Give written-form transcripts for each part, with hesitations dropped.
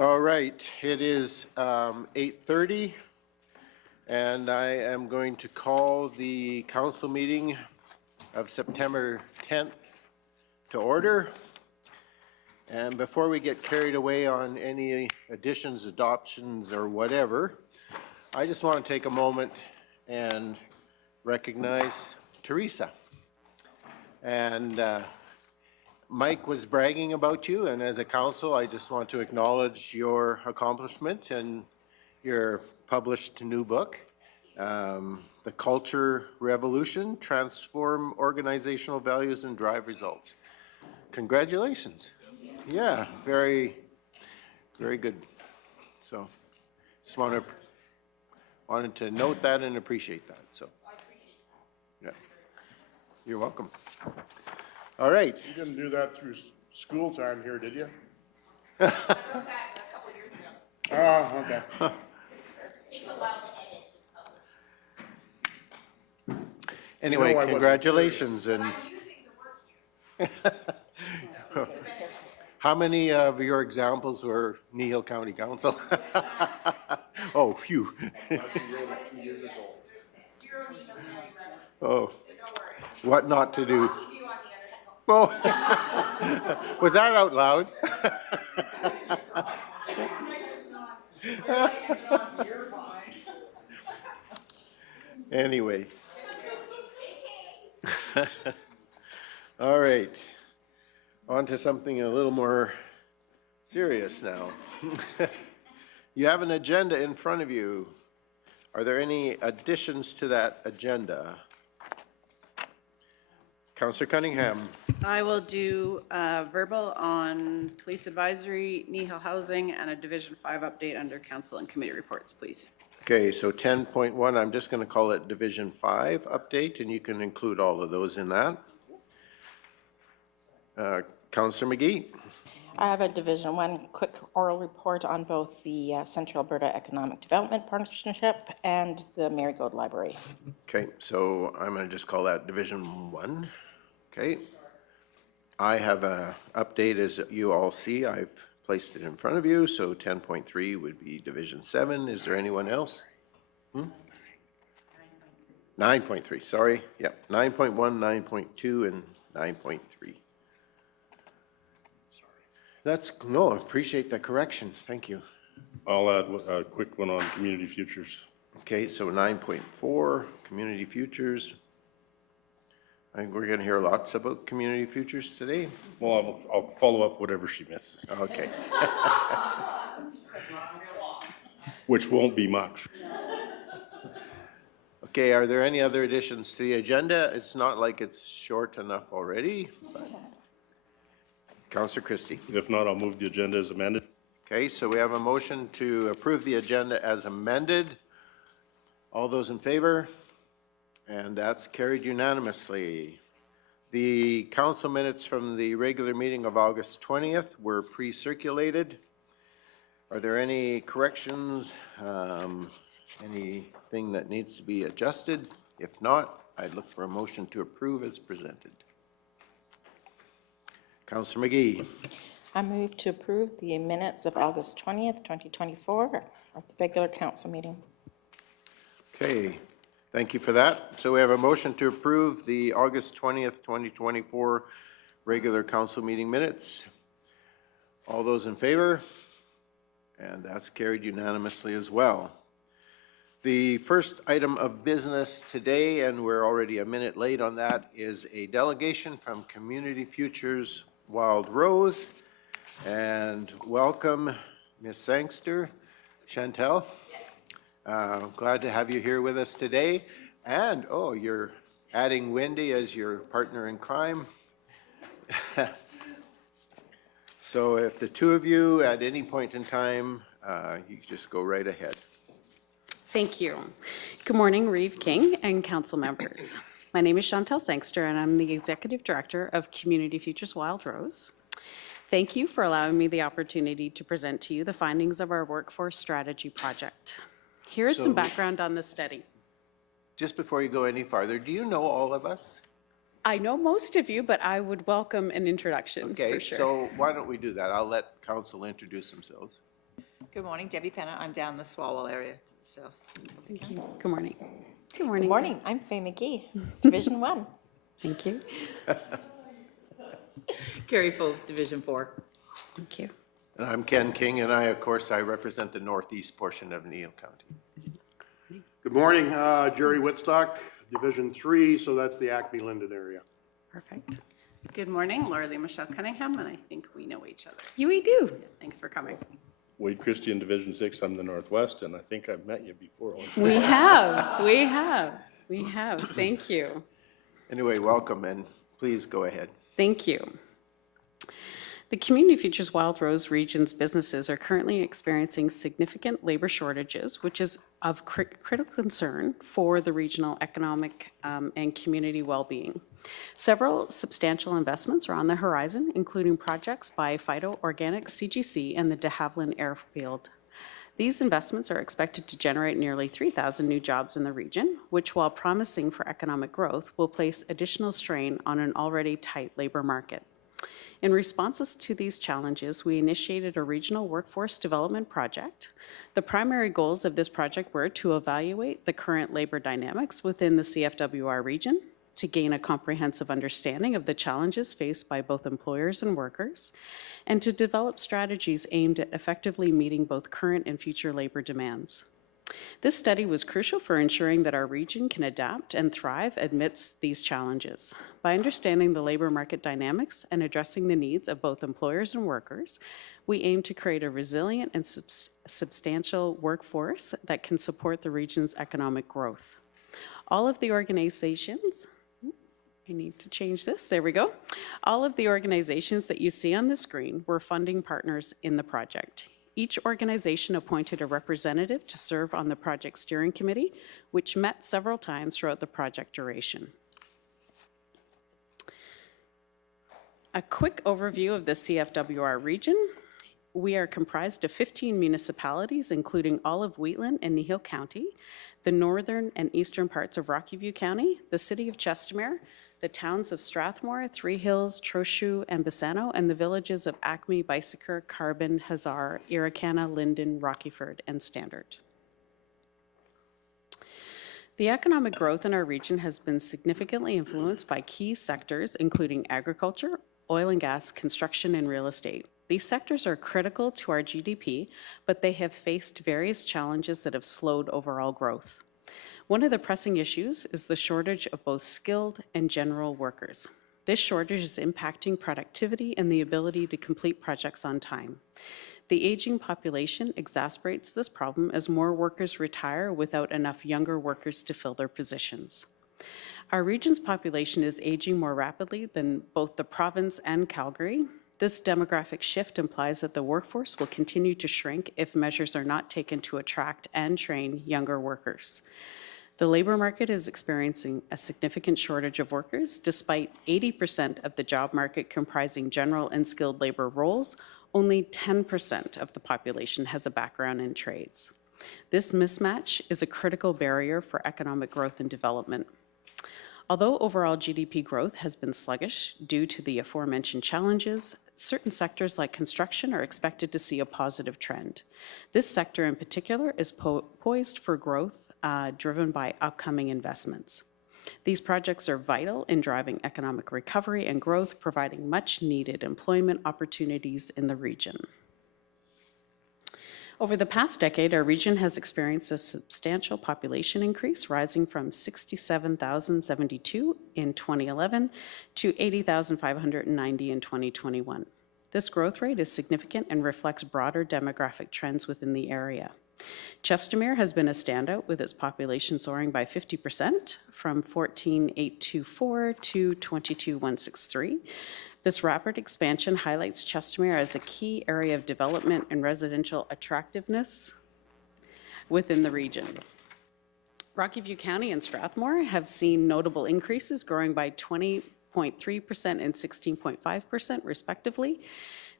All right, it is 8:30, and I am going to call the council meeting of September 10th to order. And before we get carried away on any additions, adoptions, or whatever, I just want to take a moment and recognize Teresa. And Mike was bragging about you, and as a council, I just want to acknowledge your accomplishment and your published new book, The Culture Revolution, Transform Organizational Values and Drive Results. Congratulations. Yeah, very, very good. So just wanted to note that and appreciate that. So, yeah, you're welcome. All right. You didn't do that through school time here, did you? I wrote that a couple years ago. Oh, okay. It takes a while to edit and publish. Anyway, You know, congratulations. And I'm using the work here. how many of your examples were Kneehill County Council? Oh, phew. Oh, what not to do. Oh, was that out loud? Anyway. All right. On to something a little more serious now. You have an agenda in front of you. Are there any additions to that agenda? Councillor Cunningham. I will do verbal on police advisory, Kneehill housing, and a Division 5 update under council and committee reports, please. Okay, so 10.1, I'm just going to call it Division 5 update, and you can include all of those in that. Councillor McGee. I have a Division 1 quick oral report on both the Central Alberta Economic Development Partnership and the Marigold Library. Okay, so I'm going to just call that Division 1. Okay. I have a update, as you all see. I've placed it in front of you, so 10.3 would be Division 7. Is there anyone else? 9.3, sorry. Yep, 9.1, 9.2, and 9.3. That's, no, I appreciate the correction. Thank you. I'll add a quick one on community futures. Okay, so 9.4, community futures. I think we're going to hear lots about community futures today. Well, I'll follow up whatever she misses, Okay. which won't be much. Okay, are there any other additions to the agenda? It's not like it's short enough already. Councillor Christie. If not, I'll move the agenda as amended. Okay, so we have a motion to approve the agenda as amended. All those in favor? And that's carried unanimously. The council minutes from the regular meeting of August 20th were pre-circulated. Are there any corrections? Anything that needs to be adjusted? If not, I'd look for a motion to approve as presented. Councillor McGee. I move to approve the minutes of August 20th, 2024 at the regular council meeting. Okay, thank you for that. So we have a motion to approve the August 20th, 2024 regular council meeting minutes. All those in favor? And that's carried unanimously as well. The first item of business today, and we're already a minute late on that, is a delegation from Community Futures Wildrose. And welcome, Ms. Sangster, Chantel. Glad to have you here with us today. And, oh, you're adding Wendy as your partner in crime. So if the two of you at any point in time, you just go right ahead. Thank you. Good morning, Reeve King and council members. My name is Chantel Sangster, and I'm the Executive Director of Community Futures Wildrose. Thank you for allowing me the opportunity to present to you the findings of our workforce strategy project. Here is some background on the study. Just before you go any farther, do you know all of us? I know most of you, but I would welcome an introduction, Okay, for sure. so why don't we do that? I'll let council introduce themselves. Good morning, Debbie Penna. I'm down the Swalwell area to the south. Thank you. Good morning. Good Good morning. morning, I'm Faye McGee, Division 1. Thank you. Carrie Forbes, Division 4. Thank you. And I'm Ken King, and I represent the northeast portion of Kneehill County. Good morning, Jerry Whitstock, Division 3, so that's the Acme-Linden area. Perfect. Good morning, Laura Lee Michelle Cunningham, and I think we know each other. We do. Thanks for coming. Wade Christie in Division 6, I'm the Northwest, and I think I've met you before. We have. We have. We have. Thank you. Anyway, welcome, and please go ahead. Thank you. The Community Futures Wildrose region's businesses are currently experiencing significant labor shortages, which is of critical concern for the regional economic and community well-being. Several substantial investments are on the horizon, including projects by Phyto Organics CGC and the de Havilland Airfield. These investments are expected to generate nearly 3,000 new jobs in the region, which, while promising for economic growth, will place additional strain on an already tight labor market. In responses to these challenges, we initiated a regional workforce development project. The primary goals of this project were to evaluate the current labor dynamics within the CFWR region, to gain a comprehensive understanding of the challenges faced by both employers and workers, and to develop strategies aimed at effectively meeting both current and future labor demands. This study was crucial for ensuring that our region can adapt and thrive amidst these challenges. By understanding the labor market dynamics and addressing the needs of both employers and workers, we aim to create a resilient and substantial workforce that can support the region's economic growth. All of the organizations, I need to change this, there we go. All of the organizations that you see on the screen were funding partners in the project. Each organization appointed a representative to serve on the project steering committee, which met several times throughout the project duration. A quick overview of the CFWR region. We are comprised of 15 municipalities, including all of Wheatland and Kneehill County, the northern and eastern parts of Rocky View County, the city of Chestermere, the towns of Strathmore, Three Hills, Horseshoe, and Bassano, and the villages of Acme, Bicyker, Carbon, Hazard, Irricana, Linden, Rockyford, and Standard. The economic growth in our region has been significantly influenced by key sectors, including agriculture, oil and gas, construction, and real estate. These sectors are critical to our GDP, but they have faced various challenges that have slowed overall growth. One of the pressing issues is the shortage of both skilled and general workers. This shortage is impacting productivity and the ability to complete projects on time. The aging population exacerbates this problem as more workers retire without enough younger workers to fill their positions. Our region's population is aging more rapidly than both the province and Calgary. This demographic shift implies that the workforce will continue to shrink if measures are not taken to attract and train younger workers. The labor market is experiencing a significant shortage of workers, despite 80% of the job market comprising general and skilled labor roles. Only 10% of the population has a background in trades. This mismatch is a critical barrier for economic growth and development. Although overall GDP growth has been sluggish due to the aforementioned challenges, certain sectors like construction are expected to see a positive trend. This sector in particular is poised for growth driven by upcoming investments. These projects are vital in driving economic recovery and growth, providing much-needed employment opportunities in the region. Over the past decade, our region has experienced a substantial population increase, rising from 67,072 in 2011 to 80,590 in 2021. This growth rate is significant and reflects broader demographic trends within the area. Chestermere has been a standout, with its population soaring by 50% from 14,824 to 22,163. This rapid expansion highlights Chestermere as a key area of development and residential attractiveness within the region. Rocky View County and Strathmore have seen notable increases, growing by 20.3% and 16.5% respectively.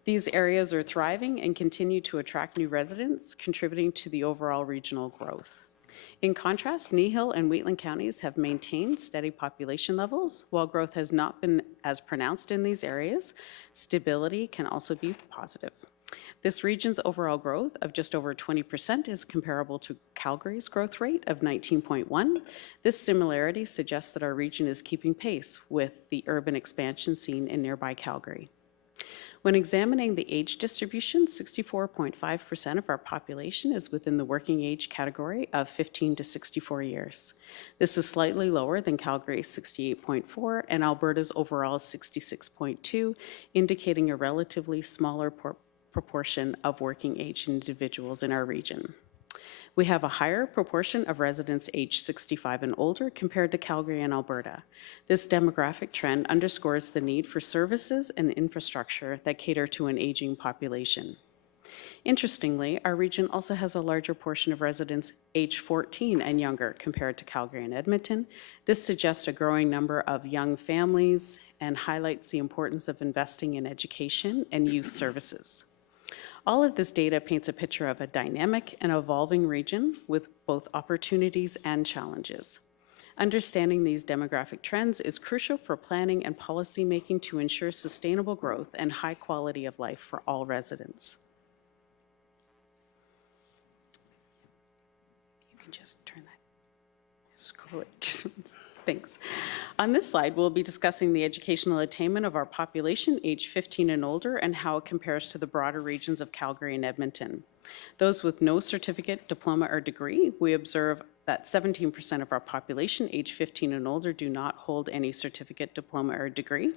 These areas are thriving and continue to attract new residents, contributing to the overall regional growth. In contrast, Kneehill and Wheatland counties have maintained steady population levels. While growth has not been as pronounced in these areas, stability can also be positive. This region's overall growth of just over 20% is comparable to Calgary's growth rate of 19.1. This similarity suggests that our region is keeping pace with the urban expansion seen in nearby Calgary. When examining the age distribution, 64.5% of our population is within the working age category of 15 to 64 years. This is slightly lower than Calgary's 68.4 and Alberta's overall 66.2, indicating a relatively smaller proportion of working age individuals in our region. We have a higher proportion of residents aged 65 and older compared to Calgary and Alberta. This demographic trend underscores the need for services and infrastructure that cater to an aging population. Interestingly, our region also has a larger portion of residents aged 14 and younger compared to Calgary and Edmonton. This suggests a growing number of young families and highlights the importance of investing in education and youth services. All of this data paints a picture of a dynamic and evolving region with both opportunities and challenges. Understanding these demographic trends is crucial for planning and policy making to ensure sustainable growth and high quality of life for all residents. You can just turn that, scroll it. Thanks. On this slide, we'll be discussing the educational attainment of our population aged 15 and older and how it compares to the broader regions of Calgary and Edmonton. Those with no certificate, diploma, or degree, we observe that 17% of our population aged 15 and older do not hold any certificate, diploma, or degree.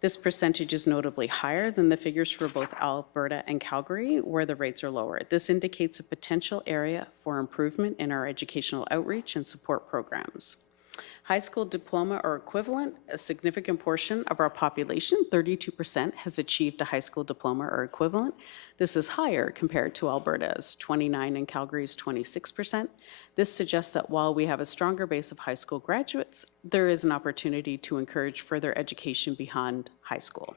This percentage is notably higher than the figures for both Alberta and Calgary, where the rates are lower. This indicates a potential area for improvement in our educational outreach and support programs. High school diploma or equivalent, a significant portion of our population, 32%, has achieved a high school diploma or equivalent. This is higher compared to Alberta's 29% and Calgary's 26%. This suggests that while we have a stronger base of high school graduates, there is an opportunity to encourage further education beyond high school.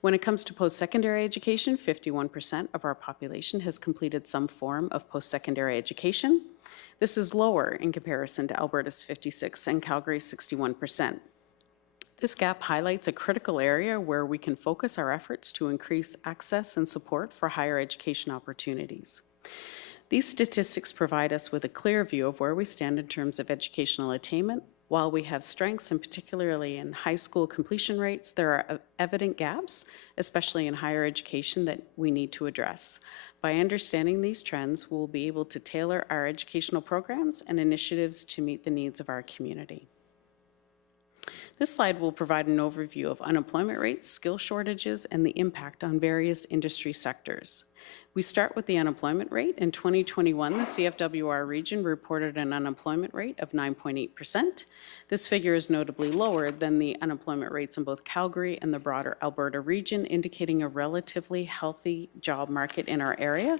When it comes to post-secondary education, 51% of our population has completed some form of post-secondary education. This is lower in comparison to Alberta's 56% and Calgary's 61%. This gap highlights a critical area where we can focus our efforts to increase access and support for higher education opportunities. These statistics provide us with a clear view of where we stand in terms of educational attainment. While we have strengths, and particularly in high school completion rates, there are evident gaps, especially in higher education, that we need to address. By understanding these trends, we'll be able to tailor our educational programs and initiatives to meet the needs of our community. This slide will provide an overview of unemployment rates, skill shortages, and the impact on various industry sectors. We start with the unemployment rate. In 2021, the CFWR region reported an unemployment rate of 9.8%. This figure is notably lower than the unemployment rates in both Calgary and the broader Alberta region, indicating a relatively healthy job market in our area.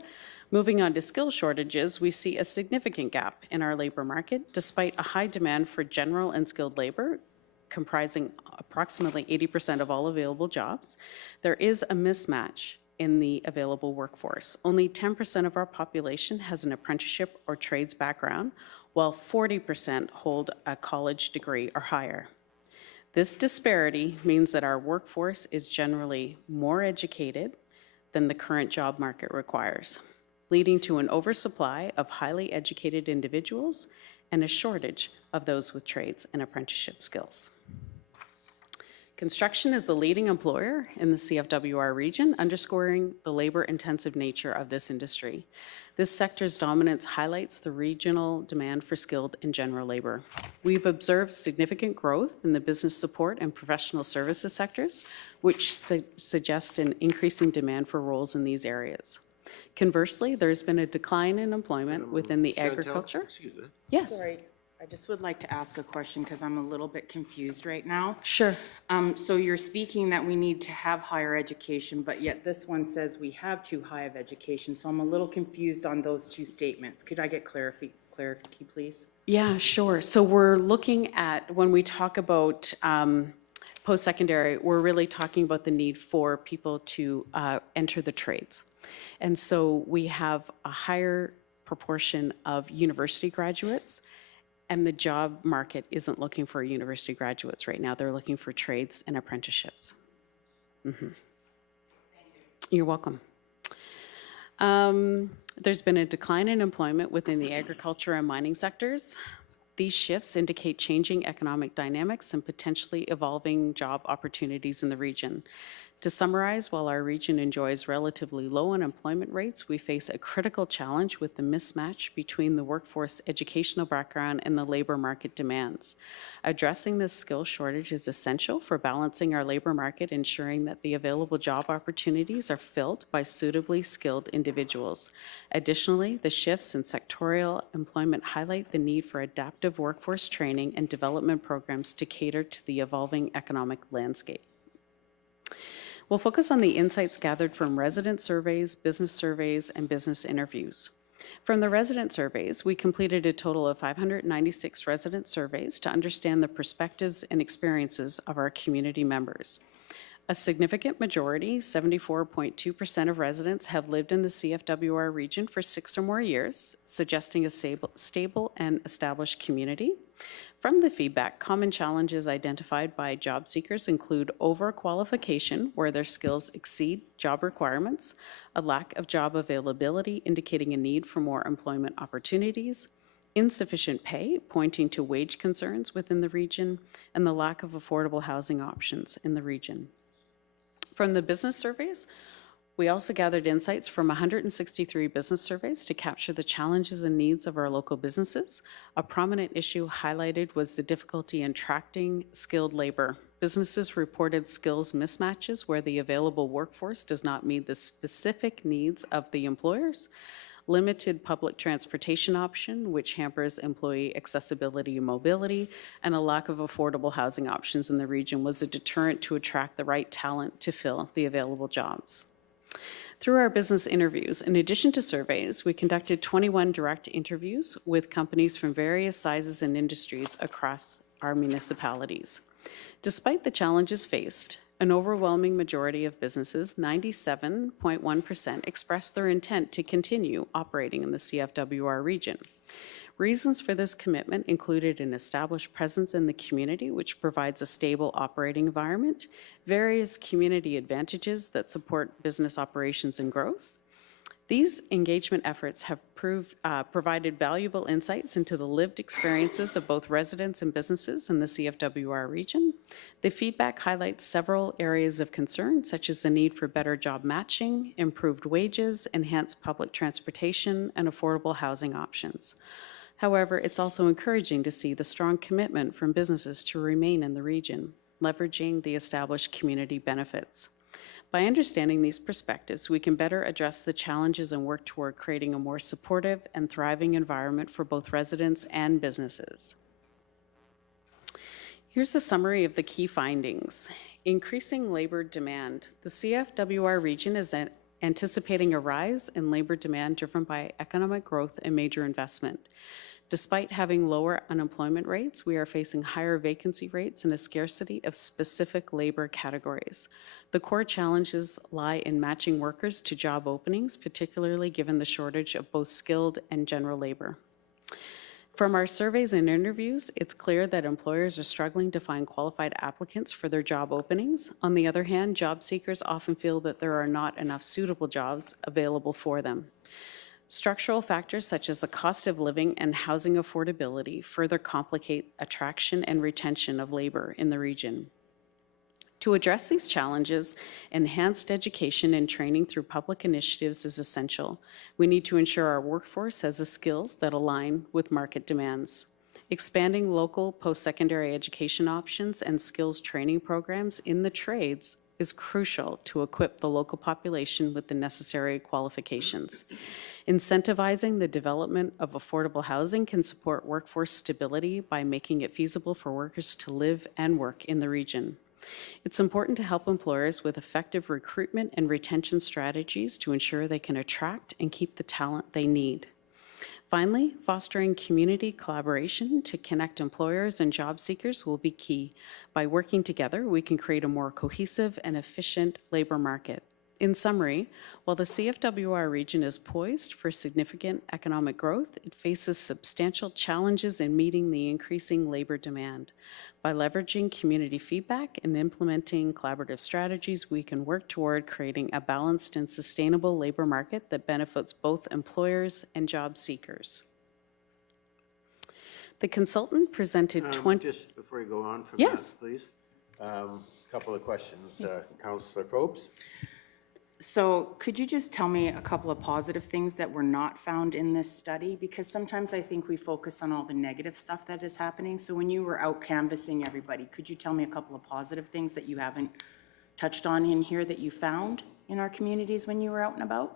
Moving on to skill shortages, we see a significant gap in our labor market. Despite a high demand for general and skilled labor, comprising approximately 80% of all available jobs, there is a mismatch in the available workforce. Only 10% of our population has an apprenticeship or trades background, while 40% hold a college degree or higher. This disparity means that our workforce is generally more educated than the current job market requires, leading to an oversupply of highly educated individuals and a shortage of those with trades and apprenticeship skills. Construction is the leading employer in the CFWR region, underscoring the labor-intensive nature of this industry. This sector's dominance highlights the regional demand for skilled and general labor. We've observed significant growth in the business support and professional services sectors, which suggest an increasing demand for roles in these areas. Conversely, there's been a decline in employment within the agriculture. Excuse me. Yes. Sorry, I just would like to ask a question because I'm a little bit confused right now. Sure. So you're speaking that we need to have higher education, but yet this one says we have too high of education. So I'm a little confused on those two statements. Could I get clarity, please? Yeah, sure. So we're looking at, when we talk about post-secondary, we're really talking about the need for people to enter the trades. And so we have a higher proportion of university graduates, and the job market isn't looking for university graduates right now. They're looking for trades and apprenticeships. Thank you. You're welcome. There's been a decline in employment within the agriculture and mining sectors. These shifts indicate changing economic dynamics and potentially evolving job opportunities in the region. To summarize, while our region enjoys relatively low unemployment rates, we face a critical challenge with the mismatch between the workforce educational background and the labor market demands. Addressing this skill shortage is essential for balancing our labor market, ensuring that the available job opportunities are filled by suitably skilled individuals. Additionally, the shifts in sectorial employment highlight the need for adaptive workforce training and development programs to cater to the evolving economic landscape. We'll focus on the insights gathered from resident surveys, and business interviews. From the resident surveys, we completed a total of 596 resident surveys to understand the perspectives and experiences of our community members. A significant majority, 74.2% of residents, have lived in the CFWR region for 6 or more years, suggesting a stable and established community. From the feedback, common challenges identified by job seekers include overqualification, where their skills exceed job requirements, a lack of job availability, indicating a need for more employment opportunities, insufficient pay, pointing to wage concerns within the region, and the lack of affordable housing options in the region. From the business surveys, we also gathered insights from 163 business surveys to capture the challenges and needs of our local businesses. A prominent issue highlighted was the difficulty in attracting skilled labor. Businesses reported skills mismatches where the available workforce does not meet the specific needs of the employers. Limited public transportation option, which hampers employee accessibility and mobility, and a lack of affordable housing options in the region was a deterrent to attract the right talent to fill the available jobs. Through our business interviews, in addition to surveys, we conducted 21 direct interviews with companies from various sizes and industries across our municipalities. Despite the challenges faced, an overwhelming majority of businesses, 97.1%, expressed their intent to continue operating in the CFWR region. Reasons for this commitment included an established presence in the community, which provides a stable operating environment, various community advantages that support business operations and growth. These engagement efforts have provided valuable insights into the lived experiences of both residents and businesses in the CFWR region. The feedback highlights several areas of concern, such as the need for better job matching, improved wages, enhanced public transportation, and affordable housing options. However, it's also encouraging to see the strong commitment from businesses to remain in the region, leveraging the established community benefits. By understanding these perspectives, we can better address the challenges and work toward creating a more supportive and thriving environment for both residents and businesses. Here's a summary of the key findings. Increasing labor demand. The CFWR region is anticipating a rise in labor demand driven by economic growth and major investment. Despite having lower unemployment rates, we are facing higher vacancy rates and a scarcity of specific labor categories. The core challenges lie in matching workers to job openings, particularly given the shortage of both skilled and general labor. From our surveys and interviews, it's clear that employers are struggling to find qualified applicants for their job openings. On the other hand, job seekers often feel that there are not enough suitable jobs available for them. Structural factors such as the cost of living and housing affordability further complicate attraction and retention of labor in the region. To address these challenges, enhanced education and training through public initiatives is essential. We need to ensure our workforce has the skills that align with market demands. Expanding local post-secondary education options and skills training programs in the trades is crucial to equip the local population with the necessary qualifications. Incentivizing the development of affordable housing can support workforce stability by making it feasible for workers to live and work in the region. It's important to help employers with effective recruitment and retention strategies to ensure they can attract and keep the talent they need. Finally, fostering community collaboration to connect employers and job seekers will be key. By working together, we can create a more cohesive and efficient labor market. In summary, while the CFWR region is poised for significant economic growth, it faces substantial challenges in meeting the increasing labor demand. By leveraging community feedback and implementing collaborative strategies, we can work toward creating a balanced and sustainable labor market that benefits both employers and job seekers. The consultant presented Just before you go on from Yes. that, please. Couple of questions. Councillor Phobes? So could you just tell me a couple of positive things that were not found in this study? Because sometimes I think we focus on all the negative stuff that is happening. So when you were out canvassing everybody, could you tell me a couple of positive things that you haven't touched on in here that you found in our communities when you were out and about?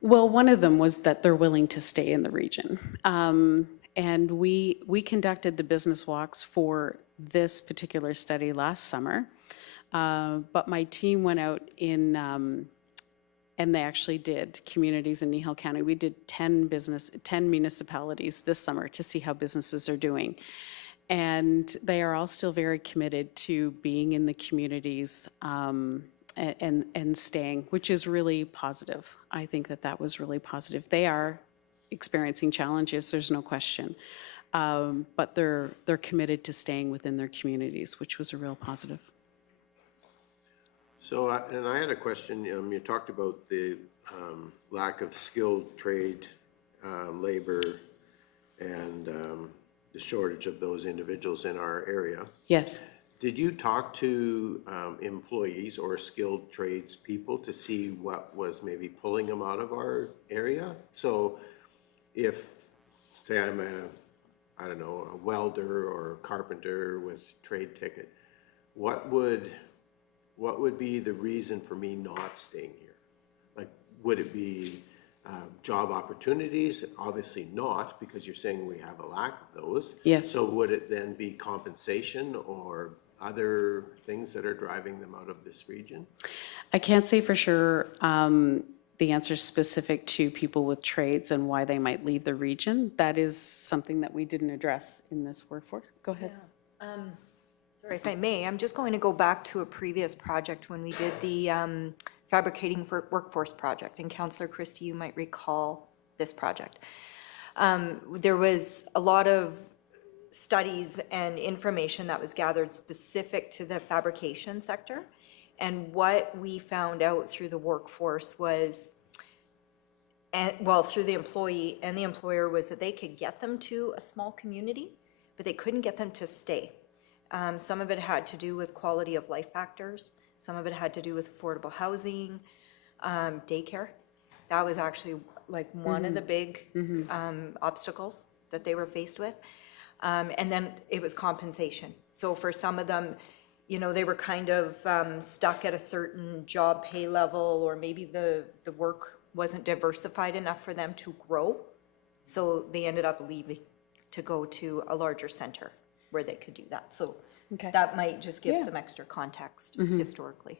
Well, one of them was that they're willing to stay in the region. And we conducted the business walks for this particular study last summer. But my team went out in, and they actually did communities in Kneehill County. We did 10 municipalities this summer to see how businesses are doing. And they are all still very committed to being in the communities and staying, which is really positive. I think that was really positive. They are experiencing challenges, there's no question. But they're committed to staying within their communities, which was a real positive. So, and I had a question. You talked about the lack of skilled trade labor and the shortage of those individuals in our area. Yes. Did you talk to employees or skilled trades people to see what was maybe pulling them out of our area? So if, say I'm I don't know, a welder or a carpenter with trade ticket, what would be the reason for me not staying here? Like, would it be job opportunities? Obviously not, because you're saying we have a lack of those. Yes. So would it then be compensation or other things that are driving them out of this region? I can't say for sure the answer is specific to people with trades and why they might leave the region. That is something that we didn't address in this workforce. Go ahead. Sorry, if I may, I'm just going to go back to a previous project when we did the Fabricating for Workforce project, and Councillor Christie, you might recall this project. There was a lot of studies and information that was gathered specific to the fabrication sector, and what we found out through the workforce was, through the employee and the employer, was that they could get them to a small community, but they couldn't get them to stay. Some of it had to do with quality of life factors. Some of it had to do with affordable housing, daycare. That was actually like one of the big obstacles that they were faced with. And then it was compensation. So for some of them, you know, they were kind of stuck at a certain job pay level, or maybe the work wasn't diversified enough for them to grow. So they ended up leaving to go to a larger center where they could do that. So that might just give some extra context historically.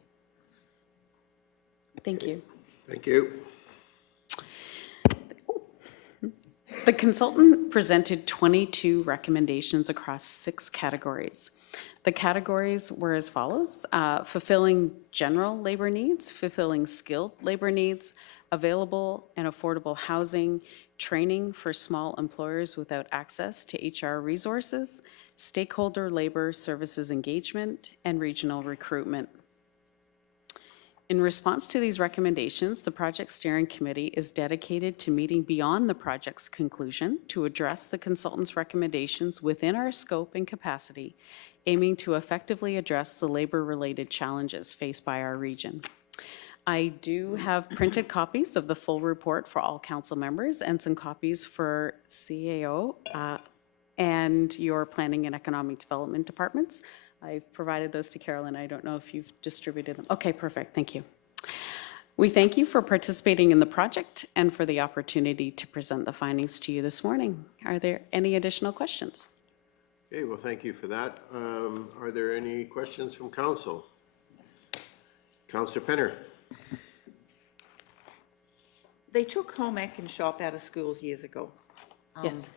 Thank you. Thank you. The consultant presented 22 recommendations across 6 categories. The categories were as follows: fulfilling general labor needs, fulfilling skilled labor needs, available and affordable housing, training for small employers without access to HR resources, stakeholder labor services engagement, and regional recruitment. In response to these recommendations, the Project Steering Committee is dedicated to meeting beyond the project's conclusion to address the consultant's recommendations within our scope and capacity, aiming to effectively address the labor-related challenges faced by our region. I do have printed copies of the full report for all council members and some copies for CAO and your Planning and Economic Development departments. I've provided those to Carolyn. I don't know if you've distributed them. Okay, perfect. Thank you. We thank you for participating in the project and for the opportunity to present the findings to you this morning. Are there any additional questions? Okay, well, thank you for that. Are there any questions from council? Councillor Penner. They took home ec and shop out of schools years ago. Yes.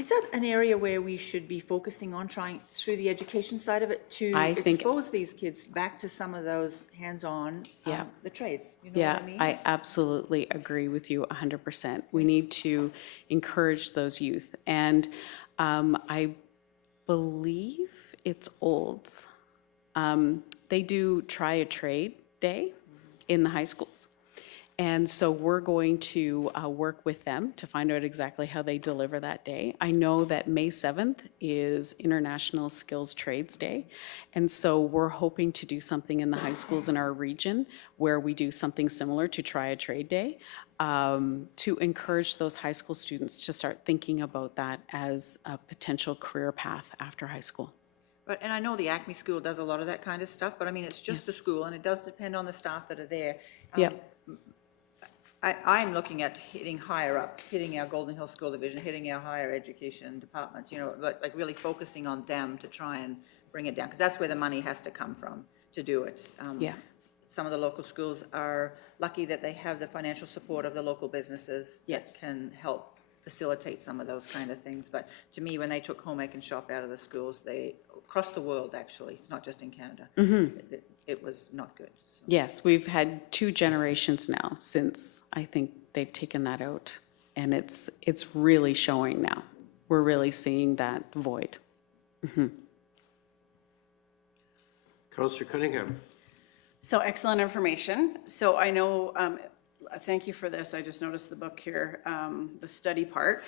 Is that an area where we should be focusing on trying, through the education side of it, to I think- expose these kids back to some of those hands-on, Yeah. the trades? You know Yeah, what I mean? I absolutely agree with you 100%. We need to encourage those youth. And I believe it's Olds. They do try a trade day in the high schools. And so we're going to work with them to find out exactly how they deliver that day. I know that May 7th is International Skills Trades Day. And so we're hoping to do something in the high schools in our region where we do something similar to try a trade day, to encourage those high school students to start thinking about that as a potential career path after high school. But, and I know the Acme School does a lot of that kind of stuff, but I mean, it's just the school, and it does depend on the staff that are there. Yeah. I'm looking at hitting higher up, hitting our Golden Hill School Division, hitting our higher education departments, you know, like really focusing on them to try and bring it down, because that's where the money has to come from to do it. Yeah. Some of the local schools are lucky that they have the financial support of the local businesses Yes. that can help facilitate some of those kind of things. But to me, when they took Home Ec and Shop out of the schools, they, across the world, actually, it's not just in Canada, it was not good. So. Yes, we've had 2 generations now since I think they've taken that out. And it's really showing now. We're really seeing that void. Councillor Cunningham. So excellent information. So I know, thank you for this. I just noticed the book here, the study part.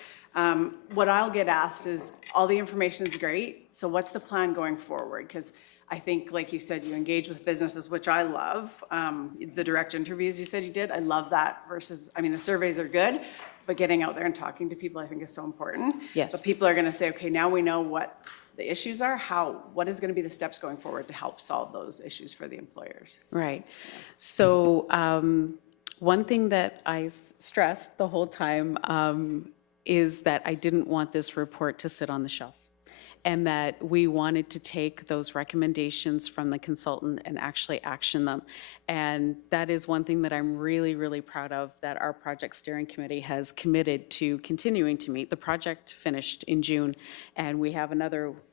What I'll get asked is, all the information is great, so what's the plan going forward? Because I think, like you said, you engage with businesses, which I love. The direct interviews you said you did, I love that versus, I mean, the surveys are good, but getting out there and talking to people I think is so important. Yes. But people are gonna say, okay, now we know what the issues are, what is gonna be the steps going forward to help solve those issues for the employers? Right. So one thing that I stressed the whole time is that I didn't want this report to sit on the shelf, and that we wanted to take those recommendations from the consultant and actually action them. And that is one thing that I'm really, really proud of, that our project steering committee has committed to continuing to meet. The project finished in June, and we have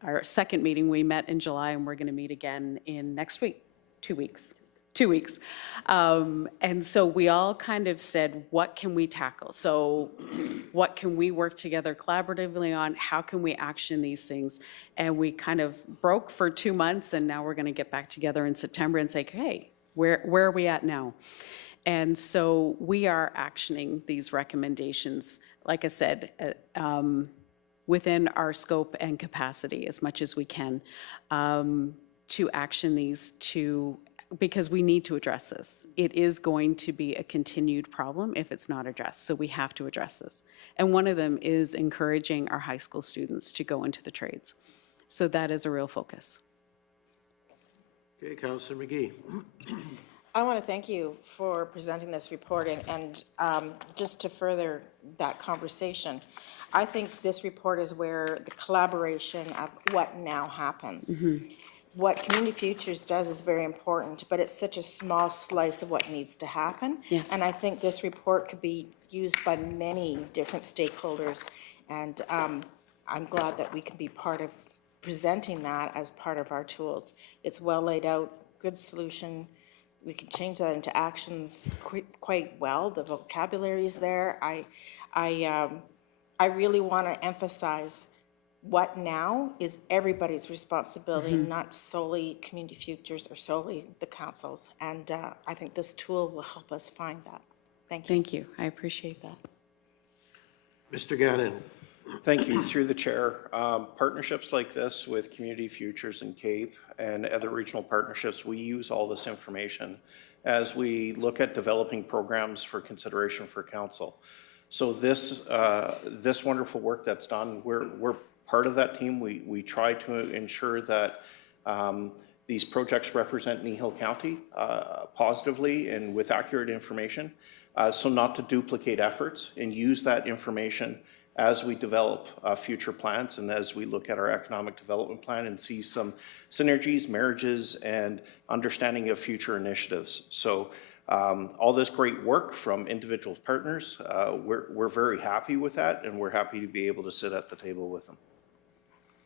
our second meeting. We met in July, and we're going to meet again in next week, 2 weeks. 2 weeks. And so we all kind of said, what can we tackle? So what can we work together collaboratively on? How can we action these things? And we kind of broke for 2 months, and now we're going to get back together in September and say, hey, where are we at now? And so we are actioning these recommendations, like I said, within our scope and capacity as much as we can, to action these, because we need to address this. It is going to be a continued problem if it's not addressed, so we have to address this. And one of them is encouraging our high school students to go into the trades. So that is a real focus. Okay, Councillor McGee. I want to thank you for presenting this report, and just to further that conversation, I think this report is where the collaboration of what now happens. What Community Futures does is very important, but it's such a small slice of what needs to happen. Yes. And I think this report could be used by many different stakeholders, and I'm glad that we can be part of presenting that as part of our tools. It's well laid out, good solution. We can change that into actions quite well. The vocabulary is there. I really want to emphasize what now is everybody's responsibility, not solely Community Futures or solely the councils. And I think this tool will help us find that. Thank you. Thank you. I appreciate that. Mr. Gannon. Thank you. Through the chair, partnerships like this with Community Futures and CAPE and other regional partnerships, we use all this information as we look at developing programs for consideration for council. So this wonderful work that's done, we're part of that team. We try to ensure that these projects represent Kneehill County positively and with accurate information, so not to duplicate efforts, and use that information as we develop future plans and as we look at our economic development plan and see some synergies, marriages, and understanding of future initiatives. So All this great work from individual partners, we're very happy with that, and we're happy to be able to sit at the table with them.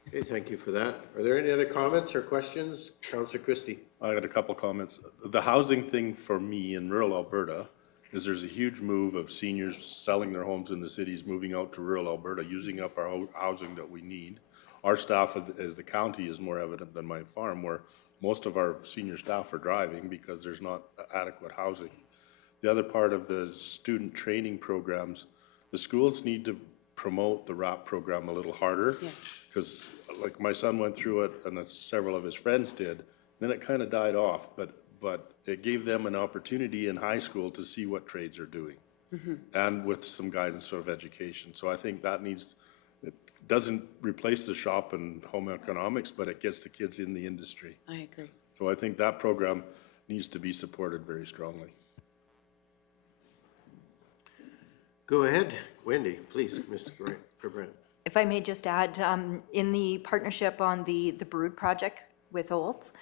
Okay, thank you for that. Are there any other comments or questions? Councillor Christie. I got a couple comments. The housing thing for me in rural Alberta is there's a huge move of seniors selling their homes in the cities, moving out to rural Alberta, using up our housing that we need. Our staff as the county is more evident than my farm, where most of our senior staff are driving because there's not adequate housing. The other part of the student training programs, the schools need to promote the RAP program a little harder. Yes. Because like my son went through it and several of his friends did, then it kind of died off, but it gave them an opportunity in high school to see what trades are doing. And with some guidance of education. So I think that it doesn't replace the shop and home economics, but it gets the kids in the industry. I agree. So I think that program needs to be supported very strongly. Go ahead, Wendy, please, Ms. Grant. If I may just add, in the partnership on the Brood project with Olds,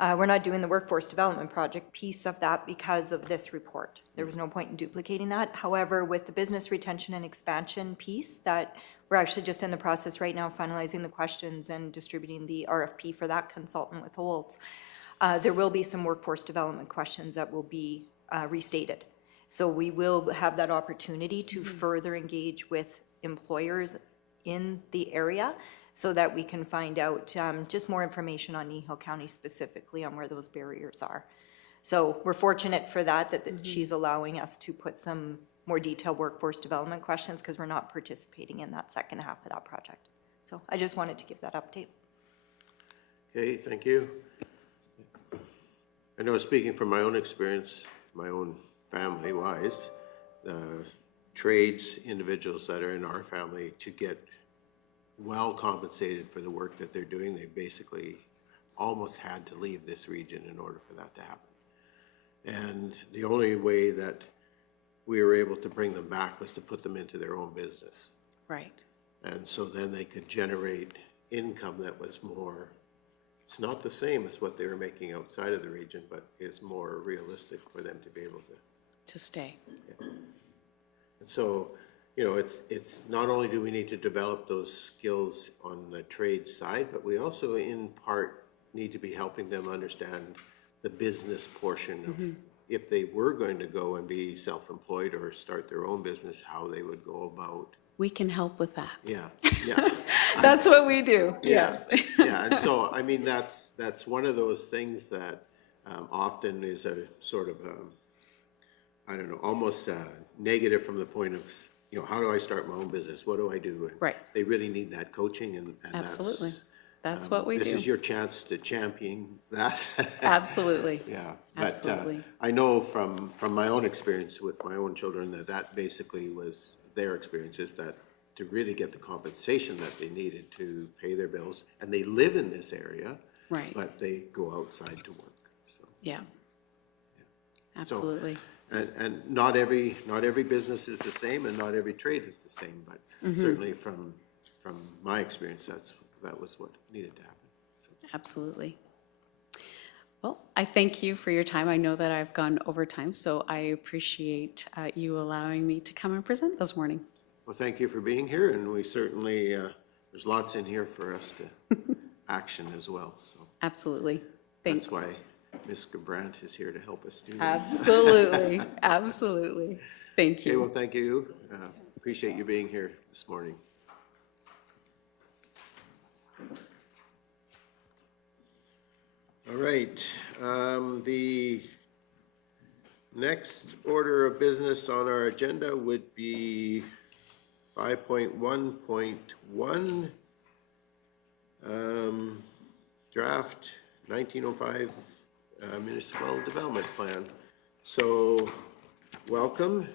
we're not doing the workforce development project piece of that because of this report. There was no point in duplicating that. However, with the business retention and expansion piece, that we're actually just in the process right now finalizing the questions and distributing the RFP for that consultant with Olds. There will be some workforce development questions that will be restated. So we will have that opportunity to further engage with employers in the area so that we can find out just more information on Kneehill County specifically on where those barriers are. So we're fortunate for that she's allowing us to put some more detailed workforce development questions because we're not participating in that second half of that project. So I just wanted to give that update. Okay, thank you. I know, speaking from my own experience, my own family-wise, the trades individuals that are in our family to get well compensated for the work that they're doing, they basically almost had to leave this region in order for that to happen. And the only way that we were able to bring them back was to put them into their own business. Right. And so then they could generate income that was more, it's not the same as what they were making outside of the region, but is more realistic for them to be able to stay. Yeah. And so, you know, it's not only do we need to develop those skills on the trade side, but we also in part need to be helping them understand the business portion of if they were going to go and be self-employed or start their own business, how they would go about. We can help with that. Yeah, yeah. That's what we do. Yeah, Yes. yeah, and so, I mean, that's one of those things that often is a sort of, I don't know, almost negative from the point of, you know, how do I start my own business? What do I do? And Right. they really need that coaching, and Absolutely. That's what we this do. is your chance to champion that. Absolutely. Yeah, Absolutely. but I know from my own experience with my own children that basically was their experiences, that to really get the compensation that they needed to pay their bills, and they live in this area, Right. but they go outside to work. So, Yeah. Absolutely. and not every business is the same, and not every trade is the same, but certainly from my experience, that was what needed to happen. So. Absolutely. Well, I thank you for your time. I know that I've gone over time, so I appreciate you allowing me to come and present this morning. Well, thank you for being here, and we certainly, there's lots in here for us to action as well, so. Absolutely. Thanks. That's why Ms. Brandt is here to help us do that. Absolutely. Absolutely. Thank Okay, you. well, thank you. Appreciate you being here this morning. All right, the next order of business on our agenda would be 5.1.1, draft 1905 Municipal Development Plan. So, welcome,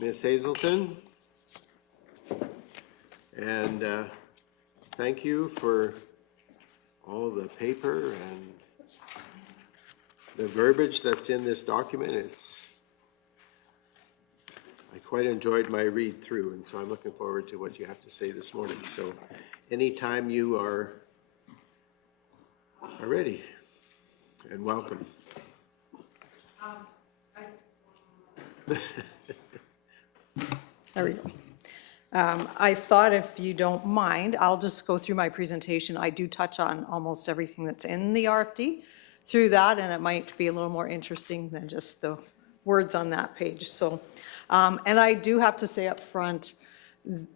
Ms. Hazelton. And thank you for all the paper and the verbiage that's in this document. I quite enjoyed my read through, and so I'm looking forward to what you have to say this morning. So anytime you are ready, and welcome. There we go. I thought if you don't mind, I'll just go through my presentation. I do touch on almost everything that's in the RFD through that, and it might be a little more interesting than just the words on that page. So, and I do have to say up front,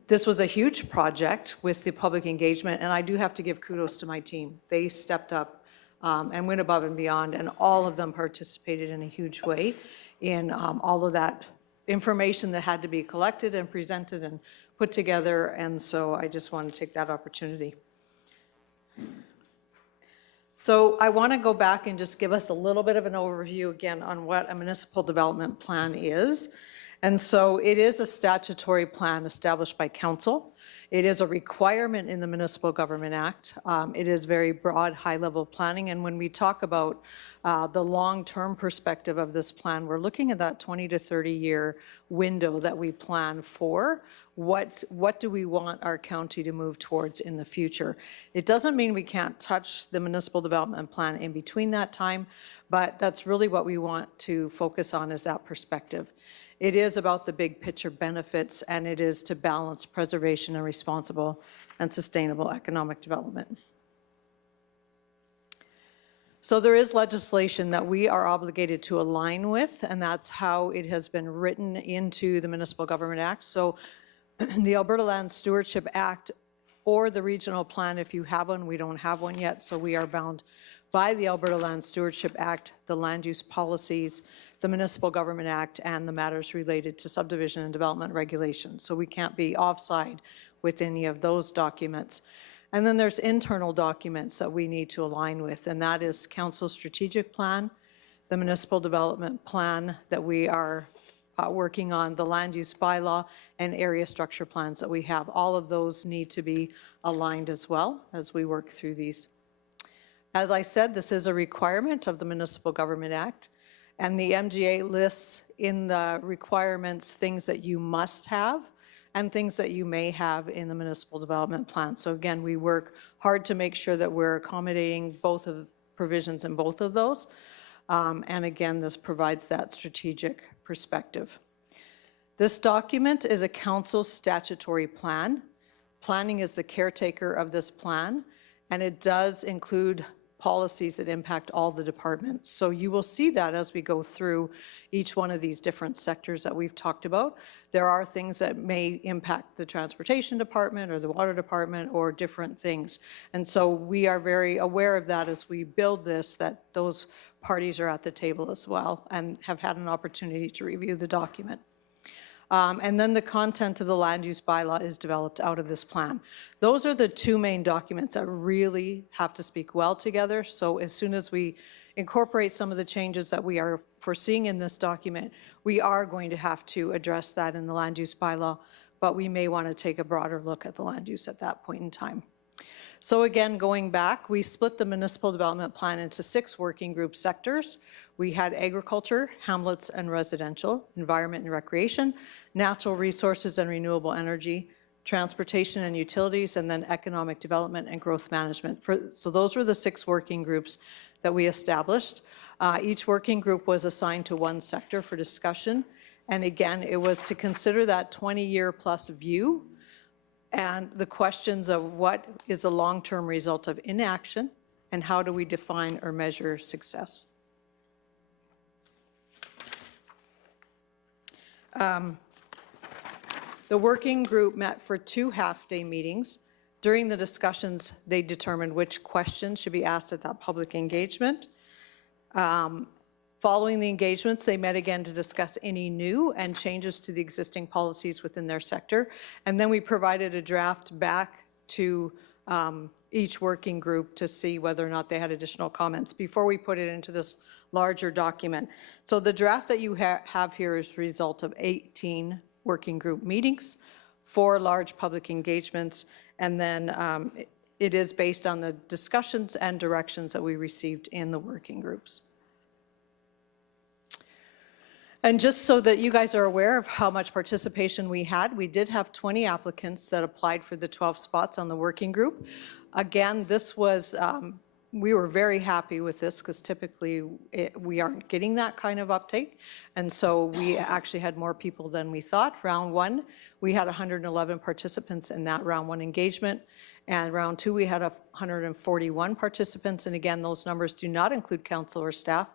this was a huge project with the public engagement, and I do have to give kudos to my team. They stepped up and went above and beyond, and all of them participated in a huge way in all of that information that had to be collected and presented and put together, and so I just want to take that opportunity. So I want to go back and just give us a little bit of an overview again on what a municipal development plan is. And so it is a statutory plan established by council. It is a requirement in the Municipal Government Act. It is very broad, high-level planning, and when we talk about the long-term perspective of this plan, we're looking at that 20 to 30-year window that we plan for. What do we want our county to move towards in the future? It doesn't mean we can't touch the municipal development plan in between that time, but that's really what we want to focus on, is that perspective. It is about the big picture benefits, and it is to balance preservation and responsible and sustainable economic development. So there is legislation that we are obligated to align with, and that's how it has been written into the Municipal Government Act. So the Alberta Land Stewardship Act or the regional plan, if you have one, we don't have one yet, so we are bound by the Alberta Land Stewardship Act, the land use policies, the Municipal Government Act, and the matters related to subdivision and development regulations. So we can't be offside with any of those documents. And then there's internal documents that we need to align with, and that is Council's strategic plan, the municipal development plan that we are working on, the land use bylaw, and area structure plans that we have. All of those need to be aligned as well as we work through these. As I said, this is a requirement of the Municipal Government Act, and the MGA lists in the requirements things that you must have and things that you may have in the municipal development plan. So again, we work hard to make sure that we're accommodating both of provisions in both of those. And again, this provides that strategic perspective. This document is a council statutory plan. Planning is the caretaker of this plan, and it does include policies that impact all the departments. So you will see that as we go through each one of these different sectors that we've talked about. There are things that may impact the transportation department or the water department or different things. And so we are very aware of that as we build this, that those parties are at the table as well and have had an opportunity to review the document. And then the content of the land use bylaw is developed out of this plan. Those are the two main documents that really have to speak well together. So as soon as we incorporate some of the changes that we are foreseeing in this document, we are going to have to address that in the land use bylaw, but we may want to take a broader look at the land use at that point in time. So again, going back, we split the municipal development plan into 6 working group sectors. We had agriculture, hamlets and residential, environment and recreation, natural resources and renewable energy, transportation and utilities, and then economic development and growth management. So those were the 6 working groups that we established. Each working group was assigned to one sector for discussion. And again, it was to consider that 20-year plus view and the questions of what is the long-term result of inaction and how do we define or measure success. The working group met for 2 half-day meetings. During the discussions, they determined which questions should be asked at that public engagement. Following the engagements, they met again to discuss any new and changes to the existing policies within their sector. And then we provided a draft back to each working group to see whether or not they had additional comments before we put it into this larger document. So the draft that you have here is the result of 18 working group meetings, 4 large public engagements, and then it is based on the discussions and directions that we received in the working groups. And just so that you guys are aware of how much participation we had, we did have 20 applicants that applied for the 12 spots on the working group. Again, this was we were very happy with this because typically we aren't getting that kind of uptake. And so we actually had more people than we thought. Round one, we had 111 participants in that round one engagement. And round two, we had 141 participants. And again, those numbers do not include council or staff.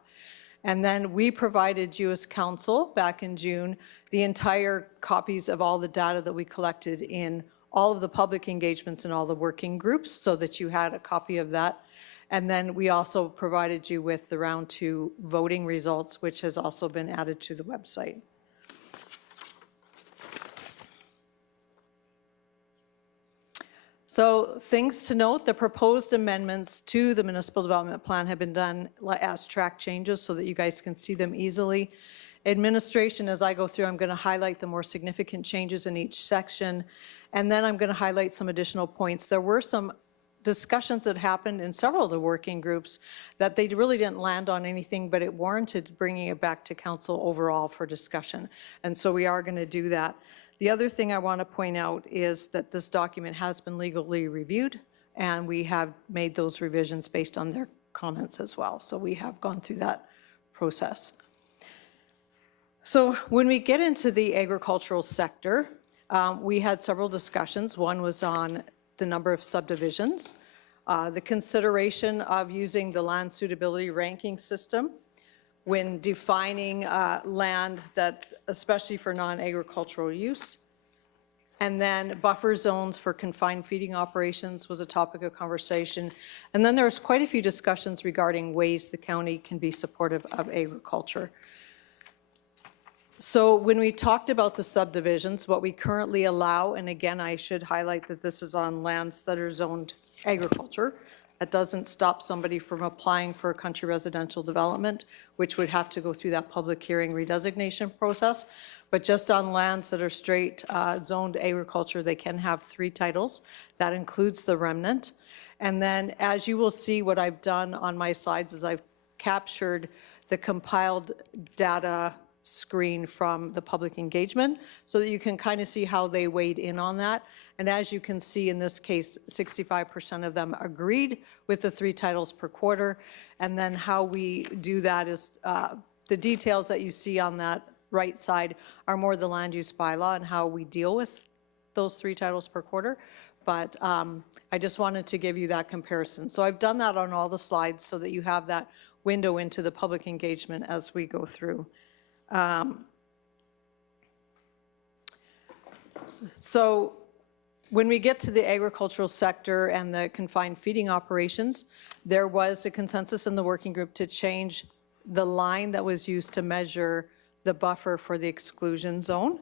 And then we provided you as council back in June the entire copies of all the data that we collected in all of the public engagements and all the working groups so that you had a copy of that. And then we also provided you with the round two voting results, which has also been added to the website. So things to note, the proposed amendments to the municipal development plan have been done as track changes so that you guys can see them easily. Administration, as I go through, I'm going to highlight the more significant changes in each section, and then I'm going to highlight some additional points. There were some discussions that happened in several of the working groups that they really didn't land on anything, but it warranted bringing it back to council overall for discussion. And so we are going to do that. The other thing I want to point out is that this document has been legally reviewed, and we have made those revisions based on their comments as well. So we have gone through that process. So when we get into the agricultural sector, we had several discussions. One was on the number of subdivisions, the consideration of using the land suitability ranking system when defining land that, especially for non-agricultural use. And then buffer zones for confined feeding operations was a topic of conversation. And then there's quite a few discussions regarding ways the county can be supportive of agriculture. So when we talked about the subdivisions, what we currently allow, and again, I should highlight that this is on lands that are zoned agriculture. That doesn't stop somebody from applying for a country residential development, which would have to go through that public hearing redesignation process. But just on lands that are straight zoned agriculture, they can have 3 titles. That includes the remnant. And then as you will see, what I've done on my slides is I've captured the compiled data screen from the public engagement so that you can kind of see how they weighed in on that. And as you can see in this case, 65% of them agreed with the 3 titles per quarter. And then how we do that is the details that you see on that right side are more the land use bylaw and how we deal with those 3 titles per quarter. But I just wanted to give you that comparison. So I've done that on all the slides so that you have that window into the public engagement as we go through. So when we get to the agricultural sector and the confined feeding operations, there was a consensus in the working group to change the line that was used to measure the buffer for the exclusion zone.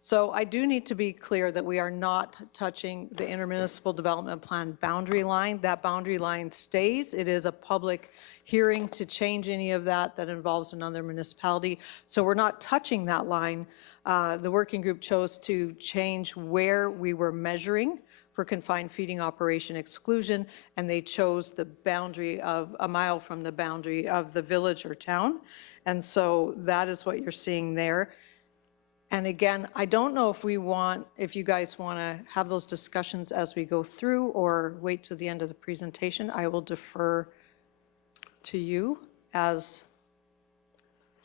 So I do need to be clear that we are not touching the intermunicipal development plan boundary line. That boundary line stays. It is a public hearing to change any of that that involves another municipality. So we're not touching that line. The working group chose to change where we were measuring for confined feeding operation exclusion, and they chose the boundary of a mile from the boundary of the village or town. And so that is what you're seeing there. And again, I don't know if you guys want to have those discussions as we go through or wait till the end of the presentation. I will defer to you as.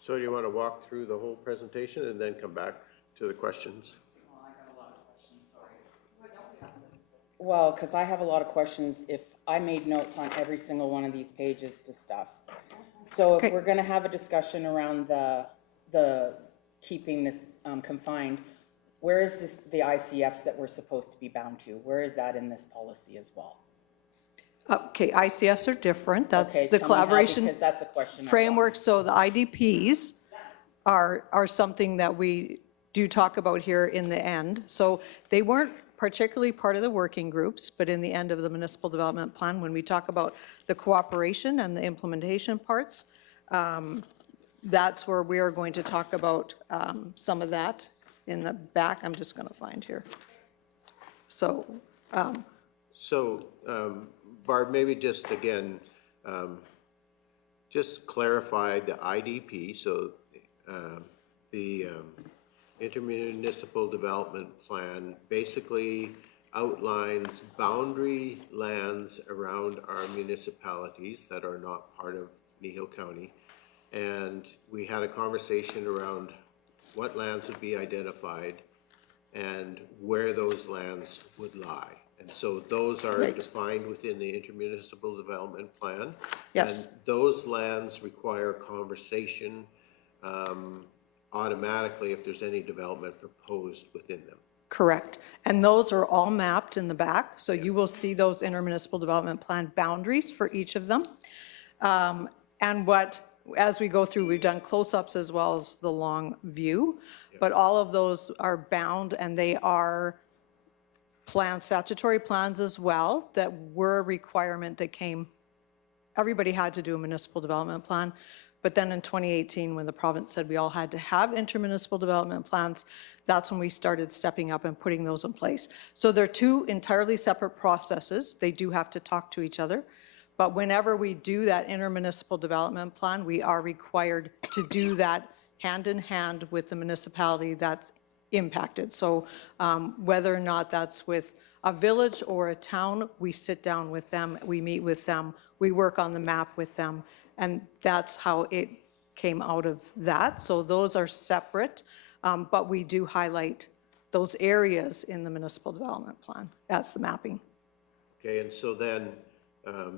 So do you want to walk through the whole presentation and then come back to the questions? Well, I got a lot of questions, sorry. Well, because I have a lot of questions if I made notes on every single one of these pages to stuff. So if we're going to have a discussion around the keeping this confined, where is the ICFs that we're supposed to be bound to? Where is that in this policy as well? Okay, ICFs are different. That's Okay, the tell me how, collaboration because that's a question. framework. So the IDPs are something that we do talk about here in the end. So they weren't particularly part of the working groups, but in the end of the municipal development plan, when we talk about the cooperation and the implementation parts, that's where we are going to talk about some of that in the back. I'm just going to find here. So. Barb, maybe just again, just clarify the IDP. So the intermunicipal development plan basically outlines boundary lands around our municipalities that are not part of Kneehill County. And we had a conversation around what lands would be identified and where those lands would lie. And so those are defined within the intermunicipal development plan. Yes. And those lands require conversation automatically if there's any development proposed within them. Correct. And those are all mapped in the back, so you will see those intermunicipal development plan boundaries for each of them. And as we go through, we've done close-ups as well as the long view, but all of those are bound, and they are plans, statutory plans as well, that were a requirement that came, everybody had to do a municipal development plan. But then in 2018, when the province said we all had to have intermunicipal development plans, that's when we started stepping up and putting those in place. So they're two entirely separate processes. They do have to talk to each other. But whenever we do that intermunicipal development plan, we are required to do that hand in hand with the municipality that's impacted. So whether or not that's with a village or a town, we sit down with them, we meet with them, we work on the map with them, and that's how it came out of that. So those are separate, but we do highlight those areas in the municipal development plan. That's the mapping. Okay, and so then,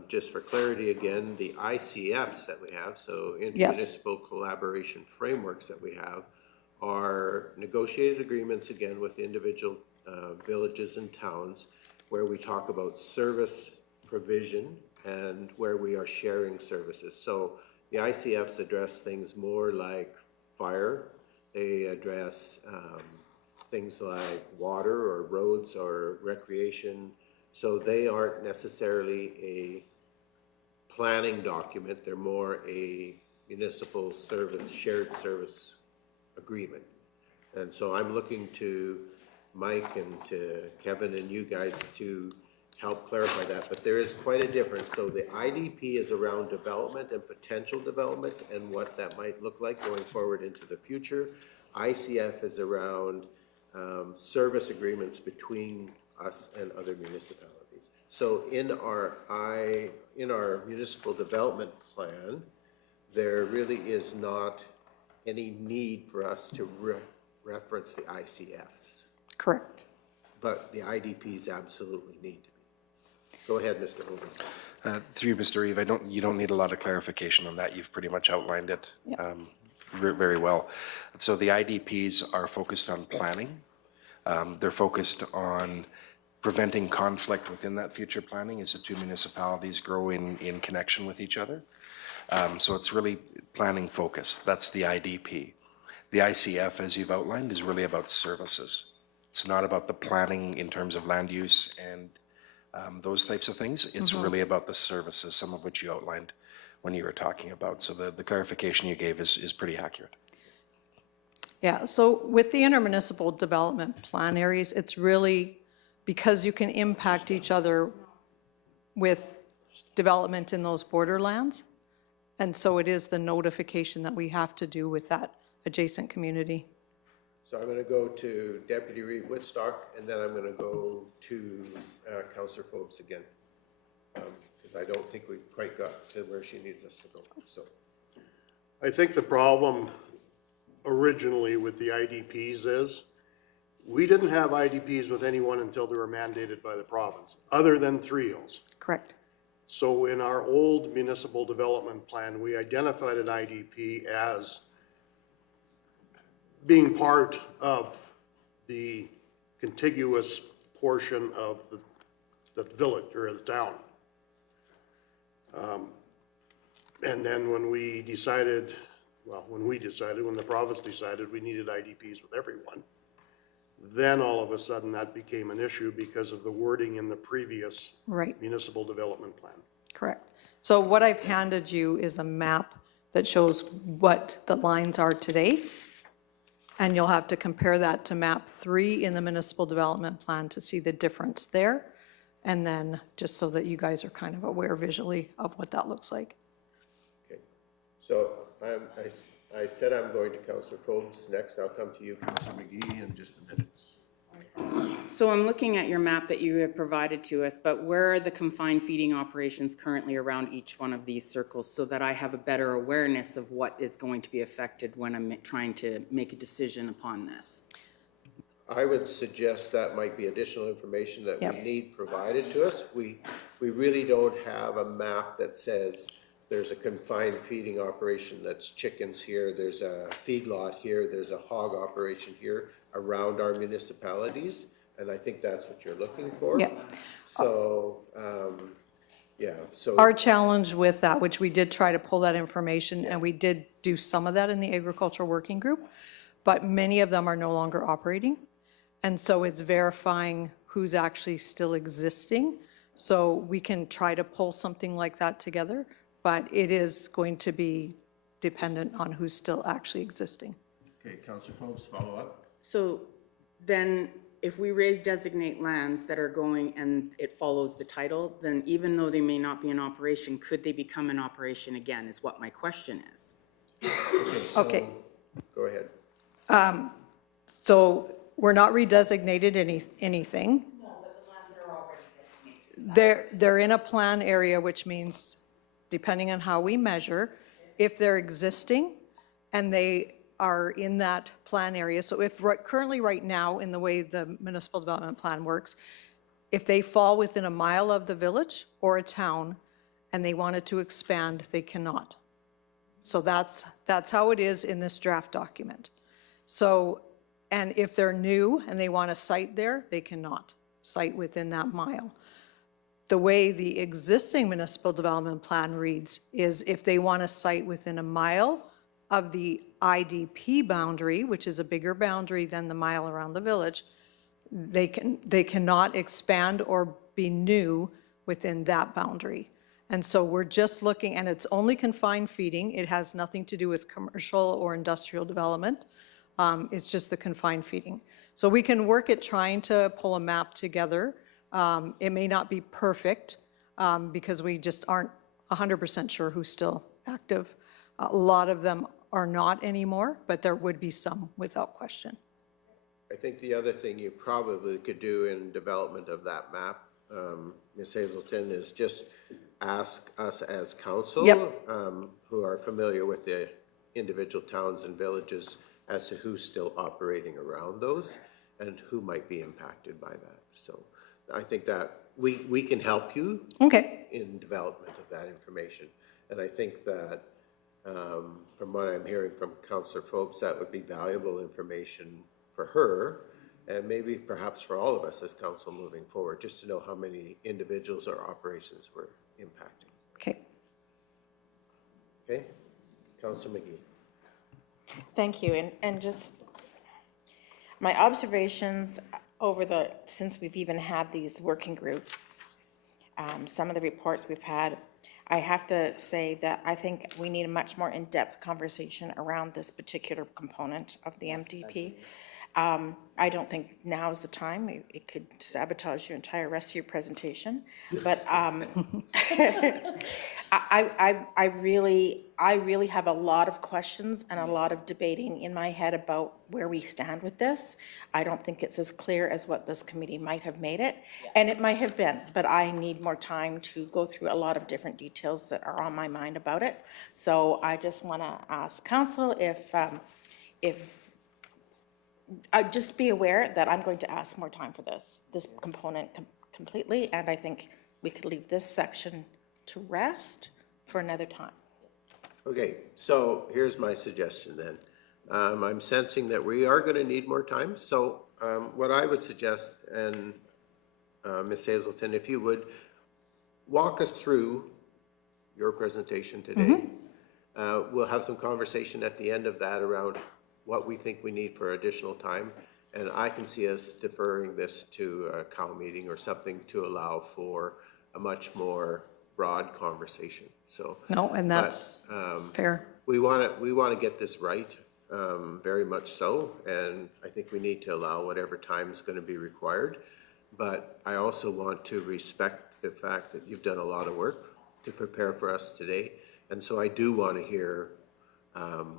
just for clarity again, the ICFs that we have, so intermunicipal collaboration frameworks that we have, are negotiated agreements, again, with individual villages and towns, where we talk about service provision and where we are sharing services. So the ICFs address things more like fire. They address things like water or roads or recreation. So they aren't necessarily a planning document. They're more a municipal service, shared service agreement. And so I'm looking to Mike and to Kevin and you guys to help clarify that, but there is quite a difference. So the IDP is around development and potential development and what that might look like going forward into the future. ICF is around service agreements between us and other municipalities. So in our municipal development plan, there really is not any need for us to reference the ICFs. Correct. But the IDPs absolutely need to be. Go ahead, Mr. Hogan. Through Mr. Reeve, you don't need a lot of clarification on that. You've pretty much outlined it very well. So the IDPs are focused on planning. They're focused on preventing conflict within that future planning as the two municipalities grow in connection with each other. So it's really planning focused. That's the IDP. The ICF, as you've outlined, is really about services. It's not about the planning in terms of land use and those types of things. It's really about the services, some of which you outlined when you were talking about. So the clarification you gave is pretty accurate. Yeah, so with the intermunicipal development plan areas, it's really because you can impact each other with development in those borderlands. And so it is the notification that we have to do with that adjacent community. So I'm going to go to Deputy Reeve Whitstock, and then I'm going to go to Councillor Phobes again, because I don't think we've quite got to where she needs us to go. So I think the problem originally with the IDPs is we didn't have IDPs with anyone until they were mandated by the province, other than Three Hills. Correct. So in our old municipal development plan, we identified an IDP as being part of the contiguous portion of the village or the town. And then when the province decided we needed IDPs with everyone, then all of a sudden that became an issue because of the wording in the previous municipal development plan. Correct. So what I've handed you is a map that shows what the lines are today. And you'll have to compare that to map 3 in the municipal development plan to see the difference there. And then just so that you guys are kind of aware visually of what that looks like. okay. So I said I'm going to Councillor Phobes next. I'll come to you, Councillor McGee, in just a minute. So I'm looking at your map that you have provided to us, but where are the confined feeding operations currently around each one of these circles so that I have a better awareness of what is going to be affected when I'm trying to make a decision upon this? I would suggest that might be additional information that we Yep. need provided to us. We really don't have a map that says there's a confined feeding operation that's chickens here, there's a feedlot here, there's a hog operation here around our municipalities, and I think that's what you're looking for. Yeah. So, yeah, so. Our challenge with that, which we did try to pull that information, and we did do some of that in the agricultural working group, but many of them are no longer operating. And so it's verifying who's actually still existing. So we can try to pull something like that together, but it is going to be dependent on who's still actually existing. Okay, Councillor Phillips, follow up. So then if we redesignate lands that are going and it follows the title, then even though they may not be in operation, could they become an operation again is what my question is. Okay, so, Okay. go ahead. So we're not redesignated anything. No, but the lands that are already designated. They're in a plan area, which means, depending on how we measure, if they're existing and they are in that plan area, so if currently right now, in the way the municipal development plan works, if they fall within a mile of the village or a town and they wanted to expand, they cannot. So that's how it is in this draft document. So, and if they're new and they want to site there, they cannot site within that mile. The way the existing municipal development plan reads is if they want to site within a mile of the IDP boundary, which is a bigger boundary than the mile around the village, they cannot expand or be new within that boundary. And so we're just looking, and it's only confined feeding. It has nothing to do with commercial or industrial development. It's just the confined feeding. So we can work at trying to pull a map together. It may not be perfect because we just aren't 100% sure who's still active. A lot of them are not anymore, but there would be some without question. I think the other thing you probably could do in development of that map, Ms. Hazelton, is just ask us as council, Yep. Who are familiar with the individual towns and villages as to who's still operating around those and who might be impacted by that. So I think that we can help you Okay. in development of that information. And I think that from what I'm hearing from Councillor Phobes, that would be valuable information for her and maybe perhaps for all of us as council moving forward, just to know how many individuals or operations we're impacting. Okay. Okay? Councillor McGee. Thank you, and just my observations since we've even had these working groups, some of the reports we've had, I have to say that I think we need a much more in-depth conversation around this particular component of the MDP. I don't think now is the time. It could sabotage your entire rest of your presentation, but I really have a lot of questions and a lot of debating in my head about where we stand with this. I don't think it's as clear as what this committee might have made it, and it might have been, but I need more time to go through a lot of different details that are on my mind about it. So I just want to ask council if just be aware that I'm going to ask more time for this component completely, and I think we could leave this section to rest for another time. Okay, so here's my suggestion then. I'm sensing that we are going to need more time. So what I would suggest, and Ms. Hazelton, if you would walk us through your presentation today. We'll have some conversation at the end of that around what we think we need for additional time. And I can see us deferring this to a COW meeting or something to allow for a much more broad conversation. So No, and that's fair. we want to get this right, very much so, and I think we need to allow whatever time is going to be required. But I also want to respect the fact that you've done a lot of work to prepare for us today, and so I do want to hear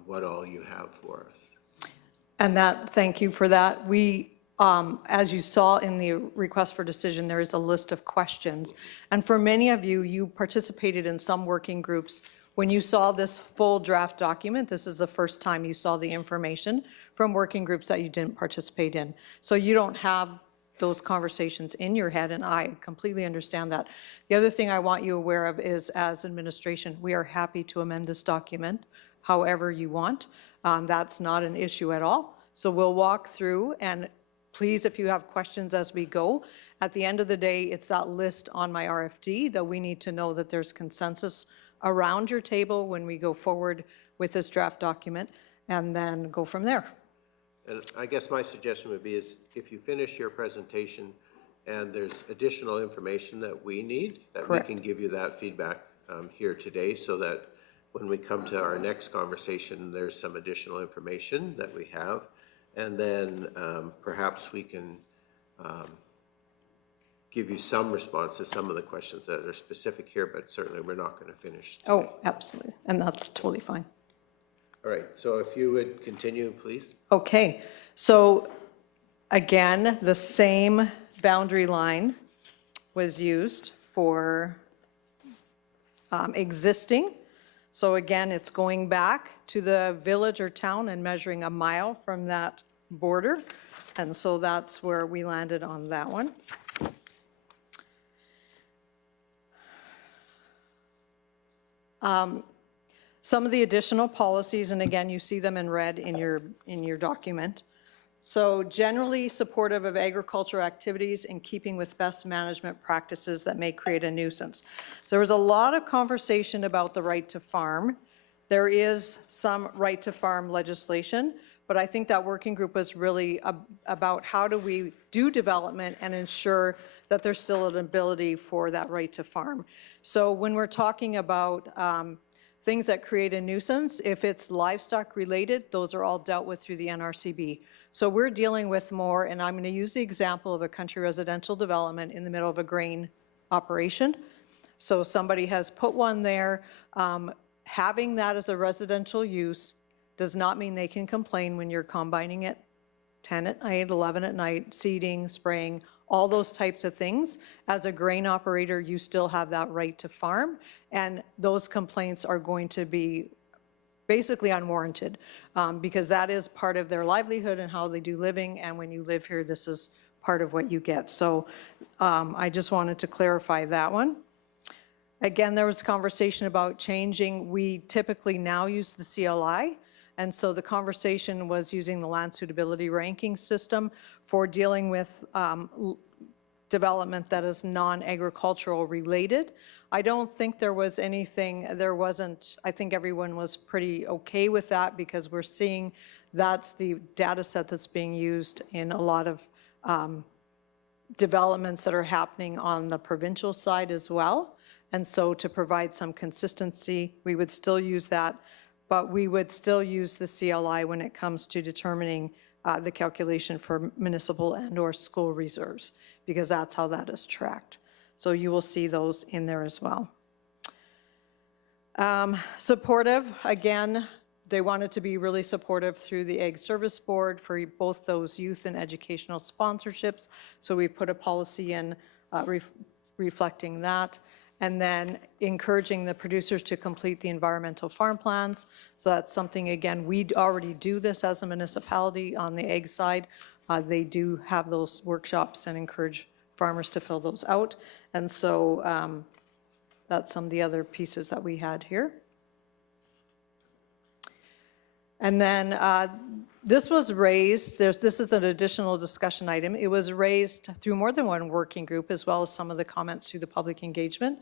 what all you have for us. And thank you for that. As you saw in the request for decision, there is a list of questions. And for many of you, you participated in some working groups. When you saw this full draft document, this is the first time you saw the information from working groups that you didn't participate in. So you don't have those conversations in your head, and I completely understand that. The other thing I want you aware of is, as administration, we are happy to amend this document however you want. That's not an issue at all. So we'll walk through, and please, if you have questions as we go, at the end of the day, it's that list on my RFD that we need to know that there's consensus around your table when we go forward with this draft document, and then go from there. And I guess my suggestion would be is if you finish your presentation and there's additional information that we need, that Correct. we can give you that feedback here today, so that when we come to our next conversation, there's some additional information that we have. And then perhaps we can give you some response to some of the questions that are specific here, but certainly we're not going to finish today. Oh, absolutely, and that's totally fine. All right, so if you would continue, please. Okay, so again, the same boundary line was used for existing. So again, it's going back to the village or town and measuring a mile from that border. And so that's where we landed on that one. Some of the additional policies, and again, you see them in red in your document. So generally supportive of agricultural activities in keeping with best management practices that may create a nuisance. So there was a lot of conversation about the right to farm. There is some right to farm legislation, but I think that working group was really about how do we do development and ensure that there's still an ability for that right to farm. So when we're talking about things that create a nuisance, if it's livestock related, those are all dealt with through the NRCB. So we're dealing with more, and I'm going to use the example of a country residential development in the middle of a grain operation. So somebody has put one there. Having that as a residential use does not mean they can complain when you're combining it 10 at night, 11 at night, seeding, spraying, all those types of things. As a grain operator, you still have that right to farm, and those complaints are going to be basically unwarranted because that is part of their livelihood and how they do living, and when you live here, this is part of what you get. So I just wanted to clarify that one. Again, there was conversation about changing. We typically now use the CLI, and so the conversation was using the land suitability ranking system for dealing with development that is non-agricultural related. I don't think there was anything, I think everyone was pretty okay with that because we're seeing that's the data set that's being used in a lot of developments that are happening on the provincial side as well. And so to provide some consistency, we would still use that, but we would still use the CLI when it comes to determining the calculation for municipal and or school reserves, because that's how that is tracked. So you will see those in there as well. Supportive, again, they wanted to be really supportive through the Ag Service Board for both those youth and educational sponsorships. So we put a policy in reflecting that. And then encouraging the producers to complete the environmental farm plans. So that's something, again, we already do this as a municipality on the ag side. They do have those workshops and encourage farmers to fill those out. And so that's some of the other pieces that we had here. And then this was raised, this is an additional discussion item. It was raised through more than one working group, as well as some of the comments through the public engagement.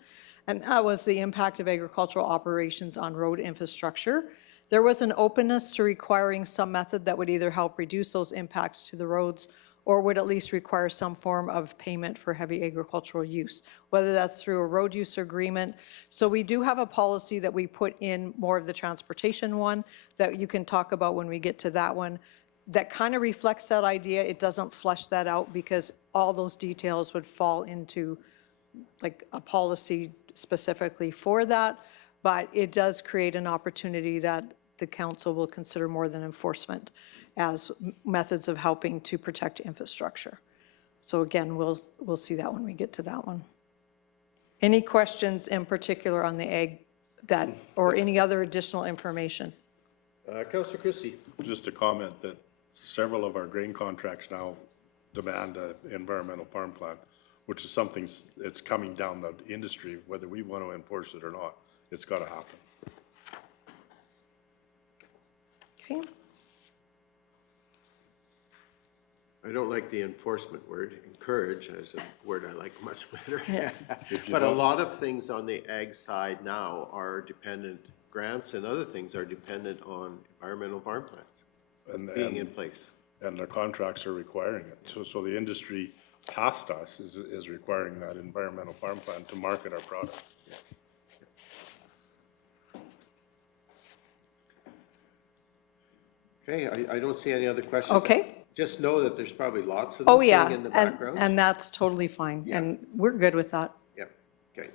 And that was the impact of agricultural operations on road infrastructure. There was an openness to requiring some method that would either help reduce those impacts to the roads or would at least require some form of payment for heavy agricultural use, whether that's through a road use agreement. So we do have a policy that we put in more of the transportation one that you can talk about when we get to that one that kind of reflects that idea. It doesn't flesh that out because all those details would fall into like a policy specifically for that, but it does create an opportunity that the council will consider more than enforcement. as methods of helping to protect infrastructure. So again, we'll see that when we get to that one. Any questions in particular on the ag that, or any other additional information? Councillor Christie. Just a comment that several of our grain contracts now demand an environmental farm plan, which is something that's coming down the industry, whether we want to enforce it or not. It's got to happen. Okay. I don't like the enforcement word. Encourage is a word I like much better. But a lot of things on the ag side now are dependent, grants and other things are dependent on environmental farm plans being in place. And the contracts are requiring it. So the industry past us is requiring that environmental farm plan to market our product. Okay, I don't see any other questions. Okay. Just know that there's probably lots of Oh, them yeah, sitting in the background. and that's totally fine, and we're good with that. Yeah, okay.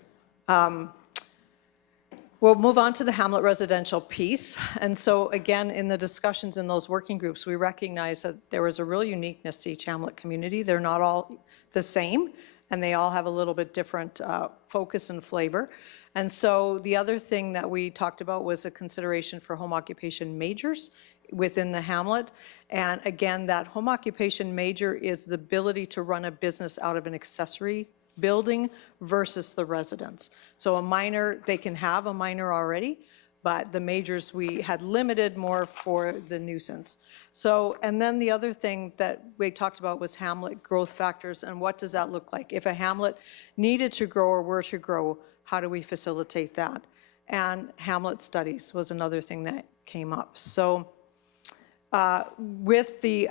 We'll move on to the Hamlet residential piece. And so again, in the discussions in those working groups, we recognize that there was a real uniqueness to each Hamlet community. They're not all the same, and they all have a little bit different focus and flavor. And so the other thing that we talked about was a consideration for home occupation majors within the hamlet. And again, that home occupation major is the ability to run a business out of an accessory building versus the residence. So a minor, they can have a minor already, but the majors we had limited more for the nuisance. So, and then the other thing that we talked about was hamlet growth factors, and what does that look like? If a hamlet needed to grow or were to grow, how do we facilitate that? And hamlet studies was another thing that came up. So with the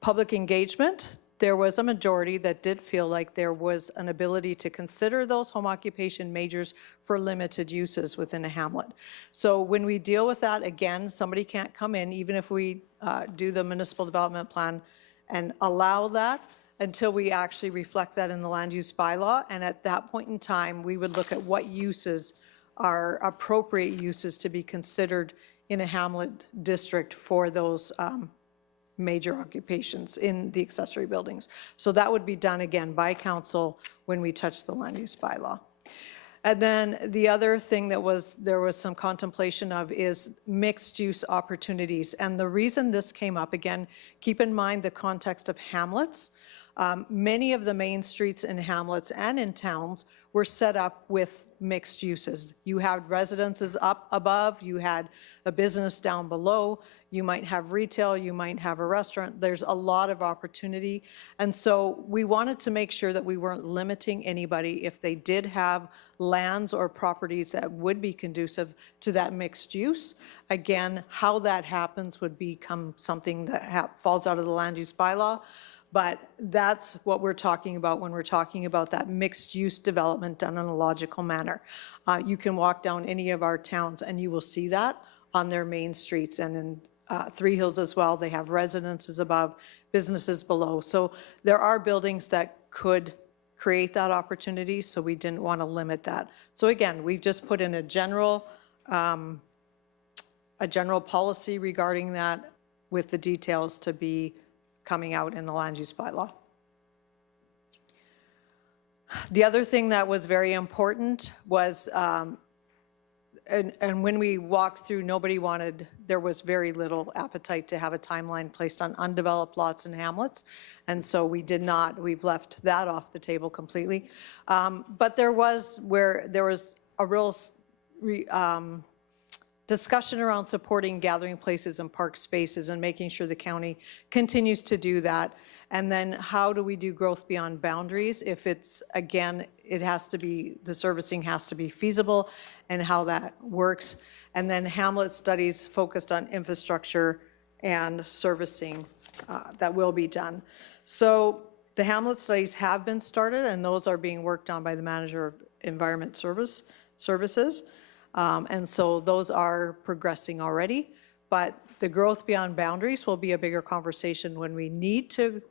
public engagement, there was a majority that did feel like there was an ability to consider those home occupation majors for limited uses within a hamlet. So when we deal with that, again, somebody can't come in, even if we do the municipal development plan and allow that, until we actually reflect that in the land use bylaw. And at that point in time, we would look at what uses are appropriate uses to be considered in a hamlet district for those major occupations in the accessory buildings. So that would be done again by council when we touch the land use bylaw. And then the other thing that there was some contemplation of is mixed use opportunities. And the reason this came up, again, keep in mind the context of hamlets. Many of the main streets in hamlets and in towns were set up with mixed uses. You had residences up above, you had a business down below, you might have retail, you might have a restaurant. There's a lot of opportunity. And so we wanted to make sure that we weren't limiting anybody if they did have lands or properties that would be conducive to that mixed use. Again, how that happens would become something that falls out of the land use bylaw. But that's what we're talking about when we're talking about that mixed-use development done in a logical manner. You can walk down any of our towns and you will see that on their main streets, and in Three Hills as well. They have residences above, businesses below. So there are buildings that could create that opportunity, so we didn't want to limit that. So again, we've just put in a general policy regarding that with the details to be coming out in the land use bylaw. The other thing that was very important was, and when we walked through, there was very little appetite to have a timeline placed on undeveloped lots and hamlets. And so we've left that off the table completely. But there was a real discussion around supporting gathering places and park spaces and making sure the county continues to do that. And then how do we do growth beyond boundaries? If it's, again, the servicing has to be feasible and how that works. And then hamlet studies focused on infrastructure and servicing that will be done. So the hamlet studies have been started, and those are being worked on by the manager of environment services. And so those are progressing already, but the growth beyond boundaries will be a bigger conversation when we need to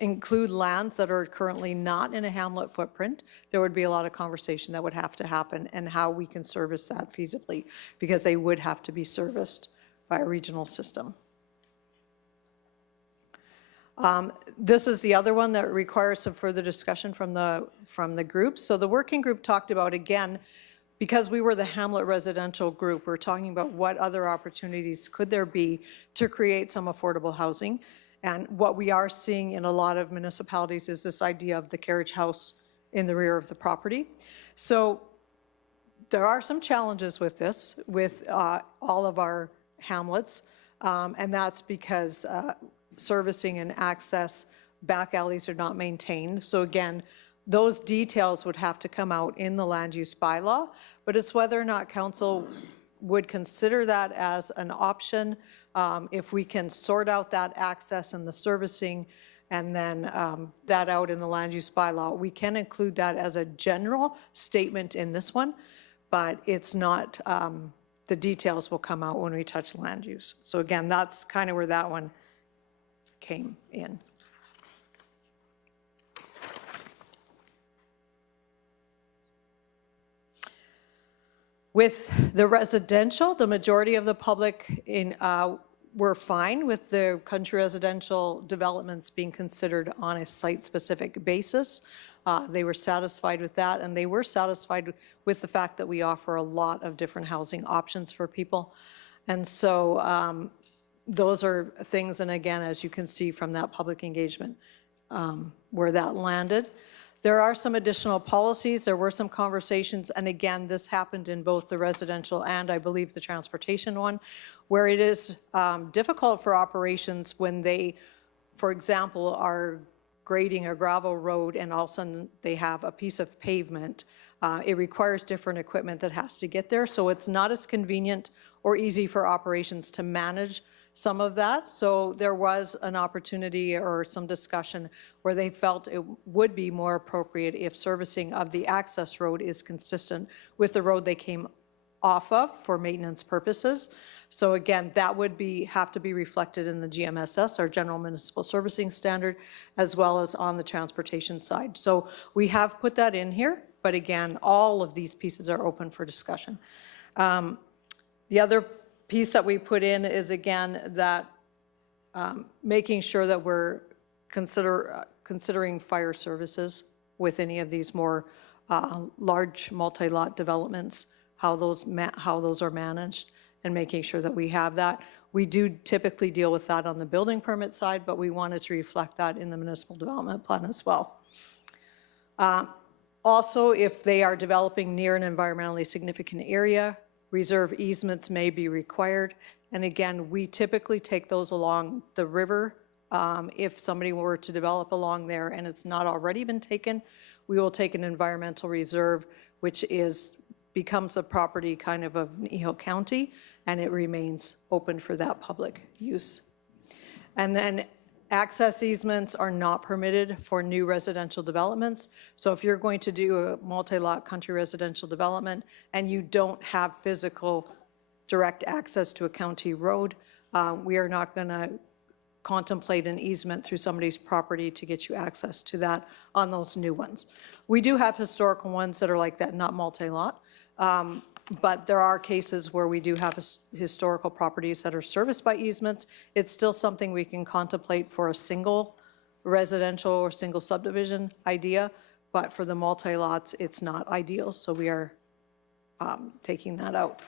include lands that are currently not in a hamlet footprint, there would be a lot of conversation that would have to happen and how we can service that feasibly, because they would have to be serviced by a regional system. This is the other one that requires some further discussion from the group. So the working group talked about, again, because we were the hamlet residential group, we're talking about what other opportunities could there be to create some affordable housing. And what we are seeing in a lot of municipalities is this idea of the carriage house in the rear of the property. So there are some challenges with this, with all of our hamlets, and that's because servicing and access back alleys are not maintained. So again, those details would have to come out in the land use bylaw, but it's whether or not council would consider that as an option. If we can sort out that access and the servicing and then that out in the land use bylaw, we can include that as a general statement in this one, but it's not, the details will come out when we touch land use. So again, that's kind of where that one came in. With the residential, the majority of the public were fine with the country residential developments being considered on a site-specific basis. They were satisfied with that, and they were satisfied with the fact that we offer a lot of different housing options for people. And so those are things, and again, as you can see from that public engagement, where that landed. There are some additional policies. There were some conversations, and again, this happened in both the residential and I believe the transportation one, where it is difficult for operations when they, for example, are grading a gravel road and all of a sudden they have a piece of pavement. It requires different equipment that has to get there, so it's not as convenient or easy for operations to manage some of that. So there was an opportunity or some discussion where they felt it would be more appropriate if servicing of the access road is consistent with the road they came off of for maintenance purposes. So again, that would have to be reflected in the GMSS, our General Municipal Servicing Standard, as well as on the transportation side. So we have put that in here, but again, all of these pieces are open for discussion. The other piece that we put in is, again, that making sure that we're considering fire services with any of these more large multi-lot developments, how those are managed, and making sure that we have that. We do typically deal with that on the building permit side, but we wanted to reflect that in the municipal development plan as well. Also, if they are developing near an environmentally significant area, reserve easements may be required. And again, we typically take those along the river. If somebody were to develop along there and it's not already been taken, we will take an environmental reserve, which becomes a property kind of Kneehill County, and it remains open for that public use. And then access easements are not permitted for new residential developments. So if you're going to do a multi-lot country residential development and you don't have physical direct access to a county road, we are not going to contemplate an easement through somebody's property to get you access to that on those new ones. We do have historical ones that are like that, not multi-lot, but there are cases where we do have historical properties that are serviced by easements. It's still something we can contemplate for a single residential or single subdivision idea, but for the multi-lots, it's not ideal, so we are taking that out.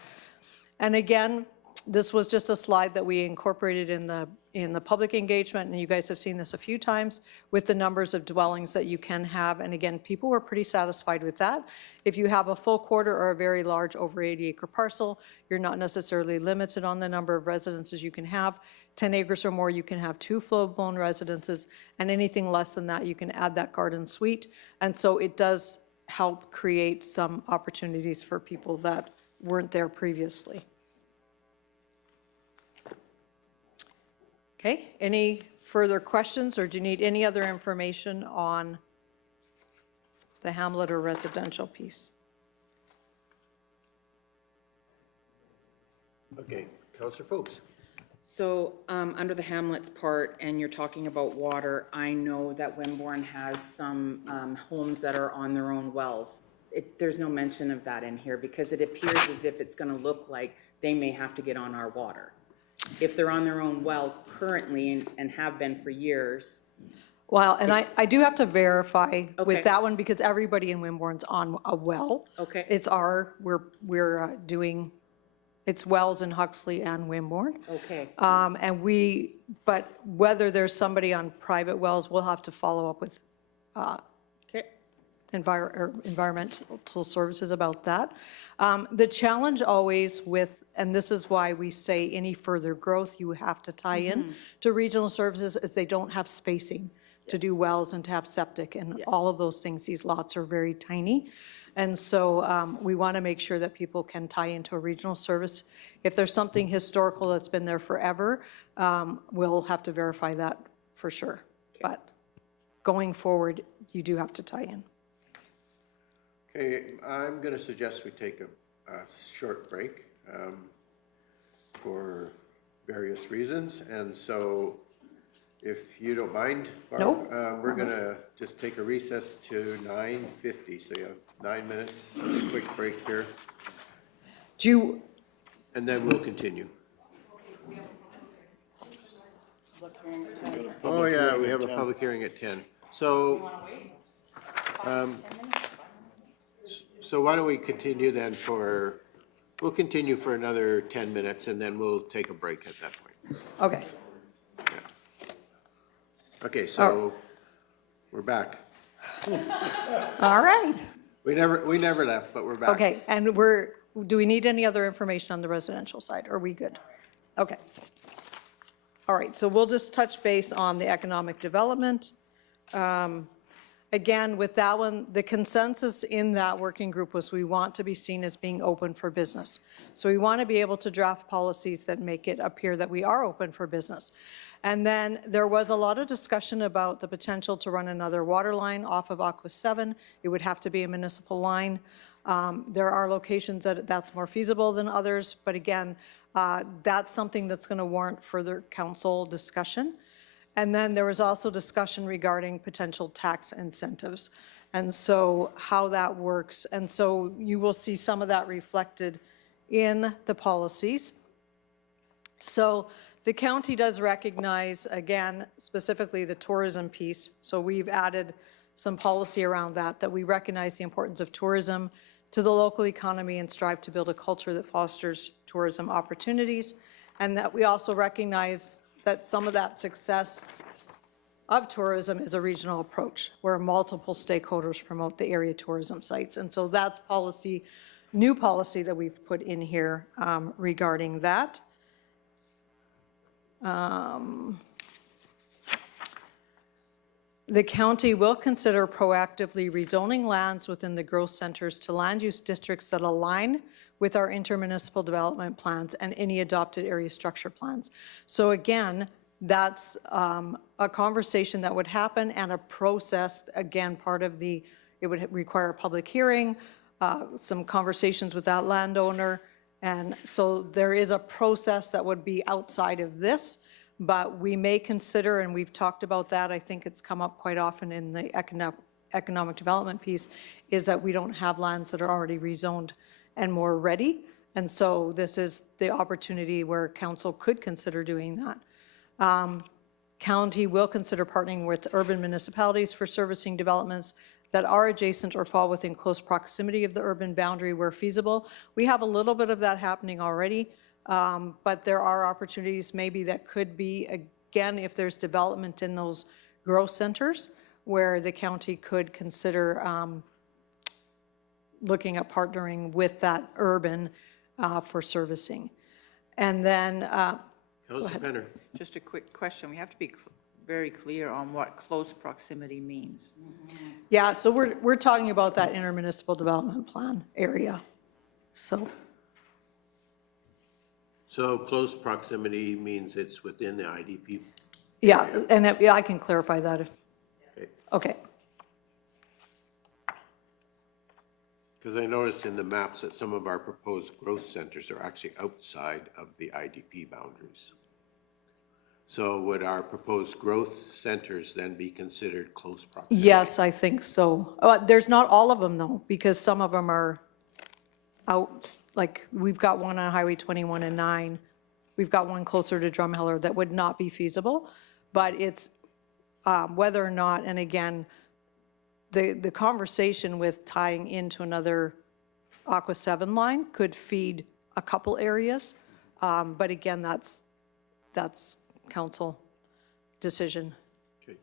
And again, this was just a slide that we incorporated in the public engagement, and you guys have seen this a few times with the numbers of dwellings that you can have. And again, people were pretty satisfied with that. If you have a full quarter or a very large over 80-acre parcel, you're not necessarily limited on the number of residences you can have. 10 acres or more, you can have 2 full-blown residences, and anything less than that, you can add that garden suite. And so it does help create some opportunities for people that weren't there previously. Okay, any further questions, or do you need any other information on the hamlet or residential piece? Okay, Councillor Fuchs. So, under the hamlets part, and you're talking about water, I know that Wimborne has some, homes that are on their own wells. There's no mention of that in here, because it appears as if it's gonna look like they may have to get on our water. If they're on their own well currently and have been for years. Well, and I do have to verify Okay. with that one, because everybody in Wimborne's on a well. Okay. It's we're doing, it's wells in Huxley and Wimborne. Okay, But whether there's somebody on private wells, we'll have to follow up with okay, environmental services about that. The challenge always with, and this is why we say any further growth, you have to tie in to regional services, is they don't have spacing to do wells and to have septic and all of those things. These lots are very tiny. And so we want to make sure that people can tie into a regional service. If there's something historical that's been there forever, we'll have to verify that for sure. But going forward, you do have to tie in. Okay, I'm going to suggest we take a short break for various reasons. And so if you don't mind, Barb, Nope. We're going to just take a recess to 9:50. So you have 9 minutes, a quick break here, Do you, and then we'll continue. Oh, yeah, we have a public hearing at 10. So, so why don't we continue then we'll continue for another 10 minutes, and then we'll take a break at that point. okay. Okay, so we're back. All right. We never left, but we're back. Okay, and do we need any other information on the residential side? Are we good? Okay. All right, so we'll just touch base on the economic development. Again, with that one, the consensus in that working group was we want to be seen as being open for business. So we want to be able to draft policies that make it appear that we are open for business. And then there was a lot of discussion about the potential to run another water line off of Aqua 7. It would have to be a municipal line. There are locations that's more feasible than others, but again, that's something that's going to warrant further council discussion. And then there was also discussion regarding potential tax incentives, and so how that works. And so you will see some of that reflected in the policies. So the county does recognize, again, specifically the tourism piece. So we've added some policy around that we recognize the importance of tourism to the local economy and strive to build a culture that fosters tourism opportunities. And that we also recognize that some of that success of tourism is a regional approach where multiple stakeholders promote the area tourism sites. And so that's policy, new policy that we've put in here regarding that. The county will consider proactively rezoning lands within the growth centers to land use districts that align with our intermunicipal development plans and any adopted area structure plans. So again, that's a conversation that would happen and a process, again, part of it would require a public hearing, some conversations with that landowner. And so there is a process that would be outside of this, but we may consider, and we've talked about that, I think it's come up quite often in the economic development piece, is that we don't have lands that are already rezoned and more ready. And so this is the opportunity where council could consider doing that. County will consider partnering with urban municipalities for servicing developments that are adjacent or fall within close proximity of the urban boundary where feasible. We have a little bit of that happening already, but there are opportunities maybe that could be, again, if there's development in those growth centers where the county could consider looking at partnering with that urban for servicing. And then, Councilor Penner. Just a quick question. We have to be very clear on what close proximity means. yeah, so we're talking about that intermunicipal development plan area. So close proximity means it's within the IDP. yeah, and I can clarify that if, okay. Because I noticed in the maps that some of our proposed growth centers are actually outside of the IDP boundaries. So would our proposed growth centers then be considered close proximity? Yes, I think so. There's not all of them though, because some of them are out, like we've got one on Highway 21 and 9. We've got one closer to Drumheller that would not be feasible, but it's whether or not, and again, the conversation with tying into another Aqua 7 line could feed a couple areas, but again, that's council decision. Okay.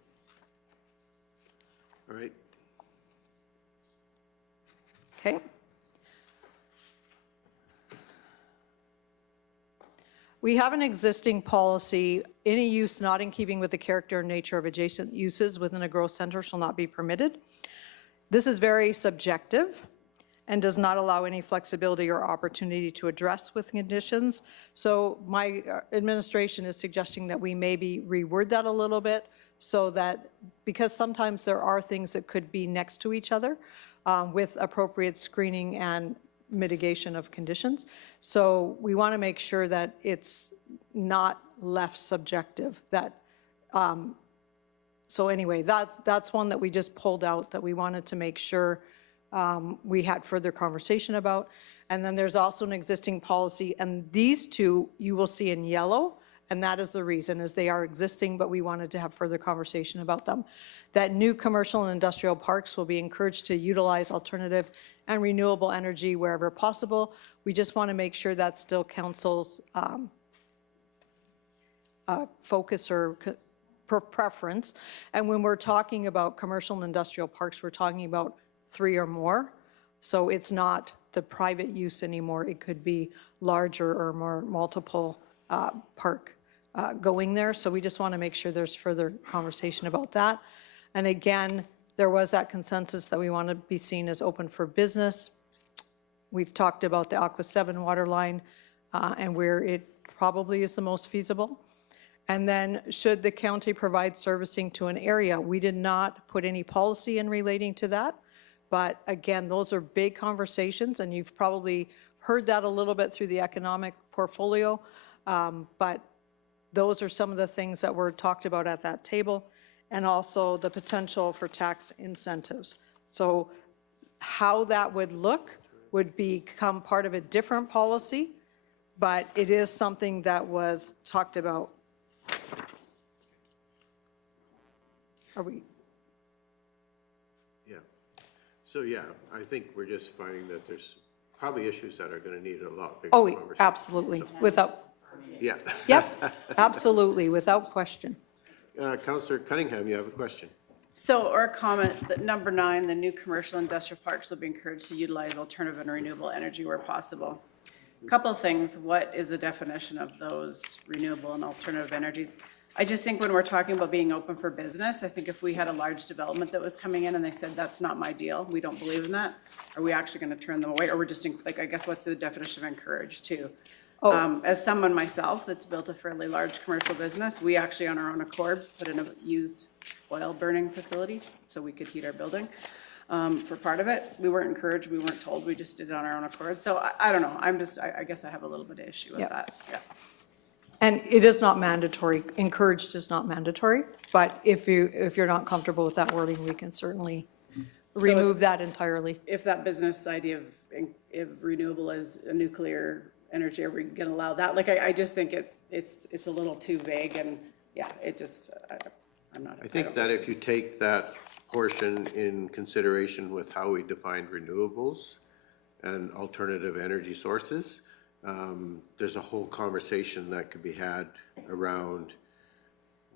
All right. Okay. We have an existing policy, any use not in keeping with the character and nature of adjacent uses within a growth center shall not be permitted. This is very subjective and does not allow any flexibility or opportunity to address with conditions. So my administration is suggesting that we maybe reword that a little bit so that, because sometimes there are things that could be next to each other with appropriate screening and mitigation of conditions. So we want to make sure that it's not left subjective. That so anyway, that's one that we just pulled out that we wanted to make sure we had further conversation about. And then there's also an existing policy, and these two you will see in yellow, and that is the reason, is they are existing, but we wanted to have further conversation about them. That new commercial and industrial parks will be encouraged to utilize alternative and renewable energy wherever possible. We just want to make sure that's still council's focus or preference. And when we're talking about commercial and industrial parks, we're talking about 3 or more. So it's not the private use anymore. It could be larger or more multiple park going there. So we just want to make sure there's further conversation about that. And again, there was that consensus that we want to be seen as open for business. We've talked about the Aqua 7 water line and where it probably is the most feasible. And then should the county provide servicing to an area? We did not put any policy in relating to that. But again, those are big conversations, and you've probably heard that a little bit through the economic portfolio. But those are some of the things that were talked about at that table, and also the potential for tax incentives. So how that would look would become part of a different policy, but it is something that was talked about. Are we? Yeah. So yeah, I think we're just finding that there's probably issues that are going to need a lot bigger conversation. Absolutely, without, Yeah. yep, absolutely, without question. Councillor Cunningham, you have a question. So, or a comment that number 9, the new commercial industrial parks will be encouraged to utilize alternative and renewable energy where possible. A couple of things. What is the definition of those renewable and alternative energies? I just think when we're talking about being open for business, I think if we had a large development that was coming in and they said, that's not my deal, we don't believe in that, are we actually going to turn them away? Or we're just, like, I guess what's the definition of encourage too? As someone myself that's built a fairly large commercial business, we actually on our own accord put in a used oil burning facility so we could heat our building for part of it. We weren't encouraged, we weren't told, we just did it on our own accord. So I don't know, I guess I have a little bit of issue with that. Yeah. And it is not mandatory, encouraged is not mandatory, but if you're not comfortable with that wording, we can certainly remove that entirely. If that business idea of renewable is a nuclear energy, are we going to allow that? Like, I just think it's a little too vague, and yeah, it just, I'm not. I think that if you take that portion in consideration with how we defined renewables and alternative energy sources, there's a whole conversation that could be had around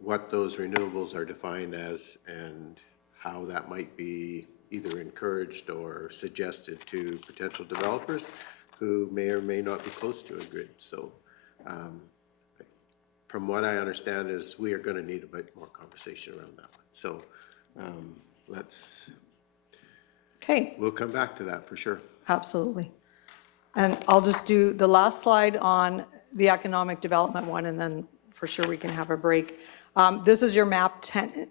what those renewables are defined as and how that might be either encouraged or suggested to potential developers who may or may not be close to a grid. So from what I understand is we are going to need a bit more conversation around that one. So we'll come back to that for sure. Absolutely. And I'll just do the last slide on the economic development one, and then for sure we can have a break. This is your map 10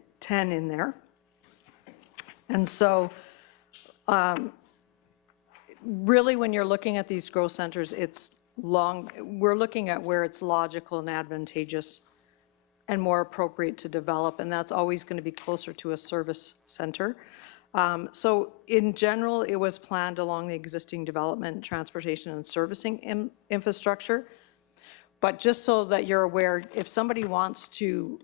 in there. And so really when you're looking at these growth centers, we're looking at where it's logical and advantageous and more appropriate to develop, and that's always going to be closer to a service center. So in general, it was planned along the existing development, transportation, and servicing infrastructure. But just so that you're aware, if somebody wants to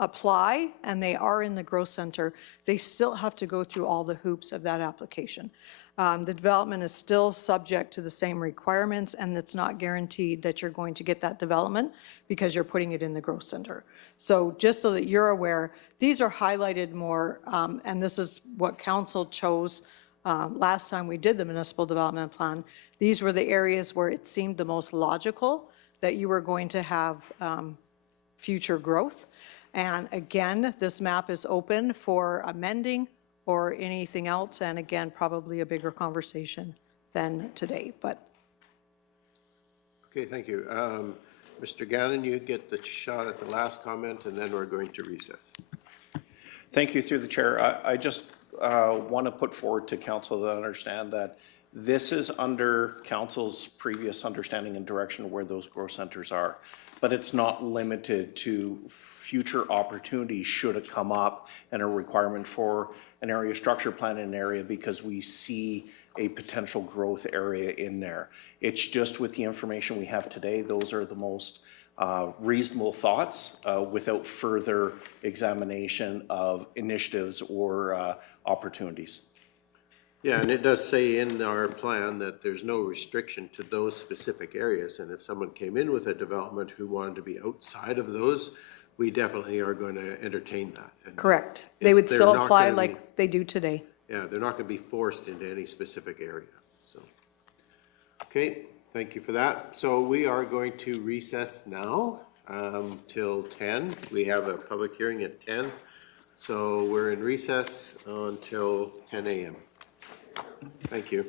apply and they are in the growth center, they still have to go through all the hoops of that application. The development is still subject to the same requirements, and it's not guaranteed that you're going to get that development because you're putting it in the growth center. So just so that you're aware, these are highlighted more, and this is what council chose last time we did the municipal development plan. These were the areas where it seemed the most logical that you were going to have future growth. And again, this map is open for amending or anything else, and again, probably a bigger conversation than today, but. Okay, thank you. Mr. Gannon, you get the shot at the last comment, and then we're going to recess. Thank you, through the chair. I just want to put forward to council to understand that this is under council's previous understanding and direction of where those growth centers are, but it's not limited to future opportunities should it come up and a requirement for an area structure plan in an area because we see a potential growth area in there. It's just with the information we have today, those are the most reasonable thoughts without further examination of initiatives or opportunities. Yeah, and it does say in our plan that there's no restriction to those specific areas, and if someone came in with a development who wanted to be outside of those, we definitely are going to entertain that. And Correct. if They would they're still not apply gonna like they do today. Yeah, they're not going to be forced into any specific area, so. Okay, thank you for that. So we are going to recess now till 10. We have a public hearing at 10. So we're in recess until 10 a.m. Thank you.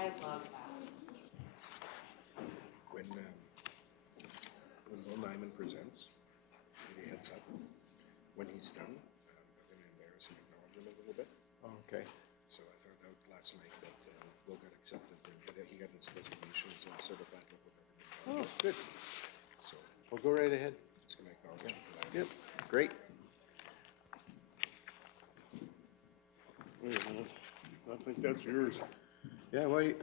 I love that. When Bill Nyman presents, so he heads up. When he's done, I'm going to embarrass and acknowledge him a little bit. Okay. So I found out last night that Bill got accepted, he got his designation as a certified local government. Oh, good. So Well, go right ahead. just going to acknowledge him for that. Yep, great. Wait a minute. I think that's yours. Yeah, wait,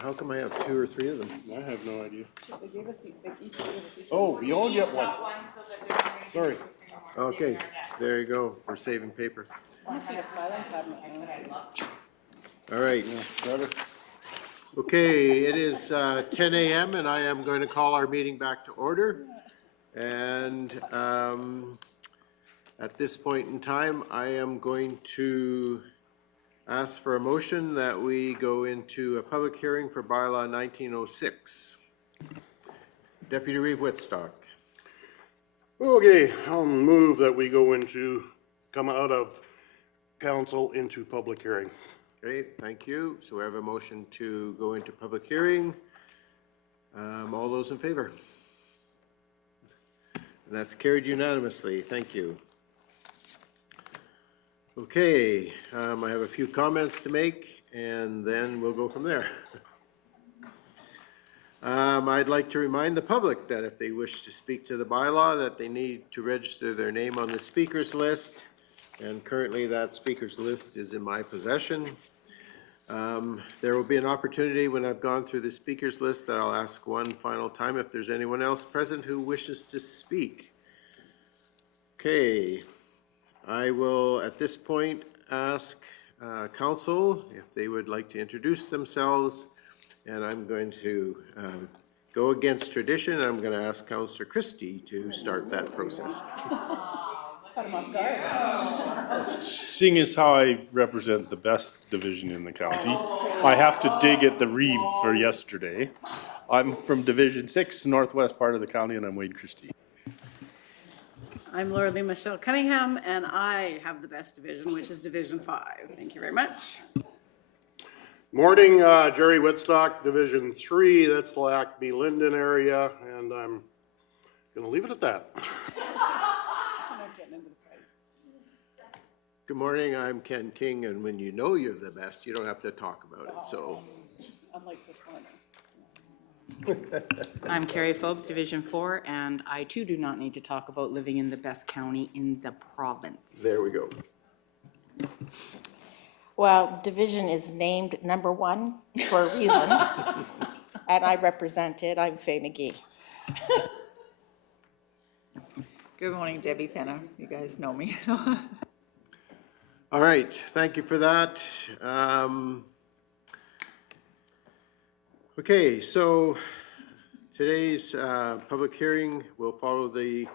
how come I have 2 or 3 of them? I have no idea. They gave us, they each gave us each. Oh, we all get one. Sorry. Okay, there you go, we're saving paper. All right. Okay, it is 10 a.m. and I am going to call our meeting back to order. And at this point in time, I am going to ask for a motion that we go into a public hearing for Bylaw 1906. Deputy Reeve Whitstock. Okay, I'll move that we come out of council into public hearing. Okay, thank you. So we have a motion to go into public hearing. All those in favor? And that's carried unanimously. Thank you. Okay, I have a few comments to make, and then we'll go from there. I'd like to remind the public that if they wish to speak to the bylaw, that they need to register their name on the speakers list. And currently that speakers list is in my possession. There will be an opportunity when I've gone through the speakers list that I'll ask one final time if there's anyone else present who wishes to speak. Okay, I will at this point ask council if they would like to introduce themselves, and I'm going to go against tradition. I'm going to ask Councillor Christie to start that process. Seeing as how I represent the best division in the county, I have to dig at the Reeve for yesterday. I'm from Division 6, northwest part of the county, and I'm Wade Christie. I'm Laura Lee Michelle Cunningham, and I have the best division, which is Division 5. Thank you very much. Morning, Jerry Whitstock, Division 3, that's the Lackby Linden area, and I'm gonna leave it at that. Good morning, I'm Ken King, and when you know you're the best, you don't have to talk about it, so. Unlike this morning. I'm Carrie Phobes, Division 4, and I too do not need to talk about living in the best county in the province. There we go. Well, division is named number 1 for a reason, and I represent it. I'm Faye McGee. Good morning, Debbie Penna. You guys know me. All right, thank you for that. Okay, so today's public hearing will follow the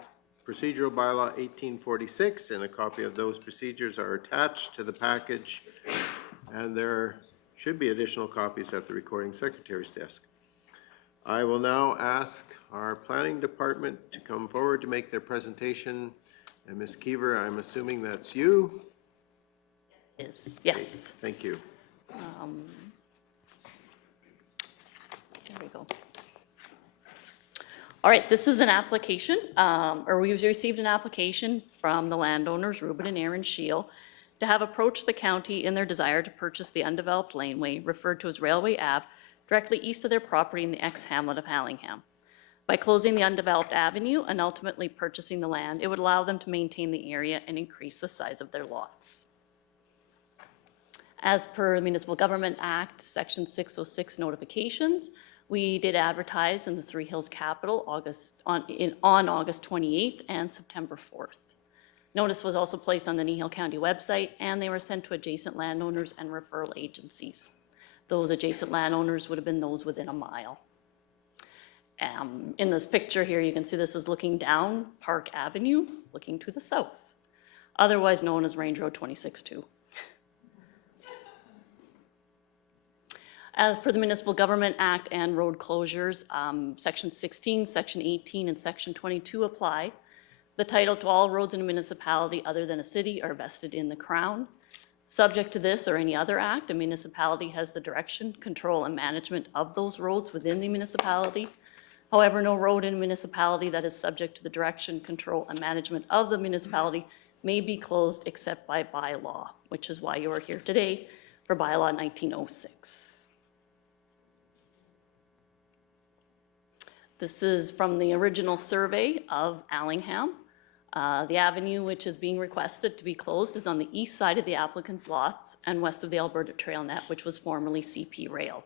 procedural bylaw 1846, and a copy of those procedures are attached to the package, and there should be additional copies at the recording secretary's desk. I will now ask our planning department to come forward to make their presentation. And Ms. Keever, I'm assuming that's you? Yes. Thank you. There we go. All right, this is an application, or we've received an application from the landowners, Ruben and Aaron Scheel, to have approached the county in their desire to purchase the undeveloped laneway referred to as Railway Ave directly east of their property in the ex-hamlet of Hallingham. By closing the undeveloped avenue and ultimately purchasing the land, it would allow them to maintain the area and increase the size of their lots. As per the Municipal Government Act, Section 606 notifications, we did advertise in the Three Hills Capital on August 28th and September 4th. Notice was also placed on the Kneehill County website, and they were sent to adjacent landowners and referral agencies. Those adjacent landowners would have been those within a mile. In this picture here, you can see this is looking down Park Avenue, looking to the south, otherwise known as Range Road 26-2. As per the Municipal Government Act and road closures, Section 16, Section 18, and Section 22 apply. The title to all roads in a municipality other than a city are vested in the Crown. Subject to this or any other act, a municipality has the direction, control, and management of those roads within the municipality. However, no road in a municipality that is subject to the direction, control, and management of the municipality may be closed except by bylaw, which is why you are here today for bylaw 1906. This is from the original survey of Allingham. The avenue which is being requested to be closed is on the east side of the applicant's lots and west of the Alberta Trail Net, which was formerly CP Rail.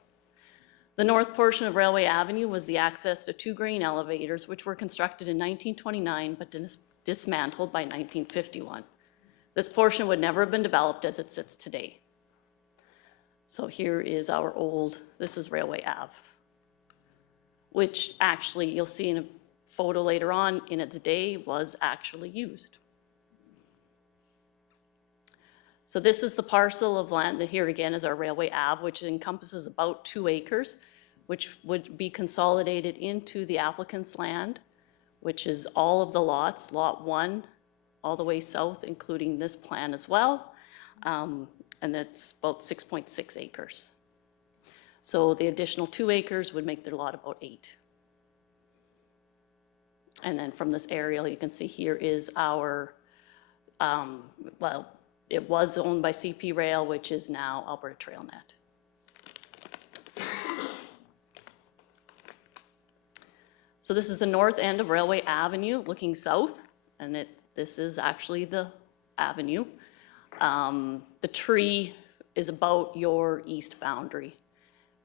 The north portion of Railway Avenue was the access to 2 grain elevators, which were constructed in 1929 but dismantled by 1951. This portion would never have been developed as it sits today. So here is our old, this is Railway Ave, which actually you'll see in a photo later on in its day was actually used. So this is the parcel of land that here again is our Railway Ave, which encompasses about 2 acres, which would be consolidated into the applicant's land, which is all of the lots, lot 1, all the way south, including this plan as well. And that's about 6.6 acres. So the additional 2 acres would make their lot about 8. And then from this aerial, you can see here is our, well, it was owned by CP Rail, which is now Alberta Trail Net. So this is the north end of Railway Avenue looking south, and this is actually the avenue. The tree is about your east boundary.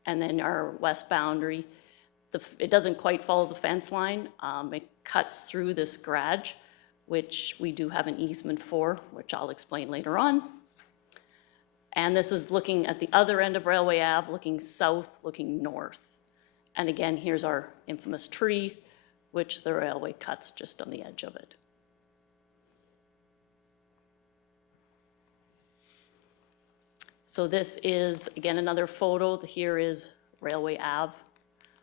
And then our west boundary, it doesn't quite follow the fence line. It cuts through this garage, which we do have an easement for, which I'll explain later on. And this is looking at the other end of Railway Ave, looking south, looking north. And again, here's our infamous tree, which the railway cuts just on the edge of it. So this is, again, another photo. Here is Railway Ave.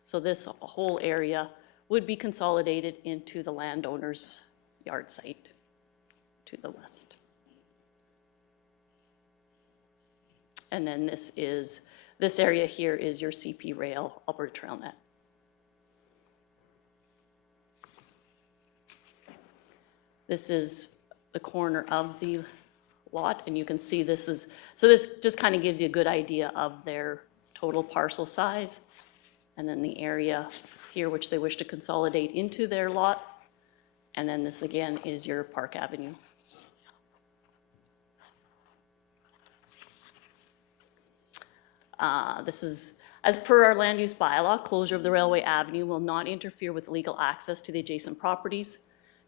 So this whole area would be consolidated into the landowner's yard site to the west. And then this area here is your CP Rail Alberta Trail Net. This is the corner of the lot, and you can see so this just kind of gives you a good idea of their total parcel size. And then the area here, which they wish to consolidate into their lots. And then this again is your Park Avenue. This is, as per our land use bylaw, closure of the Railway Avenue will not interfere with legal access to the adjacent properties.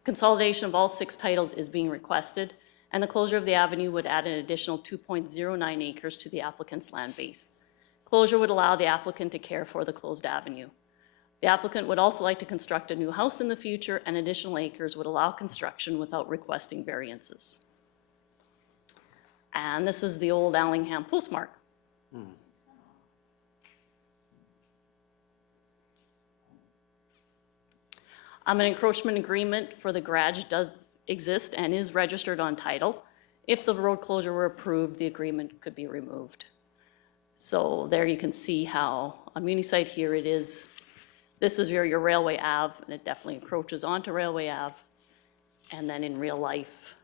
Consolidation of all 6 titles is being requested, and the closure of the avenue would add an additional 2.09 acres to the applicant's land base. Closure would allow the applicant to care for the closed avenue. The applicant would also like to construct a new house in the future, and additional acres would allow construction without requesting variances. And this is the old Allingham postmark. An encroachment agreement for the garage does exist and is registered on title. If the road closure were approved, the agreement could be removed. So there you can see how on Munisite here it is. This is your Railway Ave, and it definitely encroaches onto Railway Ave. And then in real life,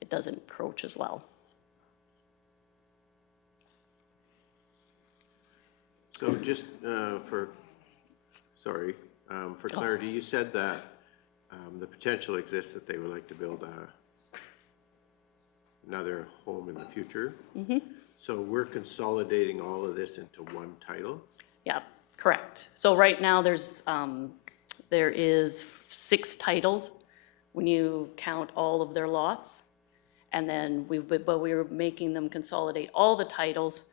it doesn't encroach as well. So just for clarity, you said that the potential exists that they would like to build another home in the future. Mm-hmm. So we're consolidating all of this into one title? Yeah, correct. So right now there is 6 titles when you count all of their lots. And then we were making them consolidate all the titles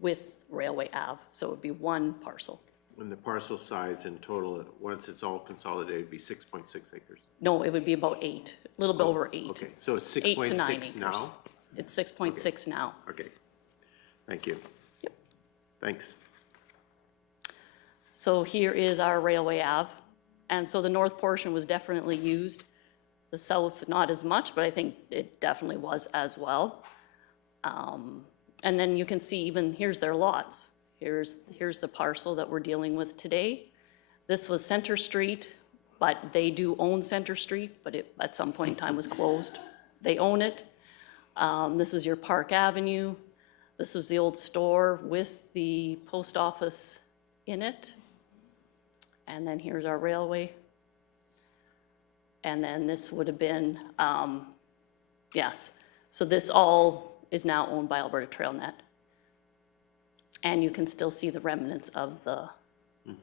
with Railway Ave. So it would be one parcel. And the parcel size in total, once it's all consolidated, would be 6.6 acres? No, it would be about 8, a little bit over 8. Okay, so it's 8 to 9 6.6 acres. now? It's 6.6 now. Okay, thank you. Yep. Thanks. So here is our Railway Ave. And so the north portion was definitely used. The south, not as much, but I think it definitely was as well. And then you can see even, here's their lots. Here's the parcel that we're dealing with today. This was Center Street, but they do own Center Street, but it at some point in time was closed. They own it. This is your Park Avenue. This was the old store with the post office in it. And then here's our railway. And then this would have been, yes. So this all is now owned by Alberta TrailNet. And you can still see the remnants of the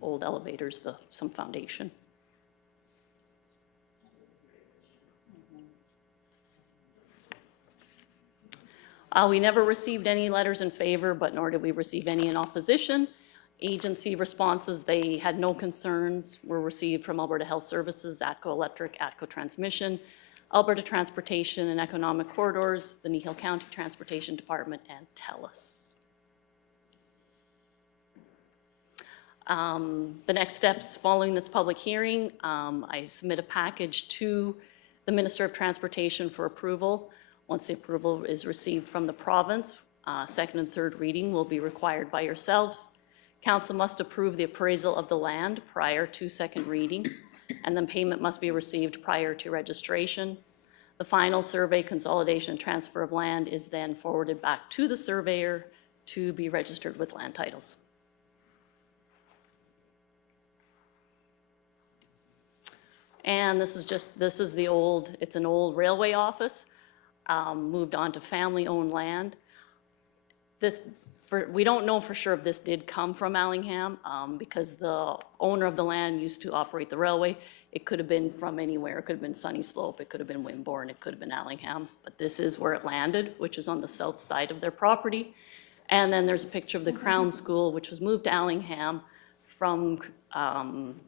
old elevators, some foundation. We never received any letters in favor, but nor did we receive any in opposition. Agency responses, they had no concerns, were received from Alberta Health Services, ATCO Electric, ATCO Transmission, Alberta Transportation and Economic Corridors, the Kneehill County Transportation Department, and TELUS. The next steps following this public hearing, I submit a package to the Minister of Transportation for approval. Once the approval is received from the province, second and third reading will be required by yourselves. Council must approve the appraisal of the land prior to second reading, and then payment must be received prior to registration. The final survey, consolidation, and transfer of land is then forwarded back to the surveyor to be registered with land titles. And this is the old, it's an old railway office, moved on to family-owned land. We don't know for sure if this did come from Allingham, because the owner of the land used to operate the railway. It could have been from anywhere. It could have been Sunny Slope, it could have been Wimborne, it could have been Allingham, but this is where it landed, which is on the south side of their property. And then there's a picture of the Crown School, which was moved to Allingham from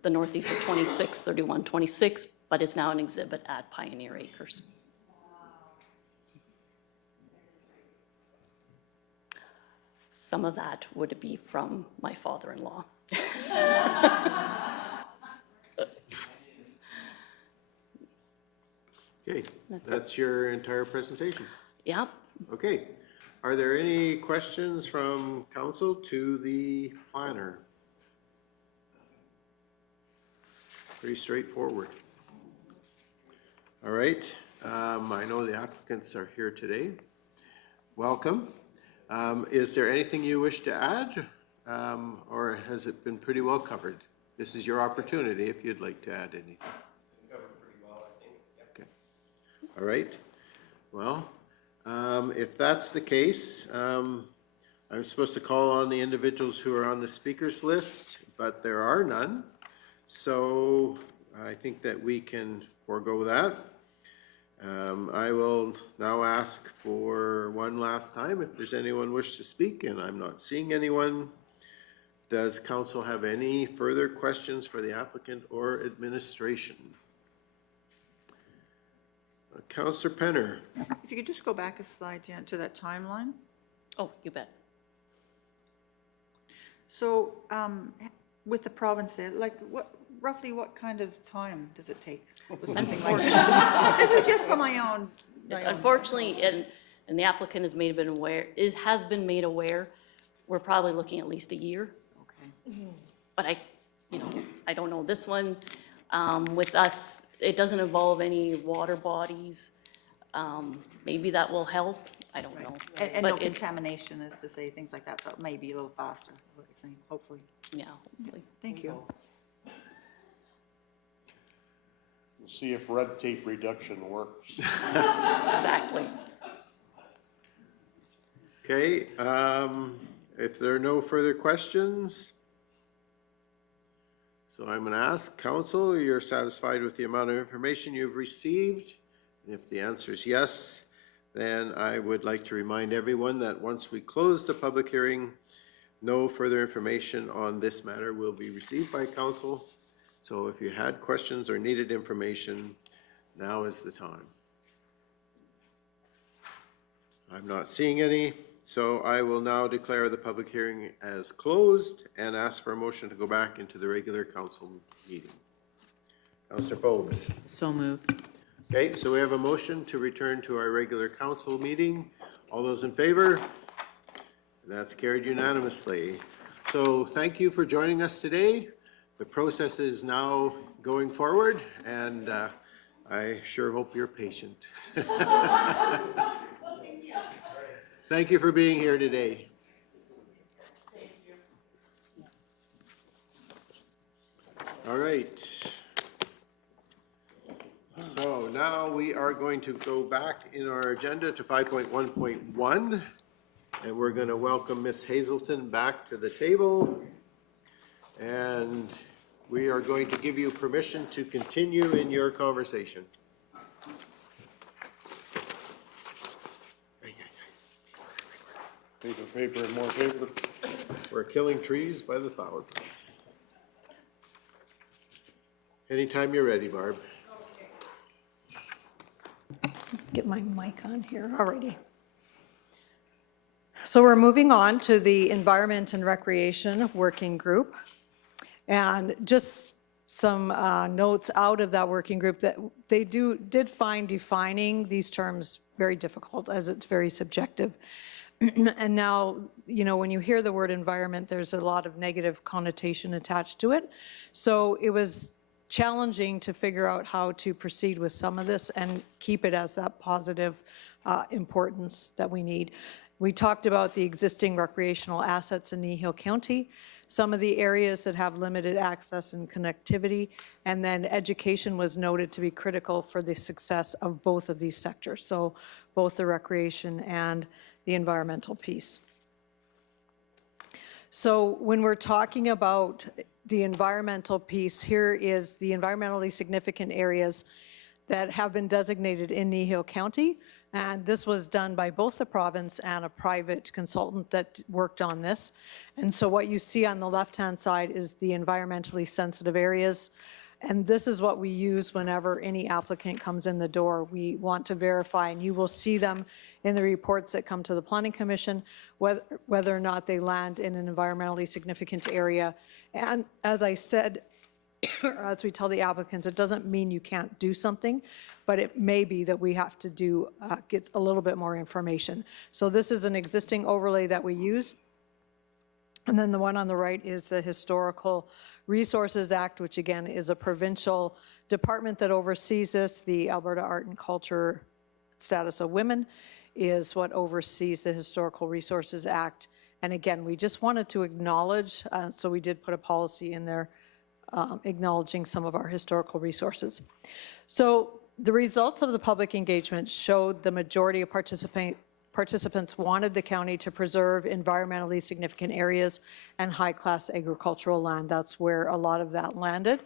the northeast of 3126, but is now an exhibit at Pioneer Acres. Some of that would be from my father-in-law. Okay, that's your entire presentation. Yep. Okay, are there any questions from council to the planner? Pretty straightforward. All right, I know the applicants are here today. Welcome. Is there anything you wish to add, or has it been pretty well covered? This is your opportunity if you'd like to add anything. Covered pretty well, I think. Yep. Okay. All right. Well, if that's the case, I'm supposed to call on the individuals who are on the speakers list, but there are none. So I think that we can forego that. I will now ask for one last time if there's anyone wish to speak, and I'm not seeing anyone. Does council have any further questions for the applicant or administration? Councillor Penner. If you could just go back a slide, Jan, to that timeline. Oh, you bet. So with the province, like roughly what kind of time does it take? Something like that. This is just for my own. Yes, unfortunately, and the applicant has been made aware, we're probably looking at least a year. Okay. But I don't know. This one, with us, it doesn't involve any water bodies. Maybe that will help. I don't know. And But no it's- contamination is to say, things like that, so it may be a little faster, is what you're saying, hopefully. Yeah, hopefully. Thank you. See if red tape reduction works. Exactly. Okay, if there are no further questions, so I'm gonna ask council, you're satisfied with the amount of information you've received? And if the answer is yes, then I would like to remind everyone that once we close the public hearing, no further information on this matter will be received by council. So if you had questions or needed information, now is the time. I'm not seeing any, so I will now declare the public hearing as closed and ask for a motion to go back into the regular council meeting. Councillor Forbes. So moved. Okay, so we have a motion to return to our regular council meeting. All those in favor? That's carried unanimously. So thank you for joining us today. The process is now going forward, and I sure hope you're patient. Thank you for being here today. All right. So now we are going to go back in our agenda to 5.1.1, and we're going to welcome Ms. Hazelton back to the table. And we are going to give you permission to continue in your conversation. Paper and more paper. We're killing trees by the thousands. Anytime you're ready, Barb. Get my mic on here already. So we're moving on to the Environment and Recreation Working Group. And just some notes out of that working group that they did find defining these terms very difficult, as it's very subjective. And now, you know, when you hear the word environment, there's a lot of negative connotation attached to it. So it was challenging to figure out how to proceed with some of this and keep it as that positive importance that we need. We talked about the existing recreational assets in Kneehill County, some of the areas that have limited access and connectivity, and then education was noted to be critical for the success of both of these sectors, so both the recreation and the environmental piece. So when we're talking about the environmental piece, here is the environmentally significant areas that have been designated in Kneehill County. And this was done by both the province and a private consultant that worked on this. And so what you see on the left-hand side is the environmentally sensitive areas. And this is what we use whenever any applicant comes in the door. We want to verify, and you will see them in the reports that come to the Planning Commission, whether or not they land in an environmentally significant area. And as I said, as we tell the applicants, it doesn't mean you can't do something, but it may be that we have to do, get a little bit more information. So this is an existing overlay that we use. And then the one on the right is the Historical Resources Act, which again is a provincial department that oversees this. The Alberta Art and Culture Status of Women is what oversees the Historical Resources Act. And again, we just wanted to acknowledge, so we did put a policy in there acknowledging some of our historical resources. So the results of the public engagement showed the majority of participants wanted the county to preserve environmentally significant areas and high-class agricultural land. That's where a lot of that landed.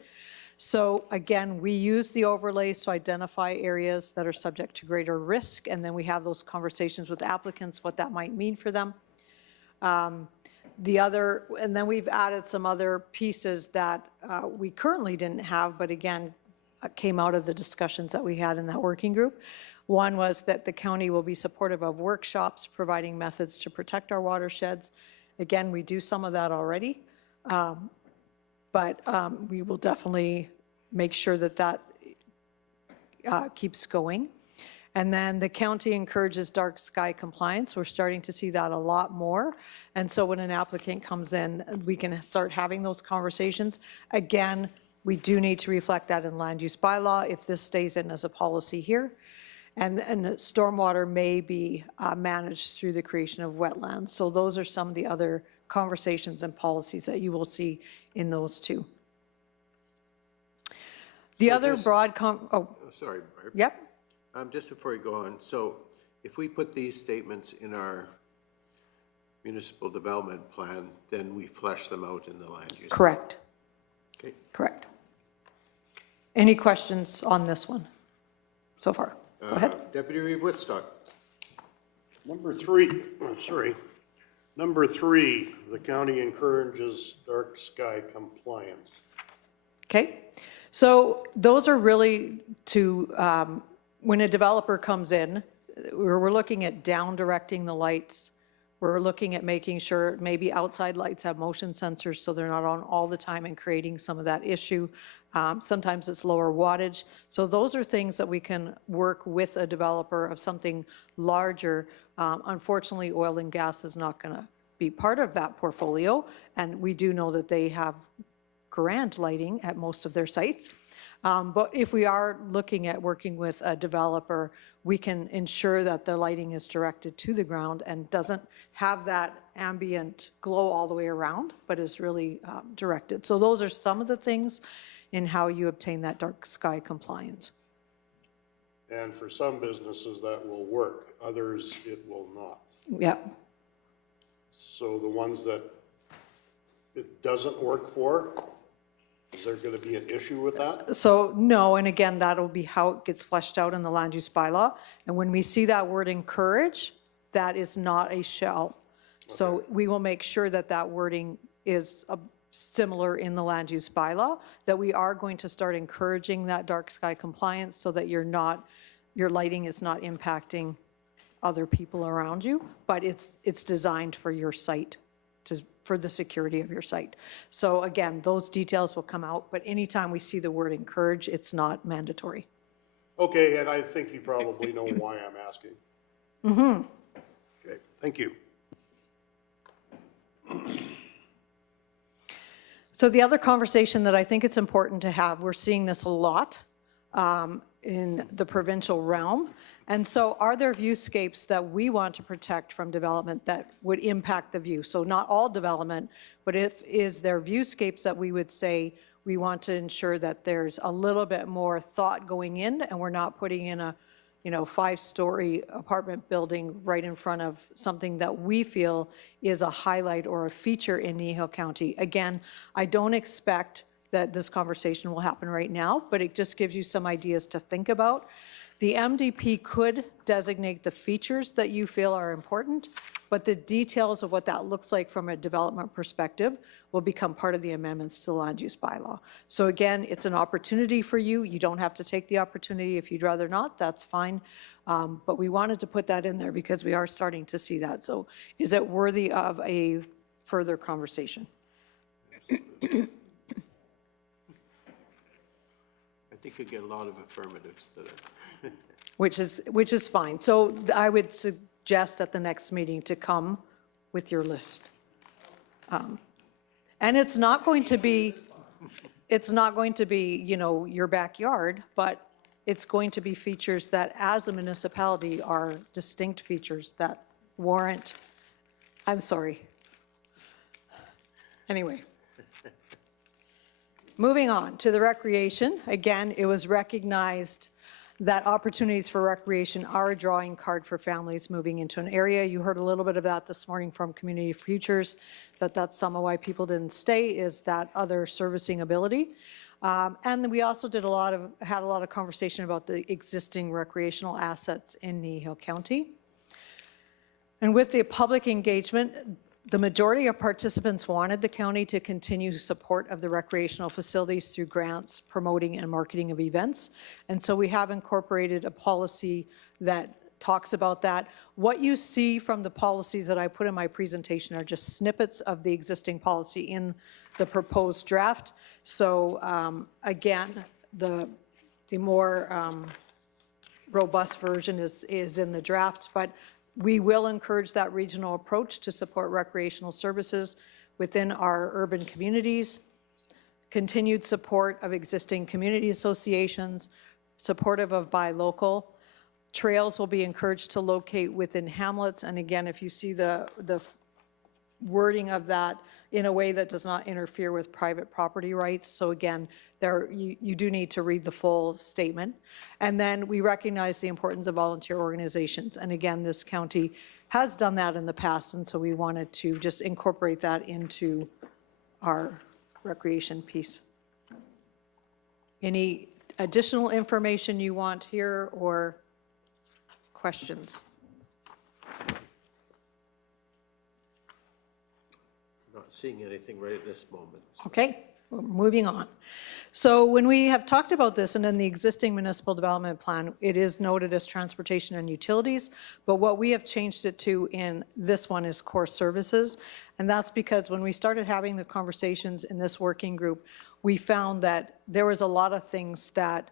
So again, we use the overlays to identify areas that are subject to greater risk, and then we have those conversations with applicants, what that might mean for them. And then we've added some other pieces that we currently didn't have, but again, came out of the discussions that we had in that working group. One was that the county will be supportive of workshops providing methods to protect our watersheds. Again, we do some of that already, but we will definitely make sure that that keeps going. And then the county encourages dark sky compliance. We're starting to see that a lot more. And so when an applicant comes in, we can start having those conversations. Again, we do need to reflect that in land use bylaw if this stays in as a policy here. And the stormwater may be managed through the creation of wetlands. So those are some of the other conversations and policies that you will see in those two. The other broad, Sorry, Barb. Yep. Just before you go on, so if we put these statements in our municipal development plan, then we flesh them out in the land use. Correct. Okay. Correct. Any questions on this one so far? Go ahead. Deputy Reeve Whitstock. Number three, the county encourages dark sky compliance. Okay. So those are really to, when a developer comes in, we're looking at down directing the lights. We're looking at making sure maybe outside lights have motion sensors so they're not on all the time and creating some of that issue. Sometimes it's lower wattage. So those are things that we can work with a developer of something larger Unfortunately, oil and gas is not going to be part of that portfolio, and we do know that they have grand lighting at most of their sites. But if we are looking at working with a developer, we can ensure that the lighting is directed to the ground and doesn't have that ambient glow all the way around, but is really directed. So those are some of the things in how you obtain that dark sky compliance. And for some businesses, that will work. Others, it will not. Yeah. So the ones that it doesn't work for, is there going to be an issue with that? So no, and again, that'll be how it gets fleshed out in the land use bylaw. And when we see that word encourage, that is not a shall. So we will make sure that that wording is similar in the land use bylaw, that we are going to start encouraging that dark sky compliance so that your lighting is not impacting other people around you, but it's designed for your site, for the security of your site. So again, those details will come out, but anytime we see the word encourage, it's not mandatory. Okay, and I think you probably know why I'm asking. Mm-hmm. Okay, thank you. So the other conversation that I think it's important to have, we're seeing this a lot in the provincial realm. And so are there viewscapes that we want to protect from development that would impact the view? So not all development, but is there viewscapes that we would say we want to ensure that there's a little bit more thought going in and we're not putting in a 5-story apartment building right in front of something that we feel is a highlight or a feature in Kneehill County. Again, I don't expect that this conversation will happen right now, but it just gives you some ideas to think about. The MDP could designate the features that you feel are important, but the details of what that looks like from a development perspective will become part of the amendments to the land use bylaw. So again, it's an opportunity for you. You don't have to take the opportunity. If you'd rather not, that's fine. But we wanted to put that in there because we are starting to see that. So is it worthy of a further conversation? I think you get a lot of affirmatives to that. Which is fine. So I would suggest at the next meeting to come with your list. And it's not going to be, your backyard, but it's going to be features that as a municipality are distinct features that warrant, I'm sorry. Anyway. Moving on to the recreation. Again, it was recognized that opportunities for recreation are a drawing card for families moving into an area. You heard a little bit of that this morning from Community Futures, that's some of why people didn't stay, is that other servicing ability. And we also had a lot of conversation about the existing recreational assets in Kneehill County. And with the public engagement, the majority of participants wanted the county to continue support of the recreational facilities through grants, promoting and marketing of events. And so we have incorporated a policy that talks about that. What you see from the policies that I put in my presentation are just snippets of the existing policy in the proposed draft. So again, the more robust version is in the draft, but we will encourage that regional approach to support recreational services within our urban communities, continued support of existing community associations, supportive of buy local. Trails will be encouraged to locate within hamlets. And again, if you see the wording of that in a way that does not interfere with private property rights. So again, you do need to read the full statement. And then we recognize the importance of volunteer organizations. And again, this county has done that in the past, and so we wanted to just incorporate that into our recreation piece. Any additional information you want here or questions? Not seeing anything right at this moment. Okay, well, moving on. So when we have talked about this and in the existing municipal development plan, it is noted as transportation and utilities, but what we have changed it to in this one is core services. And that's because when we started having the conversations in this working group, we found that there was a lot of things that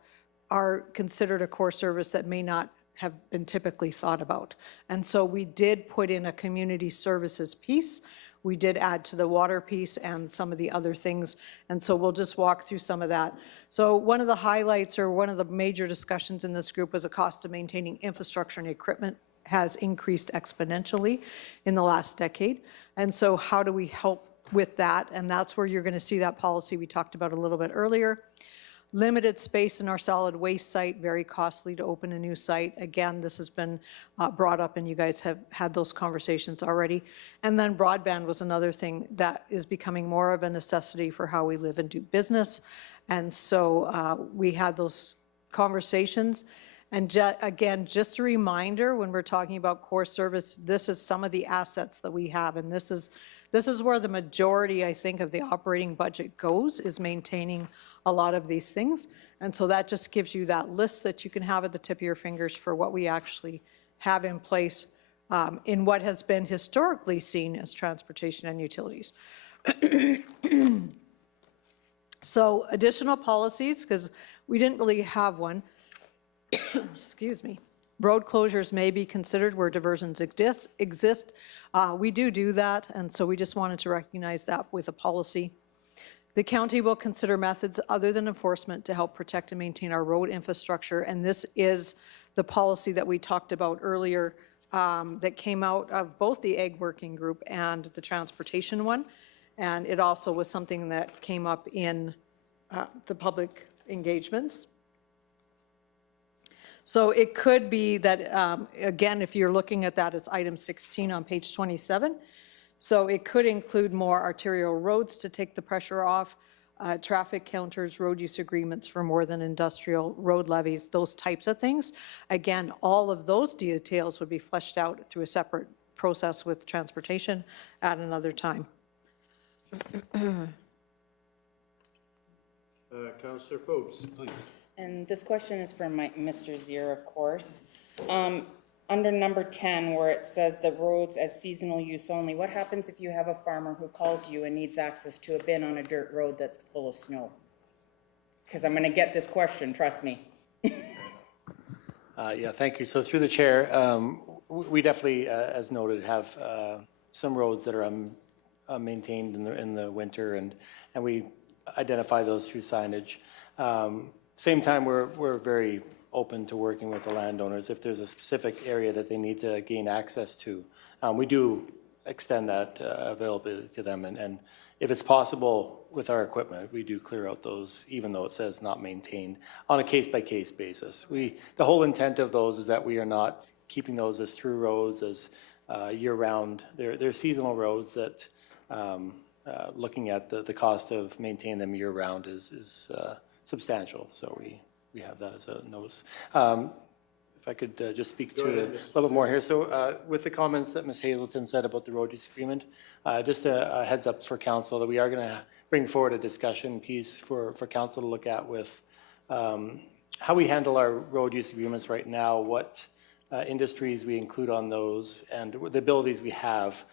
are considered a core service that may not have been typically thought about. And so we did put in a community services piece. We did add to the water piece and some of the other things. And so we'll just walk through some of that. So one of the highlights or one of the major discussions in this group was the cost of maintaining infrastructure and equipment has increased exponentially in the last decade. And so how do we help with that? And that's where you're going to see that policy we talked about a little bit earlier. Limited space in our solid waste site, very costly to open a new site. Again, this has been brought up and you guys have had those conversations already. And then broadband was another thing that is becoming more of a necessity for how we live and do business. And so we had those conversations. And again, just a reminder, when we're talking about core service, this is some of the assets that we have. And this is where the majority, I think, of the operating budget goes, is maintaining a lot of these things. And so that just gives you that list that you can have at the tip of your fingers for what we actually have in place in what has been historically seen as transportation and utilities. So additional policies, because we didn't really have one. Excuse me. Road closures may be considered where diversions exist. We do that, and so we just wanted to recognize that with a policy. The county will consider methods other than enforcement to help protect and maintain our road infrastructure, and this is the policy that we talked about earlier that came out of both the Ag Working Group and the transportation one, and it also was something that came up in the public engagements. So it could be that, again, if you're looking at that, it's item 16 on page 27. So it could include more arterial roads to take the pressure off, traffic counters, road use agreements for more than industrial road levies, those types of things. Again, all of those details would be fleshed out through a separate process with transportation at another time. Councillor Phobes, please. And this question is from Mr. Zier, of course. Under number 10, where it says the roads as seasonal use only, what happens if you have a farmer who calls you and needs access to a bin on a dirt road that's full of snow? Because I'm going to get this question, trust me. Yeah, thank you. So through the chair, we definitely, as noted, have some roads that are maintained in the winter, and we identify those through signage. Same time, we're very open to working with the landowners. If there's a specific area that they need to gain access to, we do extend that availability to them. And if it's possible with our equipment, we do clear out those, even though it says not maintained, on a case-by-case basis. The whole intent of those is that we are not keeping those as through roads, as year-round. They're seasonal roads that, looking at the cost of maintaining them year-round is substantial, so we have that as a notice. If I could just speak to a little bit more here. So with the comments that Ms. Hazelton said about the road use agreement, just a heads up for council that we are going to bring forward a discussion piece for council to look at with how we handle our road use agreements right now, what industries we include on those, and the abilities we have.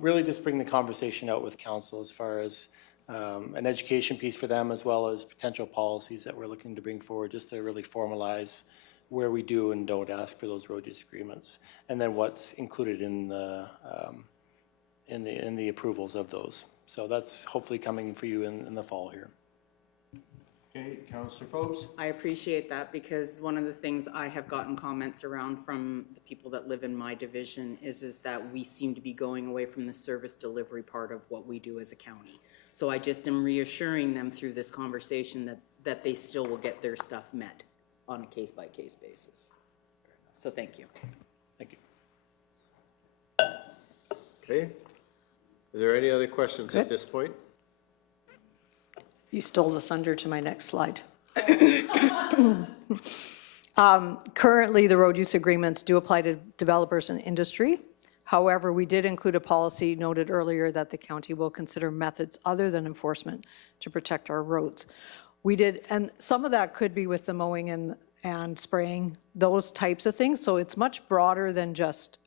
Really just bring the conversation out with council as far as an education piece for them, as well as potential policies that we're looking to bring forward, just to really formalize where we do and don't ask for those road use agreements, and then what's included in the approvals of those. So that's hopefully coming for you in the fall here. Okay, Councillor Phobes. I appreciate that, because one of the things I have gotten comments around from the people that live in my division is that we seem to be going away from the service delivery part of what we do as a county. So I just am reassuring them through this conversation that they still will get their stuff met on a case-by-case basis. So thank you. Thank you. Okay. Are there any other questions at this point? You stole the thunder to my next slide. Currently, the road use agreements do apply to developers and industry. However, we did include a policy noted earlier that the county will consider methods other than enforcement to protect our roads. We did, and some of that could be with the mowing and spraying, those types of things. So it's much broader than just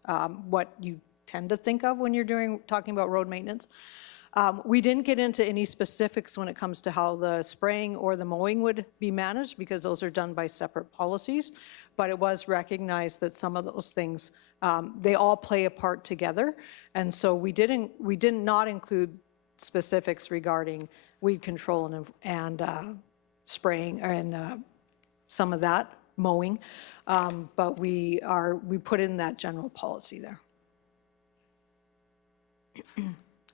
what you tend to think of when you're talking about road maintenance. We didn't get into any specifics when it comes to how the spraying or the mowing would be managed, because those are done by separate policies. but it was recognized that some of those things, they all play a part together. And so we did not include specifics regarding weed control and spraying and some of that mowing, but we put in that general policy there.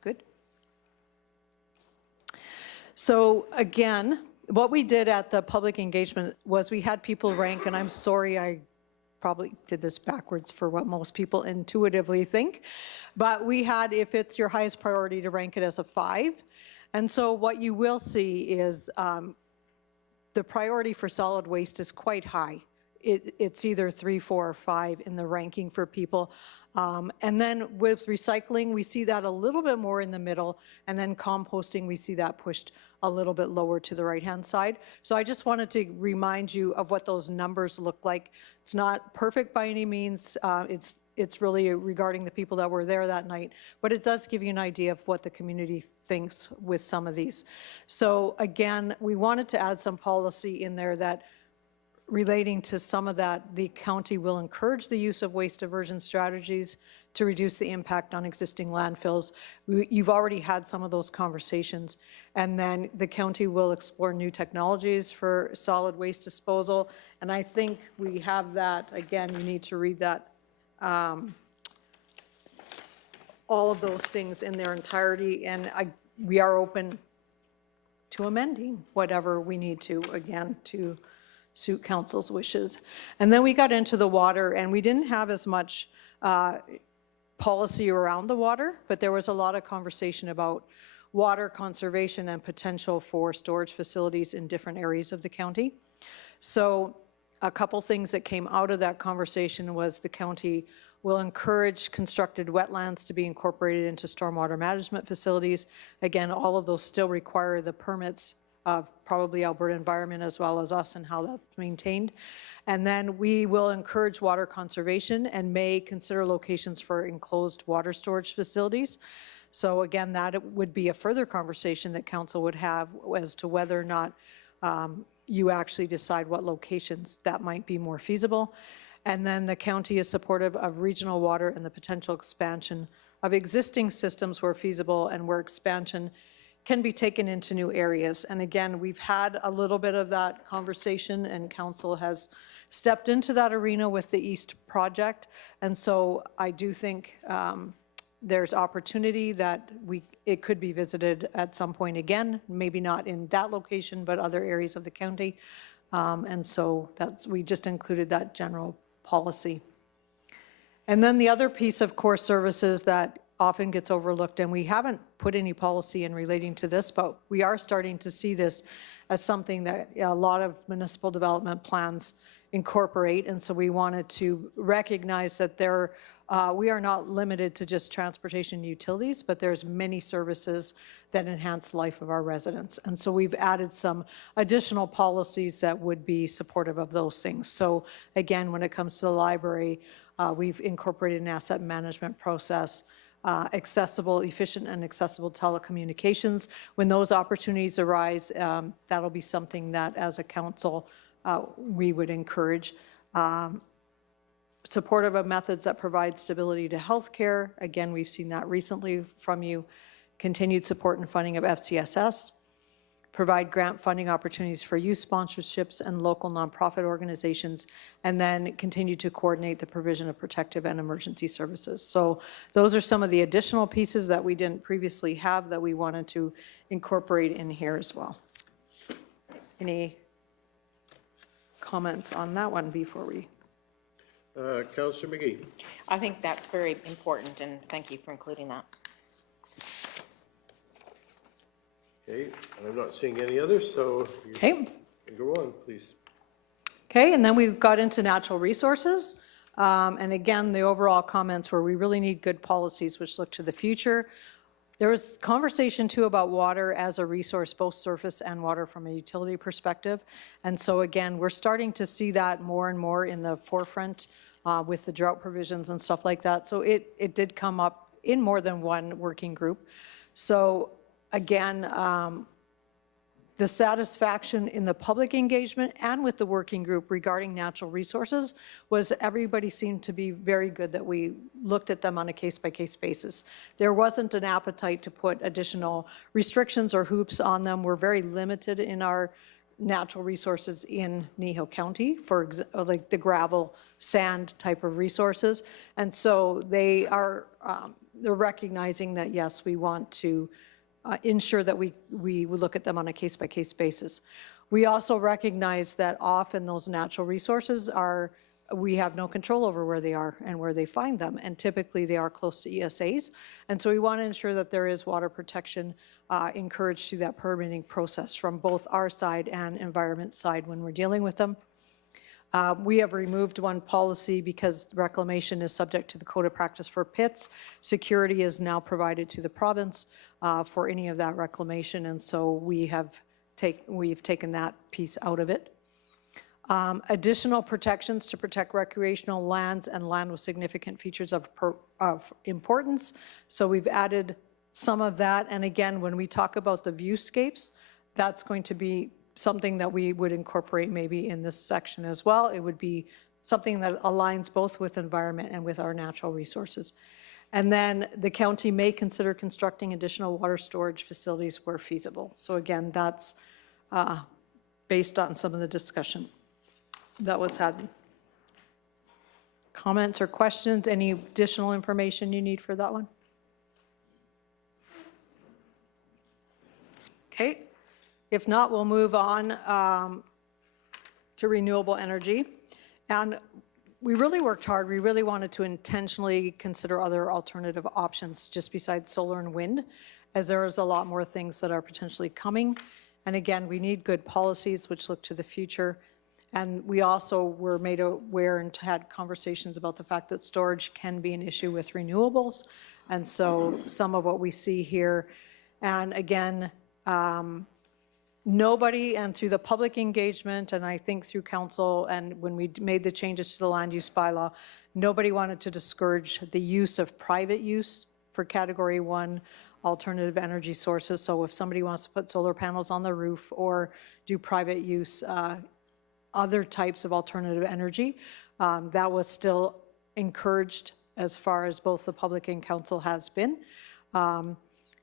Good. So again, what we did at the public engagement was we had people rank, and I'm sorry, I probably did this backwards for what most people intuitively think, but we had, if it's your highest priority, to rank it as a 5. And so what you will see is the priority for solid waste is quite high. It's either 3, 4, or 5 in the ranking for people. And then with recycling, we see that a little bit more in the middle, and then composting, we see that pushed a little bit lower to the right-hand side. So I just wanted to remind you of what those numbers look like. It's not perfect by any means. It's really regarding the people that were there that night, but it does give you an idea of what the community thinks with some of these. So again, we wanted to add some policy in there that relating to some of that, the county will encourage the use of waste diversion strategies to reduce the impact on existing landfills. You've already had some of those conversations. And then the county will explore new technologies for solid waste disposal. And I think we have that, again, you need to read that, all of those things in their entirety. And we are open to amending whatever we need to, again, to suit council's wishes. And then we got into the water, and we didn't have as much policy around the water, but there was a lot of conversation about water conservation and potential for storage facilities in different areas of the county. So a couple things that came out of that conversation was the county will encourage constructed wetlands to be incorporated into stormwater management facilities. Again, all of those still require the permits of probably Alberta Environment as well as us and how that's maintained. And then we will encourage water conservation and may consider locations for enclosed water storage facilities. So again, that would be a further conversation that council would have as to whether or not you actually decide what locations that might be more feasible. And then the county is supportive of regional water and the potential expansion of existing systems where feasible and where expansion can be taken into new areas. And again, we've had a little bit of that conversation, and council has stepped into that arena with the East project. And so I do think there's opportunity that it could be visited at some point again, maybe not in that location, but other areas of the county. And so we just included that general policy. And then the other piece of core services that often gets overlooked, and we haven't put any policy in relating to this, but we are starting to see this as something that a lot of municipal development plans incorporate. And so we wanted to recognize that we are not limited to just transportation and utilities, but there's many services that enhance the life of our residents. And so we've added some additional policies that would be supportive of those things. So again, when it comes to the library, we've incorporated an asset management process, efficient and accessible telecommunications. When those opportunities arise, that'll be something that as a council we would encourage. Supportive of methods that provide stability to healthcare. Again, we've seen that recently from you. Continued support and funding of FCSS. Provide grant funding opportunities for youth sponsorships and local nonprofit organizations, and then continue to coordinate the provision of protective and emergency services. So those are some of the additional pieces that we didn't previously have that we wanted to incorporate in here as well. Any comments on that one before we? Councillor McGee. I think that's very important, and thank you for including that. Okay, I'm not seeing any others, so Okay. go on, please. Okay, and then we got into natural resources. And again, the overall comments were we really need good policies which look to the future. There was conversation too about water as a resource, both surface and water from a utility perspective. And so again, we're starting to see that more and more in the forefront with the drought provisions and stuff like that. So it did come up in more than one working group. So again, The satisfaction in the public engagement and with the working group regarding natural resources was everybody seemed to be very good that we looked at them on a case-by-case basis. There wasn't an appetite to put additional restrictions or hoops on them. We're very limited in our natural resources in Kneehill County, for like the gravel, sand type of resources. And so they are, they're recognizing that, yes, we want to ensure that we look at them on a case-by-case basis. We also recognize that often those natural resources are, we have no control over where they are and where they find them, and typically they are close to ESAs. And so we want to ensure that there is water protection encouraged through that permitting process from both our side and environment side when we're dealing with them. We have removed one policy because reclamation is subject to the code of practice for pits. Security is now provided to the province for any of that reclamation, and so we've taken that piece out of it. Additional protections to protect recreational lands and land with significant features of importance. So we've added some of that, and again, when we talk about the viewscapes, that's going to be something that we would incorporate maybe in this section as well. It would be something that aligns both with environment and with our natural resources. And then the county may consider constructing additional water storage facilities where feasible. So again, that's based on some of the discussion that was had. Comments or questions? Any additional information you need for that one? Okay. If not, we'll move on to renewable energy. And we really worked hard. We really wanted to intentionally consider other alternative options just besides solar and wind, as there is a lot more things that are potentially coming. And again, we need good policies which look to the future. And we also were made aware and had conversations about the fact that storage can be an issue with renewables. And so some of what we see here, and again, nobody, and through the public engagement, and I think through council, and when we made the changes to the land use bylaw, nobody wanted to discourage the use of private use for category 1 alternative energy sources. So if somebody wants to put solar panels on the roof or do private use, other types of alternative energy, that was still encouraged as far as both the public and council has been.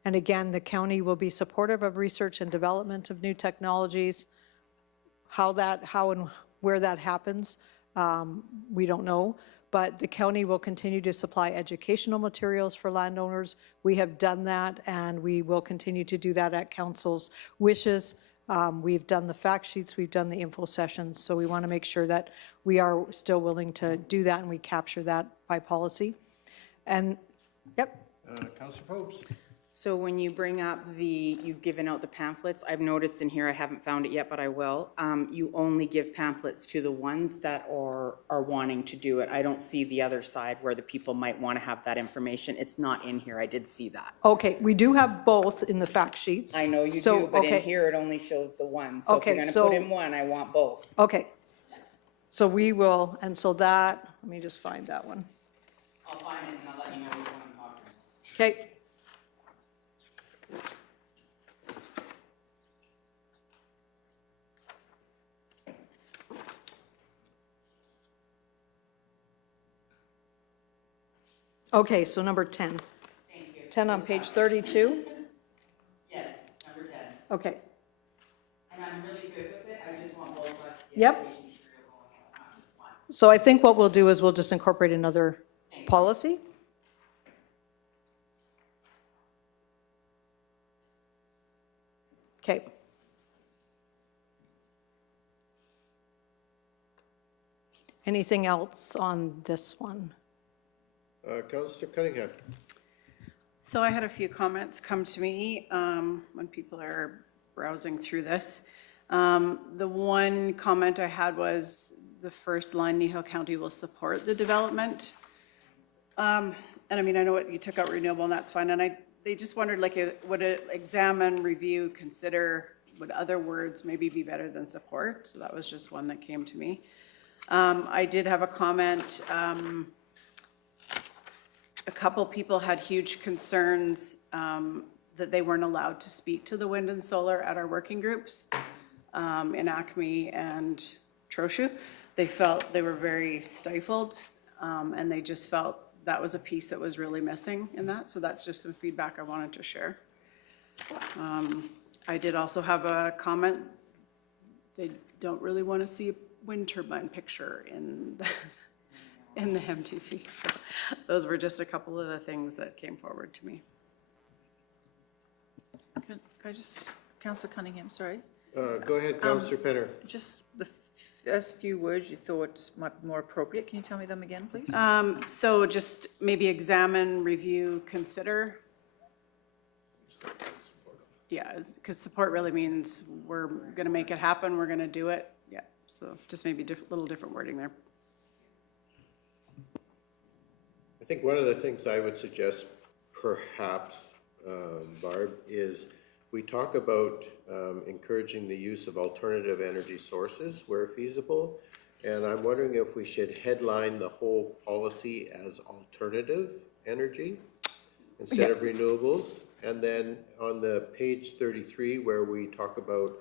And again, the county will be supportive of research and development of new technologies. How and where that happens, we don't know. But the county will continue to supply educational materials for landowners. We have done that, and we will continue to do that at council's wishes. We've done the fact sheets, we've done the info sessions, so we want to make sure that we are still willing to do that and we capture that by policy. And, yep. Councillor Forbes. So when you bring up you've given out the pamphlets, I've noticed in here, I haven't found it yet, but I will, you only give pamphlets to the ones that are wanting to do it. I don't see the other side where the people might want to have that information. It's not in here. I did see that. Okay, we do have both in the fact sheets. I know you do, but in here it only shows the one. So if you're going to put in one, I want both. Okay. So we will, and so that, let me just find that one. I'll find it and I'll let you know which one I'm talking about. Okay. Okay, so number 10. Thank you. 10 on page 32? Yes, number 10. Okay. And I'm really good with it. I just want both sides. Yep. So I think what we'll do is we'll just incorporate another policy. Okay. Anything else on this one? Councillor Cunningham. So I had a few comments come to me when people are browsing through this. The one comment I had was the first line, Kneehill County will support the development. And I mean, I know what you took out renewable, and that's fine. And they just wondered, like, would it examine, review, consider, would other words maybe be better than support? So that was just one that came to me. I did have a comment. A couple people had huge concerns that they weren't allowed to speak to the wind and solar at our working groups in Acme and Trochu. They felt they were very stifled, and they just felt that was a piece that was really missing in that. So that's just some feedback I wanted to share. I did also have a comment. They don't really want to see a wind turbine picture in the MTP. So those were just a couple of the things that came forward to me. Can I just, Councillor Cunningham, sorry. Go ahead, Councillor Penner. Just the first few words you thought might be more appropriate. Can you tell me them again, please? So just maybe examine, review, consider. Yeah, because support really means we're going to make it happen, we're going to do it. Yeah, so just maybe little different wording there. I think one of the things I would suggest, perhaps, Barb, is we talk about encouraging the use of alternative energy sources where feasible. And I'm wondering if we should headline the whole policy as alternative energy instead of renewables. And then on the page 33, where we talk about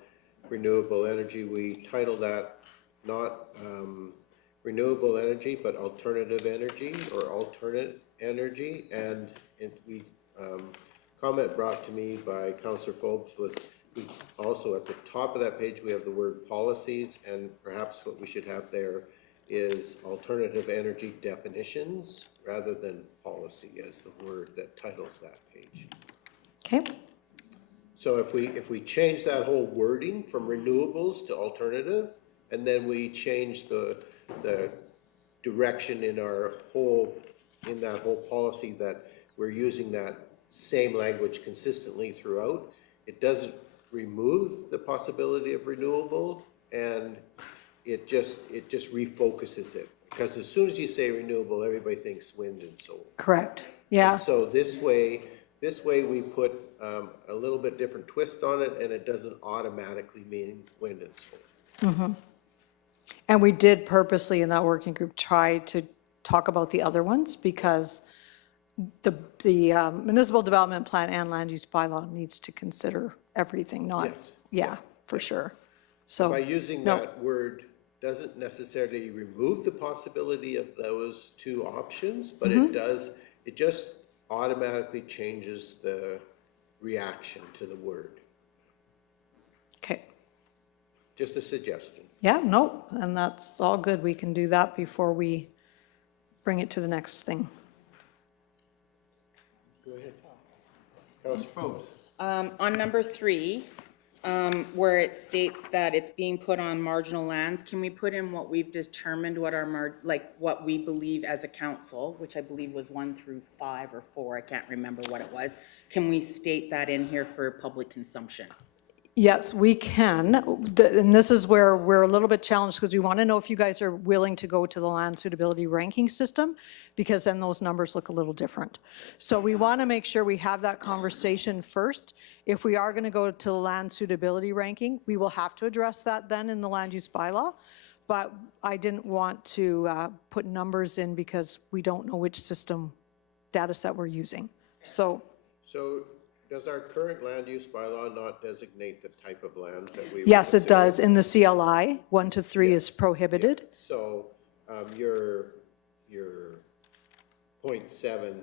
renewable energy, we title that not renewable energy, but alternative energy or alternate energy. And we comment brought to me by Councillor Phobes was we also at the top of that page we have the word policies, and perhaps what we should have there is alternative energy definitions rather than policy as the word that titles that page. Okay. So if we change that whole wording from renewables to alternative, and then we change the direction in our whole, in that whole policy that we're using that same language consistently throughout, it doesn't remove the possibility of renewable, and it just refocuses it. Because as soon as you say renewable, everybody thinks wind and solar. Correct. Yeah. And so this way we put a little bit different twist on it, and it doesn't automatically mean wind and solar. Mm-hmm. And we did purposely in that working group try to talk about the other ones because the municipal development plan and land use bylaw needs to consider everything, not, Yes. yeah, for sure. So by using that word doesn't necessarily remove the possibility of those two options, but it just automatically changes the reaction to the word. Okay. Just a suggestion. Yeah, no, and that's all good. We can do that before we bring it to the next thing. Go ahead. Councillor Phobes. On number 3, where it states that it's being put on marginal lands, can we put in what we've determined, what our, what we believe as a council, which I believe was 1 through 5 or 4, I can't remember what it was. Can we state that in here for public consumption? Yes, we can, and this is where we're a little bit challenged because we want to know if you guys are willing to go to the land suitability ranking system, because then those numbers look a little different. So we want to make sure we have that conversation first. If we are going to go to the land suitability ranking, we will have to address that then in the land use bylaw, but I didn't want to put numbers in because we don't know which system data set we're using. So does our current land use bylaw not designate the type of lands that we would yes, it consider? does. In the CLI, 1 to 3 is prohibited. Yeah. So your 0.7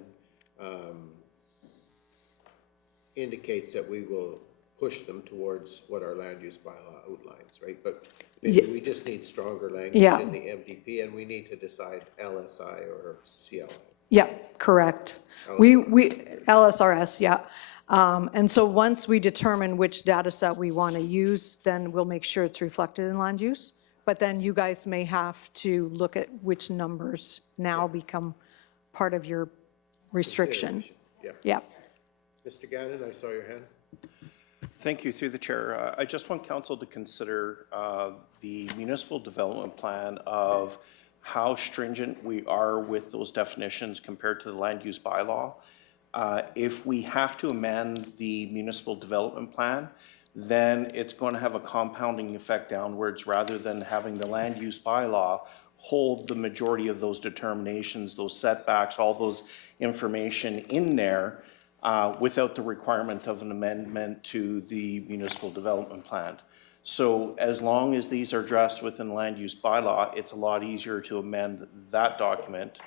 indicates that we will push them towards what our land use bylaw outlines, right? But maybe we just need stronger language in the MDP, and we need to decide LSI or CLI. Yeah, correct. We LSRS, yeah. And so once we determine which data set we want to use, then we'll make sure it's reflected in land use. But then you guys may have to look at which numbers now become part of your restriction. Yeah. Mr. Gannon, I saw your hand. Thank you, through the chair. I just want council to consider the municipal development plan of how stringent we are with those definitions compared to the land use bylaw. If we have to amend the municipal development plan, then it's going to have a compounding effect downwards rather than having the land use bylaw hold the majority of those determinations, those setbacks, all those information in there. without the requirement of an amendment to the municipal development plan. So as long as these are addressed within the land use bylaw, it's a lot easier to amend that document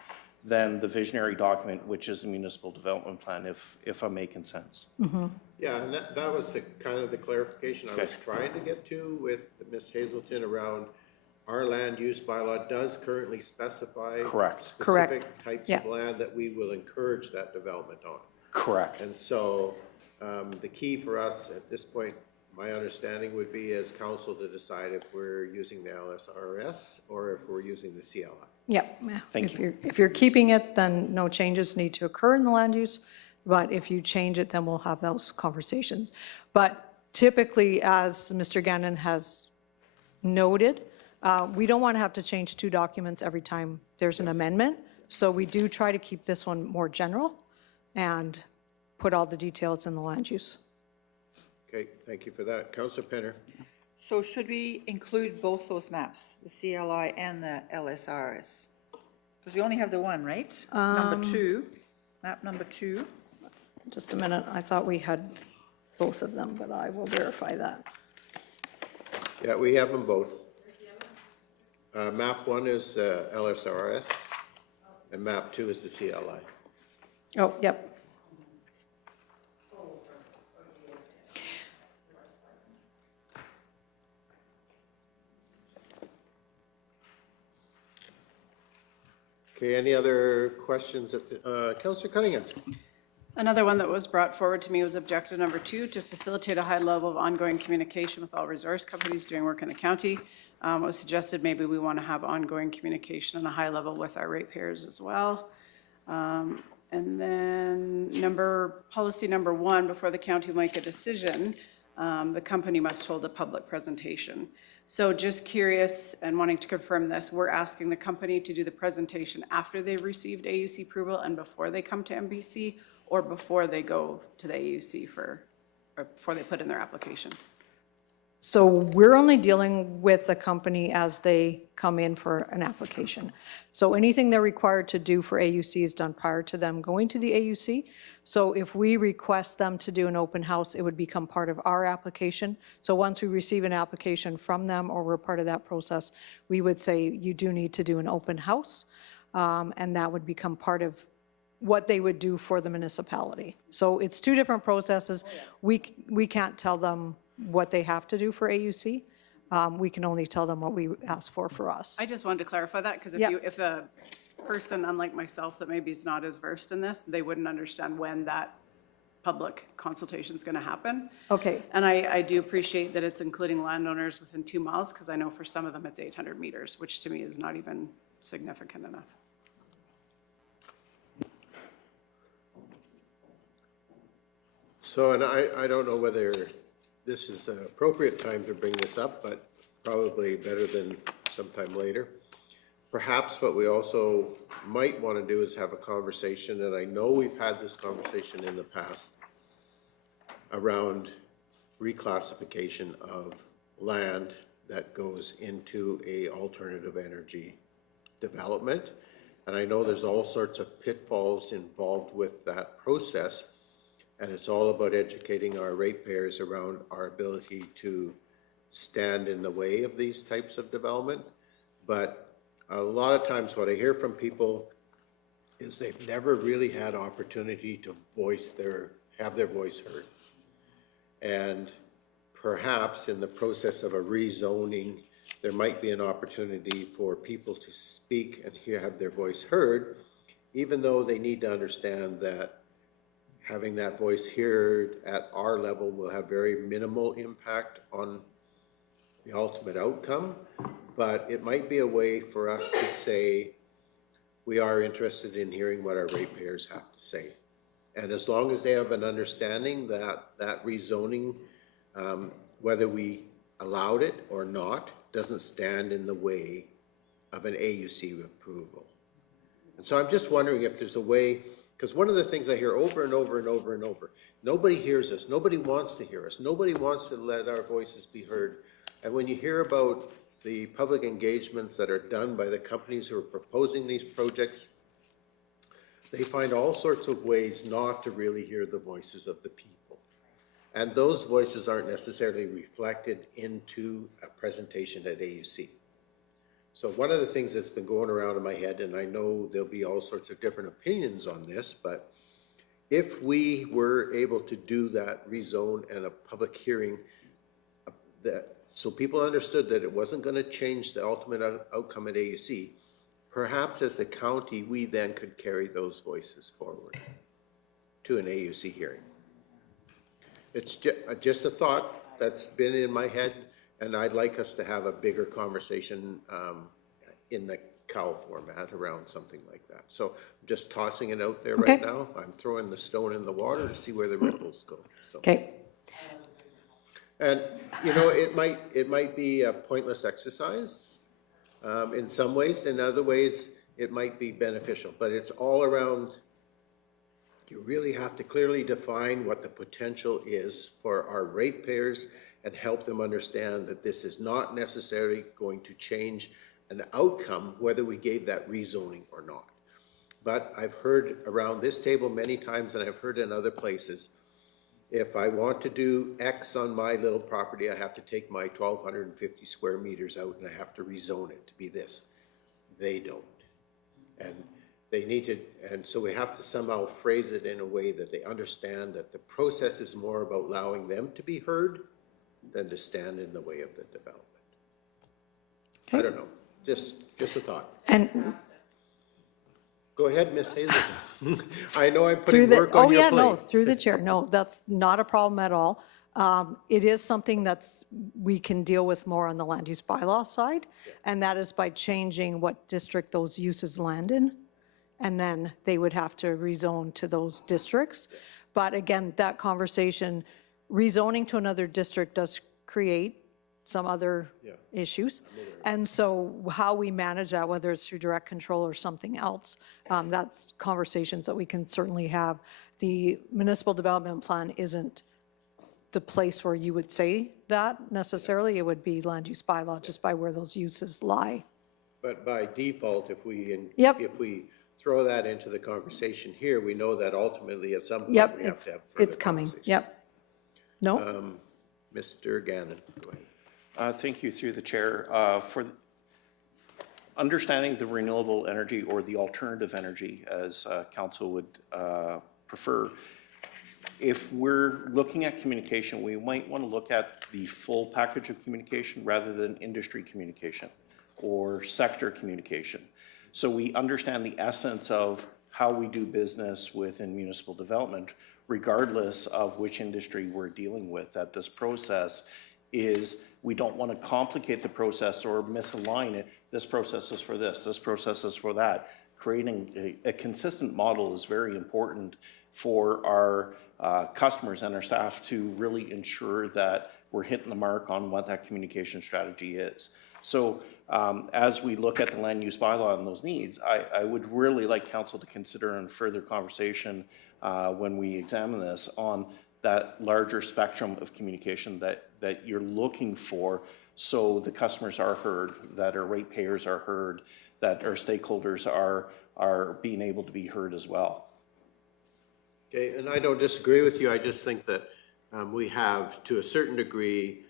than the visionary document, which is the municipal development plan, if I'm making sense. Yeah, and that was the kind of the clarification I was trying to get to with Ms. Hazelton around our land use bylaw does currently specify specific types of land that we will encourage that development on. Correct. And so the key for us at this point, my understanding would be as council to decide if we're using the LSRS or if we're using the CLI. Yep. Thank you. If you're keeping it, then no changes need to occur in the land use. But if you change it, then we'll have those conversations. But typically, as Mr. Gannon has noted, we don't want to have to change 2 documents every time there's an amendment. So we do try to keep this one more general and put all the details in the land use. Okay, thank you for that. Councillor Penner. So should we include both those maps, the CLI and the LSRS? Because we only have the one, right? Number 2, map number 2. Just a minute, I thought we had both of them, but I will verify that. Yeah, we have them both. Map 1 is the LSRS and map 2 is the CLI. Oh, yep. Okay, any other questions? Councillor Cunningham? Another one that was brought forward to me was objective number 2, to facilitate a high level of ongoing communication with all resource companies doing work in the county. It was suggested maybe we want to have ongoing communication on a high level with our ratepayers as well. And then policy number 1, before the county make a decision, the company must hold a public presentation. So just curious and wanting to confirm this, we're asking the company to do the presentation after they've received AUC approval and before they come to MBC, or before they go to the AUC or before they put in their application? So we're only dealing with the company as they come in for an application. So anything they're required to do for AUC is done prior to them going to the AUC. So if we request them to do an open house, it would become part of our application. So once we receive an application from them or we're part of that process, we would say you do need to do an open house, and that would become part of what they would do for the municipality. So it's 2 different processes. We can't tell them what they have to do for AUC. We can only tell them what we ask for us. I just wanted to clarify that, because if a person, unlike myself, that maybe is not as versed in this, they wouldn't understand when that public consultation is going to happen. Okay. And I do appreciate that it's including landowners within 2 miles, because I know for some of them it's 800 meters, which to me is not even significant enough. So, and I don't know whether this is an appropriate time to bring this up, but probably better than sometime later. Perhaps what we also might want to do is have a conversation, and I know we've had this conversation in the past, around reclassification of land that goes into a alternative energy development. And I know there's all sorts of pitfalls involved with that process. And it's all about educating our ratepayers around our ability to stand in the way of these types of development. But a lot of times what I hear from people is they've never really had opportunity to have their voice heard. And perhaps in the process of a rezoning, there might be an opportunity for people to speak and have their voice heard, even though they need to understand that having that voice heard at our level will have very minimal impact on the ultimate outcome, but it might be a way for us to say we are interested in hearing what our ratepayers have to say. And as long as they have an understanding that that rezoning, whether we allowed it or not, doesn't stand in the way of an AUC approval. And so I'm just wondering if there's a way, because one of the things I hear over and over and over and over, nobody hears us, nobody wants to hear us, nobody wants to let our voices be heard. And when you hear about the public engagements that are done by the companies who are proposing these projects, they find all sorts of ways not to really hear the voices of the people. And those voices aren't necessarily reflected into a presentation at AUC. So one of the things that's been going around in my head, and I know there'll be all sorts of different opinions on this, but if we were able to do that rezone and a public hearing, so people understood that it wasn't going to change the ultimate outcome at AUC, perhaps as the county, we then could carry those voices forward to an AUC hearing. It's just a thought that's been in my head, and I'd like us to have a bigger conversation in the cow format around something like that. So I'm just tossing it out there right now. I'm throwing the stone in the water to see where the ripples go. So. Okay. And, you know, it might be a pointless exercise in some ways. In other ways, it might be beneficial. But it's all around, you really have to clearly define what the potential is for our ratepayers and help them understand that this is not necessarily going to change an outcome, whether we gave that rezoning or not. But I've heard around this table many times, and I've heard in other places, if I want to do X on my little property, I have to take my 1,250 square meters out and I have to rezone it to be this. They don't. And they need to, and so we have to somehow phrase it in a way that they understand that the process is more about allowing them to be heard than to stand in the way of the development. I don't know, just a thought. And Go ahead, Ms. Hazelton. I know I'm putting work on your plate. no, through the chair. No, that's not a problem at all. It is something we can deal with more on the land use bylaw side, and that is by changing what district those uses land in, and then they would have to rezone to those districts. But again, that conversation, rezoning to another district does create some other issues. And so how we manage that, whether it's through direct control or something else, that's conversations that we can certainly have. The municipal development plan isn't the place where you would say that necessarily. It would be land use bylaw, just by where those uses lie. But by default, if we Yep. throw that into the conversation here, we know that ultimately at some point Yep, we have to have further it's coming. conversation. Yep. No? Mr. Gannon, go ahead. Thank you, through the chair. For understanding the renewable energy or the alternative energy, as council would prefer, if we're looking at communication, we might want to look at the full package of communication rather than industry communication or sector communication. So we understand the essence of how we do business within municipal development, regardless of which industry we're dealing with, that this process is, we don't want to complicate the process or misalign it. This process is for this process is for that. Creating a consistent model is very important for our customers and our staff to really ensure that we're hitting the mark on what that communication strategy is. So as we look at the land use bylaw and those needs, I would really like council to consider in further conversation when we examine this on that larger spectrum of communication that you're looking for, so the customers are heard, that our ratepayers are heard, that our stakeholders are being able to be heard as well. Okay, and I don't disagree with you. I just think that we have, to a certain degree,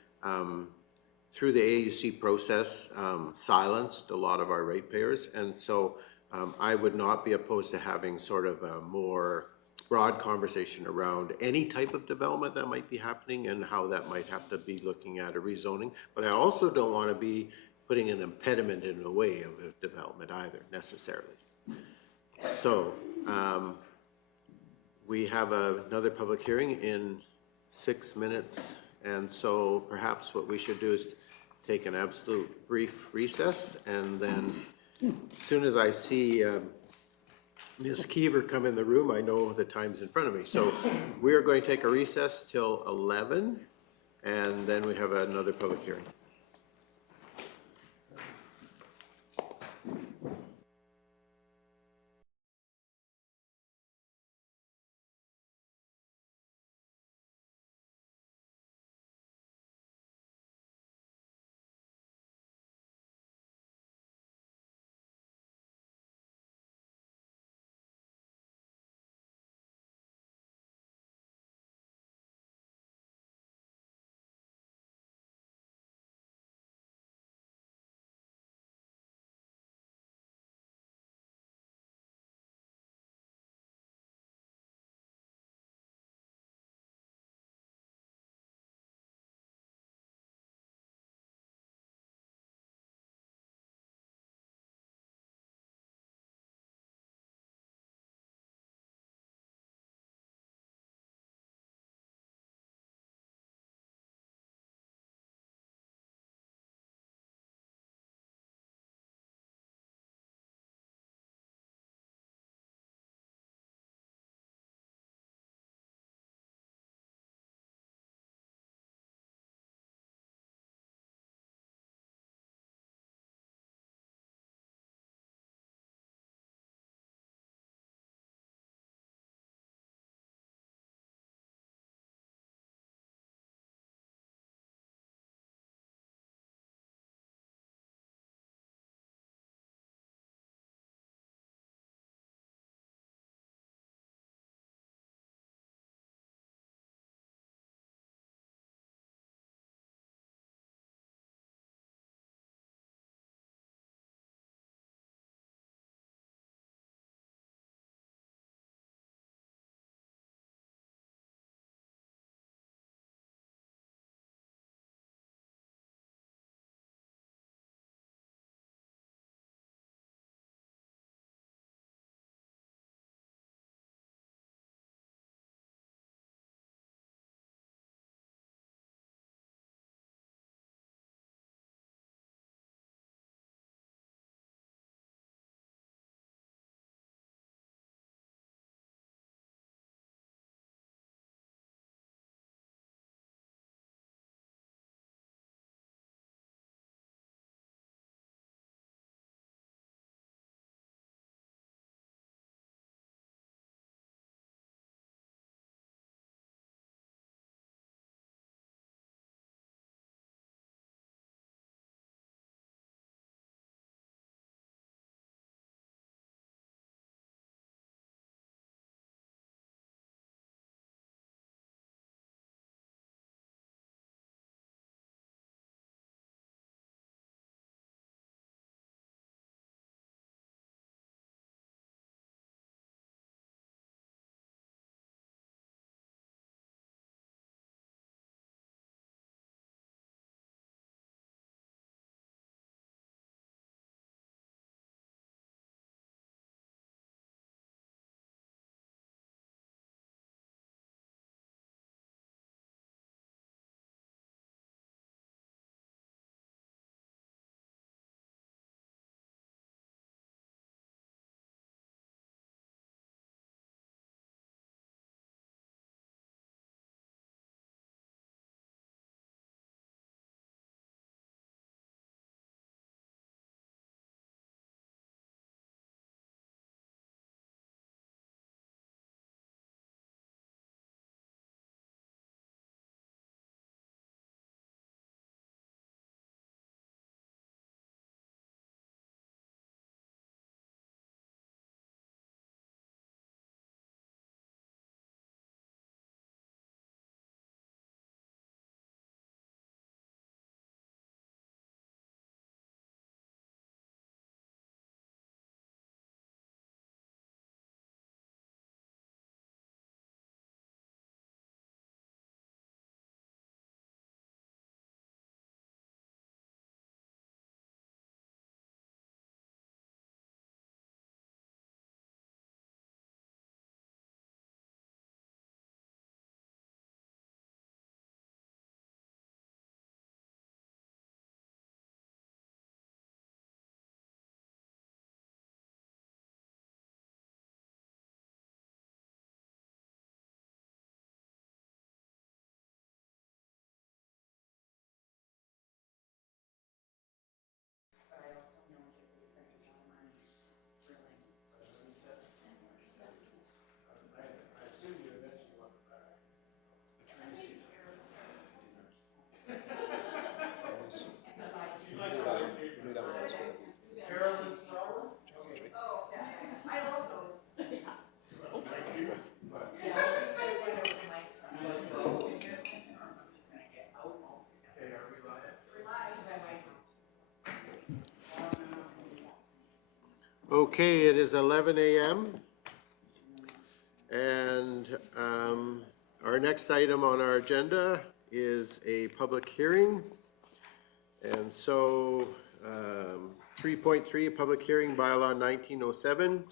through the AUC process, silenced a lot of our ratepayers. And so I would not be opposed to having sort of a more broad conversation around any type of development that might be happening and how that might have to be looking at a rezoning. But I also don't want to be putting an impediment in the way of a development either, necessarily. So we have another public hearing in 6 minutes. And so perhaps what we should do is take an absolute brief recess, and then as soon as I see Ms. Keever come in the room, I know the time's in front of me. So we are going to take a recess till 11, and then we have another public hearing. Okay, it is 11 a.m. And our next item on our agenda is a public hearing. And so 3.3, public hearing, bylaw 1907,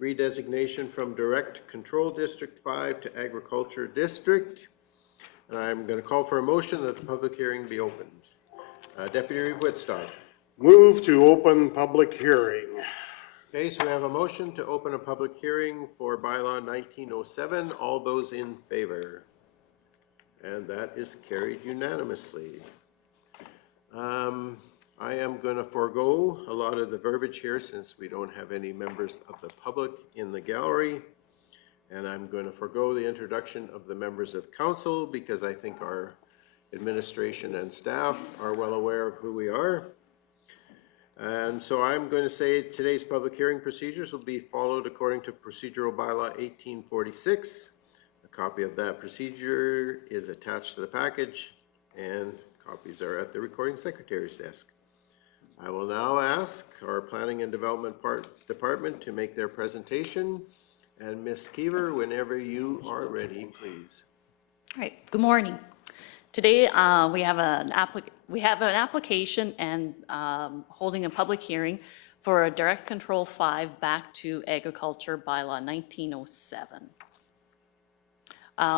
redesignation from Direct Control District 5 to Agriculture District. And I'm going to call for a motion that the public hearing be opened. Deputy Reeve Whitstock. Move to open public hearing. Okay, so we have a motion to open a public hearing for bylaw 1907. All those in favor? And that is carried unanimously. I am going to forego a lot of the verbiage here since we don't have any members of the public in the gallery. And I'm going to forego the introduction of the members of council because I think our administration and staff are well aware of who we are. And so I'm going to say today's public hearing procedures will be followed according to procedural bylaw 1846. A copy of that procedure is attached to the package and copies are at the recording secretary's desk. I will now ask our planning and development department to make their presentation. And Ms. Keever, whenever you are ready, please. All right, good morning. Today we have an application and holding a public hearing for a Direct Control 5 back to Agriculture bylaw 1907.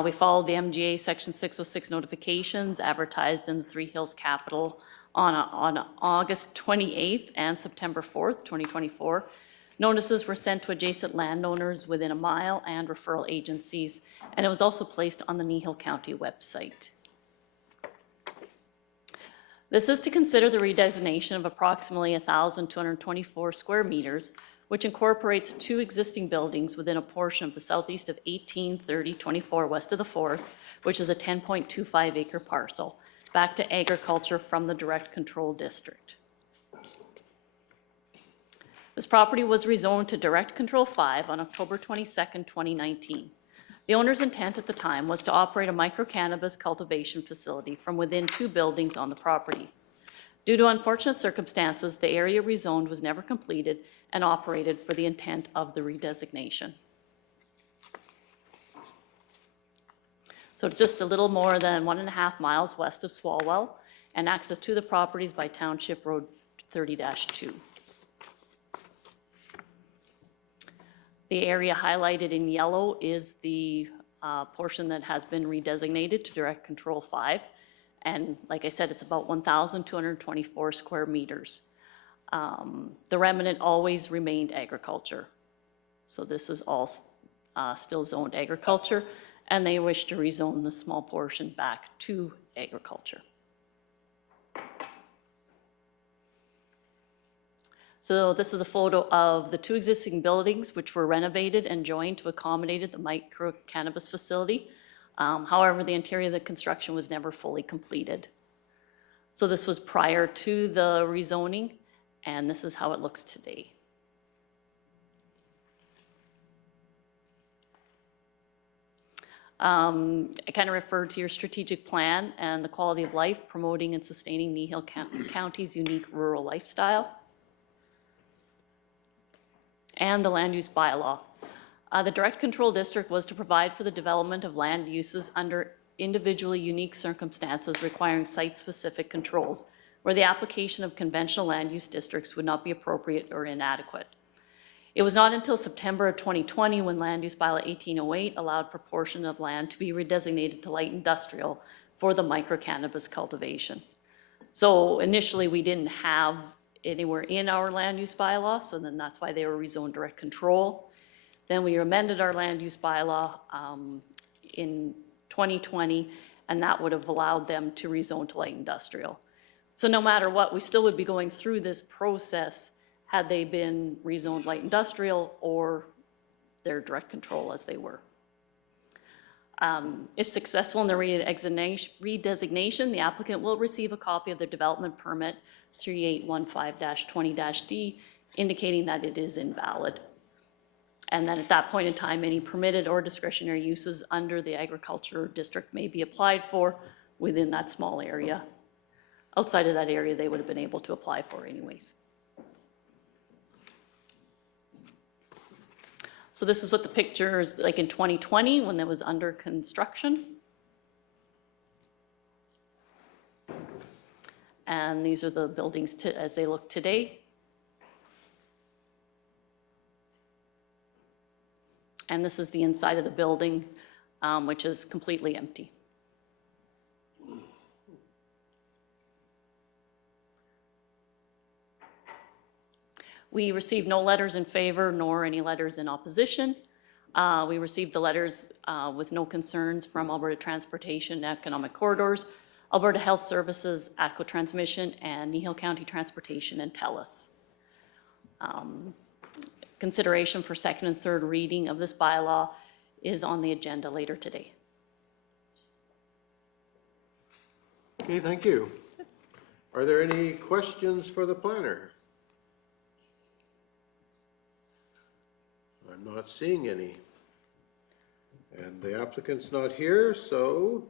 We followed the MGA Section 606 notifications advertised in the Three Hills Capital on August 28th and September 4th, 2024. Notices were sent to adjacent landowners within a mile and referral agencies, and it was also placed on the Kneehill County website. This is to consider the redesignation of approximately 1,224 square meters, which incorporates 2 existing buildings within a portion of the southeast of 1830-24 west of the 4th, which is a 10.25 acre parcel, back to agriculture from the Direct Control District. This property was rezoned to Direct Control 5 on October 22nd, 2019. The owner's intent at the time was to operate a micro-cannabis cultivation facility from within 2 buildings on the property. Due to unfortunate circumstances, the area rezoned was never completed and operated for the intent of the redesignation. So it's just a little more than 1.5 miles west of Swalwell and access to the properties by Township Road 30-2. The area highlighted in yellow is the portion that has been redesignated to Direct Control 5. And like I said, it's about 1,224 square meters. The remnant always remained agriculture. So this is all still zoned agriculture, and they wish to rezone the small portion back to agriculture. So this is a photo of the 2 existing buildings which were renovated and joined to accommodate the micro cannabis facility. However, the interior of the construction was never fully completed. So this was prior to the rezoning, and this is how it looks today. I kind of referred to your strategic plan and the quality of life, promoting and sustaining Kneehill County's unique rural lifestyle, and the land use bylaw. The Direct Control District was to provide for the development of land uses under individually unique circumstances requiring site-specific controls, where the application of conventional land use districts would not be appropriate or inadequate. It was not until September of 2020 when Land Use Bylaw 1808 allowed for portion of land to be redesignated to light industrial for the micro-cannabis cultivation. So initially we didn't have anywhere in our land use bylaw, so then that's why they were rezoned direct control. Then we amended our land use bylaw in 2020, and that would have allowed them to rezone to light industrial. So no matter what, we still would be going through this process had they been rezoned light industrial or their direct control as they were. If successful in the redesignation, the applicant will receive a copy of their development permit 3815-20-D, indicating that it is invalid. And then at that point in time, any permitted or discretionary uses under the agriculture district may be applied for within that small area. Outside of that area, they would have been able to apply for anyways. So this is what the picture is like in 2020 when it was under construction. And these are the buildings as they look today. And this is the inside of the building, which is completely empty. We received no letters in favor nor any letters in opposition. We received the letters with no concerns from Alberta Transportation and Economic Corridors, Alberta Health Services, ATCO Transmission, and Kneehill County Transportation and TELUS. Consideration for second and third reading of this bylaw is on the agenda later today. Okay, thank you. Are there any questions for the planner? I'm not seeing any. And the applicant's not here, so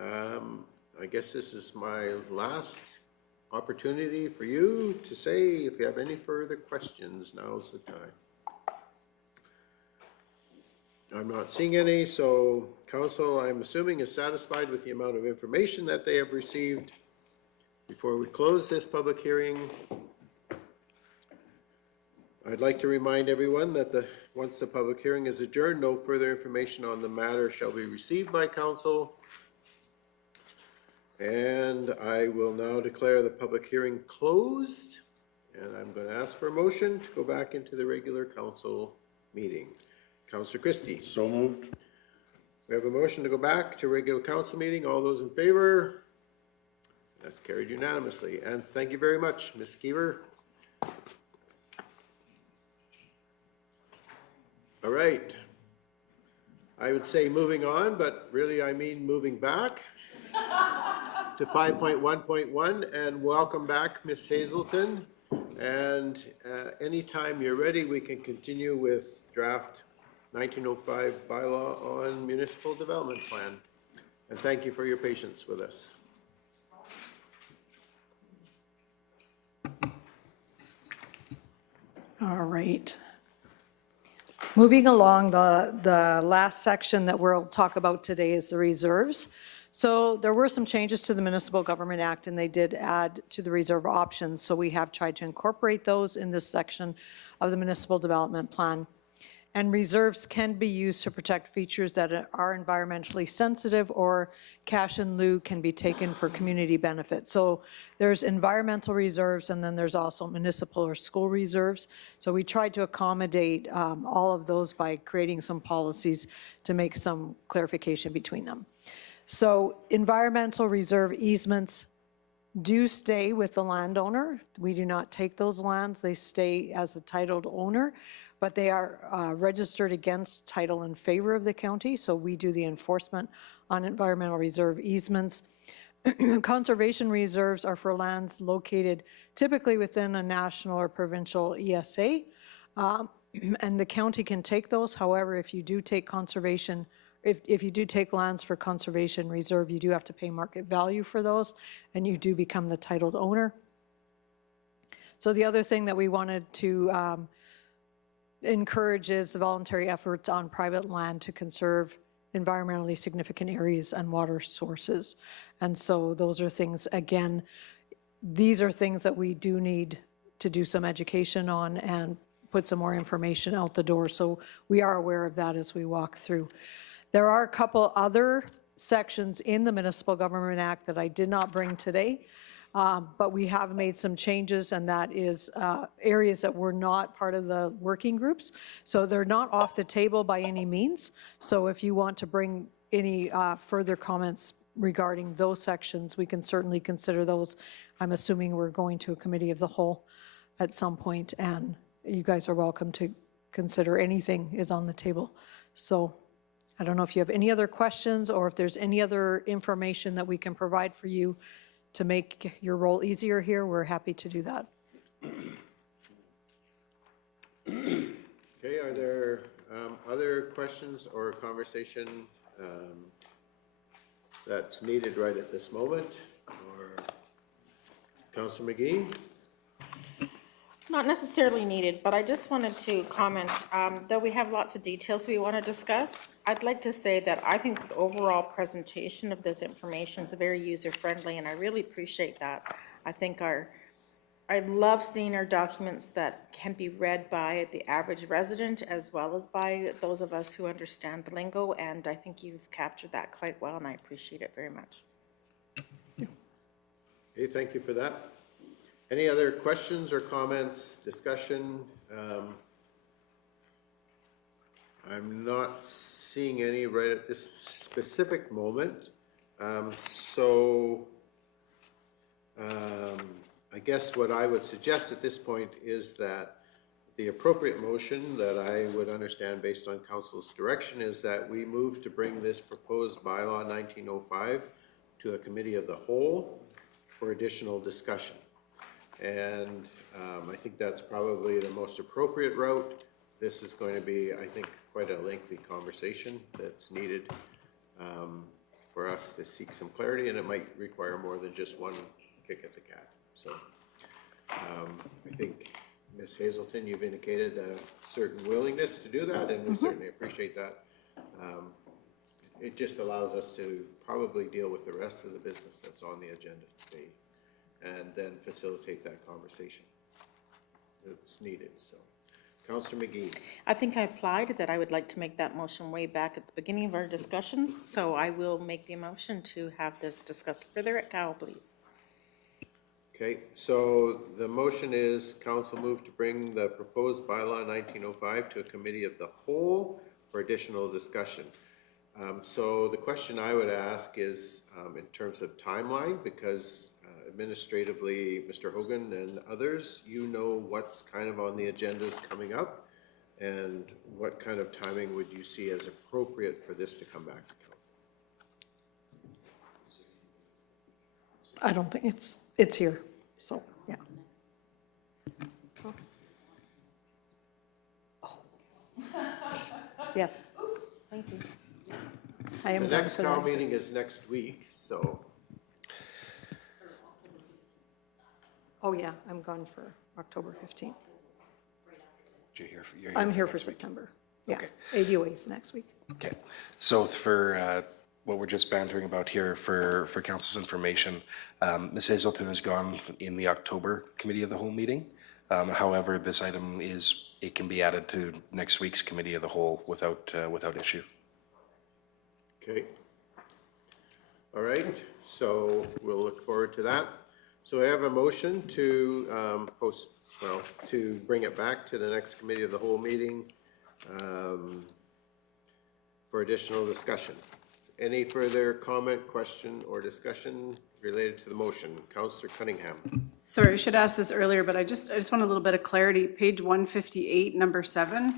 I guess this is my last opportunity for you to say if you have any further questions, now's the time. I'm not seeing any, so council, I'm assuming, is satisfied with the amount of information that they have received. Before we close this public hearing, I'd like to remind everyone that once the public hearing is adjourned, no further information on the matter shall be received by council. And I will now declare the public hearing closed, and I'm going to ask for a motion to go back into the regular council meeting. Councillor Christie. So moved. We have a motion to go back to regular council meeting. All those in favor? That's carried unanimously. And thank you very much, Ms. Keever. All right. I would say moving on, but really I mean moving back to 5.1.1, and welcome back, Ms. Hazelton. And anytime you're ready, we can continue with draft 1905 bylaw on municipal development plan. And thank you for your patience with us. All right. Moving along, the last section that we'll talk about today is the reserves. So there were some changes to the Municipal Government Act, and they did add to the reserve options. So we have tried to incorporate those in this section of the Municipal Development Plan. And reserves can be used to protect features that are environmentally sensitive, or cash in lieu can be taken for community benefit. So there's environmental reserves, and then there's also municipal or school reserves. So we tried to accommodate all of those by creating some policies to make some clarification between them. So environmental reserve easements do stay with the landowner. We do not take those lands. They stay as a titled owner, but they are registered against title in favor of the county. So we do the enforcement on environmental reserve easements. Conservation reserves are for lands located typically within a national or provincial ESA. And the county can take those. However, if you do take conservation, if you do take lands for conservation reserve, you do have to pay market value for those, and you do become the titled owner. So the other thing that we wanted to encourage is the voluntary efforts on private land to conserve environmentally significant areas and water sources. And so those are things, again, these are things that we do need to do some education on and put some more information out the door. So we are aware of that as we walk through. There are a couple other sections in the Municipal Government Act that I did not bring today, but we have made some changes, and that is areas that were not part of the working groups. So they're not off the table by any means. So if you want to bring any further comments regarding those sections, we can certainly consider those. I'm assuming we're going to a committee of the whole at some point, and you guys are welcome to consider anything is on the table. So I don't know if you have any other questions or if there's any other information that we can provide for you to make your role easier here. We're happy to do that. Okay, are there other questions or conversation that's needed right at this moment? Or Councillor McGee? Not necessarily needed, but I just wanted to comment, though we have lots of details we want to discuss, I'd like to say that I think the overall presentation of this information is very user-friendly, and I really appreciate that. I think I love seeing our documents that can be read by the average resident as well as by those of us who understand the lingo, and I think you've captured that quite well, and I appreciate it very much. Okay, thank you for that. Any other questions or comments, discussion? I'm not seeing any right at this specific moment. I guess what I would suggest at this point is that the appropriate motion that I would understand based on council's direction is that we move to bring this proposed bylaw 1905 to a committee of the whole for additional discussion. And I think that's probably the most appropriate route. This is going to be, I think, quite a lengthy conversation that's needed for us to seek some clarity, and it might require more than just one kick at the cat. So I think, Ms. Hazelton, you've indicated a certain willingness to do that, and we certainly appreciate that. It just allows us to probably deal with the rest of the business that's on the agenda today, and then facilitate that conversation that's needed. So, Councillor McGee. I think I applied that I would like to make that motion way back at the beginning of our discussions, so I will make the motion to have this discussed further at Cal, please. Okay, so the motion is council move to bring the proposed bylaw 1905 to a committee of the whole for additional discussion. So the question I would ask is in terms of timeline, because administratively, Mr. Hogan and others, you know what's kind of on the agendas coming up, and what kind of timing would you see as appropriate for this to come back to council? I don't think it's here, so, yeah. Oh. Yes. Thank you. I am The going next for Cal that. meeting is next week, so. Oh, yeah, I'm gone for October 15th. You're I'm here for next week. September. Yeah, Okay. ADOA's next week. Okay, so for what we're just bantering about here for council's information, Ms. Hazelton is gone in the October Committee of the Whole meeting. However, this item it can be added to next week's Committee of the Whole without issue. Okay. All right, so we'll look forward to that. So I have a motion to to bring it back to the next Committee of the Whole meeting for additional discussion. Any further comment, question, or discussion related to the motion? Councillor Cunningham. Sorry, I should ask this earlier, but I just want a little bit of clarity. Page 158, number 7,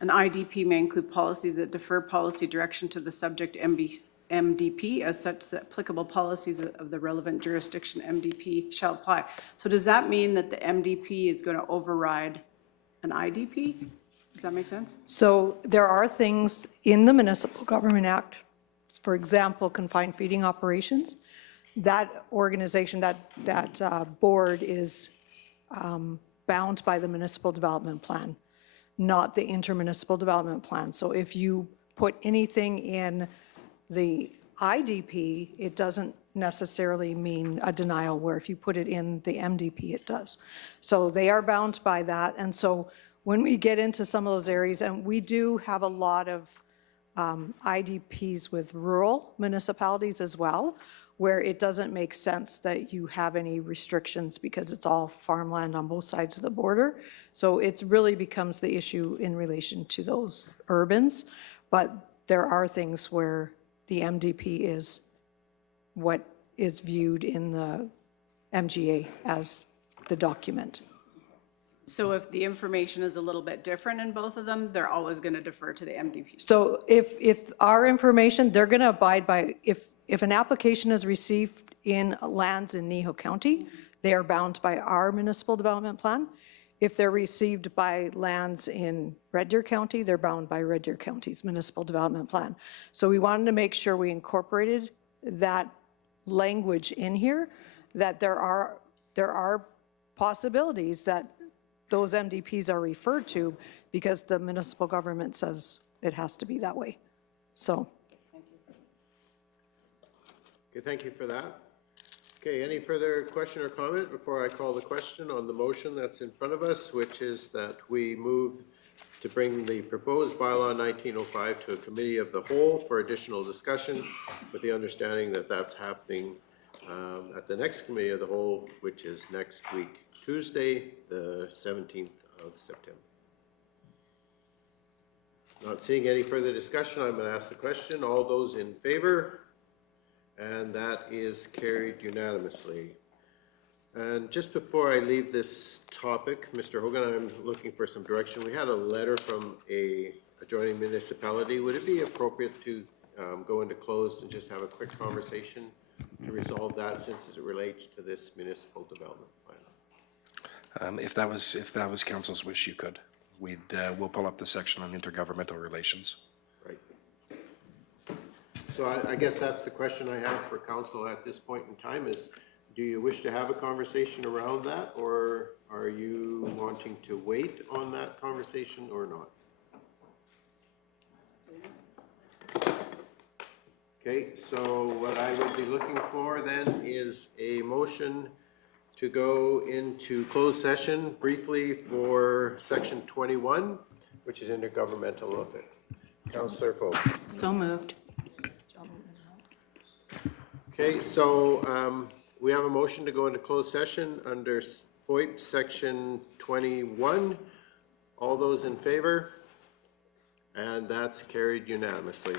an IDP may include policies that defer policy direction to the subject MDP as such that applicable policies of the relevant jurisdiction MDP shall apply. So does that mean that the MDP is going to override an IDP? Does that make sense? So there are things in the Municipal Government Act, for example, confined feeding operations. That organization, that board is bound by the Municipal Development Plan, not the Intermunicipal Development Plan. So if you put anything in the IDP, it doesn't necessarily mean a denial, where if you put it in the MDP, it does. So they are bound by that. And so when we get into some of those areas, and we do have a lot of IDPs with rural municipalities as well, where it doesn't make sense that you have any restrictions because it's all farmland on both sides of the border. So it really becomes the issue in relation to those urbans. But there are things where the MDP is what is viewed in the MGA as the document. So if the information is a little bit different in both of them, they're always going to defer to the MDP. So if our information, they're going to abide by, if an application is received in lands in Kneehill County, they are bound by our municipal development plan. If they're received by lands in Red Deer County, they're bound by Red Deer County's municipal development plan. So we wanted to make sure we incorporated that language in here, that there are possibilities that those MDPs are referred to because the municipal government says it has to be that way. So. Okay, thank you for that. Okay, any further question or comment before I call the question on the motion that's in front of us, which is that we move to bring the proposed bylaw 1905 to a committee of the whole for additional discussion, with the understanding that that's happening at the next committee of the whole, which is next week, Tuesday, the 17th of September. Not seeing any further discussion, I'm going to ask the question. All those in favor? And that is carried unanimously. And just before I leave this topic, Mr. Hogan, I'm looking for some direction. We had a letter from a adjoining municipality. Would it be appropriate to go into closed and just have a quick conversation to resolve that, since it relates to this municipal development plan? If that was council's wish, you could. We'll pull up the section on intergovernmental relations. Right. So I guess that's the question I have for council at this point in time is, do you wish to have a conversation around that, or are you wanting to wait on that conversation or not? Okay, so what I would be looking for then is a motion to go into closed session briefly for section 21, which is intergovernmental affairs. Councillor Fogle. So moved. Okay, so we have a motion to go into closed session under FOIP section 21. All those in favor? And that's carried unanimously.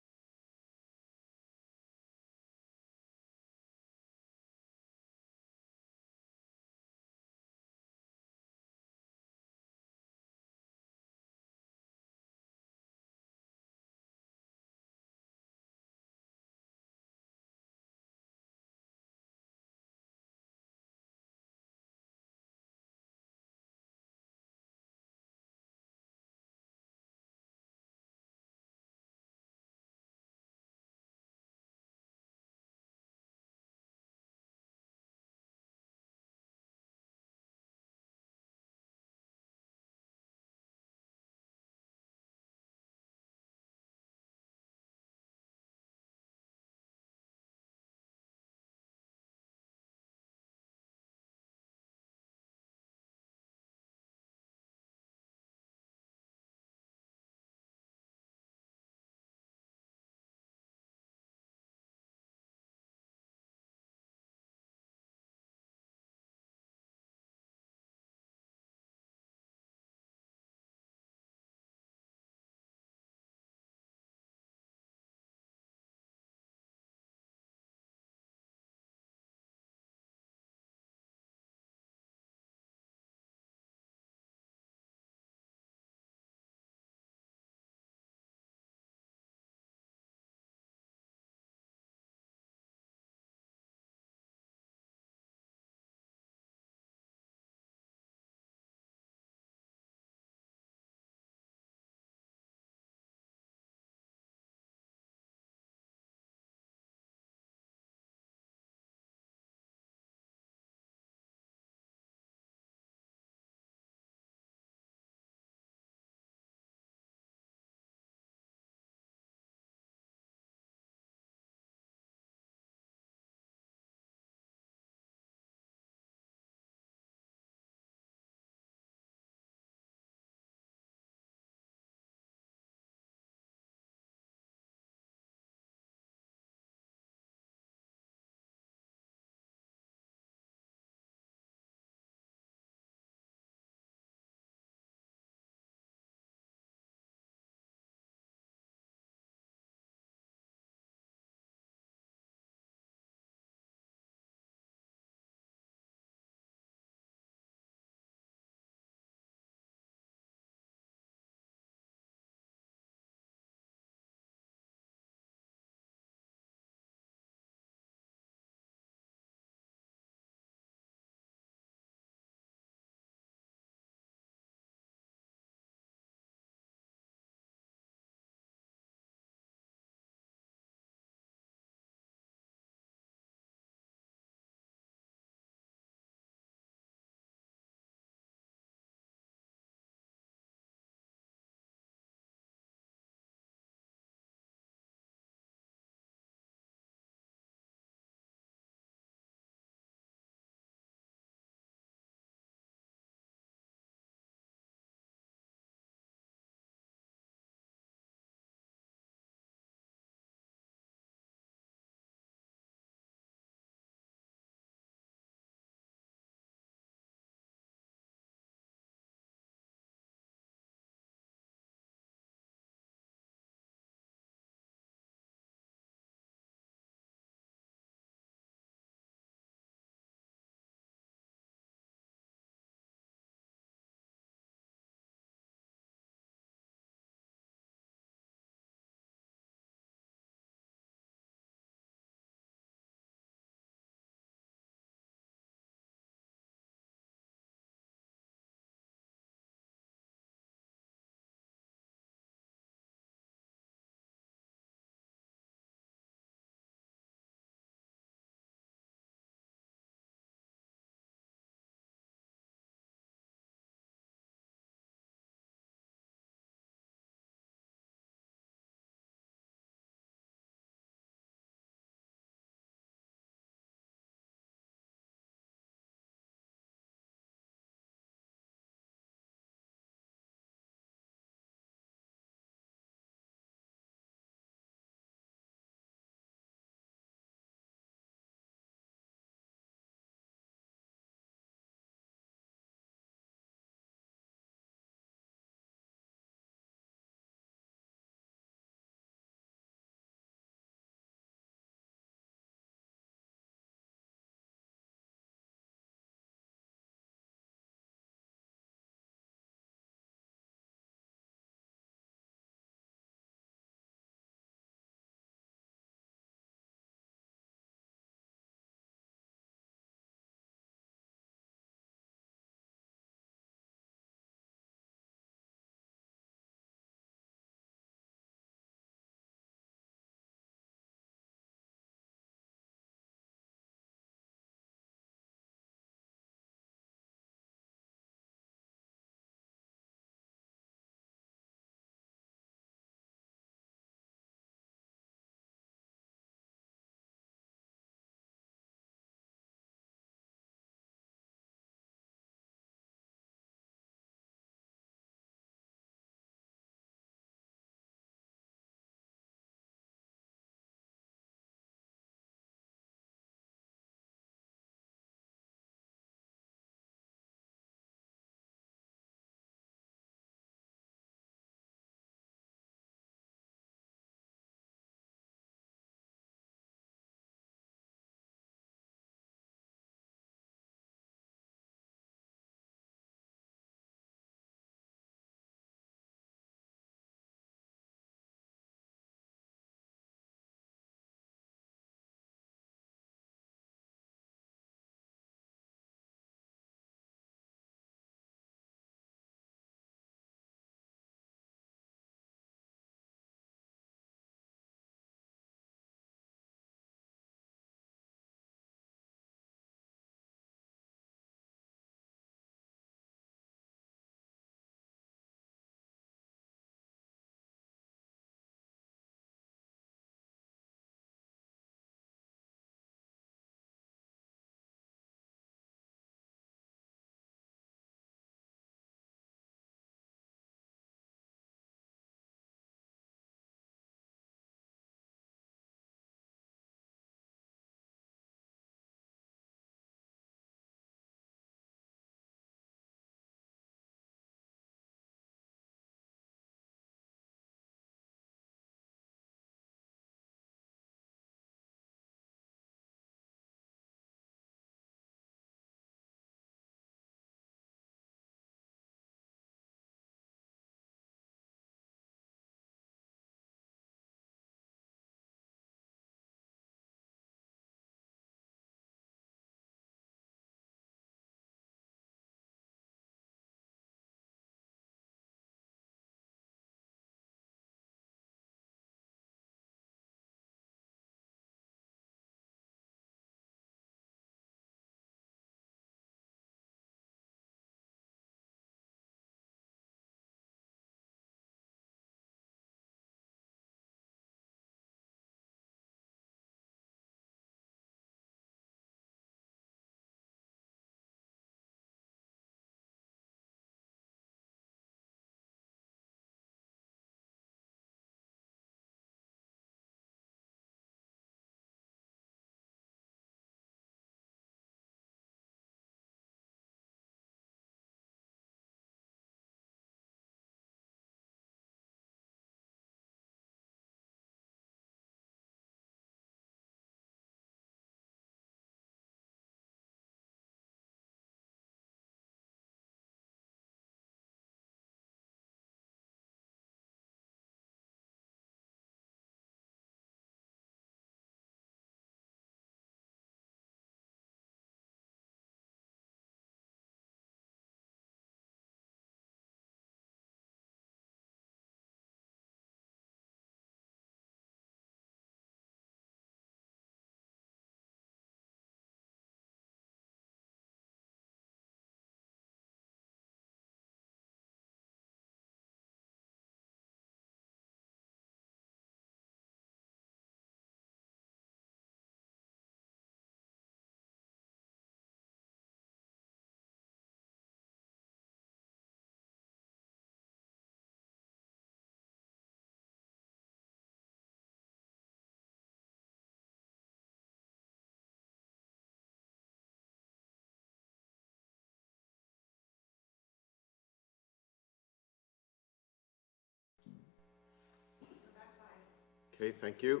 Okay, thank you.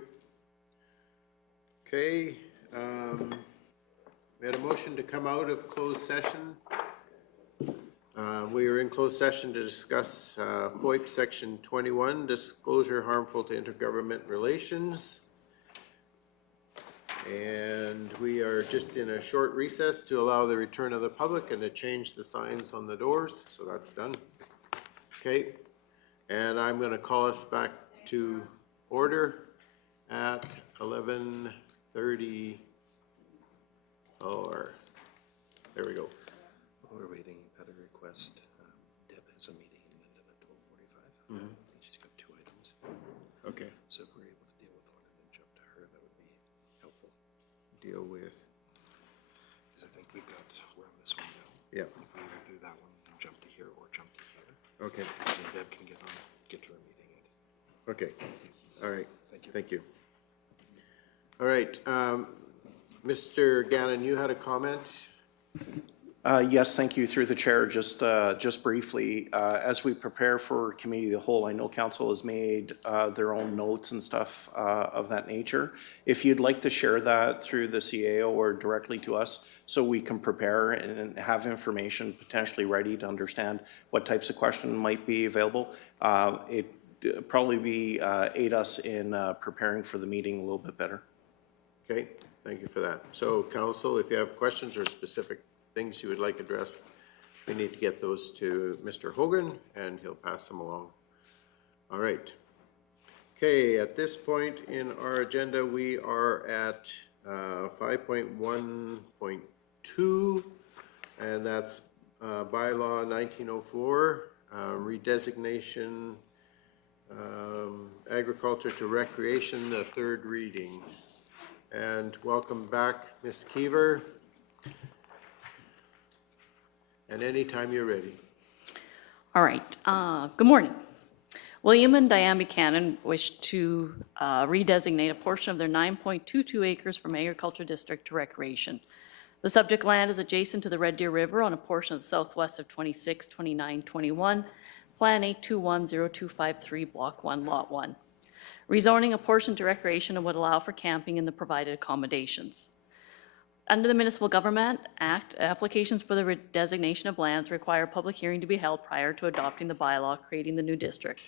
Okay, we had a motion to come out of closed session. We are in closed session to discuss FOIP Section 21, disclosure harmful to intergovernment relations. And we are just in a short recess to allow the return of the public and to change the signs on the doors, so that's done. Okay, and I'm going to call us back to order at 11:34. There we go. We're waiting at a request. Deb has a meeting in Linden at 12:45. I think she's got 2 items. Okay. So if we're able to deal with one and then jump to her, that would be helpful. Deal with, Because I think we're on this one now. yeah, If we either do that one, jump to here, or jump to here. okay, So Deb can get to her meeting. okay, all right. Thank you. Thank you. All right, Mr. Gannon, you had a comment? Yes, thank you, through the chair. Just briefly, as we prepare for committee of the whole, I know council has made their own notes and stuff of that nature. If you'd like to share that through the CAO or directly to us, so we can prepare and have information potentially ready to understand what types of questions might be available, it probably aid us in preparing for the meeting a little bit better. Okay, thank you for that. So council, if you have questions or specific things you would like addressed, we need to get those to Mr. Hogan and he'll pass them along. All right. Okay, at this point in our agenda, we are at 5.1.2, and that's Bylaw 1904, redesignation, agriculture to recreation, the third reading. And welcome back, Ms. Keever. And anytime you're ready. All right, good morning. William and Diane Buchanan wish to redesignate a portion of their 9.22 acres from agriculture district to recreation. The subject land is adjacent to the Red Deer River on a portion of the southwest of 262921, Plan 8210253, Block 1, Lot 1. Rezoning a portion to recreation would allow for camping in the provided accommodations. Under the Municipal Government Act, applications for the redesignation of lands require a public hearing to be held prior to adopting the bylaw creating the new district.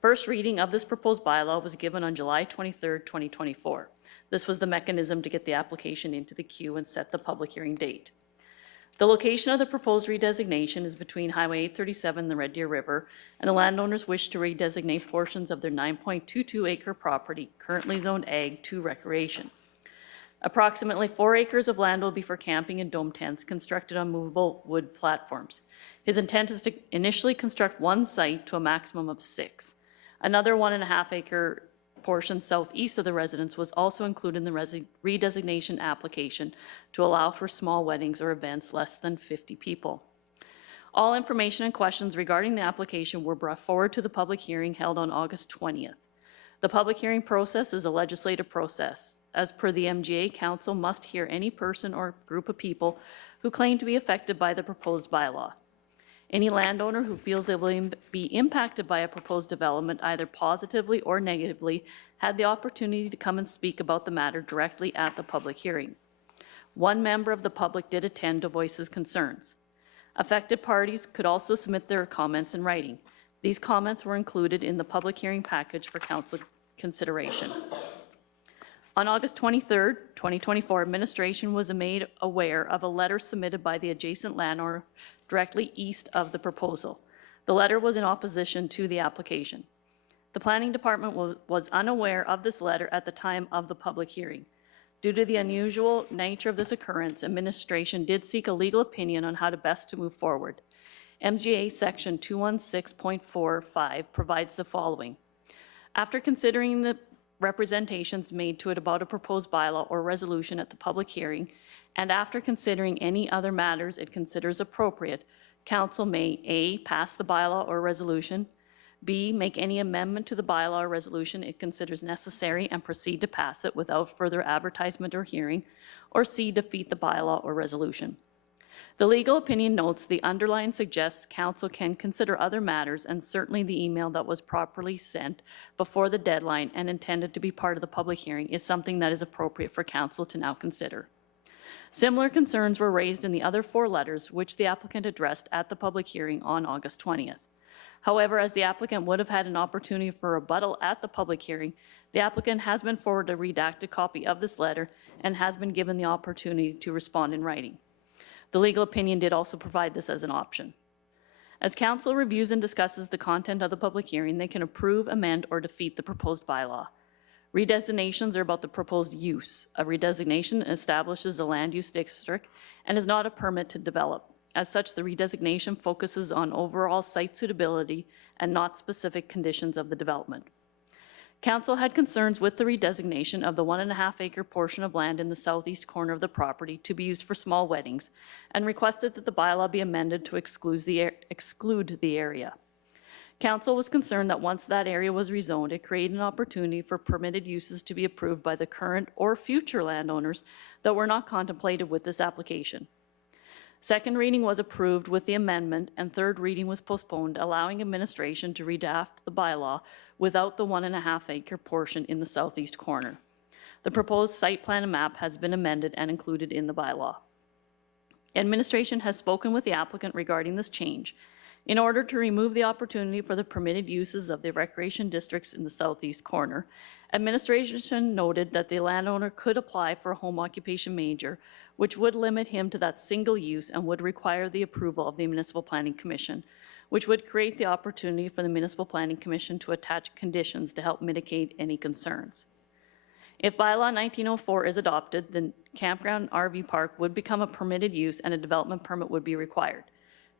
First reading of this proposed bylaw was given on July 23rd, 2024. This was the mechanism to get the application into the queue and set the public hearing date. The location of the proposed redesignation is between Highway 837 and the Red Deer River, and the landowners wish to redesignate portions of their 9.22 acre property, currently zoned Ag, to recreation. Approximately 4 acres of land will be for camping and dome tents constructed on movable wood platforms. His intent is to initially construct one site to a maximum of 6. Another 1.5 acre portion southeast of the residence was also included in the redesignation application to allow for small weddings or events less than 50 people. All information and questions regarding the application were brought forward to the public hearing held on August 20th. The public hearing process is a legislative process. As per the MGA, council must hear any person or group of people who claim to be affected by the proposed bylaw. Any landowner who feels they will be impacted by a proposed development, either positively or negatively, had the opportunity to come and speak about the matter directly at the public hearing. One member of the public did attend to voice his concerns. Affected parties could also submit their comments in writing. These comments were included in the public hearing package for council consideration. On August 23rd, 2024, administration was made aware of a letter submitted by the adjacent landowner directly east of the proposal. The letter was in opposition to the application. The planning department was unaware of this letter at the time of the public hearing. Due to the unusual nature of this occurrence, administration did seek a legal opinion on how to best to move forward. MGA section 216.45 provides the following. After considering the representations made to it about a proposed bylaw or resolution at the public hearing, and after considering any other matters it considers appropriate, council may A, pass the bylaw or resolution, B, make any amendment to the bylaw or resolution it considers necessary and proceed to pass it without further advertisement or hearing, or C, defeat the bylaw or resolution. The legal opinion notes the underline suggests council can consider other matters, and certainly the email that was properly sent before the deadline and intended to be part of the public hearing is something that is appropriate for council to now consider. Similar concerns were raised in the other 4 letters, which the applicant addressed at the public hearing on August 20th. However, as the applicant would have had an opportunity for rebuttal at the public hearing, the applicant has been forwarded a redacted copy of this letter and has been given the opportunity to respond in writing. The legal opinion did also provide this as an option. As council reviews and discusses the content of the public hearing, they can approve, amend, or defeat the proposed bylaw. Redesignations are about the proposed use. A redesignation establishes a land use district and is not a permit to develop. As such, the redesignation focuses on overall site suitability and not specific conditions of the development. Council had concerns with the redesignation of the 1.5-acre portion of land in the southeast corner of the property to be used for small weddings and requested that the bylaw be amended to exclude the area. Council was concerned that once that area was rezoned, it created an opportunity for permitted uses to be approved by the current or future landowners that were not contemplated with this application. Second reading was approved with the amendment, and third reading was postponed, allowing administration to redraft the bylaw without the 1.5-acre portion in the southeast corner. The proposed site plan and map has been amended and included in the bylaw. Administration has spoken with the applicant regarding this change. In order to remove the opportunity for the permitted uses of the recreation districts in the southeast corner, administration noted that the landowner could apply for a home occupation major, which would limit him to that single use and would require the approval of the Municipal Planning Commission, which would create the opportunity for the Municipal Planning Commission to attach conditions to help mitigate any concerns. If Bylaw 1904 is adopted, the campground RV park would become a permitted use and a development permit would be required.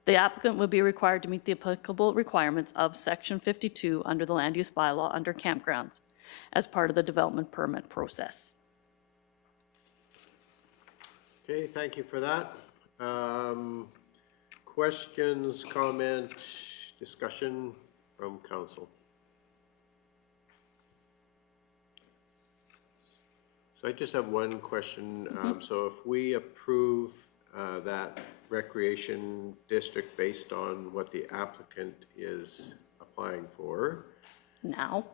The applicant would be required to meet the applicable requirements of Section 52 under the Land Use Bylaw under campgrounds as part of the development permit process. Okay, thank you for that. Questions, comment, discussion from council? So I just have one question. So if we approve that recreation district based on what the applicant is applying for Now,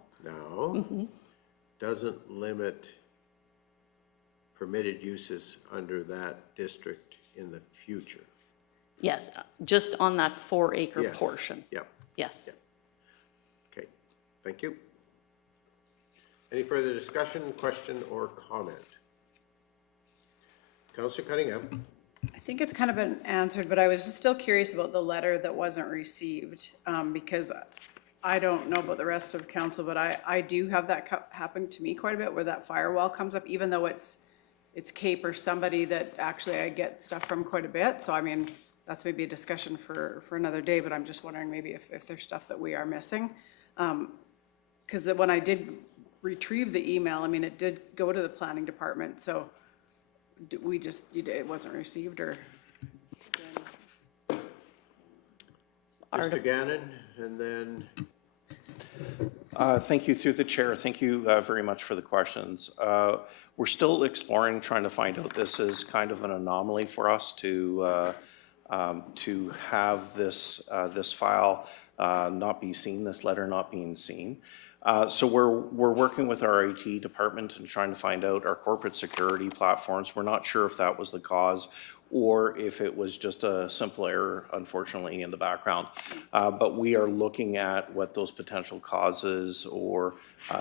doesn't limit permitted uses under that district in the future. yes, just on that 4-acre Yes. portion. Yep. Yes. Yep. Okay, thank you. Any further discussion, question, or comment? Councillor Cunningham. I think it's kind of been answered, but I was just still curious about the letter that wasn't received, because I don't know about the rest of council, but I do have that happen to me quite a bit, where that firewall comes up, even though it's Cape or somebody that actually I get stuff from quite a bit. So I mean, that's maybe a discussion for another day, but I'm just wondering maybe if there's stuff that we are missing. Because when I did retrieve the email, I mean, it did go to the planning department, so it wasn't received, or? Mr. Gannon, and then. Thank you through the chair. Thank you very much for the questions. We're still exploring, trying to find out. This is kind of an anomaly for us to have this file not be seen, this letter not being seen. So we're working with our IT department and trying to find out our corporate security platforms. We're not sure if that was the cause or if it was just a simple error, unfortunately, in the background. But we are looking at what those potential causes or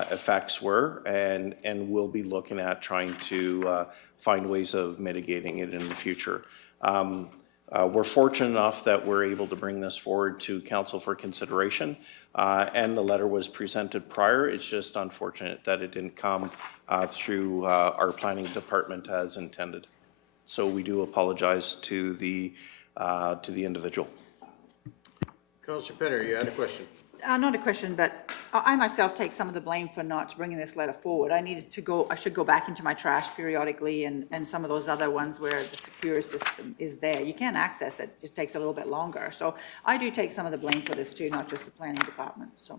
effects were, and we'll be looking at trying to find ways of mitigating it in the future. We're fortunate enough that we're able to bring this forward to council for consideration, and the letter was presented prior. It's just unfortunate that it didn't come through our planning department as intended. So we do apologize to the individual. Councillor Penner, you had a question. Not a question, but I myself take some of the blame for not bringing this letter forward. I should go back into my trash periodically and some of those other ones where the secure system is there. You can access it, just takes a little bit longer. So I do take some of the blame for this too, not just the planning department, so.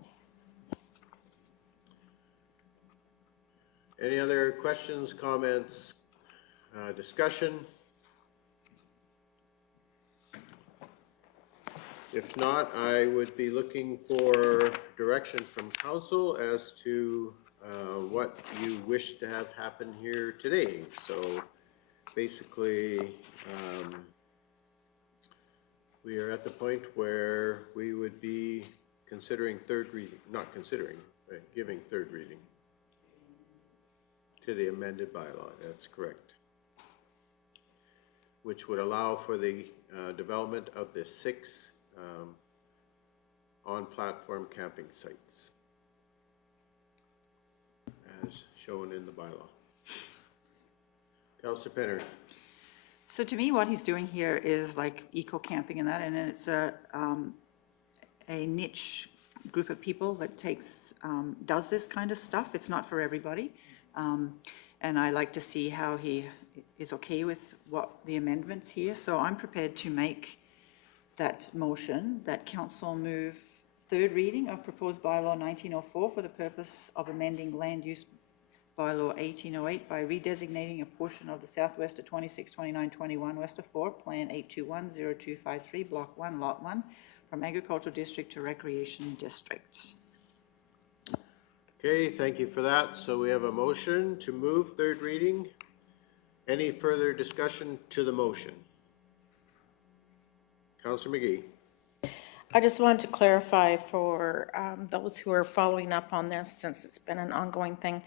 Any other questions, comments, discussion? If not, I would be looking for direction from council as to what you wish to have happen here today. So basically, we are at the point where we would be considering third reading, not considering, but giving third reading to the amended bylaw. That's correct. Which would allow for the development of the 6 on-platform camping sites, as shown in the bylaw. Councillor Penner. So to me, what he's doing here is like eco-camping and that, and it's a niche group of people that does this kind of stuff. It's not for everybody. And I like to see how he is okay with what the amendments here. So I'm prepared to make that motion that council move third reading of proposed bylaw 1904 for the purpose of amending land use bylaw 1808 by redesignating a portion of the southwest of 262921 west of 4, plan 8210253, block 1, lot 1, from agricultural district to recreation district. Okay, thank you for that. So we have a motion to move third reading. Any further discussion to the motion? Councillor McGee. I just wanted to clarify for those who are following up on this, since it's been an ongoing thing.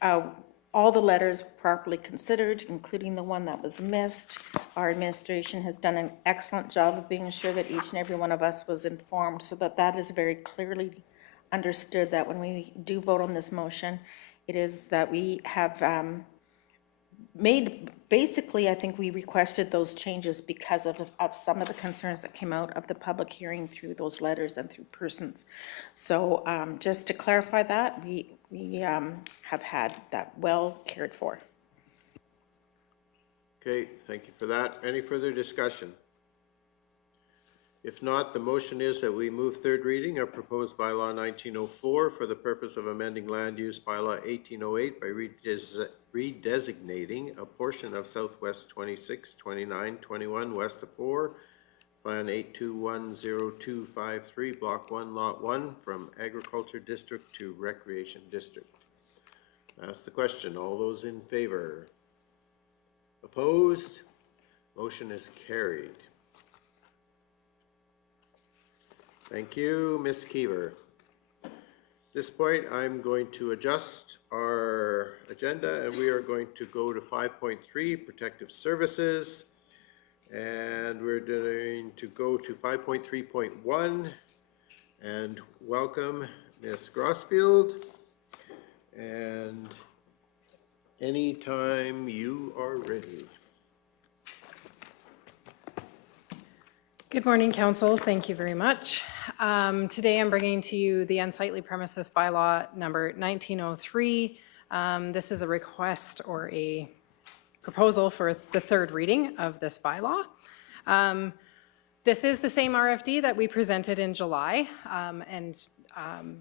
All the letters were properly considered, including the one that was missed. Our administration has done an excellent job of being sure that each and every one of us was informed, so that that is very clearly understood, that when we do vote on this motion, it is that we have made, basically, I think we requested those changes because of some of the concerns that came out of the public hearing through those letters and through persons. So just to clarify that, we have had that well cared for. Okay, thank you for that. Any further discussion? If not, the motion is that we move third reading of proposed bylaw 1904 for the purpose of amending land use bylaw 1808 by redesignating a portion of southwest 262921 west of 4, plan 8210253, block 1, lot 1, from agriculture district to recreation district. Ask the question. All those in favor? Opposed? Motion is carried. Thank you, Ms. Keever. At this point, I'm going to adjust our agenda, and we are going to go to 5.3, protective services. And we're going to go to 5.3.1 and welcome Ms. Grossfield. And anytime you are ready. Good morning, Council. Thank you very much. Today I'm bringing to you the Unsightly Premises Bylaw number 1903. This is a request or a proposal for the third reading of this bylaw. This is the same RFD that we presented in July, and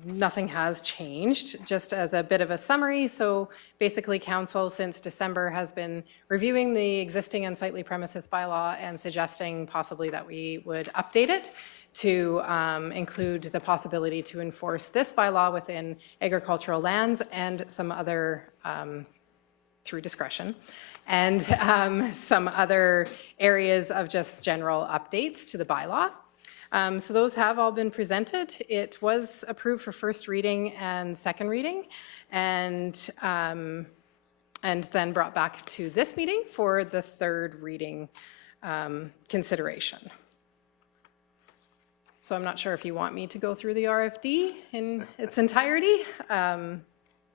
nothing has changed. Just as a bit of a summary, so basically Council since December has been reviewing the existing unsightly premises bylaw and suggesting possibly that we would update it to include the possibility to enforce this bylaw within agricultural lands and some other, through discretion, and some other areas of just general updates to the bylaw. So those have all been presented. It was approved for first reading and second reading, and then brought back to this meeting for the third reading consideration. So I'm not sure if you want me to go through the RFD in its entirety.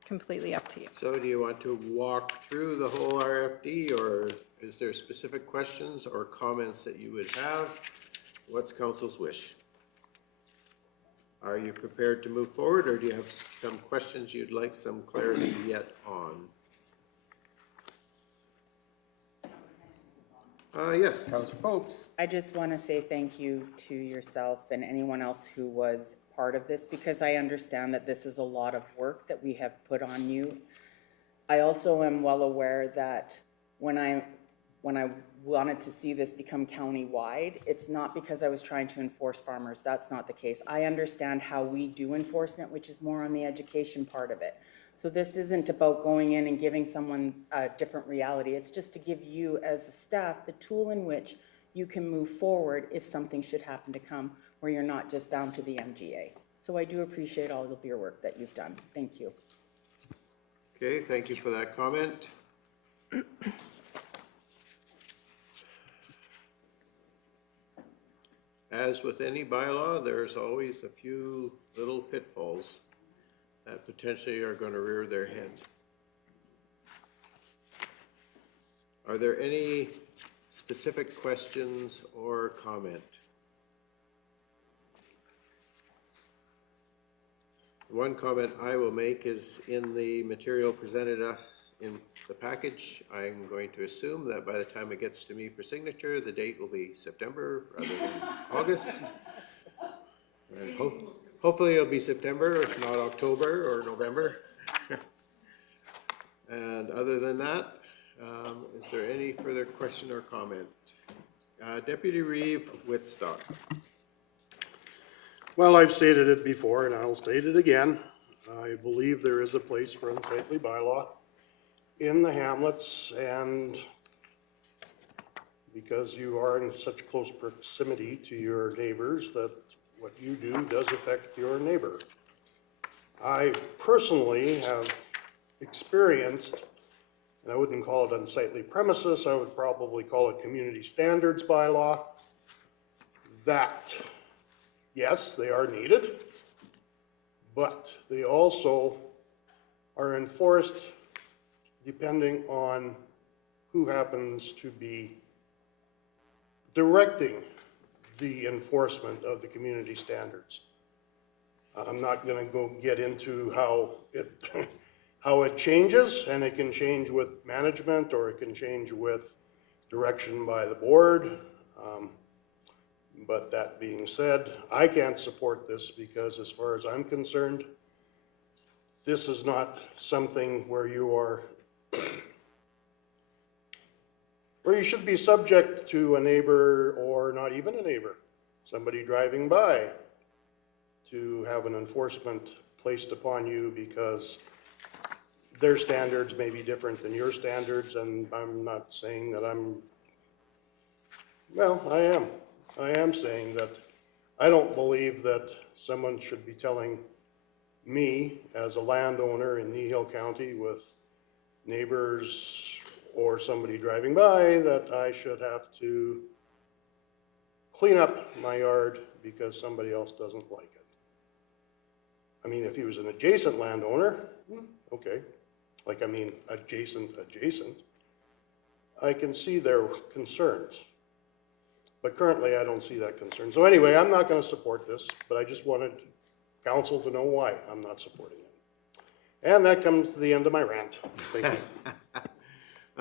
Completely up to you. So do you want to walk through the whole RFD, or is there specific questions or comments that you would have? What's council's wish? Are you prepared to move forward, or do you have some questions you'd like some clarity yet on? Yes, Councilor Phopes. I just want to say thank you to yourself and anyone else who was part of this, because I understand that this is a lot of work that we have put on you. I also am well aware that when I wanted to see this become county-wide. It's not because I was trying to enforce farmers. That's not the case. I understand how we do enforcement, which is more on the education part of it. So this isn't about going in and giving someone a different reality. It's just to give you as a staff the tool in which you can move forward if something should happen to come where you're not just bound to the MGA. So I do appreciate all of your work that you've done. Thank you. Okay, thank you for that comment. As with any bylaw, there's always a few little pitfalls that potentially are going to rear their head. Are there any specific questions or comment? One comment I will make is in the material presented us in the package. I'm going to assume that by the time it gets to me for signature, the date will be September rather than August. And hopefully it'll be September, if not October or November. And other than that, is there any further question or comment? Deputy Reeve Whitstock. Well, I've stated it before and I'll state it again. I believe there is a place for unsightly bylaw in the hamlets, and because you are in such close proximity to your neighbors, that what you do does affect your neighbor. I personally have experienced, and I wouldn't call it unsightly premises, I would probably call it community standards bylaw, that yes, they are needed, but they also are enforced depending on who happens to be directing the enforcement of the community standards. I'm not going to go get into how it how it changes, and it can change with management or it can change with direction by the board. But that being said, I can't support this because as far as I'm concerned, this is not something where you are where you should be subject to a neighbor, or not even a neighbor, somebody driving by, to have an enforcement placed upon you because their standards may be different than your standards. And I'm not saying that I am saying that I don't believe that someone should be telling me as a landowner in Kneehill County with neighbors or somebody driving by that I should have to clean up my yard because somebody else doesn't like it. I mean, if he was an adjacent landowner, okay. Like, I mean, adjacent, I can see their concerns. But currently, I don't see that concern. So anyway, I'm not going to support this, but I just wanted council to know why I'm not supporting it. And that comes to the end of my rant. Thank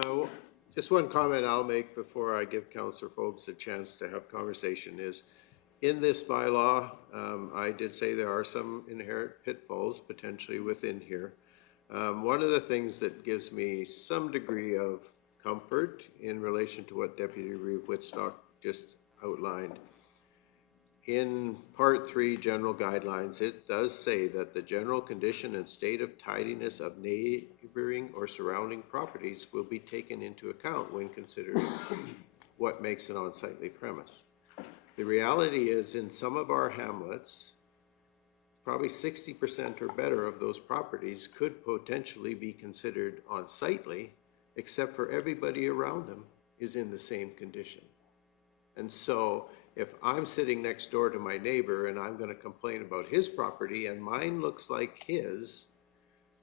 you. Just one comment I'll make before I give Councillor Forbes a chance to have conversation is, in this bylaw, I did say there are some inherent pitfalls potentially within here. One of the things that gives me some degree of comfort in relation to what Deputy Reeve Whitstock just outlined, in Part 3 General Guidelines, it does say that the general condition and state of tidiness of neighboring or surrounding properties will be taken into account when considering what makes an unsightly premise. The reality is, in some of our hamlets, probably 60% or better of those properties could potentially be considered unsightly, except for everybody around them is in the same condition. And so if I'm sitting next door to my neighbor and I'm going to complain about his property and mine looks like his,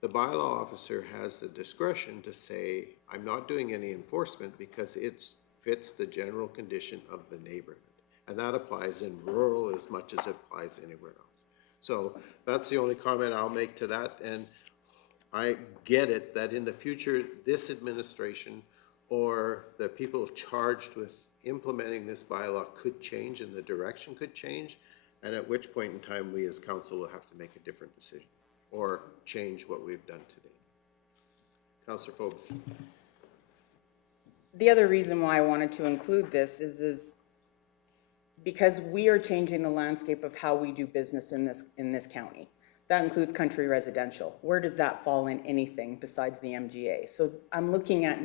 the bylaw officer has the discretion to say, I'm not doing any enforcement because it fits the general condition of the neighborhood. And that applies in rural as much as it applies anywhere else. So that's the only comment I'll make to that. And I get it that in the future, this administration or the people charged with implementing this bylaw could change and the direction could change, and at which point in time we as council will have to make a different decision or change what we've done today. Councillor Forbes. the other reason why I wanted to include this is because we are changing the landscape of how we do business in this county. That includes country residential. Where does that fall in anything besides the MGA? So I'm looking at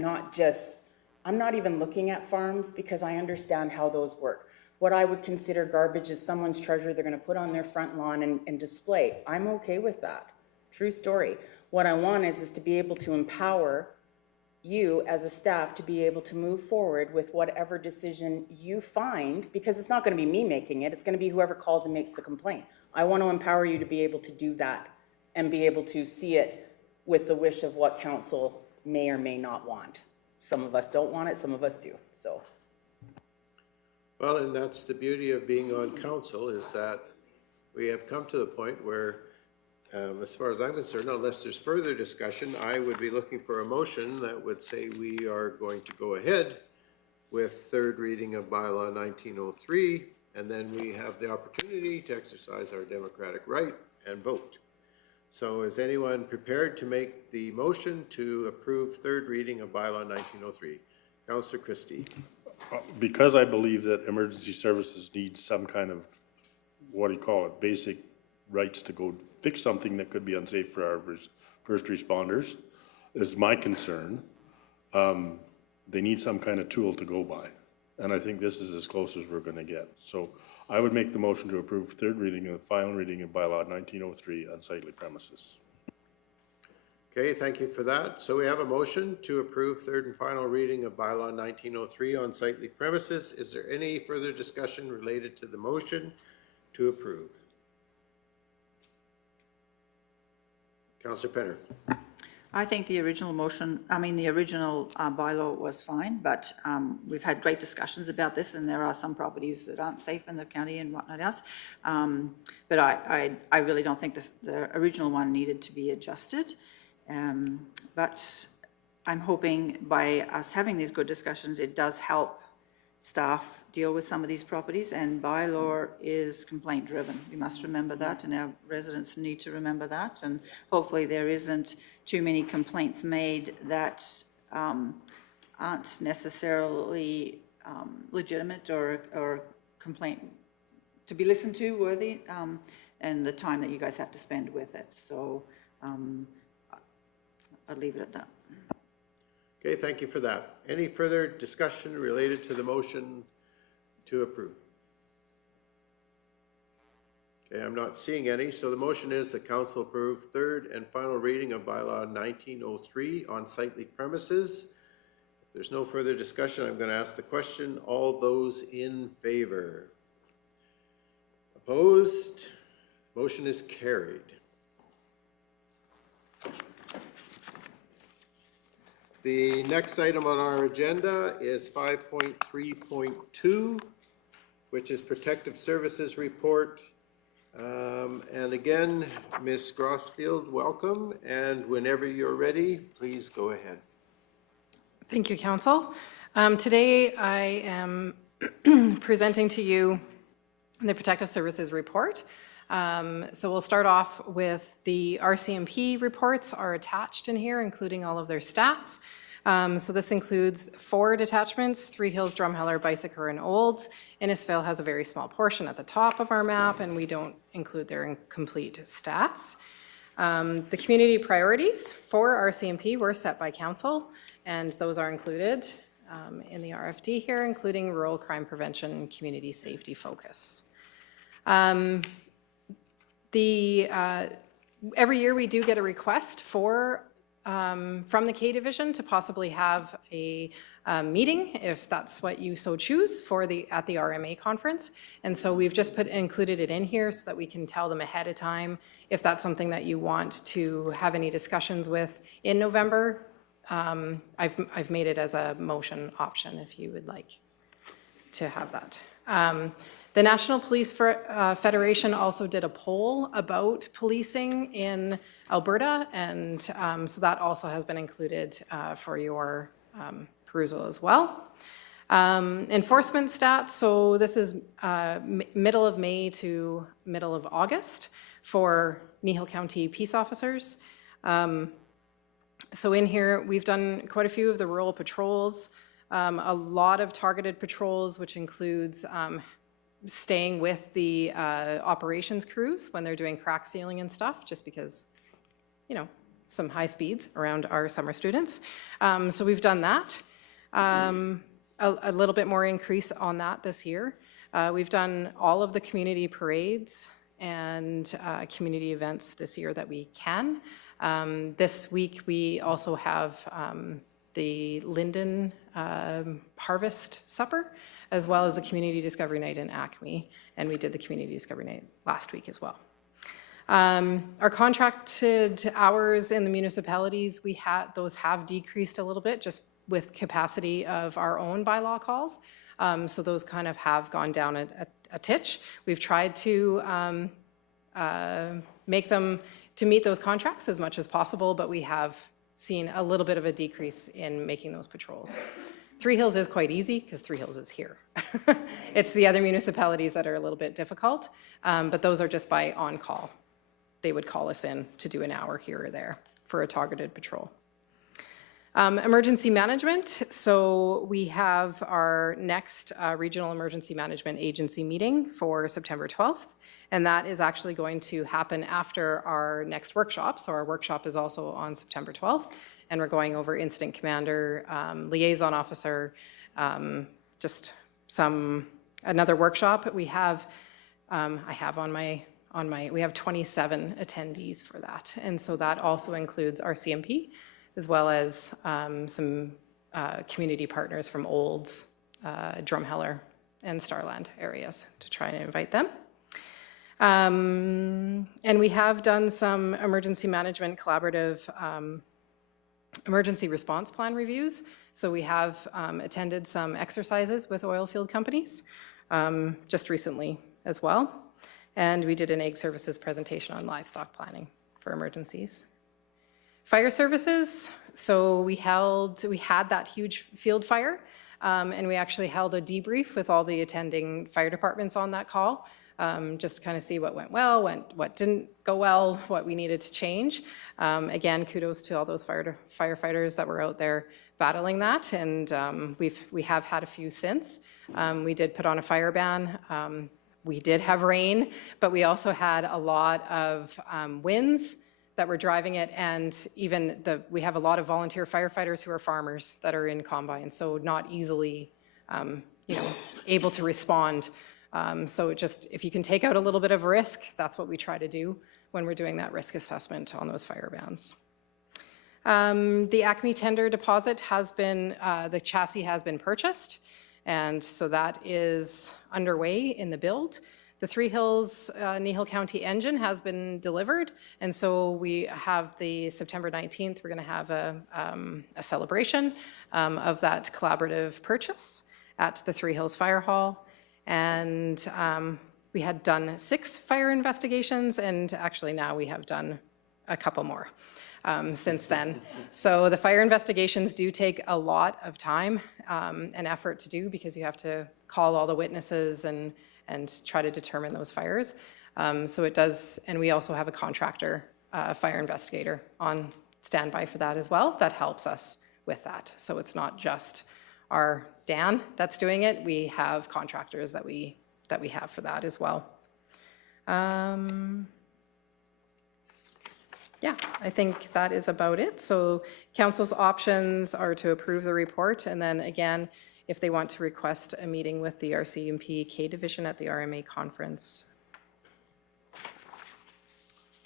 I'm not even looking at farms because I understand how those work. What I would consider garbage is someone's treasure they're gonna put on their front lawn and display. I'm okay with that. True story. What I want is to be able to empower you as a staff to be able to move forward with whatever decision you find, because it's not gonna be me making it, it's gonna be whoever calls and makes the complaint. I want to empower you to be able to do that and be able to see it with the wish of what council may or may not want. Some of us don't want it, some of us do, so. Well, and that's the beauty of being on council, is that we have come to the point where, as far as I'm concerned, unless there's further discussion, I would be looking for a motion that would say we are going to go ahead with third reading of bylaw 1903, and then we have the opportunity to exercise our democratic right and vote. So is anyone prepared to make the motion to approve third reading of bylaw 1903? Councillor Christie. Because I believe that emergency services need some kind of, what do you call it, basic rights to go fix something that could be unsafe for our first responders, is my concern. They need some kind of tool to go by. And I think this is as close as we're gonna get. So I would make the motion to approve third reading and final reading of bylaw 1903, unsightly premises. Okay, thank you for that. So we have a motion to approve third and final reading of bylaw 1903 on unsightly premises. Is there any further discussion related to the motion to approve? Councillor Penner. I think the original bylaw was fine, but we've had great discussions about this, and there are some properties that aren't safe in the county and whatnot else. But I really don't think the original one needed to be adjusted. But I'm hoping by us having these good discussions, it does help staff deal with some of these properties, and bylaw is complaint driven. We must remember that, and our residents need to remember that, and hopefully there isn't too many complaints made that aren't necessarily legitimate or complaint to be listened to worthy, and the time that you guys have to spend with it. So I'll leave it at that. Okay, thank you for that. Any further discussion related to the motion to approve? Okay, I'm not seeing any, so the motion is that council approve third and final reading of bylaw 1903 on unsightly premises. If there's no further discussion, I'm going to ask the question. All those in favor? Opposed? Motion is carried. The next item on our agenda is 5.3.2, which is Protective Services Report. And again, Ms. Grossfield, welcome. And whenever you're ready, please go ahead. Thank you, Council. Today I am presenting to you the Protective Services Report. So we'll start off with the RCMP reports are attached in here, including all of their stats. So this includes 4 detachments: Three Hills, Drumheller, Bicycle, and Olds. Innisfail has a very small portion at the top of our map, and we don't include their incomplete stats. The community priorities for RCMP were set by council, and those are included in the RFD here, including rural crime prevention and community safety focus. Every year we do get a request from the K Division to possibly have a meeting, if that's what you so choose, at the RMA conference. And so we've just included it in here so that we can tell them ahead of time if that's something that you want to have any discussions with in November. I've made it as a motion option if you would like to have that. The National Police Federation also did a poll about policing in Alberta, and so that also has been included for your perusal as well. Enforcement stats, so this is middle of May to middle of August for Kneehill County peace officers. So in here, we've done quite a few of the rural patrols. A lot of targeted patrols, which includes staying with the operations crews when they're doing crack sealing and stuff, just because, you know, some high speeds around our summer students. So we've done that. A little bit more increase on that this year. We've done all of the community parades and community events this year that we can. This week, we also have the Linden Harvest Supper, as well as the Community Discovery Night in Acme, and we did the Community Discovery Night last week as well. Our contracted hours in the municipalities, those have decreased a little bit just with capacity of our own bylaw calls. So those kind of have gone down a titch. We've tried to make them to meet those contracts as much as possible, but we have seen a little bit of a decrease in making those patrols. Three Hills is quite easy because Three Hills is here. It's the other municipalities that are a little bit difficult, but those are just by on-call. They would call us in to do an hour here or there for a targeted patrol. Emergency management. So we have our next Regional Emergency Management Agency meeting for September 12th, and that is actually going to happen after our next workshop. So our workshop is also on September 12th, and we're going over incident commander, liaison officer, just another workshop. We have, I have we have 27 attendees for that, and so that also includes our CMP, as well as some community partners from Olds, Drumheller, and Starland areas to try and invite them. And we have done some emergency management collaborative emergency response plan reviews. So we have attended some exercises with oil field companies just recently as well. And we did an egg services presentation on livestock planning for emergencies. Fire services, so we had that huge field fire, and we actually held a debrief with all the attending fire departments on that call, just to kind of see what went well, what didn't go well, what we needed to change. Again, kudos to all those firefighters that were out there battling that, and we have had a few since. We did put on a fire ban. We did have rain, but we also had a lot of winds that were driving it, and even we have a lot of volunteer firefighters who are farmers that are in combines, so not easily, able to respond. So if you can take out a little bit of risk, that's what we try to do when we're doing that risk assessment on those fire bans. The Acme tender deposit has been, the chassis has been purchased, and so that is underway in the build. The Three Hills Kneehill County engine has been delivered, and so we have the September 19th, we're going to have a celebration of that collaborative purchase at the Three Hills Fire Hall. And we had done 6 fire investigations, and actually now we have done a couple more since then. So the fire investigations do take a lot of time and effort to do, because you have to call all the witnesses and try to determine those fires. So it does, and we also have a contractor fire investigator on standby for that as well. That helps us with that. So it's not just our Dan that's doing it. We have contractors that we have for that as well. Yeah, I think that is about it. So council's options are to approve the report, and then again, if they want to request a meeting with the RCMP K Division at the RMA conference.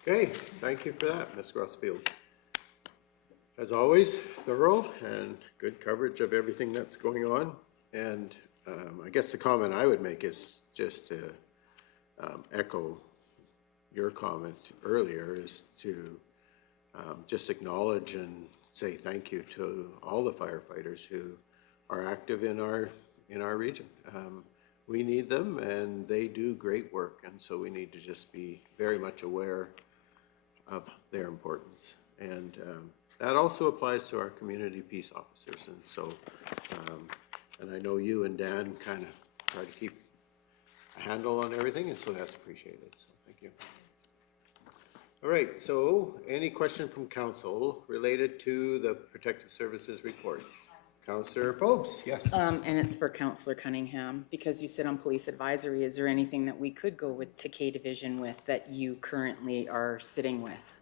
Okay, thank you for that, Ms. Grossfield. As always, thorough and good coverage of everything that's going on. And I guess the comment I would make is just to echo your comment earlier, is to just acknowledge and say thank you to all the firefighters who are active in our region. We need them, and they do great work, and so we need to just be very much aware of their importance. And that also applies to our community peace officers, and so and I know you and Dan kind of try to keep a handle on everything, and so that's appreciated, so thank you. All right, so any question from council related to the Protective Services report? Counselor Forbes, yes. And it's for Counselor Cunningham, because you sit on police advisory, is there anything that we could go with to K Division with that you currently are sitting with?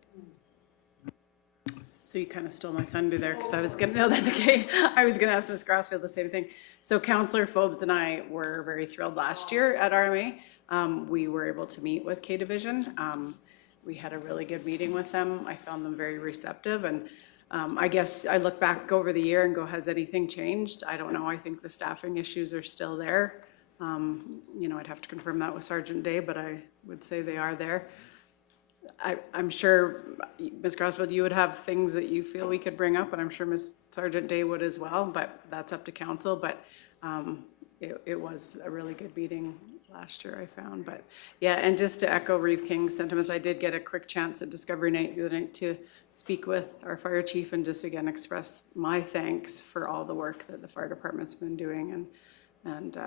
So you kind of stole my thunder there, because I was gonna, no, that's okay. I was gonna ask Ms. Crossfield the same thing. So Counselor Forbes and I were very thrilled last year at RMA. We were able to meet with K Division. We had a really good meeting with them. I found them very receptive, and I guess I look back over the year and go, has anything changed? I don't know. I think the staffing issues are still there. You know, I'd have to confirm that with Sergeant Day, but I would say they are there. I'm sure, Ms. Crossfield, you would have things that you feel we could bring up, and I'm sure Ms. Sergeant Day would as well, but that's up to council. But it was a really good meeting last year, I found. But yeah, and just to echo Reeve King's sentiments, I did get a quick chance at Discovery Night the other night to speak with our fire chief and just again express my thanks for all the work that the fire department's been doing, and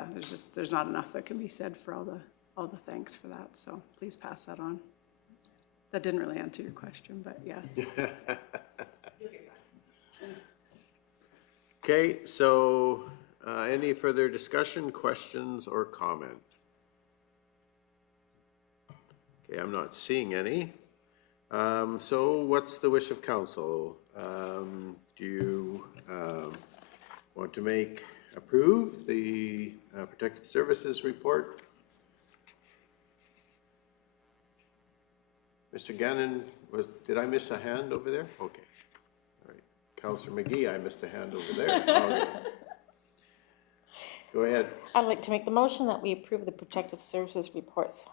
there's not enough that can be said for all the thanks for that. So please pass that on. That didn't really answer your question, but yeah. Okay, so any further discussion, questions, or comment? Okay, I'm not seeing any. So what's the wish of council? Do you want to approve the Protective Services report? Mr. Gannon, did I miss a hand over there? Okay. All right. Councillor McGee, I missed a hand over there. Okay. Go ahead. I'd like to make the motion that we approve the Protective Services reports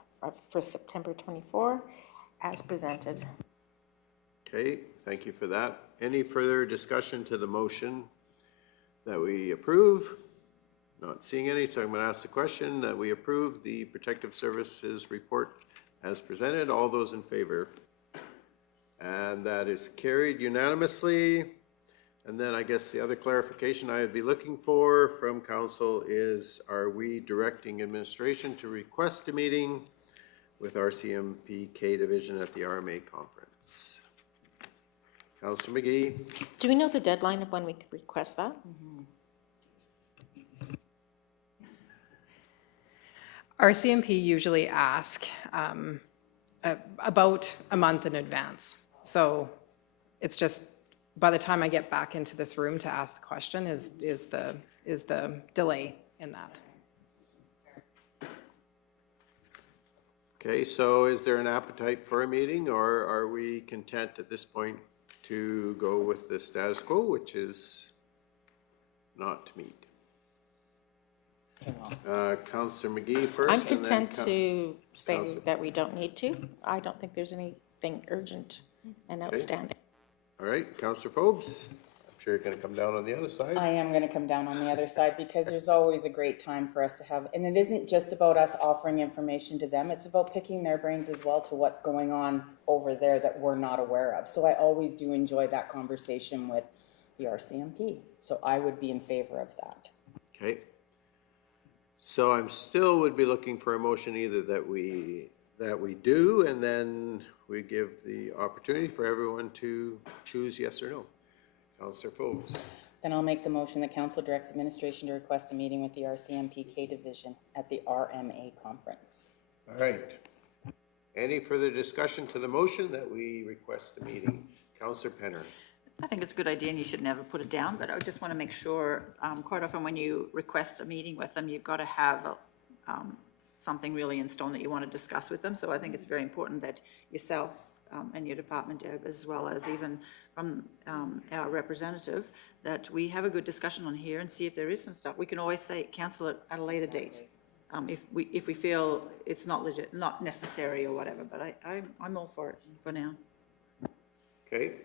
for September 24 as presented. Okay, thank you for that. Any further discussion to the motion that we approve? Not seeing any, so I'm going to ask the question that we approve the Protective Services report as presented. All those in favor? And that is carried unanimously. And then I guess the other clarification I would be looking for from council is, are we directing administration to request a meeting with RCMP K Division at the RMA conference? Councillor McGee. Do we know the deadline of when we could request that? RCMP usually ask about a month in advance. So it's just, by the time I get back into this room to ask the question is the delay in that. Okay, so is there an appetite for a meeting, or are we content at this point to go with the status quo, which is not to meet? Councillor McGee first. I'm content to say that we don't need to. I don't think there's anything urgent and outstanding. All right, Councillor Forbes, I'm sure you're going to come down on the other side. I am going to come down on the other side, because there's always a great time for us to have, and it isn't just about us offering information to them, it's about picking their brains as well to what's going on over there that we're not aware of. So I always do enjoy that conversation with the RCMP. So I would be in favor of that. Okay. So I'm still would be looking for a motion either that we do, and then we give the opportunity for everyone to choose yes or no. Councillor Forbes. Then I'll make the motion that council directs administration to request a meeting with the RCMP K Division at the RMA conference. All right. Any further discussion to the motion that we request a meeting? Councillor Penner. I think it's a good idea and you should never put it down, but I just want to make sure, quite often when you request a meeting with them, you've got to have something really in stone that you want to discuss with them. So I think it's very important that yourself and your department, Deb, as well as even from our representative, that we have a good discussion on here and see if there is some stuff. We can always say cancel it at a later date if we feel it's not legit, not necessary or whatever. But I'm all for it for now. Okay.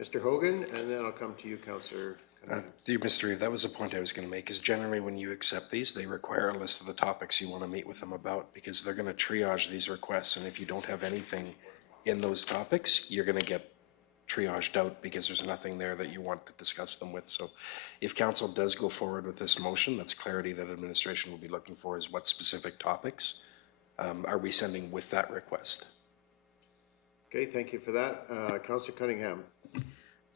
Mr. Hogan, and then I'll come to you, Councillor. Through Mr. Reeve, that was a point I was going to make, is generally when you accept these, they require a list of the topics you want to meet with them about, because they're going to triage these requests, and if you don't have anything in those topics, you're going to get triaged out because there's nothing there that you want to discuss them with. So if council does go forward with this motion, that's clarity that administration will be looking for, is what specific topics are we sending with that request? Okay, thank you for that. Councillor Cunningham.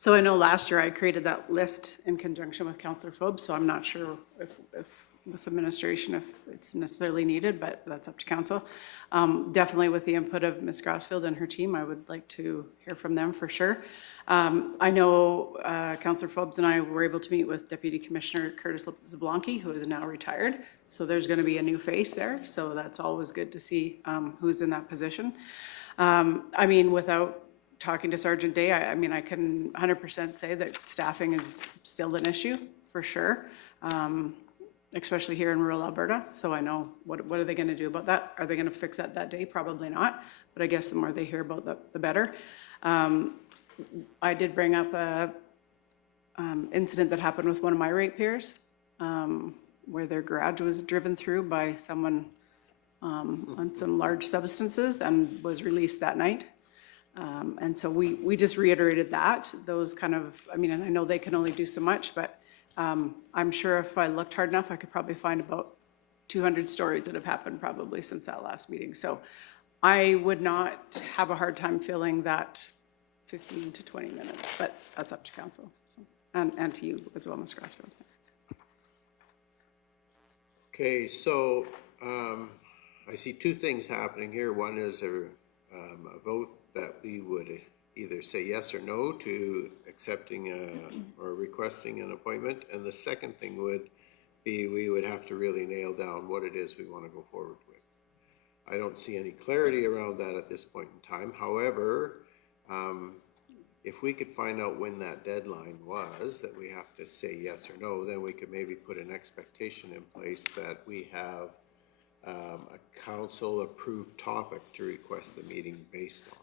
So I know last year I created that list in conjunction with Councillor Forbes, so I'm not sure if with administration, if it's necessarily needed, but that's up to council. Definitely with the input of Ms. Grassfield and her team, I would like to hear from them for sure. I know Councillor Forbes and I were able to meet with Deputy Commissioner Curtis Zablonki, who is now retired. So there's going to be a new face there. So that's always good to see who's in that position. I mean, without talking to Sergeant Day, I mean, I can 100% say that staffing is still an issue for sure. Especially here in rural Alberta. So I know, what are they gonna do about that? Are they gonna fix that day? Probably not, but I guess the more they hear about the better. I did bring up a incident that happened with one of my ratepayers, where their garage was driven through by someone on some large substances and was released that night. And so we just reiterated that, those kind of, I mean, and I know they can only do so much, but I'm sure if I looked hard enough, I could probably find about 200 stories that have happened probably since that last meeting. So I would not have a hard time filling that 15 to 20 minutes, but that's up to council. So, and to you as well, Ms. Grassfield. Okay, so I see two things happening here. One is a vote that we would either say yes or no to accepting or requesting an appointment. And the second thing would be we would have to really nail down what it is we want to go forward with. I don't see any clarity around that at this point in time. However, if we could find out when that deadline was that we have to say yes or no, then we could maybe put an expectation in place that we have a council approved topic to request the meeting based on.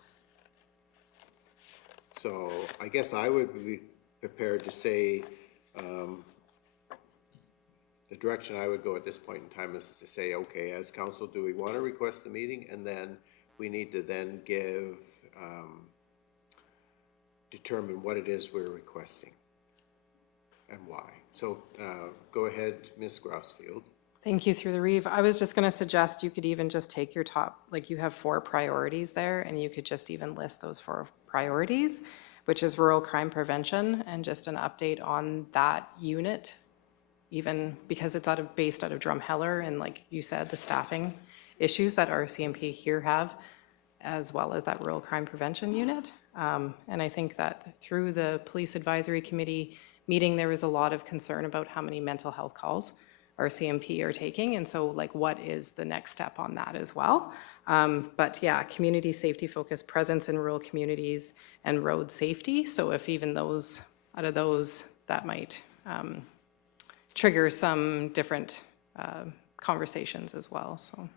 So I guess I would be prepared to say, the direction I would go at this point in time is to say, okay, as council, do we want to request the meeting? And then we need to then determine what it is we're requesting and why. So go ahead, Ms. Grassfield. Thank you, through the Reeve. I was just going to suggest you could even just take your top, like you have 4 priorities there, and you could just even list those 4 priorities, which is rural crime prevention, and just an update on that unit, even because it's based out of Drumheller, and like you said, the staffing issues that our CMP here have, as well as that rural crime prevention unit. And I think that through the Police Advisory Committee meeting, there was a lot of concern about how many mental health calls our CMP are taking, and so like what is the next step on that as well. But yeah, community safety focused presence in rural communities and road safety. So if even those, out of those, that might trigger some different conversations as well, so.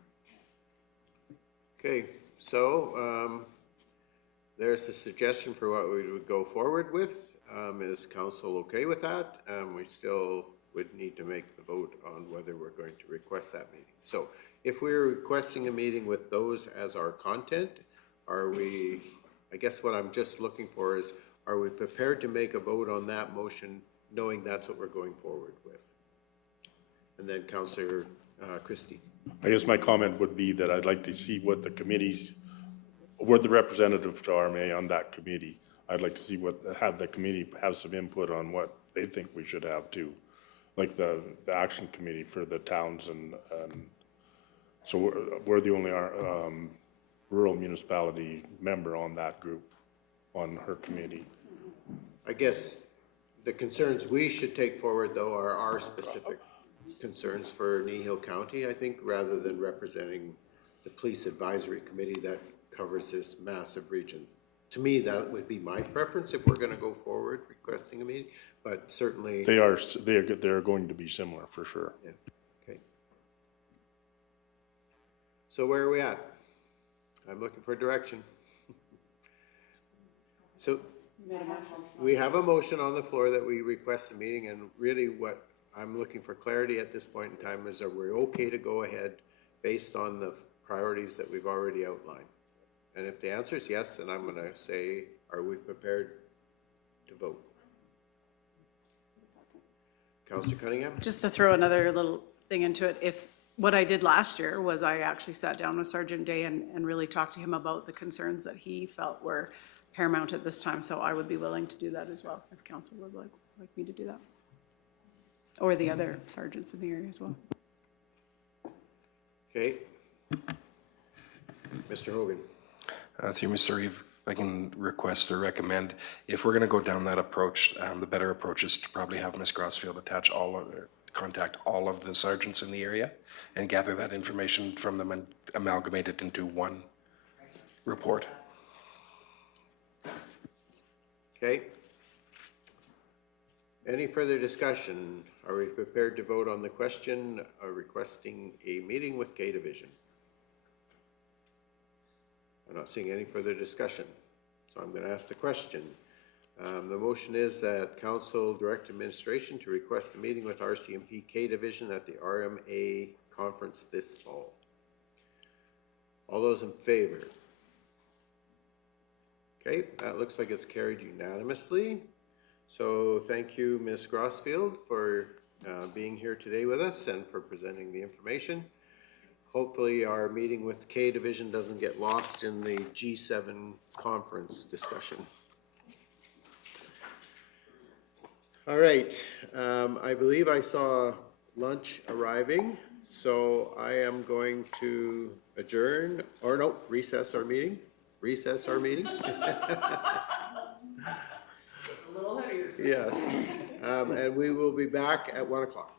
Okay, so there's a suggestion for what we would go forward with. Is council okay with that? We still would need to make the vote on whether we're going to request that meeting. So if we're requesting a meeting with those as our content, are we, I guess what I'm just looking for is, are we prepared to make a vote on that motion knowing that's what we're going forward with? And then Councillor Christie. I guess my comment would be that I'd like to see what the committees, what the representative to RMA on that committee, I'd like to see have the committee have some input on what they think we should have too. Like the action committee for the towns, and so we're the only rural municipality member on that group, on her committee. I guess the concerns we should take forward though are our specific concerns for Kneehill County, I think, rather than representing the Police Advisory Committee that covers this massive region. To me, that would be my preference if we're going to go forward requesting a meeting, but certainly They're going to be similar for sure. Yeah. Okay. So where are we at? I'm looking for direction. So we have a motion on the floor that we request the meeting, and really what I'm looking for clarity at this point in time is, are we okay to go ahead based on the priorities that we've already outlined? And if the answer is yes, then I'm going to say, are we prepared to vote? Councillor Cunningham? Just to throw another little thing into it, if what I did last year was I actually sat down with Sergeant Day and really talked to him about the concerns that he felt were paramount at this time, so I would be willing to do that as well, if council would like me to do that. Or the other sergeants in the area as well. Okay. Mr. Hogan. Through Mr. Reeve, I can request or recommend, if we're going to go down that approach, the better approach is to probably have Ms. Grossfield contact all of the sergeants in the area and gather that information from them and amalgamate it into one report. Okay. Any further discussion? Are we prepared to vote on the question requesting a meeting with K Division? I'm not seeing any further discussion, so I'm going to ask the question. The motion is that Council direct administration to request a meeting with RCMP K Division at the RMA conference this fall. All those in favor? Okay, that looks like it's carried unanimously. So thank you, Ms. Grossfield, for being here today with us and for presenting the information. Hopefully our meeting with K Division doesn't get lost in the G7 conference discussion. All right, I believe I saw lunch arriving, so I am going to adjourn, or no, recess our meeting. Recess our meeting. A little ahead of yourself. Yes, and we will be back at 1 o'clock.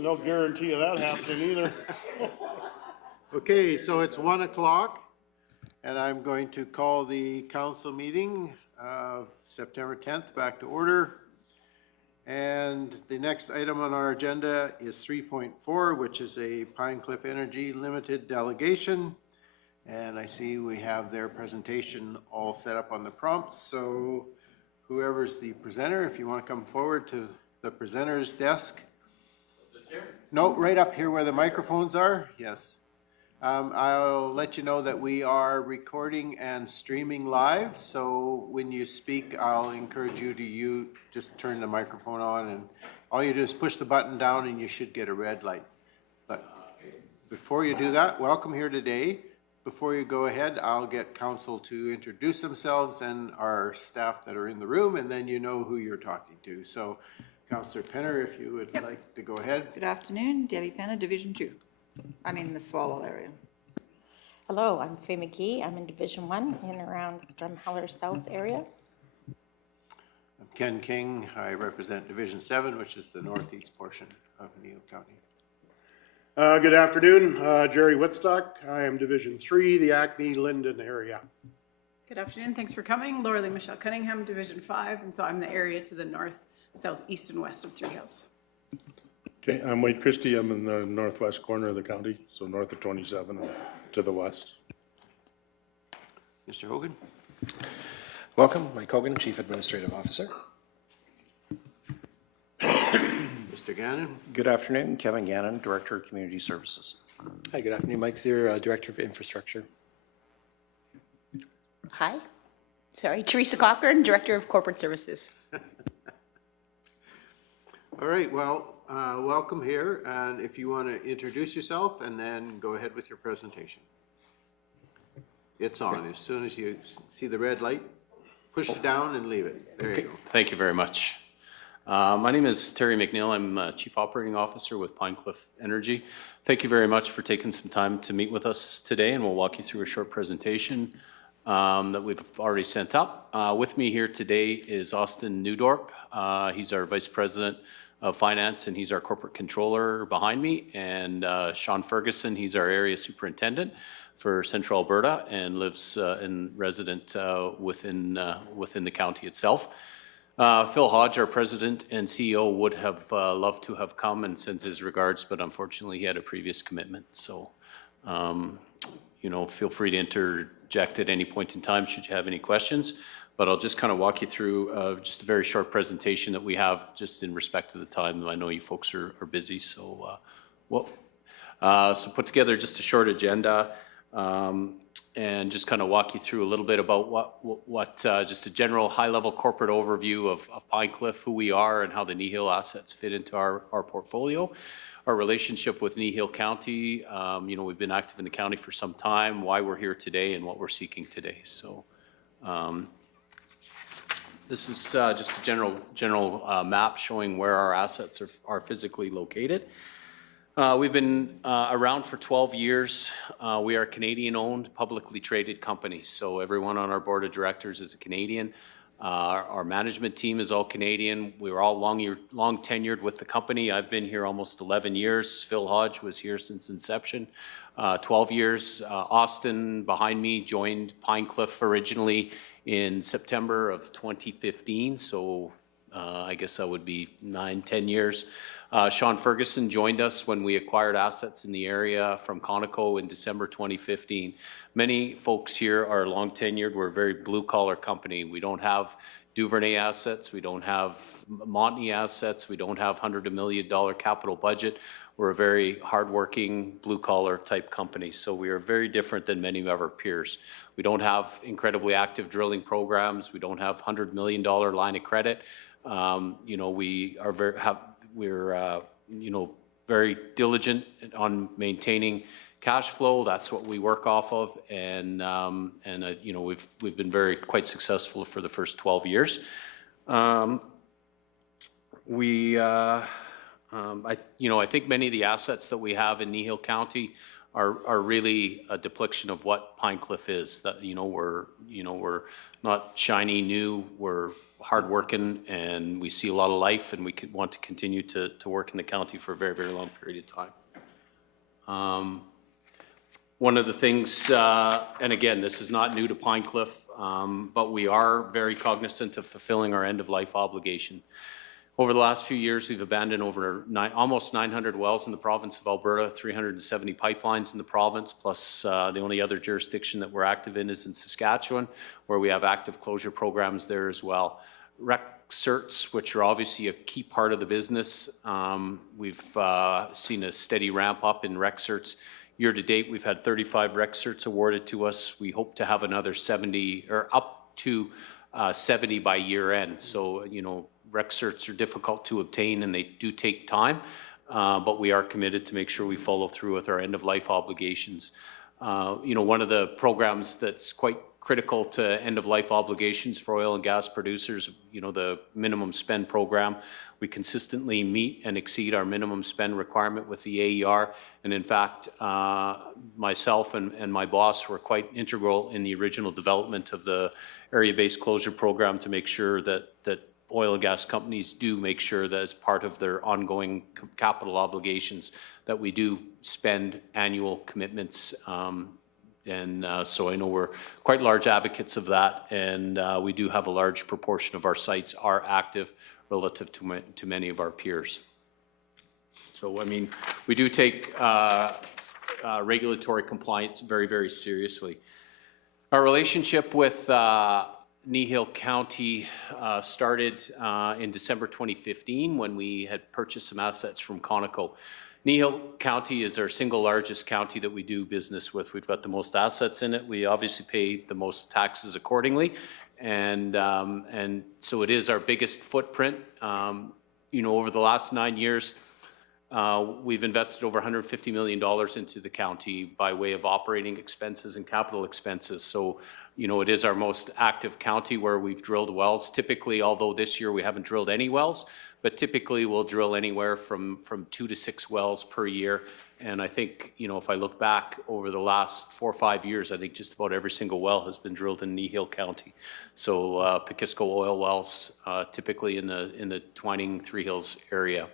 No guarantee of that happening either. Okay, so it's 1 o'clock, and I'm going to call the council meeting of September 10th back to order. And the next item on our agenda is 3.4, which is a Pine Cliff Energy Limited delegation. And I see we have their presentation all set up on the prompts. So whoever's the presenter, if you want to come forward to the presenter's desk. No, right up here where the microphones are, yes. I'll let you know that we are recording and streaming live, so when you speak, I'll encourage you to just turn the microphone on, and all you do is push the button down and you should get a red light. But before you do that, welcome here today. Before you go ahead, I'll get council to introduce themselves and our staff that are in the room, and then you know who you're talking to. So, Councillor Penner, if you would like to go ahead. Good afternoon, Debbie Penna, Division 2. I'm in the Swallow area. Hello, I'm Faye McGee. I'm in Division 1 in around the Drumheller South area. I'm Ken King. I represent Division 7, which is the northeast portion of Kneehill County. Good afternoon, Jerry Whitstock. I am Division 3, the Acme-Linden area. Good afternoon, thanks for coming. Laura Lee Michelle Cunningham, Division 5, and so I'm the area to the north, south, east, and west of Three Hills. Okay, I'm Wade Christie. I'm in the northwest corner of the county, so north of 27 and to the west. Mr. Hogan. Welcome, Mike Hogan, Chief Administrative Officer. Mr. Gannon. Good afternoon, Kevin Gannon, Director of Community Services. Hi, good afternoon. Mike Zier, Director of Infrastructure. Hi. Sorry, Teresa Cochran, Director of Corporate Services. All right, well, welcome here, and if you want to introduce yourself and then go ahead with your presentation. It's on. As soon as you see the red light, push it down and leave it. There you go. Thank you very much. My name is Terry McNeil. I'm Chief Operating Officer with Pine Cliff Energy. Thank you very much for taking some time to meet with us today, and we'll walk you through a short presentation that we've already sent up. With me here today is Austin Neudorf. He's our Vice President of Finance, and he's our Corporate Controller behind me, and Sean Ferguson, he's our Area Superintendent for Central Alberta and lives in resident within the county itself. Phil Hodge, our President and CEO, would have loved to have come and sends his regards, but unfortunately he had a previous commitment. So, you know, feel free to interject at any point in time should you have any questions. But I'll just kind of walk you through just a very short presentation that we have just in respect to the time. I know you folks are busy, so so put together just a short agenda and just kind of walk you through a little bit about what just a general high-level corporate overview of Pine Cliff, who we are, and how the Kneehill assets fit into our portfolio. Our relationship with Kneehill County, you know, we've been active in the county for some time, why we're here today, and what we're seeking today. So. This is just a general map showing where our assets are physically located. We've been around for 12 years. We are a Canadian-owned, publicly traded company, so everyone on our board of directors is a Canadian. Our management team is all Canadian. We were all long tenured with the company. I've been here almost 11 years. Phil Hodge was here since inception, 12 years. Austin, behind me, joined Pine Cliff originally in September of 2015, so I guess that would be 9-10 years. Sean Ferguson joined us when we acquired assets in the area from Conoco in December 2015. Many folks here are long tenured. We're a very blue collar company. We don't have Duvernay assets. We don't have Montney assets. We don't have $100 million capital budget. We're a very hardworking blue collar type company. So we are very different than many of our peers. We don't have incredibly active drilling programs. We don't have $100 million line of credit. You know, we are we're you know, very diligent on maintaining cash flow. That's what we work off of, and you know, we've been quite successful for the first 12 years. You know, I think many of the assets that we have in Kneehill County are really a depiction of what Pine Cliff is. That, we're not shiny new, we're hardworking, and we see a lot of life, and we want to continue to work in the county for a very, very long period of time. One of the things, and again, this is not new to Pine Cliff, but we are very cognizant of fulfilling our end-of-life obligation. Over the last few years, we've abandoned almost 900 wells in the province of Alberta, 370 pipelines in the province, plus the only other jurisdiction that we're active in is in Saskatchewan, where we have active closure programs there as well. Rec certs, which are obviously a key part of the business, we've seen a steady ramp up in rec certs. Year to date, we've had 35 rec certs awarded to us. We hope to have another 70 or up to 70 by year end. So, rec certs are difficult to obtain and they do take time, but we are committed to make sure we follow through with our end-of-life obligations. One of the programs that's quite critical to end-of-life obligations for oil and gas producers, the minimum spend program. We consistently meet and exceed our minimum spend requirement with the AER, and in fact, myself and my boss were quite integral in the original development of the area-based closure program to make sure that oil and gas companies do make sure that as part of their ongoing capital obligations that we do spend annual commitments. So I know we're quite large advocates of that, and we do have a large proportion of our sites are active relative to many of our peers. So, I mean, we do take regulatory compliance very, very seriously. Our relationship with Kneehill County started in December 2015 when we had purchased some assets from Conoco. Kneehill County is our single largest county that we do business with. We've got the most assets in it. We obviously pay the most taxes accordingly. And so it is our biggest footprint. Over the last 9 years, we've invested over $150 million into the county by way of operating expenses and capital expenses. So, it is our most active county where we've drilled wells. Typically, although this year we haven't drilled any wells, but typically we'll drill anywhere from 2 to 6 wells per year. And I think, if I look back over the last 4 or 5 years, I think just about every single well has been drilled in Kneehill County. So Pecusco oil wells, typically in the Twining Three Hills area.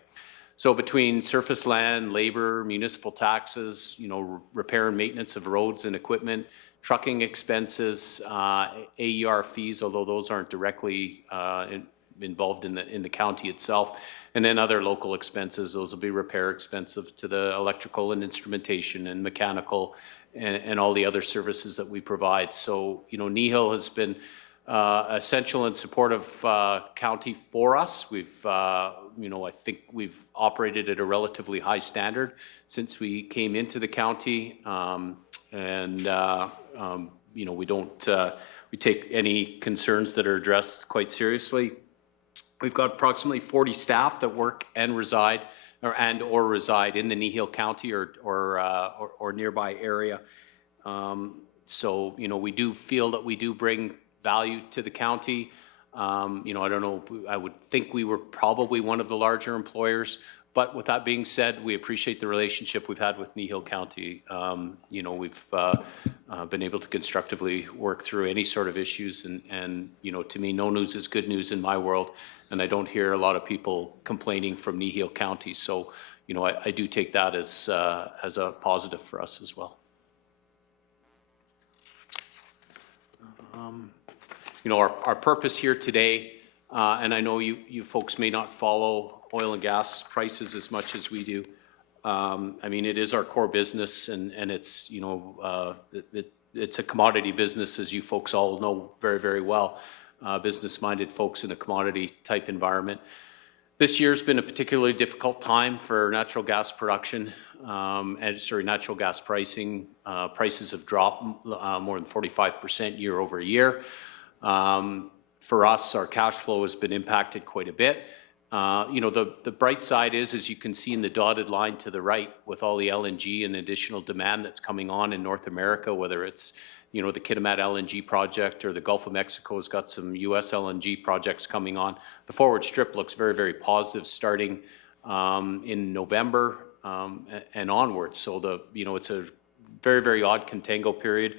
So between surface land, labor, municipal taxes, repair and maintenance of roads and equipment, trucking expenses, AER fees, although those aren't directly involved in the county itself, and then other local expenses. Those will be repair expenses to the electrical and instrumentation and mechanical and all the other services that we provide. So, Kneehill has been essential and supportive county for us. We've, I think we've operated at a relatively high standard since we came into the county, we take any concerns that are addressed quite seriously. We've got approximately 40 staff that work and reside or reside in the Kneehill County or nearby area. So, we do feel that we do bring value to the county. I don't know, I would think we were probably one of the larger employers, but with that being said, we appreciate the relationship we've had with Kneehill County. We've been able to constructively work through any sort of issues, and to me, no news is good news in my world, and I don't hear a lot of people complaining from Kneehill County. So, I do take that as a positive for us as well. Our purpose here today, and I know you folks may not follow oil and gas prices as much as we do. I mean, it is our core business, and it's, it's a commodity business, as you folks all know very, very well. Business-minded folks in a commodity-type environment. This year's been a particularly difficult time for natural gas production, natural gas pricing. Prices have dropped more than 45% year over year. For us, our cash flow has been impacted quite a bit. The bright side is, as you can see in the dotted line to the right, with all the LNG and additional demand that's coming on in North America, whether it's, the Kitimat LNG project or the Gulf of Mexico has got some US LNG projects coming on. The forward strip looks very, very positive starting in November and onwards. So it's a very, very odd contango period,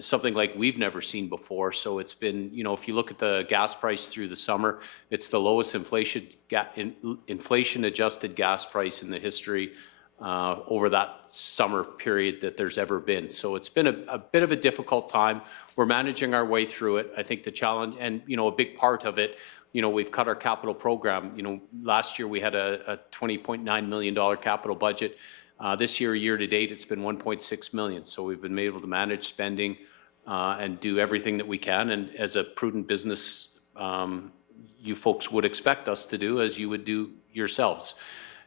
something like we've never seen before. So it's been, you know, if you look at the gas price through the summer, it's the lowest inflation-adjusted gas price in the history over that summer period that there's ever been. So it's been a bit of a difficult time. We're managing our way through it. I think the challenge, and, you know, a big part of it, you know, we've cut our capital program. You know, last year we had a $20.9 million capital budget. This year to date, it's been 1.6 million. So we've been able to manage spending and do everything that we can. And as a prudent business, you folks would expect us to do, as you would do yourselves.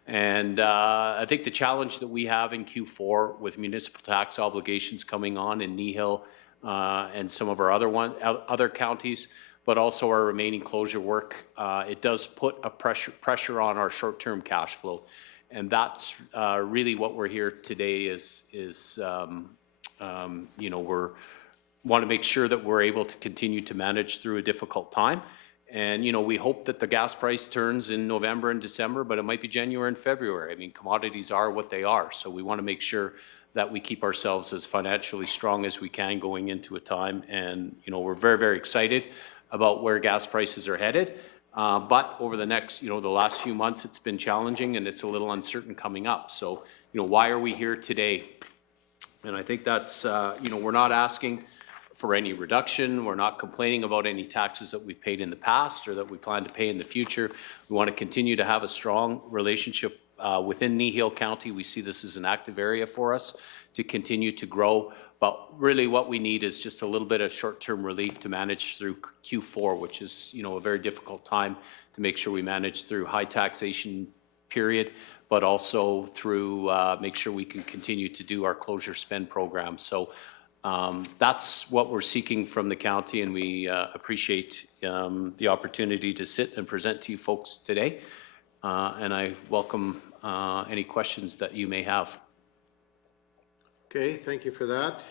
And I think the challenge that we have in Q4 with municipal tax obligations coming on in Kneehill and some of our other counties, but also our remaining closure work, it does put a pressure on our short-term cash flow. And that's really what we're here today is you know, want to make sure that we're able to continue to manage through a difficult time. And, you know, we hope that the gas price turns in November and December, but it might be January and February. I mean, commodities are what they are. So we want to make sure that we keep ourselves as financially strong as we can going into a time. And, you know, we're very, very excited about where gas prices are headed. But over the next, you know, the last few months, it's been challenging and it's a little uncertain coming up. So, you know, why are we here today? And I think that's, you know, we're not asking for any reduction. We're not complaining about any taxes that we've paid in the past or that we plan to pay in the future. We want to continue to have a strong relationship within Kneehill County. We see this as an active area for us to continue to grow. But really what we need is just a little bit of short-term relief to manage through Q4, which is, you know, a very difficult time to make sure we manage through high taxation period, but also through make sure we can continue to do our closure spend program. So that's what we're seeking from the county, and we appreciate the opportunity to sit and present to you folks today. And I welcome any questions that you may have. Okay, thank you for that.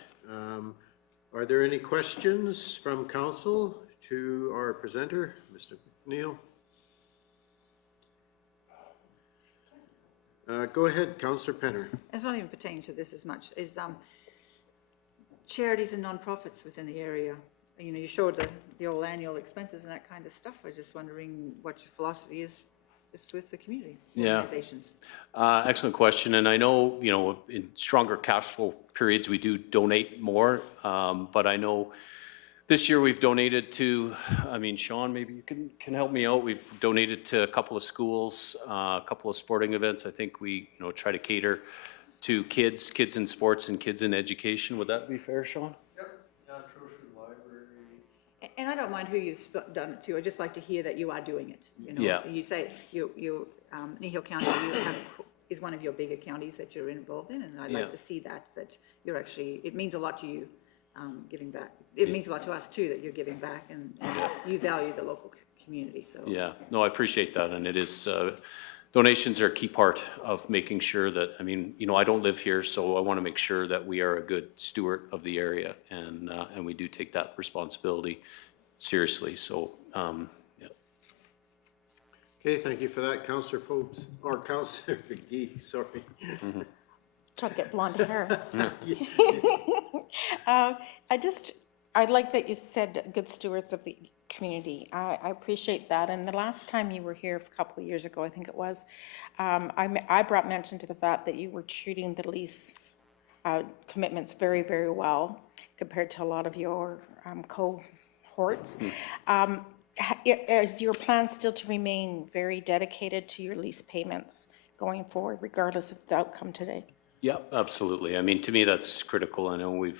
Are there any questions from council to our presenter, Mr. Neil? Go ahead, Councillor Penner. It's not even pertaining to this as much, is charities and non-profits within the area. You know, you showed the old annual expenses and that kind of stuff. I'm just wondering what your philosophy is with the community organizations. Excellent question. And I know, you know, in stronger cash flow periods, we do donate more. But I know this year we've donated to, I mean, Sean, maybe you can help me out. We've donated to a couple of schools, a couple of sporting events. I think we, you know, try to cater to kids in sports and kids in education. Would that be fair, Sean? And I don't mind who you've done it to. I'd just like to hear that you are doing it. You know, Yeah. You say Kneehill County is one of your bigger counties that you're involved in, and I'd like to see that you're actually, it means a lot to you giving back. It means a lot to us too that you're giving back, and you value the local community. So yeah, no, I appreciate that, and it is. Donations are a key part of making sure that, I mean, you know, I don't live here, so I want to make sure that we are a good steward of the area, and we do take that responsibility seriously. So, yeah. Okay, thank you for that, Councillor Phobes, or Councillor Gee, sorry. Mm-hmm. Try to get blonde hair. I like that you said good stewards of the community. I appreciate that. And the last time you were here a couple of years ago, I think it was, I brought mention to the fact that you were treating the lease commitments very, very well compared to a lot of your cohorts. Is your plan still to remain very dedicated to your lease payments going forward, regardless of the outcome today? Yeah, absolutely. I mean, to me, that's critical. I know we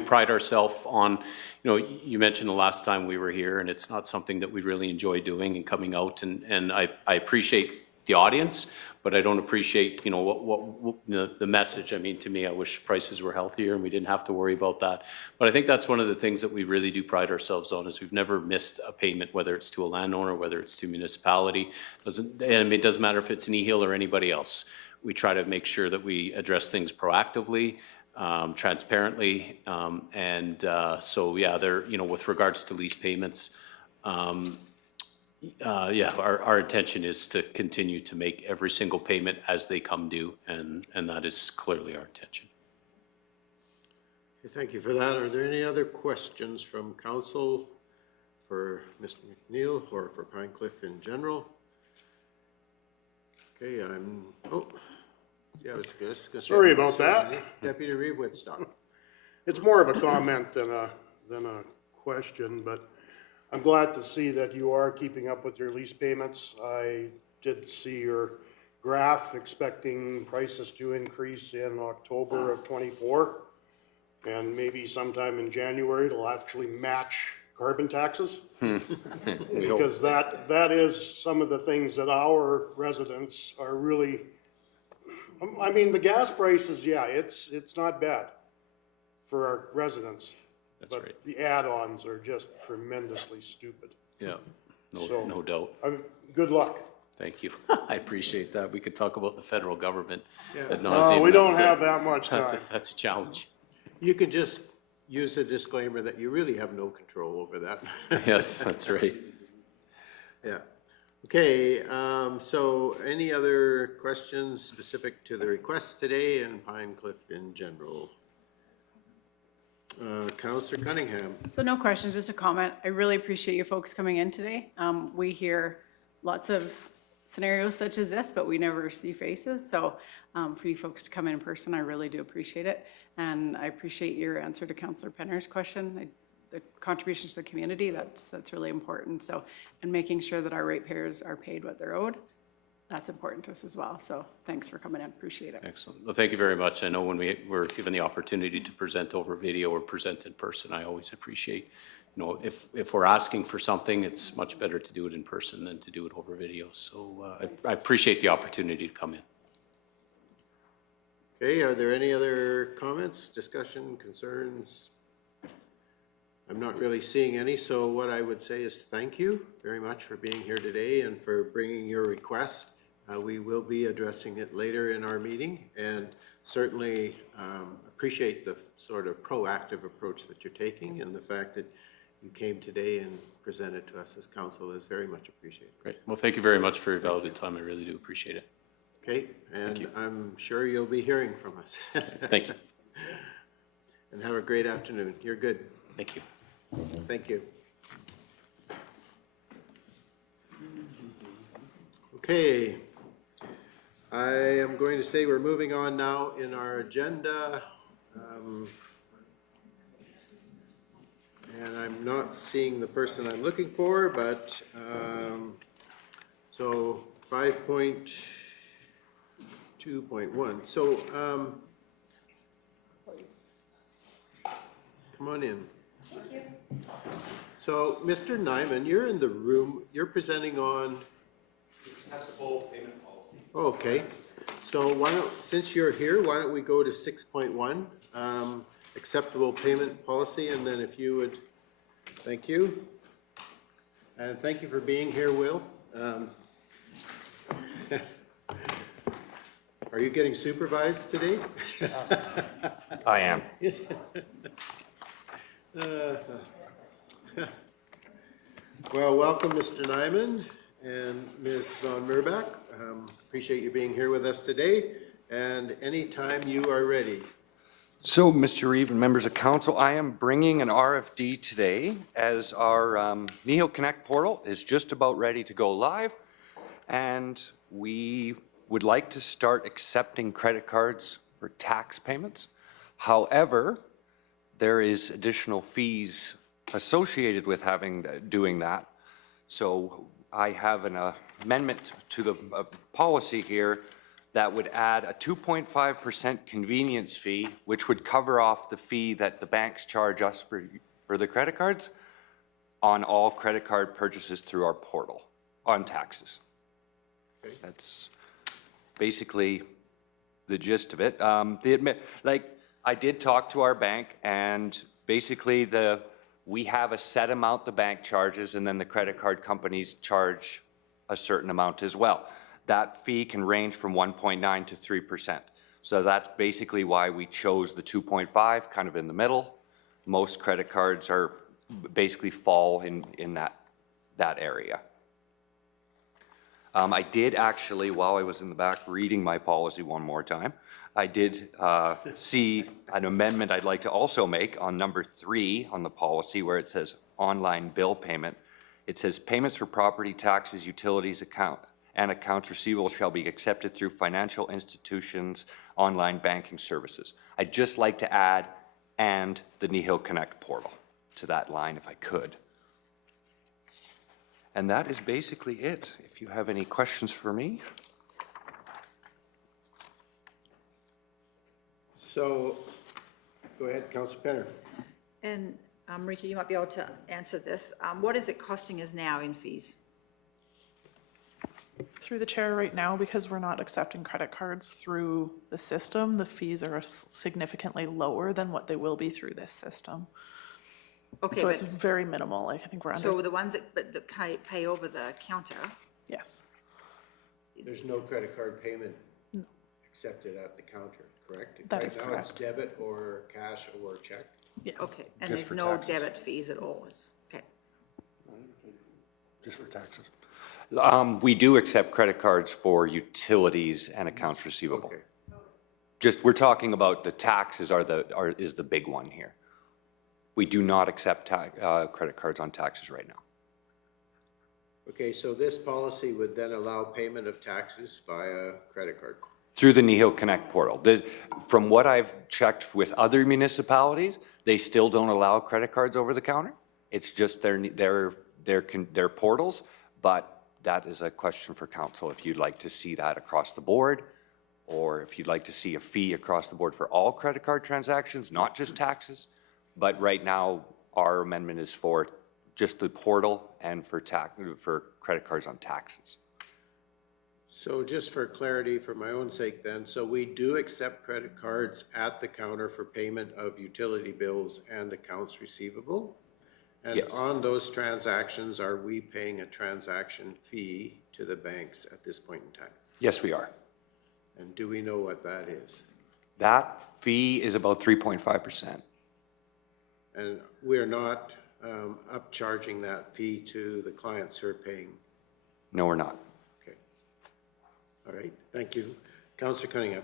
pride ourselves on, you know, you mentioned the last time we were here, and it's not something that we really enjoy doing and coming out, and I appreciate the audience, but I don't appreciate, you know, what the message. I mean, to me, I wish prices were healthier and we didn't have to worry about that. But I think that's one of the things that we really do pride ourselves on, is we've never missed a payment, whether it's to a landowner, whether it's to municipality. It doesn't matter if it's Kneehill or anybody else. We try to make sure that we address things proactively, transparently, so yeah, you know, with regards to lease payments, yeah, our intention is to continue to make every single payment as they come due, and that is clearly our intention. Thank you for that. Are there any other questions from council for Mr. McNeil or for Pine Cliff in general? Okay, I was just gonna say. Sorry about that. Deputy Reeve Whitstock. It's more of a comment than a question, but I'm glad to see that you are keeping up with your lease payments. I did see your graph expecting prices to increase in October of '24, and maybe sometime in January it'll actually match carbon taxes. Because that is some of the things that our residents are really, I mean, the gas prices, yeah, it's not bad for our residents. That's but right. the add-ons are just tremendously stupid. Yeah, So, no doubt. Good luck. Thank you. I appreciate that. We could talk about the federal government. Yeah. ad No, nauseam. we don't That's a- have that much That's time. that's a challenge. You can just use the disclaimer that you really have no control over that. Yes, that's right. Yeah. Okay, so any other questions specific to the request today and Pine Cliff in general? Councillor Cunningham. So no questions, just a comment. I really appreciate you folks coming in today. We hear lots of scenarios such as this, but we never see faces. So for you folks to come in person, I really do appreciate it. And I appreciate your answer to Councillor Penner's question. The contributions to the community, that's really important. So, and making sure that our ratepayers are paid what they're owed, that's important to us as well. So thanks for coming in, appreciate it. Excellent. Well, thank you very much. I know when we were given the opportunity to present over video or present in person, I always appreciate, you know, if we're asking for something, it's much better to do it in person than to do it over video. So I appreciate the opportunity to come in. Okay, are there any other comments, discussion, concerns? I'm not really seeing any, so what I would say is thank you very much for being here today and for bringing your request. We will be addressing it later in our meeting, and certainly appreciate the sort of proactive approach that you're taking, and the fact that you came today and presented to us as council is very much appreciated. Great. Well, thank you very much for your valuable time. I really do appreciate it. Okay, and I'm sure you'll be hearing from us. Thank you. And have a great afternoon. You're good. Thank you. Thank you. Okay. I am going to say we're moving on now in our agenda. And I'm not seeing the person I'm looking for, but so 5.2.1. So come on in. So, Mr. Nyman, you're in the room, you're presenting on? Acceptable payment policy. Okay, so why don't, since you're here, why don't we go to 6.1, acceptable payment policy, and then if you would, thank you. And thank you for being here, Will. Are you getting supervised today? I am. Well, welcome, Mr. Nyman and Ms. Von Merbach. Appreciate you being here with us today, and anytime you are ready. So, Mr. Reeve and members of council, I am bringing an RFD today as our Kneehill Connect portal is just about ready to go live, and we would like to start accepting credit cards for tax payments. However, there is additional fees associated with doing that. So I have an amendment to the policy here that would add a 2.5% convenience fee, which would cover off the fee that the banks charge us for the credit cards on all credit card purchases through our portal on taxes. Okay. That's basically the gist of it. I did talk to our bank, and basically we have a set amount the bank charges, and then the credit card companies charge a certain amount as well. That fee can range from 1.9 to 3%. So that's basically why we chose the 2.5, kind of in the middle. Most credit cards are basically fall in that area. I did actually, while I was in the back reading my policy one more time, I did see an amendment I'd like to also make on number 3 on the policy where it says online bill payment. It says payments for property taxes, utilities and accounts receivable shall be accepted through financial institutions' online banking services. I'd just like to add and the Kneehill Connect portal to that line if I could. And that is basically it. If you have any questions for me. So, go ahead, Councilor Penner. And Marika, you might be able to answer this. What is it costing us now in fees? Through the chair right now, because we're not accepting credit cards through the system, the fees are significantly lower than what they will be through this system. Okay, so it's very minimal. Like, I think we're under. So the ones that pay over the counter? Yes. There's no credit card payment accepted at the counter, correct? That is Right now it's debit or cash or check? Yes. Okay, and Just there's for no taxes. debit fees at all? Okay. Just for taxes. We do accept credit cards for utilities and accounts receivable. Okay. Just, we're talking about the taxes is the big one here. We do not accept credit cards on taxes right now. Okay, so this policy would then allow payment of taxes via credit card? Through the Kneehill Connect portal. From what I've checked with other municipalities, they still don't allow credit cards over the counter. It's just their portals, but that is a question for council if you'd like to see that across the board, or if you'd like to see a fee across the board for all credit card transactions, not just taxes. But right now, our amendment is for just the portal and for credit cards on taxes. So just for clarity, for my own sake then, so we do accept credit cards at the counter for payment of utility bills and accounts receivable? And Yes. on those transactions, are we paying a transaction fee to the banks at this point in time? Yes, we are. And do we know what that is? That fee is about 3.5%. And we're not upcharging that fee to the clients who are paying? No, we're not. Okay. All right, thank you. Councillor Cunningham.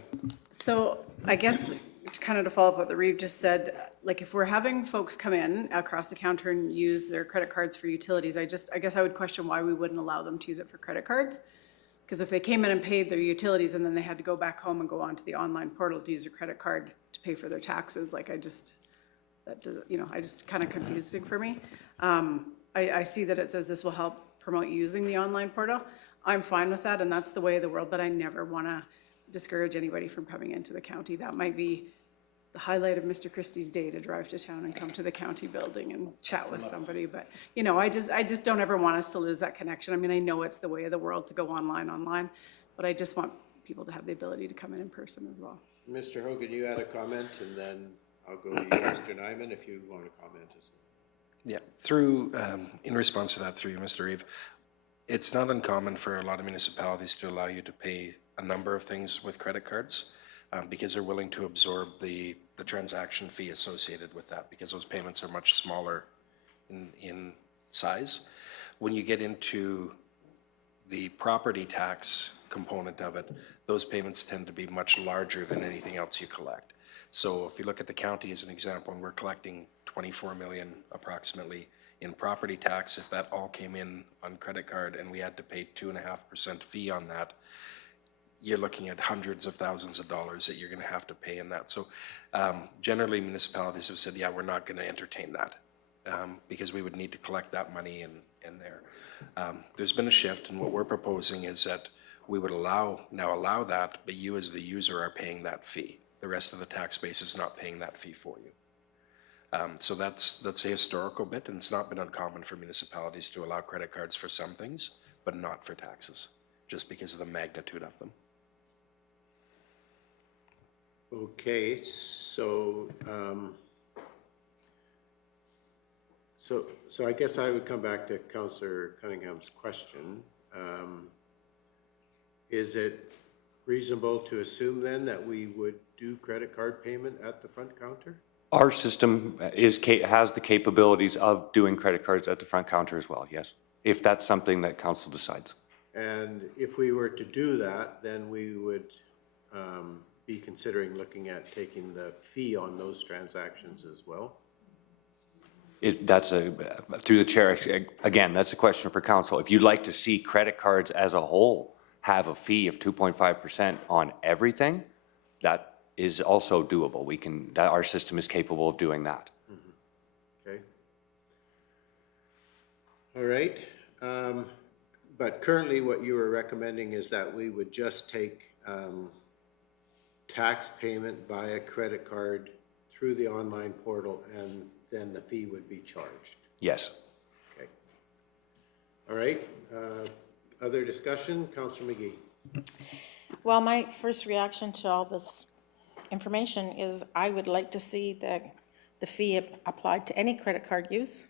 So I guess kind of to follow up what the Reeve just said, like if we're having folks come in across the counter and use their credit cards for utilities, I guess I would question why we wouldn't allow them to use it for credit cards. Because if they came in and paid their utilities and then they had to go back home and go onto the online portal to use their credit card to pay for their taxes, like that does, I just kind of confusing for me. I see that it says this will help promote using the online portal. I'm fine with that, and that's the way of the world, but I never want to discourage anybody from coming into the county. That might be the highlight of Mr. Christie's day, to drive to town and come to the county building and chat with somebody. But, I just don't ever want us to lose that connection. I mean, I know it's the way of the world to go online, but I just want people to have the ability to come in person as well. Mr. Hogan, you had a comment, and then I'll go to you, Mr. Nyman, if you want to comment as well. Yeah, in response to that, through you, Mr. Reeve, it's not uncommon for a lot of municipalities to allow you to pay a number of things with credit cards because they're willing to absorb the transaction fee associated with that, because those payments are much smaller in size. When you get into the property tax component of it, those payments tend to be much larger than anything else you collect. So if you look at the county as an example, and we're collecting 24 million approximately in property tax, if that all came in on credit card and we had to pay 2.5% fee on that, you're looking at hundreds of thousands of dollars that you're going to have to pay in that. So generally municipalities have said, yeah, we're not going to entertain that because we would need to collect that money in there. There's been a shift, and what we're proposing is that we would allow that, but you as the user are paying that fee. The rest of the tax base is not paying that fee for you. So that's a historical bit, and it's not been uncommon for municipalities to allow credit cards for some things, but not for taxes, just because of the magnitude of them. Okay, so I guess I would come back to Councillor Cunningham's question. Is it reasonable to assume then that we would do credit card payment at the front counter? Our system has the capabilities of doing credit cards at the front counter as well, yes, if that's something that council decides. And if we were to do that, then we would be considering looking at taking the fee on those transactions as well. Through the chair, again, that's a question for council. If you'd like to see credit cards as a whole have a fee of 2.5% on everything, that is also doable. Our system is capable of doing that. Okay. All right. But currently what you were recommending is that we would just take tax payment via credit card through the online portal, and then the fee would be charged. Yes. Okay. All right. Other discussion? Councillor McGee. Well, my first reaction to all this information is I would like to see the fee applied to any credit card use.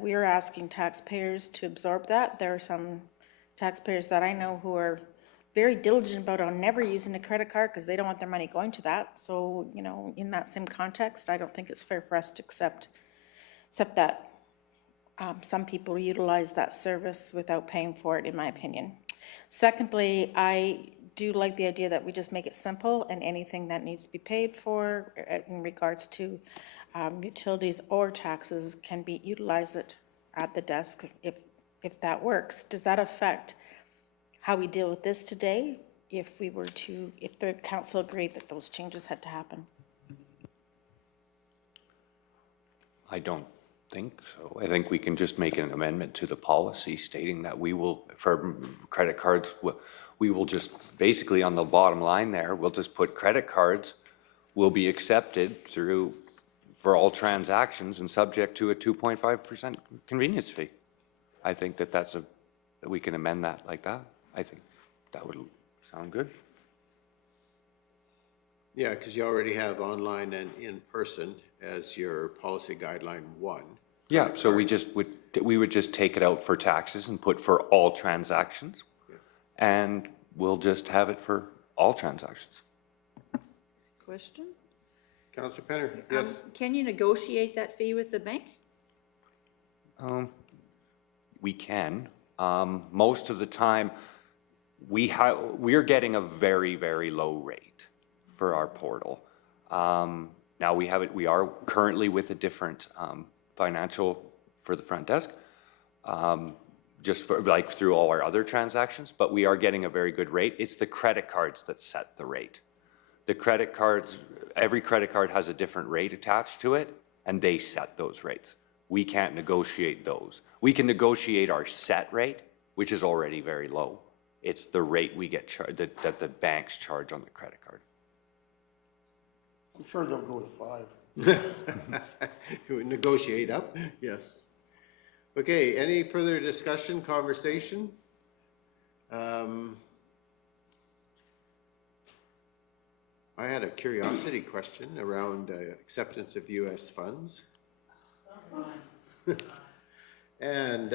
We are asking taxpayers to absorb that. There are some taxpayers that I know who are very diligent about on never using a credit card because they don't want their money going to that. So, you know, in that same context, I don't think it's fair for us to accept that some people utilize that service without paying for it, in my opinion. Secondly, I do like the idea that we just make it simple, and anything that needs to be paid for in regards to utilities or taxes can be utilized at the desk if that works. Does that affect how we deal with this today if the council agreed that those changes had to happen? I don't think so. I think we can just make an amendment to the policy stating that we will, for credit cards, we will just, basically on the bottom line there, we'll just put credit cards will be accepted for all transactions and subject to a 2.5% convenience fee. I think that we can amend that like that. I think that would sound good. Yeah, because you already have online and in person as your policy guideline 1. Yeah, so we would just take it out for taxes and put for all transactions, and we'll just have it for all transactions. Question? Councillor Penner, yes. Can you negotiate that fee with the bank? We can. Most of the time, we're getting a very, very low rate for our portal. Now we are currently with a different financial for the front desk, just for like through all our other transactions, but we are getting a very good rate. It's the credit cards that set the rate. The credit cards, every credit card has a different rate attached to it, and they set those rates. We can't negotiate those. We can negotiate our set rate, which is already very low. It's the rate we get charged, that the banks charge on the credit card. I'm sure they'll go to 5. Negotiate up, yes. Okay, any further discussion, conversation? I had a curiosity question around acceptance of U.S. funds. And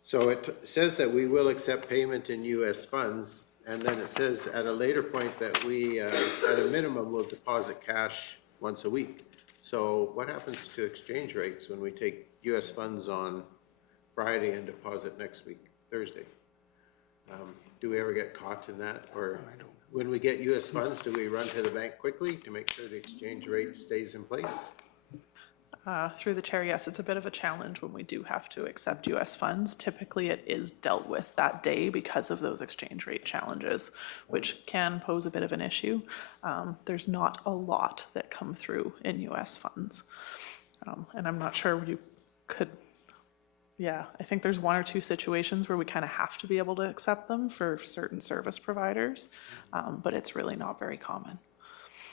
so it says that we will accept payment in U.S. funds, and then it says at a later point that we, at a minimum, will deposit cash once a week. So what happens to exchange rates when we take U.S. funds on Friday and deposit next week, Thursday? Do we ever get caught in that? Or when we get U.S. funds, do we run to the bank quickly to make sure the exchange rate stays in place? Through the chair, yes, it's a bit of a challenge when we do have to accept U.S. funds. Typically, it is dealt with that day because of those exchange rate challenges, which can pose a bit of an issue. There's not a lot that come through in U.S. funds. And I'm not sure you could, yeah, I think there's 1 or 2 situations where we kind of have to be able to accept them for certain service providers, but it's really not very common.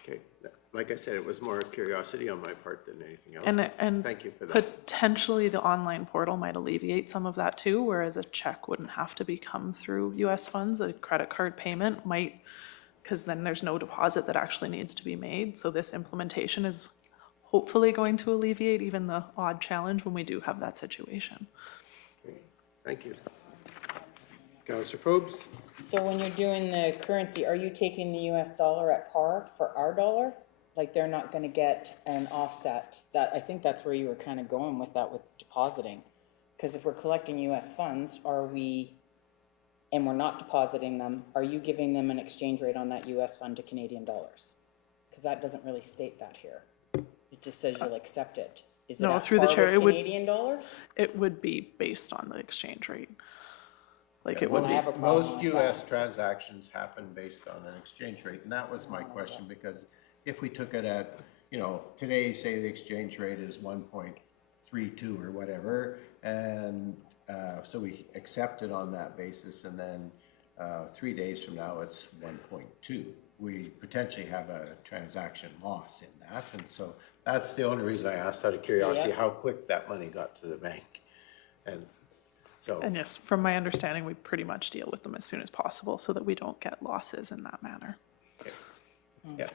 Okay, like I said, it was more curiosity on my part than anything else. And thank you for that. Potentially the online portal might alleviate some of that too, whereas a check wouldn't have to be come through U.S. funds. A credit card payment might, because then there's no deposit that actually needs to be made. So this implementation is hopefully going to alleviate even the odd challenge when we do have that situation. Okay, thank you. Councillor Forbes? So when you're doing the currency, are you taking the US dollar at par for our dollar? Like they're not going to get an offset? I think that's where you were kind of going with that with depositing. Because if we're collecting US funds, are we and we're not depositing them, are you giving them an exchange rate on that US fund to Canadian dollars? Because that doesn't really state that here. It just says you'll accept it. Is it No, at through the par chair, with it would- Canadian dollars? It would be based on the exchange rate. Like it Well, would I be. have a problem Most with US transactions happen based on an exchange rate, and that was my question, because if we took it at, you know, today, say the exchange rate is 1.32 or whatever, and so we accept it on that basis, and then 3 days from now, it's 1.2. We potentially have a transaction loss in that, and so that's the only reason I asked out of curiosity, Yeah. how quick that money got to the bank. And so, And yes, from my understanding, we pretty much deal with them as soon as possible so that we don't get losses in that manner. yeah.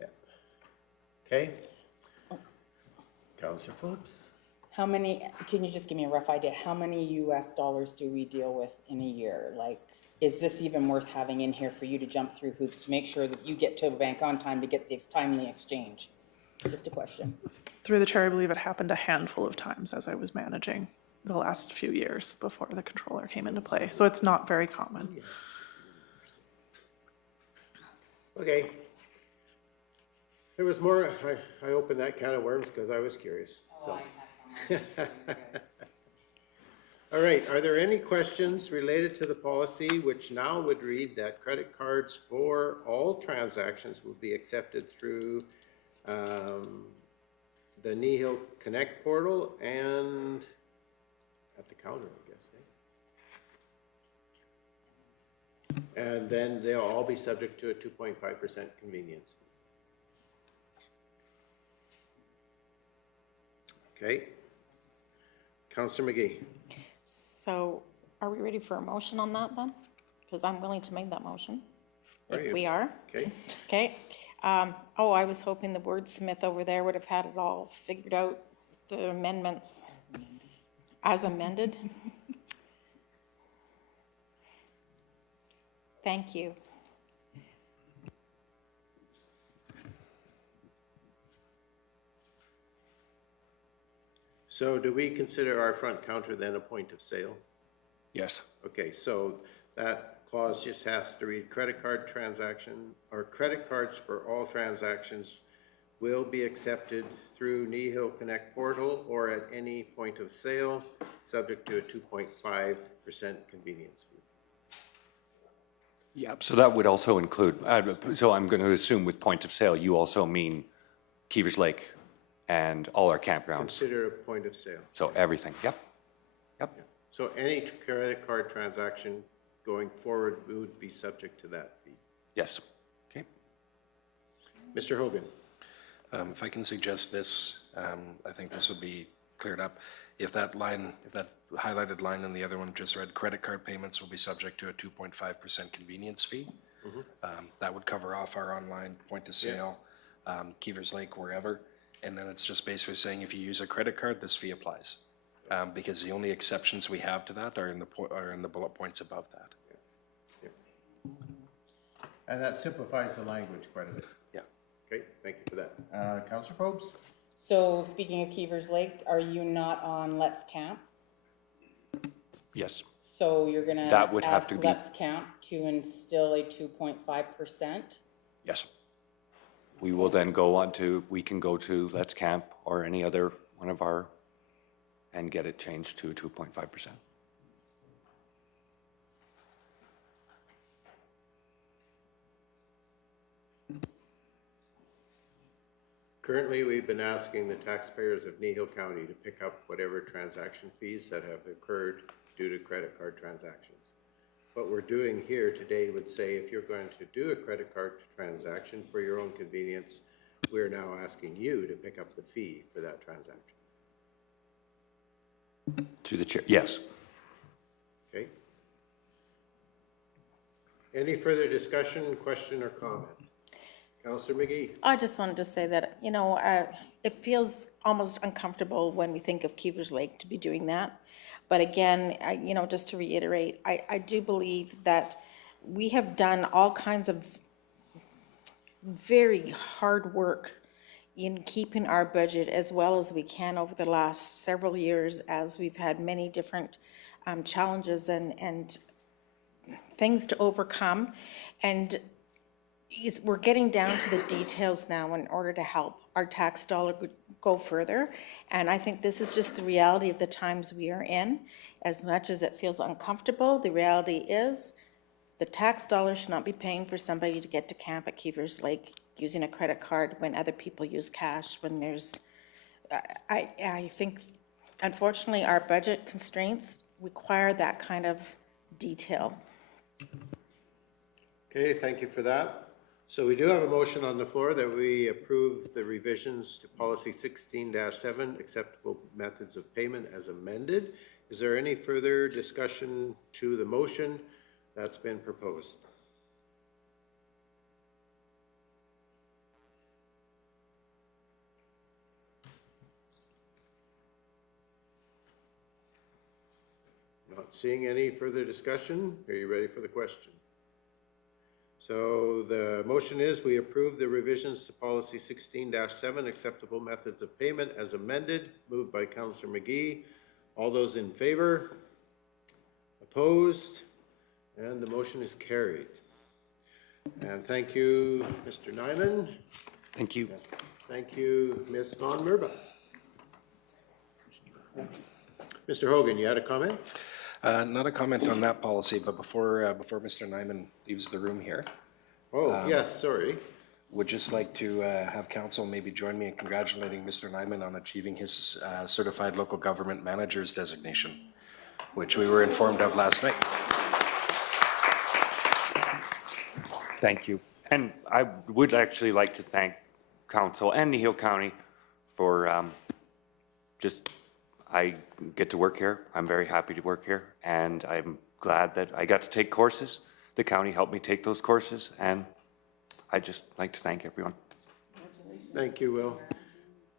Yeah. Okay. Councillor Phillips? How many, can you just give me a rough idea, how many US dollars do we deal with in a year? Like, is this even worth having in here for you to jump through hoops to make sure that you get to a bank on time to get the timely exchange? Just a question. Through the chair, I believe it happened a handful of times as I was managing the last few years before the controller came into play. So it's not very common. Okay. There was more, I opened that can of worms because I was curious, so. All right, are there any questions related to the policy, which now would read that credit cards for all transactions will be accepted through the Kneehill Connect portal and at the counter, I guess, eh? And then they'll all be subject to a 2.5% convenience fee. Okay. Councillor McGee. So are we ready for a motion on that then? Because I'm willing to make that motion. Are If you? we are. Okay. Okay. Oh, I was hoping the wordsmith over there would have had it all figured out, the amendments as amended. Thank you. So do we consider our front counter then a point of sale? Yes. Okay, so that clause just has to read credit card transaction, or credit cards for all transactions will be accepted through Kneehill Connect portal or at any point of sale, subject to a 2.5% convenience fee. Yeah, so that would also include, so I'm going to assume with point of sale, you also mean Keevers Lake and all our campgrounds. Consider a point of sale. So everything, yep, yep. So any credit card transaction going forward would be subject to that fee. Yes, okay. Mr. Hogan. If I can suggest this, I think this would be cleared up. If that line, if that highlighted line in the other one just read, credit card payments will be subject to a 2.5% convenience fee. That would cover off our online point of sale, Keevers Lake, wherever. And then it's just basically saying if you use a credit card, this fee applies. Because the only exceptions we have to that are in the bullet points above that. And that simplifies the language quite a bit. Yeah. Okay, thank you for that. Councillor Probst? So speaking of Keevers Lake, are you not on Let's Camp? Yes. So you're gonna That would have ask to be- Let's Camp to instill a 2.5%? Yes. We will then go on to, we can go to Let's Camp or any other one of our, and get it changed to 2.5%. Currently, we've been asking the taxpayers of Kneehill County to pick up whatever transaction fees that have occurred due to credit card transactions. What we're doing here today would say if you're going to do a credit card transaction for your own convenience, we're now asking you to pick up the fee for that transaction. Through the chair, yes. Okay? Any further discussion, question, or comment? Councillor McGee. I just wanted to say that, you know, it feels almost uncomfortable when we think of Keevers Lake to be doing that. But again, you know, just to reiterate, I do believe that we have done all kinds of very hard work in keeping our budget as well as we can over the last several years, as we've had many different challenges and things to overcome. And we're getting down to the details now in order to help our tax dollar go further. And I think this is just the reality of the times we are in. As much as it feels uncomfortable, the reality is the tax dollar should not be paying for somebody to get to camp at Keever's Lake using a credit card when other people use cash, when there's, I think, unfortunately, our budget constraints require that kind of detail. Okay, thank you for that. So we do have a motion on the floor that we approve the revisions to policy 16-7, acceptable methods of payment as amended. Is there any further discussion to the motion that's been proposed? Not seeing any further discussion. Are you ready for the question? So the motion is we approve the revisions to policy 16-7, acceptable methods of payment as amended, moved by Councillor McGee. All those in favor? Opposed? And the motion is carried. And thank you, Mr. Nyman. Thank you. Thank you, Ms. Von Merbach. Mr. Hogan, you had a comment? Not a comment on that policy, but before Mr. Nyman leaves the room here. Oh, yes, sorry. Would just like to have council maybe join me in congratulating Mr. Nyman on achieving his certified local government manager's designation, which we were informed of last night. Thank you. And I would actually like to thank council and Kneehill County for I get to work here. I'm very happy to work here, and I'm glad that I got to take courses. The county helped me take those courses, and I'd just like to thank everyone. Thank you, Will.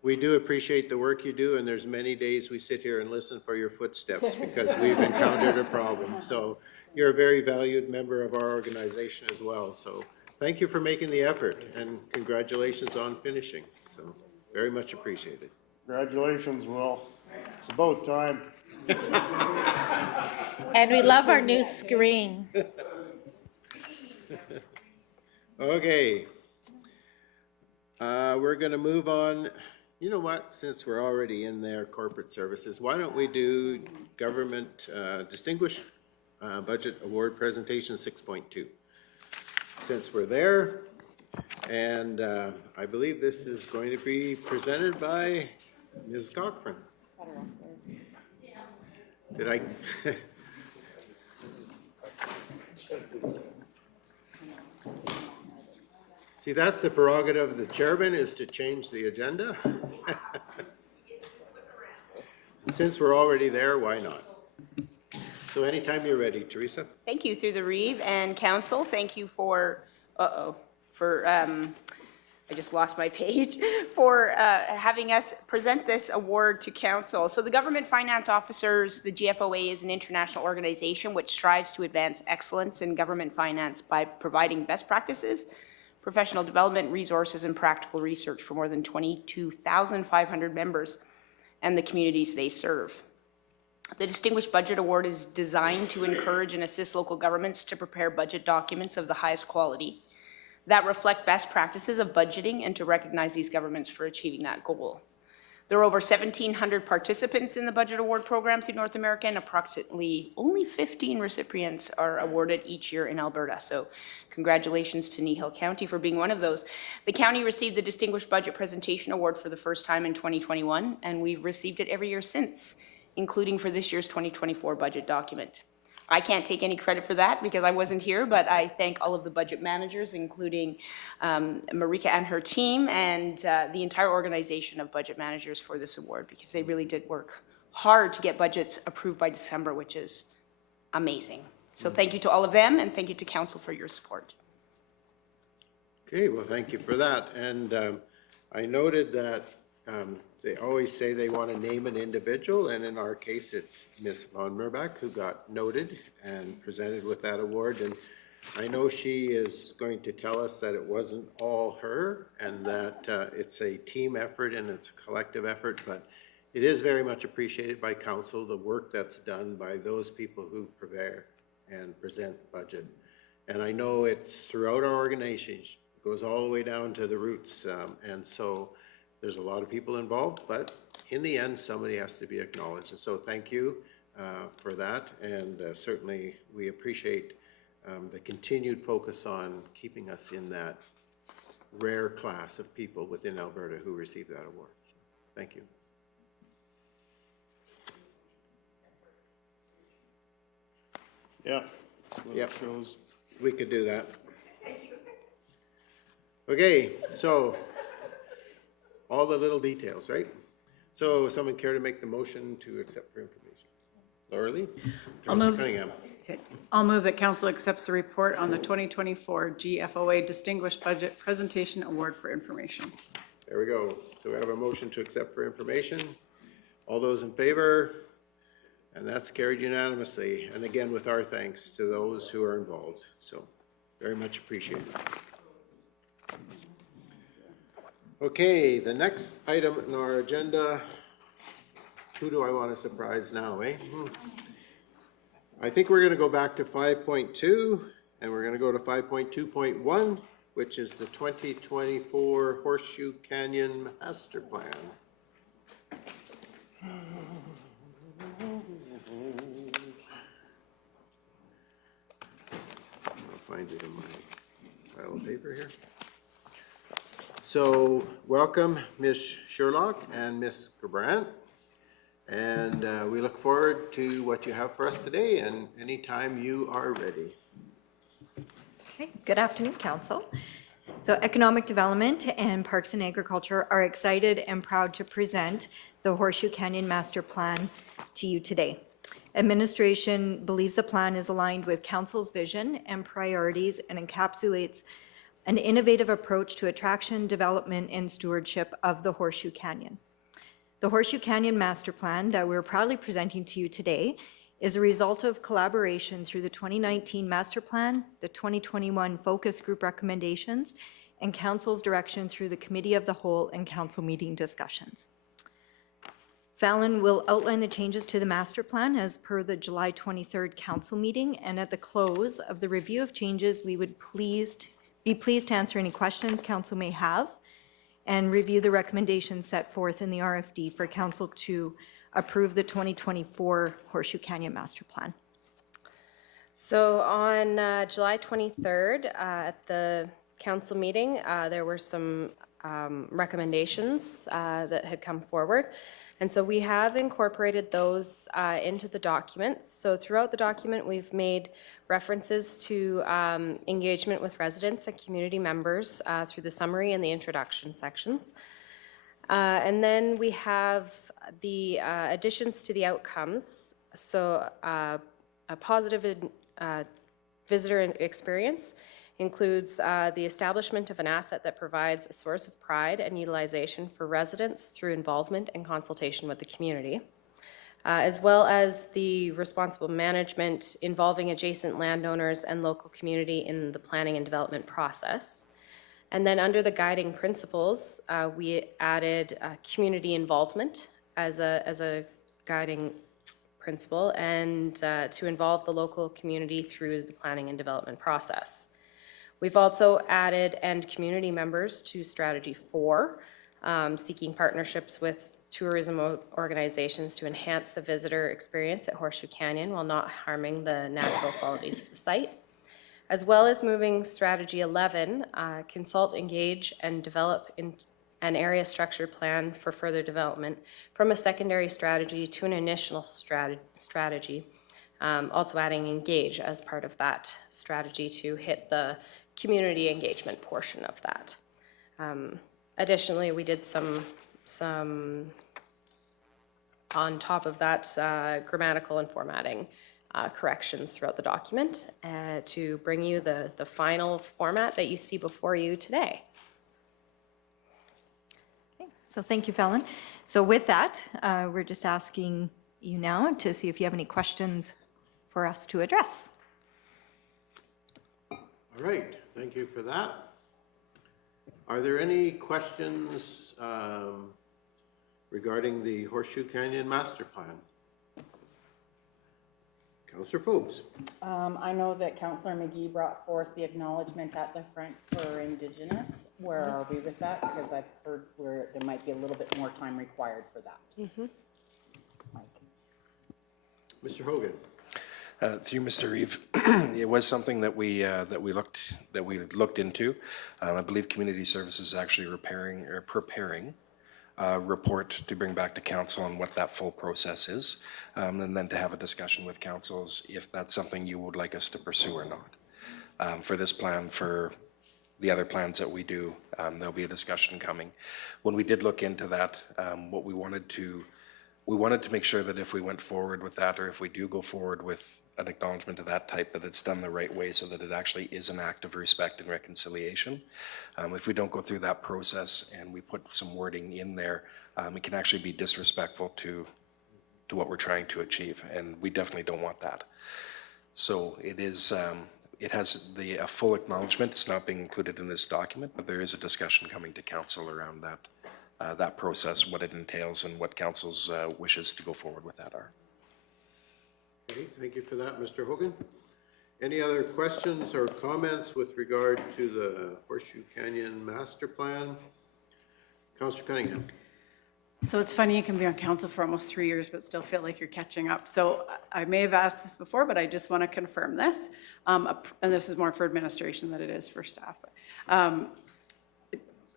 We do appreciate the work you do, and there's many days we sit here and listen for your footsteps because we've encountered a problem. So you're a very valued member of our organization as well. So thank you for making the effort, and congratulations on finishing. So very much appreciated. Congratulations, Will. It's about time. And we love our new screen. Okay. We're going to move on. You know what? Since we're already in there, corporate services, why don't we do government distinguished budget award presentation 6.2? Since we're there, and I believe this is going to be presented by Ms. Cochran. Did I? See, that's the prerogative of the chairman, is to change the agenda. And since we're already there, why not? So anytime you're ready, Teresa. Thank you, through the Reeve and council. Thank you for, I just lost my page, for having us present this award to council. So the Government Finance Officers, the GFOA, is an international organization which strives to advance excellence in government finance by providing best practices, professional development, resources, and practical research for more than 22,500 members and the communities they serve. The Distinguished Budget Award is designed to encourage and assist local governments to prepare budget documents of the highest quality that reflect best practices of budgeting and to recognize these governments for achieving that goal. There are over 1,700 participants in the Budget Award program through North America, and approximately only 15 recipients are awarded each year in Alberta. So congratulations to Kneehill County for being one of those. The county received the Distinguished Budget Presentation Award for the first time in 2021, and we've received it every year since, including for this year's 2024 budget document. I can't take any credit for that because I wasn't here, but I thank all of the budget managers, including Marika and her team, and the entire organization of budget managers for this award, because they really did work hard to get budgets approved by December, which is amazing. So thank you to all of them, and thank you to council for your support. Okay, well, thank you for that. And I noted that they always say they want to name an individual, and in our case, it's Ms. Von Merbach, who got noted and presented with that award. And I know she is going to tell us that it wasn't all her, and that it's a team effort and it's a collective effort, but it is very much appreciated by council, the work that's done by those people who prepare and present budget. And I know it's throughout our organization, it goes all the way down to the roots. And so there's a lot of people involved, but in the end, somebody has to be acknowledged. And so thank you for that. And certainly we appreciate the continued focus on keeping us in that rare class of people within Alberta who receive that award. So, thank you. Yeah. That's what it shows. We could do that. Okay, so all the little details, right? So someone care to make the motion to accept for information? Laura Lee? Councillor Cunningham. I'll move that council accepts the report on the 2024 GFOA Distinguished Budget Presentation Award for Information. There we go. So we have a motion to accept for information. All those in favor? And that's carried unanimously. And again, with our thanks to those who are involved. So very much appreciated. Okay, the next item in our agenda, who do I want to surprise now, eh? I think we're going to go back to 5.2, and we're going to go to 5.2.1, which is the 2024 Horseshoe Canyon Master Plan. I'll find it in my pile of paper here. So welcome Ms. Sherlock and Ms. Gerbrandt. And we look forward to what you have for us today, and anytime you are ready. Okay, good afternoon, Council. So Economic Development and Parks and Agriculture are excited and proud to present the Horseshoe Canyon Master Plan to you today. Administration believes the plan is aligned with Council's vision and priorities and encapsulates an innovative approach to attraction, development, and stewardship of the Horseshoe Canyon. The Horseshoe Canyon Master Plan that we're proudly presenting to you today is a result of collaboration through the 2019 Master Plan, the 2021 Focus Group recommendations, and Council's direction through the Committee of the Whole and Council meeting discussions. Fallon will outline the changes to the Master Plan as per the July 23rd Council meeting, and at the close of the review of changes, we would be pleased to answer any questions Council may have and review the recommendations set forth in the RFD for Council to approve the 2024 Horseshoe Canyon Master Plan. So on July 23rd at the Council meeting, there were some recommendations that had come forward. And so we have incorporated those into the document. So throughout the document, we've made references to engagement with residents and community members through the summary and the introduction sections. And then we have the additions to the outcomes. So a positive visitor experience includes the establishment of an asset that provides a source of pride and utilization for residents through involvement and consultation with the community, as well as the responsible management involving adjacent landowners and local community in the planning and development process. And then under the guiding principles, we added community involvement as a guiding principle, and to involve the local community through the planning and development process. We've also added end community members to Strategy 4, seeking partnerships with tourism organizations to enhance the visitor experience at Horseshoe Canyon while not harming the natural qualities of the site, as well as moving Strategy 11, consult, engage, and develop an area structure plan for further development from a secondary strategy to an initial strategy, also adding engage as part of that strategy to hit the community engagement portion of that. Additionally, we did some on top of that grammatical and formatting corrections throughout the document to bring you the final format that you see before you today. Okay, so thank you, Fallon. So with that, we're just asking you now to see if you have any questions for us to address. All right, thank you for that. Are there any questions regarding the Horseshoe Canyon Master Plan. Councillor Forbes. I know that Councillor McGee brought forth the acknowledgement at the front for Indigenous. Where are we with that? Because I've heard where there might be a little bit more time required for that. Mr. Hogan. Through Mr. Reeve, it was something that we looked into. I believe Community Services is actually preparing a report to bring back to council on what that full process is, and then to have a discussion with councils if that's something you would like us to pursue or not. For this plan, for the other plans that we do, there'll be a discussion coming. When we did look into that, what we wanted to make sure that if we went forward with that, or if we do go forward with an acknowledgement of that type, that it's done the right way so that it actually is an act of respect and reconciliation. If we don't go through that process and we put some wording in there, it can actually be disrespectful to what we're trying to achieve, and we definitely don't want that. So it is, it has a full acknowledgement. It's not being included in this document, but there is a discussion coming to council around that process, what it entails, and what council's wishes to go forward with that are. Okay, thank you for that, Mr. Hogan. Any other questions or comments with regard to the Horseshoe Canyon Master Plan? Councillor Cunningham. So it's funny, you can be on council for almost 3 years, but still feel like you're catching up. So I may have asked this before, but I just want to confirm this. And this is more for administration than it is for staff. But,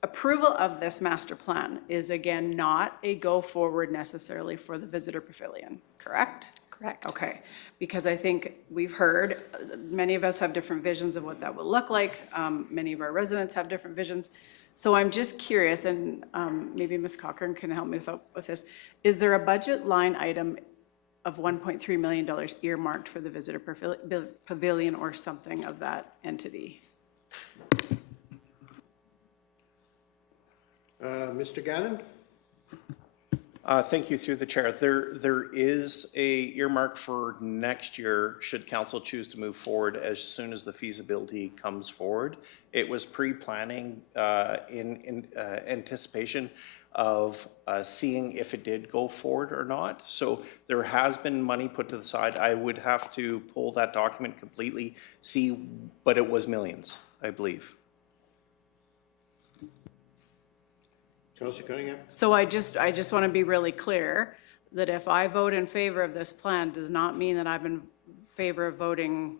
approval of this master plan is again not a go forward necessarily for the visitor pavilion, correct? Correct. Okay, because I think we've heard, many of us have different visions of what that will look like. Many of our residents have different visions. So I'm just curious, and maybe Ms. Cochran can help me with this. Is there a budget line item of $1.3 million earmarked for the visitor pavilion or something of that entity? Mr. Gannon? Thank you, through the chair. There is a earmark for next year, should council choose to move forward as soon as the feasibility comes forward. It was pre-planning in anticipation of seeing if it did go forward or not. So there has been money put to the side. I would have to pull that document completely, see, but it was millions, I believe. Councillor Cunningham? So I just want to be really clear that if I vote in favor of this plan, does not mean that I'm in favor of voting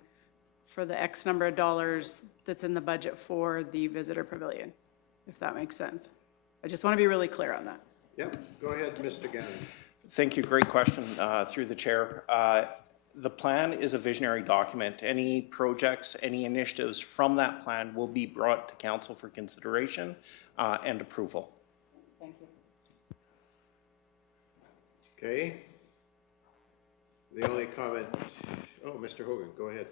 for the X number of dollars that's in the budget for the visitor pavilion, if that makes sense. I just want to be really clear on that. Yep, go ahead, Mr. Gannon. Thank you, great question, through the chair. The plan is a visionary document. Any projects, any initiatives from that plan will be brought to council for consideration and approval. Thank you. Okay. The only comment, oh, Mr. Hogan, go ahead.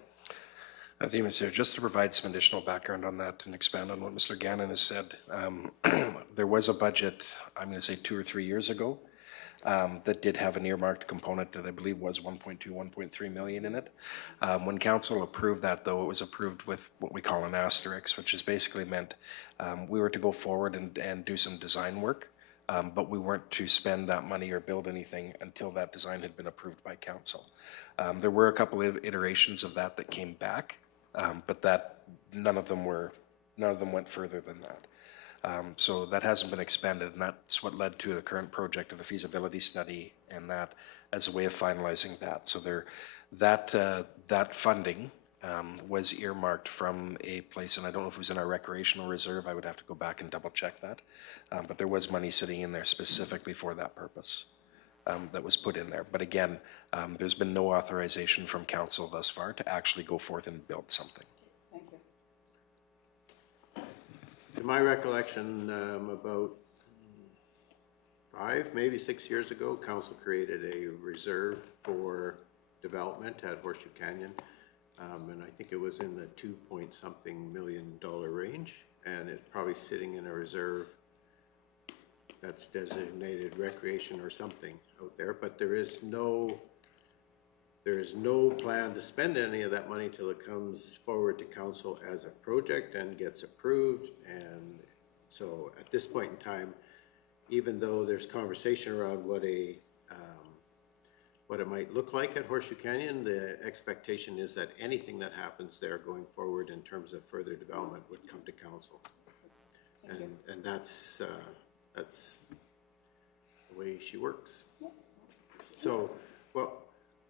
Thank you, Mr. Just to provide some additional background on that and expand on what Mr. Gannon has said, there was a budget, I'm going to say 2 or 3 years ago, that did have an earmarked component that I believe was 1.2, 1.3 million in it. When council approved that, though, it was approved with what we call an asterisk, which is basically meant we were to go forward and do some design work, but we weren't to spend that money or build anything until that design had been approved by council. There were a couple of iterations of that came back, but none of them went further than that. So that hasn't been expanded, and that's what led to the current project of the feasibility study, and that as a way of finalizing that. So that funding was earmarked from a place, and I don't know if it was in our recreational reserve. I would have to go back and double check that, but there was money sitting in there specifically for that purpose that was put in there. But again, there's been no authorization from council thus far to actually go forth and build something. Thank you. In my recollection, about 5, maybe 6 years ago, council created a reserve for development at Horseshoe Canyon. And I think it was in the $2-point-something million range, and it's probably sitting in a reserve that's designated recreation or something out there, but there is no plan to spend any of that money till it comes forward to council as a project and gets approved. And so at this point in time, even though there's conversation around what it might look like at Horseshoe Canyon, the expectation is that anything that happens there going forward in terms of further development would come to council. And that's the way she works. So, well,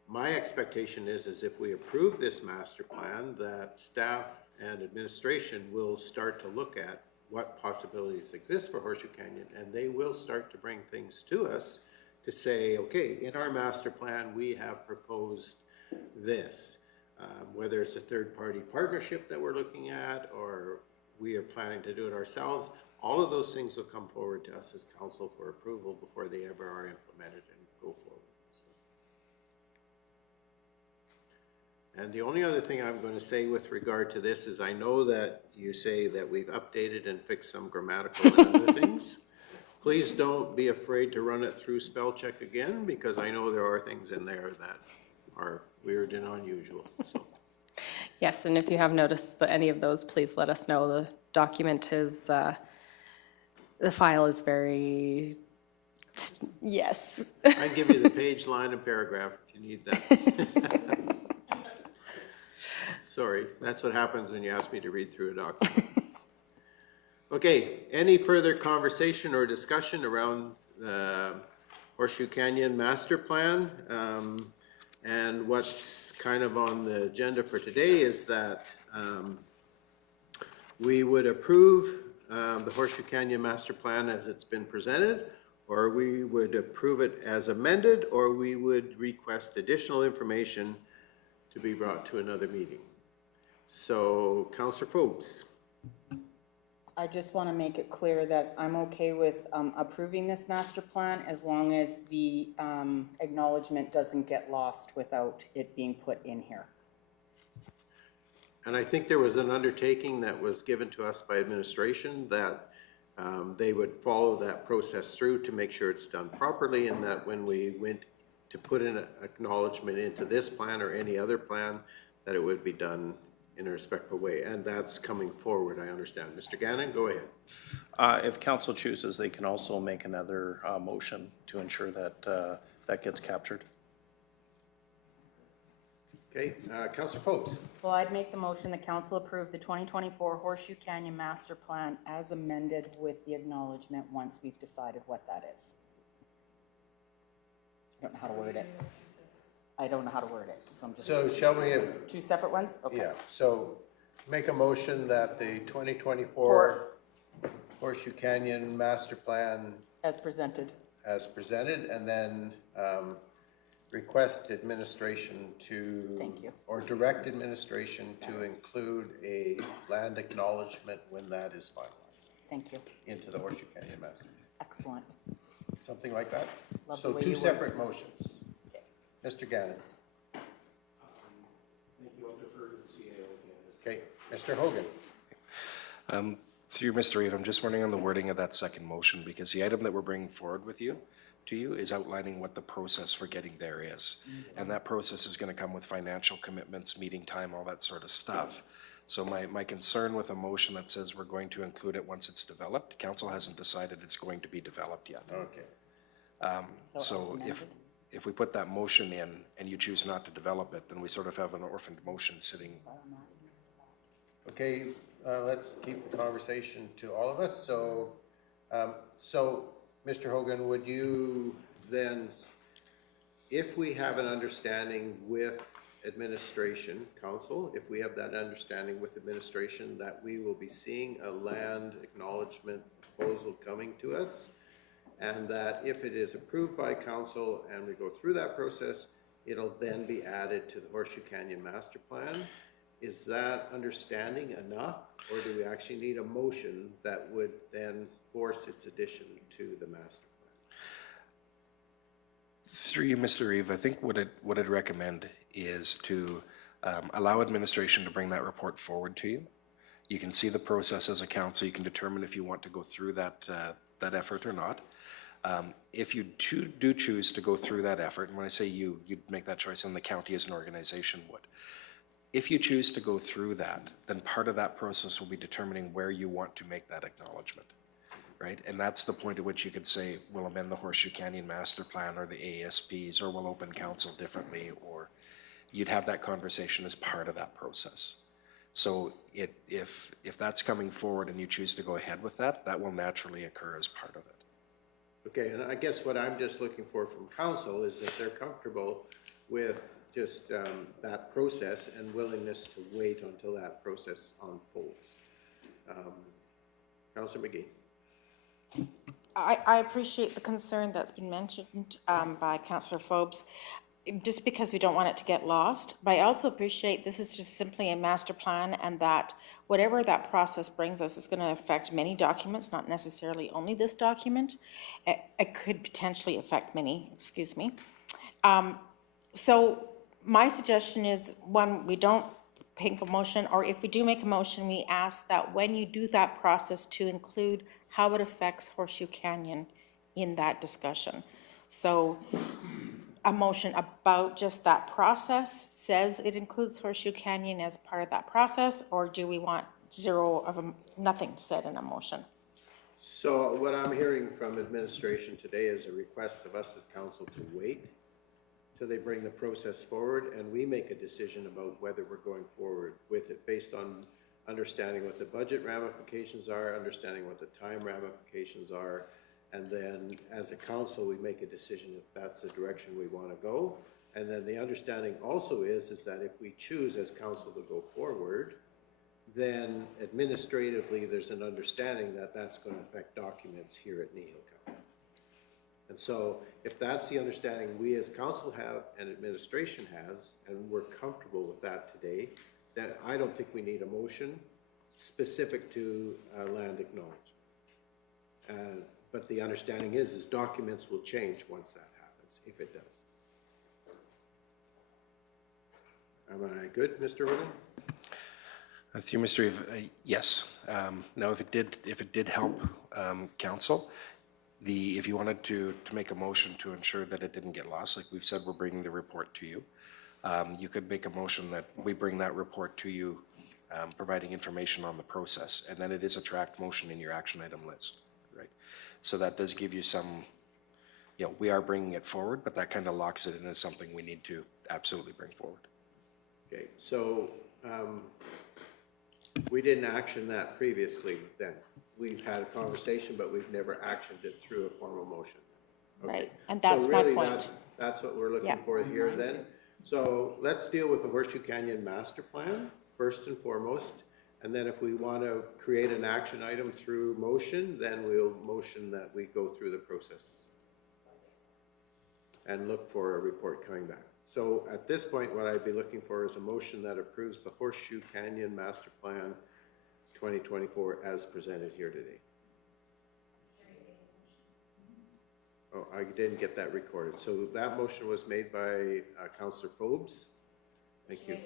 my expectation is if we approve this master plan, that staff and administration will start to look at what possibilities exist for Horseshoe Canyon, and they will start to bring things to us to say, okay, in our master plan, we have proposed this. Whether it's a third-party partnership that we're looking at, or we are planning to do it ourselves, all of those things will come forward to us as council for approval before they ever are implemented and go forward. And the only other thing I'm going to say with regard to this is I know that you say that we've updated and fixed some grammatical and other things. Please don't be afraid to run it through spell check again, because I know there are things in there that are weird and unusual. So. Yes, and if you have noticed any of those, please let us know. The document is, the file is very, yes. I can give you the page, line, and paragraph if you need that. Sorry, that's what happens when you ask me to read through a document. Okay, any further conversation or discussion around the Horseshoe Canyon Master Plan? And what's kind of on the agenda for today is that we would approve the Horseshoe Canyon Master Plan as it's been presented, or we would approve it as amended, or we would request additional information to be brought to another meeting. So, Councillor Forbes. I just want to make it clear that I'm okay with approving this master plan as long as the acknowledgement doesn't get lost without it being put in here. And I think there was an undertaking that was given to us by administration that they would follow that process through to make sure it's done properly, and that when we went to put an acknowledgement into this plan or any other plan, that it would be done in a respectful way, and that's coming forward, I understand. Mr. Gannon, go ahead. If council chooses, they can also make another motion to ensure that that gets captured. Okay, Councillor Forbes. Well, I'd make the motion that council approve the 2024 Horseshoe Canyon Master Plan as amended with the acknowledgement once we've decided what that is. I don't know how to word it. I don't know how to word it, so I'm just. So shall we have? Two separate ones? Okay. Yeah, so make a motion that the 2024 Horseshoe Canyon Master Plan as presented, and then request administration to. Thank you. Or direct administration to include a land acknowledgement when that is finalized. Thank you. Into the Horseshoe Canyon Master. Excellent. Something like that? Love So the way two you separate word. motions. Mr. Gannon. Thank you. I'll defer to the CAO. Okay, Mr. Hogan. Through Mr. Reeve, I'm just wondering on the wording of that second motion, because the item that we're bringing forward to you is outlining what the process for getting there is. And that process is going to come with financial commitments, meeting time, all that sort of stuff. So my concern with a motion that says we're going to include it once it's developed, council hasn't decided it's going to be developed yet. Okay. So if we put that motion in and you choose not to develop it, then we sort of have an orphaned motion sitting. Okay, let's keep the conversation to all of us. So, Mr. Hogan, would you then, if we have an understanding with administration, council, if we have that understanding with administration that we will be seeing a land acknowledgement proposal coming to us, and that if it is approved by council and we go through that process, it'll then be added to the Horseshoe Canyon Master Plan. Is that understanding enough, or do we actually need a motion that would then force its addition to the master plan? Through you, Mr. Reeve, I think what I'd recommend is to allow administration to bring that report forward to you. You can see the process as a council. You can determine if you want to go through that effort or not. If you do choose to go through that effort, and when I say you'd make that choice, and the county as an organization would. If you choose to go through that, then part of that process will be determining where you want to make that acknowledgement. right? And that's the point at which you could say, we'll amend the Horseshoe Canyon Master Plan or the ASPs, or we'll open council differently, or you'd have that conversation as part of that process. So if that's coming forward and you choose to go ahead with that, that will naturally occur as part of it. Okay, and I guess what I'm just looking for from council is that they're comfortable with just that process and willingness to wait until that process unfolds. Councillor McGee. I appreciate the concern that's been mentioned by Councillor Phobes, just because we don't want it to get lost. But I also appreciate this is just simply a master plan, and that whatever that process brings us is going to affect many documents, not necessarily only this document. It could potentially affect many, excuse me. So my suggestion is, one, we don't make a motion, or if we do make a motion, we ask that when you do that process to include how it affects Horseshoe Canyon in that discussion. So a motion about just that process says it includes Horseshoe Canyon as part of that process, or do we want nothing said in a motion? So what I'm hearing from administration today is a request of us as council to wait till they bring the process forward, and we make a decision about whether we're going forward with it based on understanding what the budget ramifications are, understanding what the time ramifications are, and then as a council, we make a decision if that's the direction we want to go. And then the understanding also is that if we choose as council to go forward, then administratively, there's an understanding that that's going to affect documents here at Kneehill County. And so if that's the understanding we as council have and administration has, and we're comfortable with that today, then I don't think we need a motion specific to land acknowledgement. But the understanding is documents will change once that happens, if it does. Am I good, Mr. Rudin? Through Mr. Reeve, yes. Now, if it did help council, if you wanted to make a motion to ensure that it didn't get lost, like we've said, we're bringing the report to you. You could make a motion that we bring that report to you, providing information on the process, and then it is a tracked motion in your action item list, right? So that does give you some, we are bringing it forward, but that kind of locks it in as something we need to absolutely bring forward. Okay, so we didn't action that previously then. We've had a conversation, but we've never actioned it through a formal motion. Okay. Right, and that's my point. So really, that's what we're looking for here then. So let's deal with the Horseshoe Canyon Master Plan first and foremost. And then if we want to create an action item through motion, then we'll motion that we go through the process and look for a report coming back. So at this point, what I'd be looking for is a motion that approves the Horseshoe Canyon Master Plan 2024 as presented here today. Oh, I didn't get that recorded. So that motion was made by Councillor Phobes. Thank you.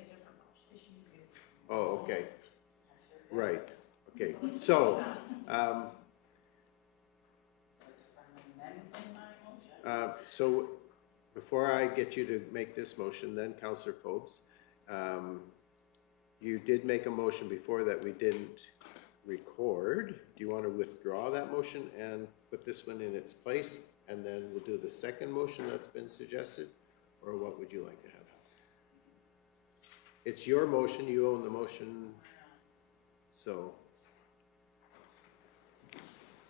Oh, okay. Right. Okay. So, so before I get you to make this motion, then Councillor Phobes, you did make a motion before that we didn't record. Do you want to withdraw that motion and put this one in its place? And then we'll do the second motion that's been suggested? Or what would you like to have? It's your motion, you own the motion, so.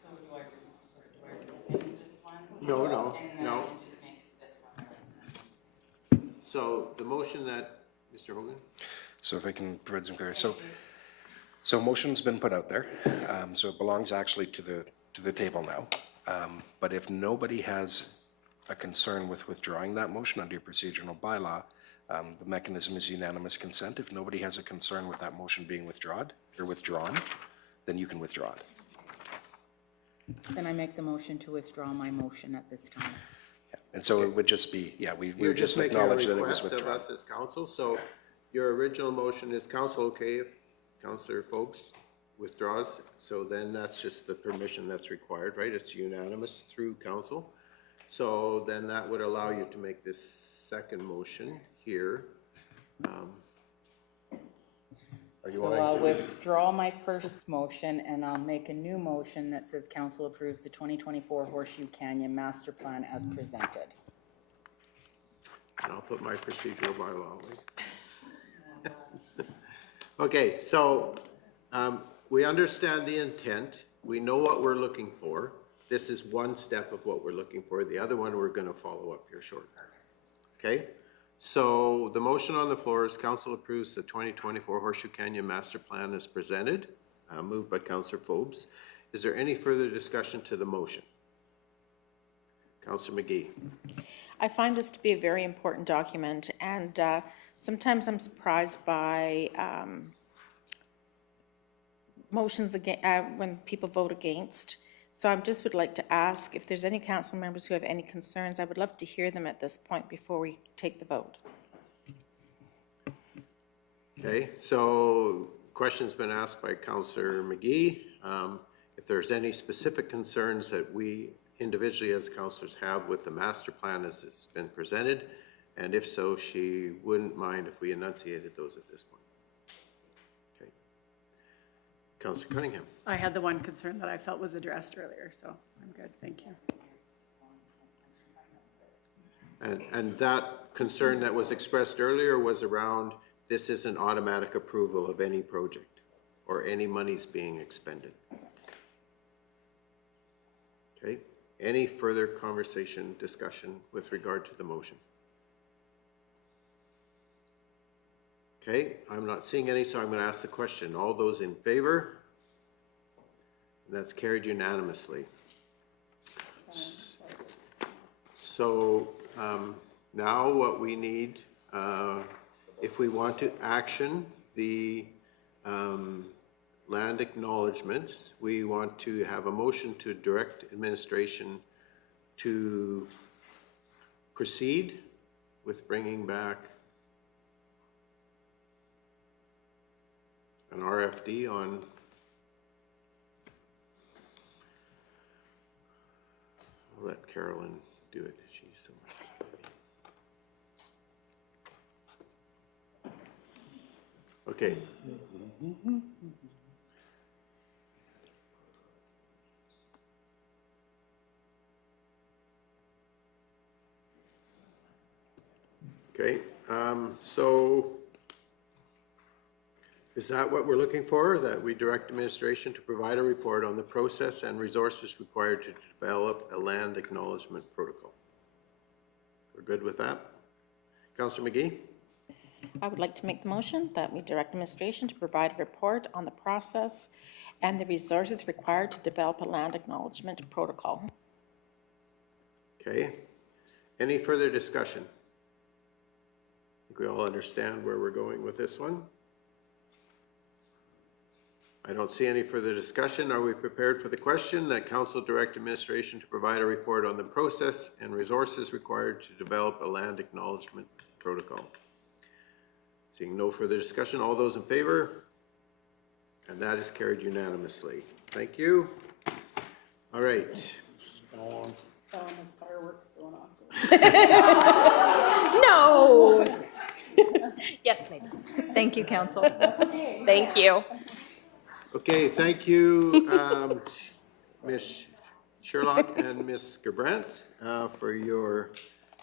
So do I rescind this one? No. And then I can just make this one. So the motion that, Mr. Hogan? So if I can provide some clarity. So motion's been put out there, so it belongs actually to the table now. But if nobody has a concern with withdrawing that motion under your procedural bylaw, the mechanism is unanimous consent. If nobody has a concern with that motion being withdrawn, then you can withdraw it. Then I make the motion to withdraw my motion at this time. And so it would just be, we would just acknowledge that it was withdrawn. Of us as council, so your original motion is council okay if Councillor Phobes withdraws? So then that's just the permission that's required, right? It's unanimous through council. So then that would allow you to make this second motion here. Are you So wanting I'll to- withdraw my first motion and I'll make a new motion that says council approves the 2024 Horseshoe Canyon Master Plan as presented. And I'll put my procedural bylaw away. Okay, so we understand the intent. We know what we're looking for. This is one step of what we're looking for. The other one we're going to follow up here shortly. Okay? So the motion on the floor is council approves the 2024 Horseshoe Canyon Master Plan as presented, moved by Councillor Forbes. Is there any further discussion to the motion? Councillor McGee. I find this to be a very important document, and sometimes I'm surprised by motions when people vote against. So I just would like to ask if there's any council members who have any concerns. I would love to hear them at this point before we take the vote. Okay, so question's been asked by Councillor McGee. If there's any specific concerns that we individually as councillors have with the master plan as it's been presented, and if so, she wouldn't mind if we enunciated those at this point. Okay. Councillor Cunningham. I had the one concern that I felt was addressed earlier, so I'm good, thank you. And that concern that was expressed earlier was around this is an automatic approval of any project or any monies being expended. Okay, any further conversation, discussion with regard to the motion? Okay, I'm not seeing any, so I'm going to ask the question. All those in favor? That's carried unanimously. So now what we need, if we want to action the land acknowledgement, we want to have a motion to direct administration to proceed with bringing back an RFD on I'll let Carolyn do it. She's so much. Okay. Okay, so is that what we're looking for? That we direct administration to provide a report on the process and resources required to develop a land acknowledgement protocol? We're good with that? Councillor McGee? I would like to make the motion that we direct administration to provide a report on the process and the resources required to develop a land acknowledgement protocol. Okay. Any further discussion? I think we all understand where we're going with this one. I don't see any further discussion. Are we prepared for the question that council direct administration to provide a report on the process and resources required to develop a land acknowledgement protocol? Seeing no further discussion, all those in favor? And that is carried unanimously. Thank you. All right. Fireworks going off. No. Yes, maybe. Thank you, council. Thank you. Okay, thank you, Ms. Sherlock and Ms. Gerbrandt, for your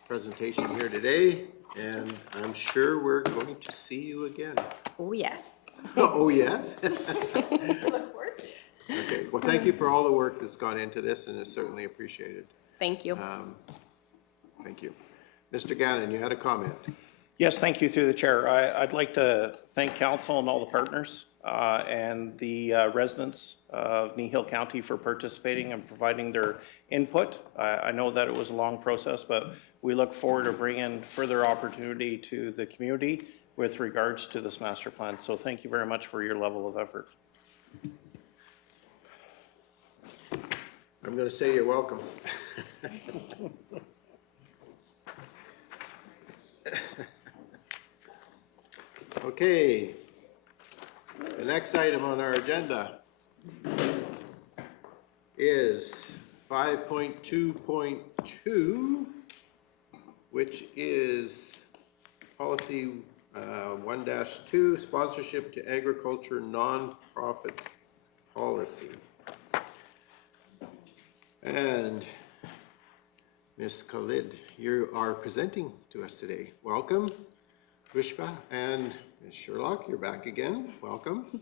presentation here today. And I'm sure we're going to see you again. Oh, yes. Oh, yes? Okay, well, thank you for all the work that's gone into this, and it's certainly appreciated. Thank you. Thank you. Mr. Gannon, you had a comment. Yes, thank you through the chair. I'd like to thank council and all the partners and the residents of Kneehill County for participating and providing their input. I know that it was a long process, but we look forward to bringing further opportunity to the community with regards to this master plan. So thank you very much for your level of effort. I'm going to say you're welcome. Okay, the next item on our agenda is 5.2.2, which is policy 1-2, sponsorship to agriculture nonprofit policy. And Ms. Khalid, you are presenting to us today. Welcome, Vishpa, and Ms. Sherlock, you're back again. Welcome.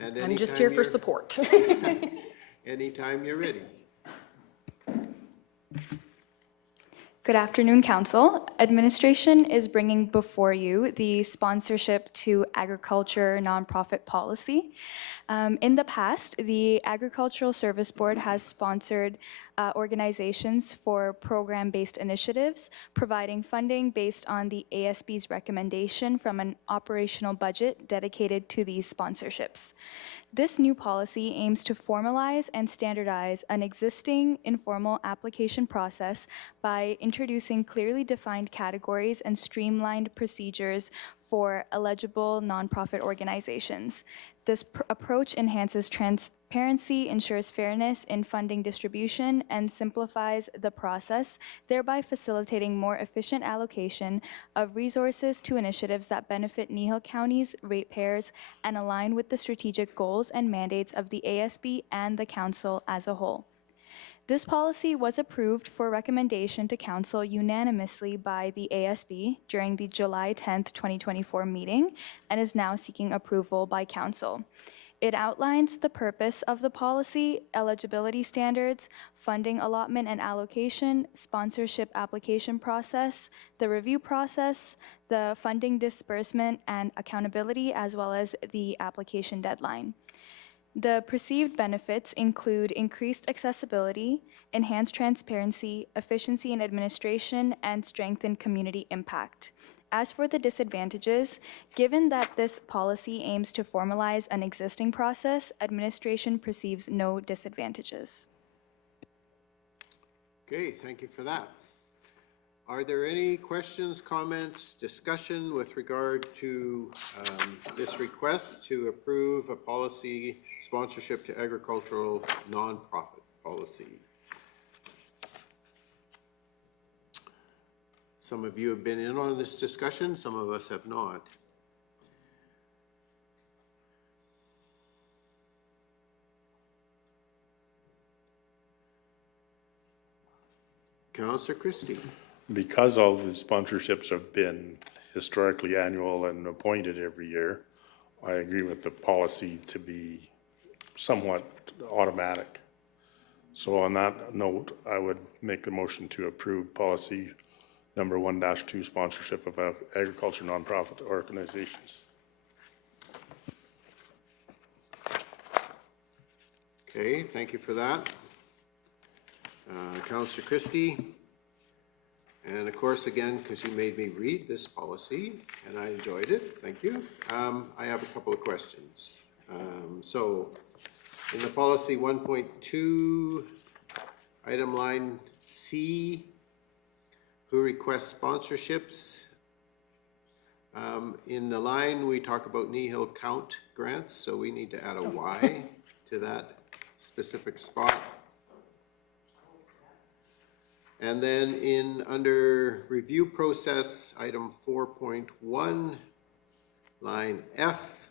And I'm just anytime here for you're- support. Anytime you're ready. Good afternoon, Council. Administration is bringing before you the sponsorship to agriculture nonprofit policy. In the past, the Agricultural Service Board has sponsored organizations for program-based initiatives, providing funding based on the ASB's recommendation from an operational budget dedicated to these sponsorships. This new policy aims to formalize and standardize an existing informal application process by introducing clearly defined categories and streamlined procedures for eligible nonprofit organizations. This approach enhances transparency, ensures fairness in funding distribution, and simplifies the process, thereby facilitating more efficient allocation of resources to initiatives that benefit Kneehill County's ratepayers and align with the strategic goals and mandates of the ASB and the Council as a whole. This policy was approved for recommendation to Council unanimously by the ASB during the July 10th, 2024 meeting and is now seeking approval by Council. It outlines the purpose of the policy, eligibility standards, funding allotment and allocation, sponsorship application process, the review process, the funding disbursement and accountability, as well as the application deadline. The perceived benefits include increased accessibility, enhanced transparency, efficiency in administration, and strengthened community impact. As for the disadvantages, given that this policy aims to formalize an existing process, administration perceives no disadvantages. Okay, thank you for that. Are there any questions, comments, discussion with regard to this request to approve a policy sponsorship to agricultural nonprofit policy? Some of you have been in on this discussion, some of us have not. Councillor Christie. Because all the sponsorships have been historically annual and appointed every year, I agree with the policy to be somewhat automatic. So on that note, I would make the motion to approve policy number 1-2, sponsorship of agriculture nonprofit organizations. Okay, thank you for that. Councillor Christie. And of course, again, because you made me read this policy, and I enjoyed it, thank you. I have a couple of questions. So, in the policy 1.2, item line C, who requests sponsorships? In the line, we talk about Kneehill count grants, so we need to add a Y to that specific spot. And then under review process, item 4.1, line F,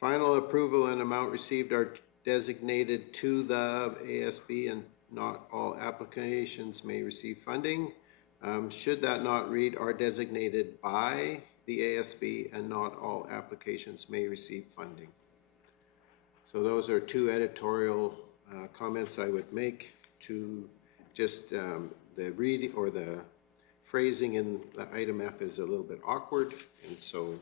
final approval and amount received are designated to the ASB and not all applications may receive funding. Should that not read are designated by the ASB and not all applications may receive funding? So those are two editorial comments I would make to just the reading or the phrasing in the item F is a little bit awkward, and so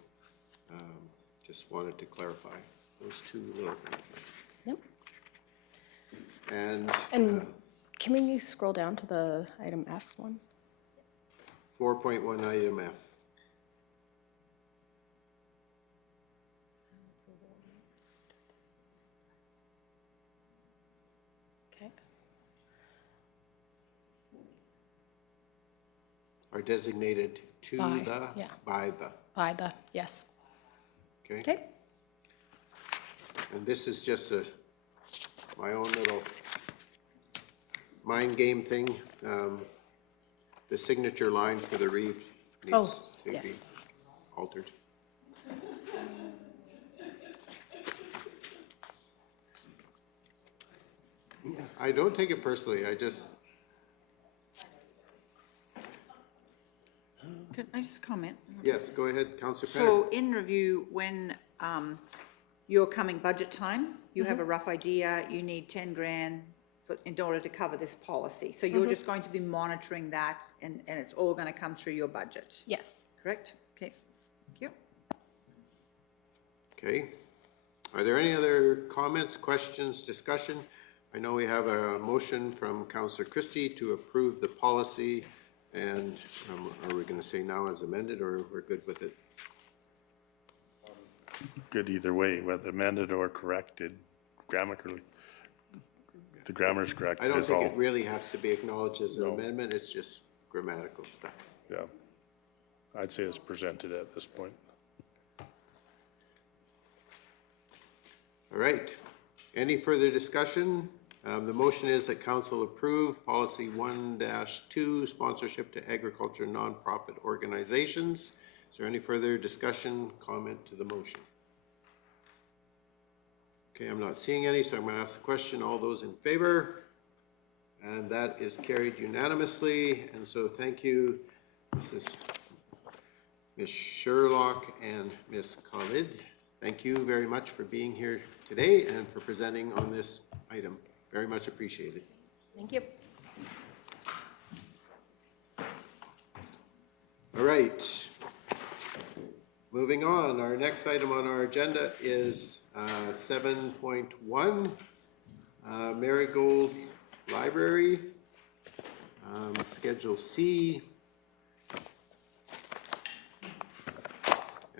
just wanted to clarify those two little things. Yep. And can we scroll down to the item F one? 4.1 item F. Okay. Are designated to By, the, yeah. by the, By the, yes. okay? Okay. And this is just my own little mind game thing. The signature line for the read needs to yes. be altered. I don't take it personally, I just, Can I just comment? yes, go ahead, Councillor Penner. So in review, when you're coming budget time, you have a rough idea, you need 10 grand in order to cover this policy. So you're just going to be monitoring that and it's all going to come through your budget, Yes. correct? Okay, thank you. Okay. Are there any other comments, questions, discussion? I know we have a motion from Councillor Christie to approve the policy, and are we going to say now as amended, or we're good with it? Good either way, whether amended or corrected grammatically. The grammar's correct. I don't is think all. it really has to be acknowledged as an amendment, it's just grammatical stuff. Yeah. I'd say it's presented at this point. All right. Any further discussion? The motion is that council approve policy 1-2, sponsorship to agriculture nonprofit organizations. Is there any further discussion, comment to the motion? Okay, I'm not seeing any, so I'm going to ask the question. All those in favor? And that is carried unanimously. And so thank you, Ms. Sherlock and Ms. Khalid. Thank you very much for being here today and for presenting on this item. Very much appreciated. Thank you. All right. Moving on, our next item on our agenda is 7.1, Marigold Library, Schedule C.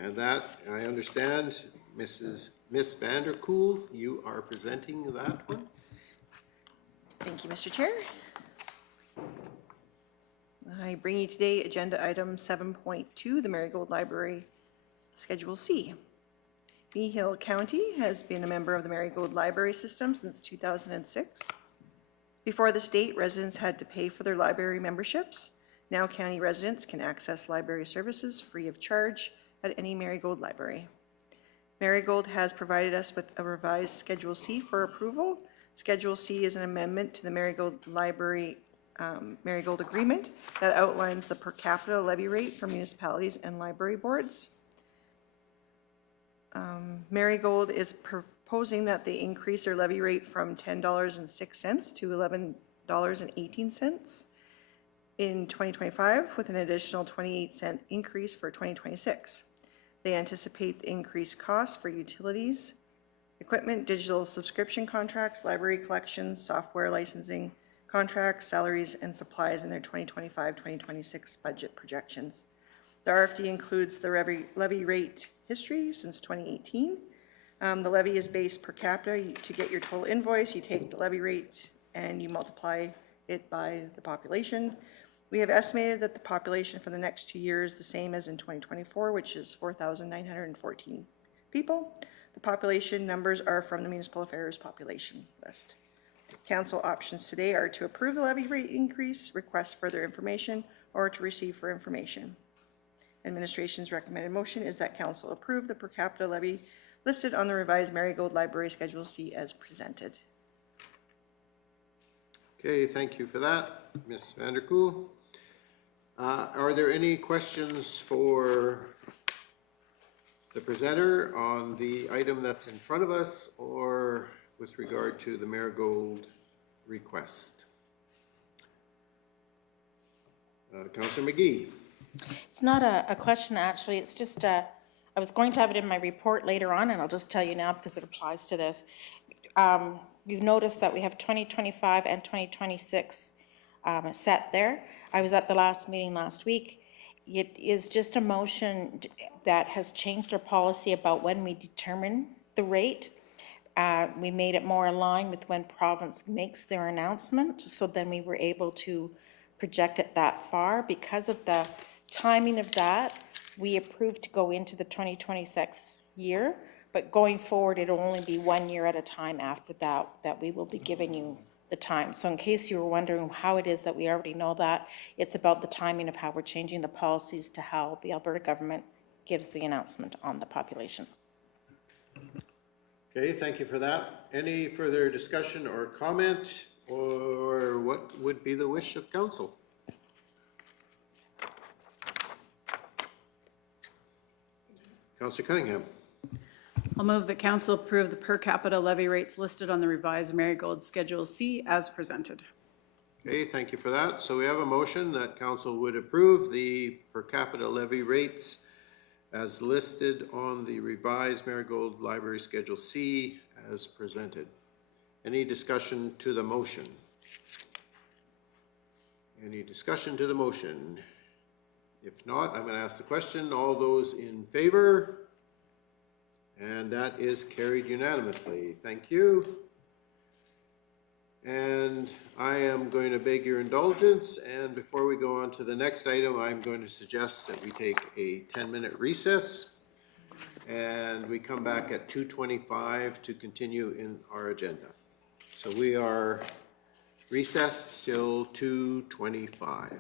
And that, I understand, Miss Vanderkool, you are presenting that one. Thank you, Mr. Chair. I bring you today agenda item 7.2, the Marigold Library Schedule C. Kneehill County has been a member of the Marigold Library System since 2006. Before the state, residents had to pay for their library memberships. Now county residents can access library services free of charge at any Marigold library. Marigold has provided us with a revised Schedule C for approval. Schedule C is an amendment to the Marigold Library Marigold Agreement that outlines the per capita levy rate for municipalities and library boards. Marigold is proposing that they increase their levy rate from $10.06 to $11.18 in 2025, with an additional 28-cent increase for 2026. They anticipate the increased costs for utilities, equipment, digital subscription contracts, library collections, software licensing contracts, salaries, and supplies in their 2025-2026 budget projections. The RFD includes the levy rate history since 2018. The levy is based per capita. To get your total invoice, you take the levy rate and you multiply it by the population. We have estimated that the population for the next 2 years is the same as in 2024, which is 4,914 people. The population numbers are from the Municipal Affairs population list. Council options today are to approve the levy rate increase, request further information, or to receive for information. Administration's recommended motion is that council approve the per capita levy listed on the revised Marigold Library Schedule C as presented. Okay, thank you for that, Ms. Vanderkool. Are there any questions for the presenter on the item that's in front of us or with regard to the Marigold request? Councillor McGee. It's not a question, actually. It's just, I was going to have it in my report later on, and I'll just tell you now because it applies to this. You've noticed that we have 2025 and 2026 set there. I was at the last meeting last week. It is just a motion that has changed our policy about when we determine the rate. We made it more aligned with when province makes their announcement, so then we were able to project it that far. Because of the timing of that, we approved to go into the 2026 year, but going forward, it'll only be 1 year at a time after that, that we will be giving you the time. So in case you were wondering how it is that we already know that, it's about the timing of how we're changing the policies to how the Alberta government gives the announcement on the population. Okay, thank you for that. Any further discussion or comment, or what would be the wish of council? Councillor Cunningham. I'll move that council approve the per capita levy rates listed on the revised Marigold Schedule C as presented. Okay, thank you for that. So we have a motion that council would approve the per capita levy rates as listed on the revised Marigold Library Schedule C as presented. Any discussion to the motion? Any discussion to the motion? If not, I'm going to ask the question. All those in favor? And that is carried unanimously. Thank you. And I am going to beg your indulgence, and before we go on to the next item, I'm going to suggest that we take a 10-minute recess, and we come back at 2:25 to continue in our agenda. So we are recessed till 2:25.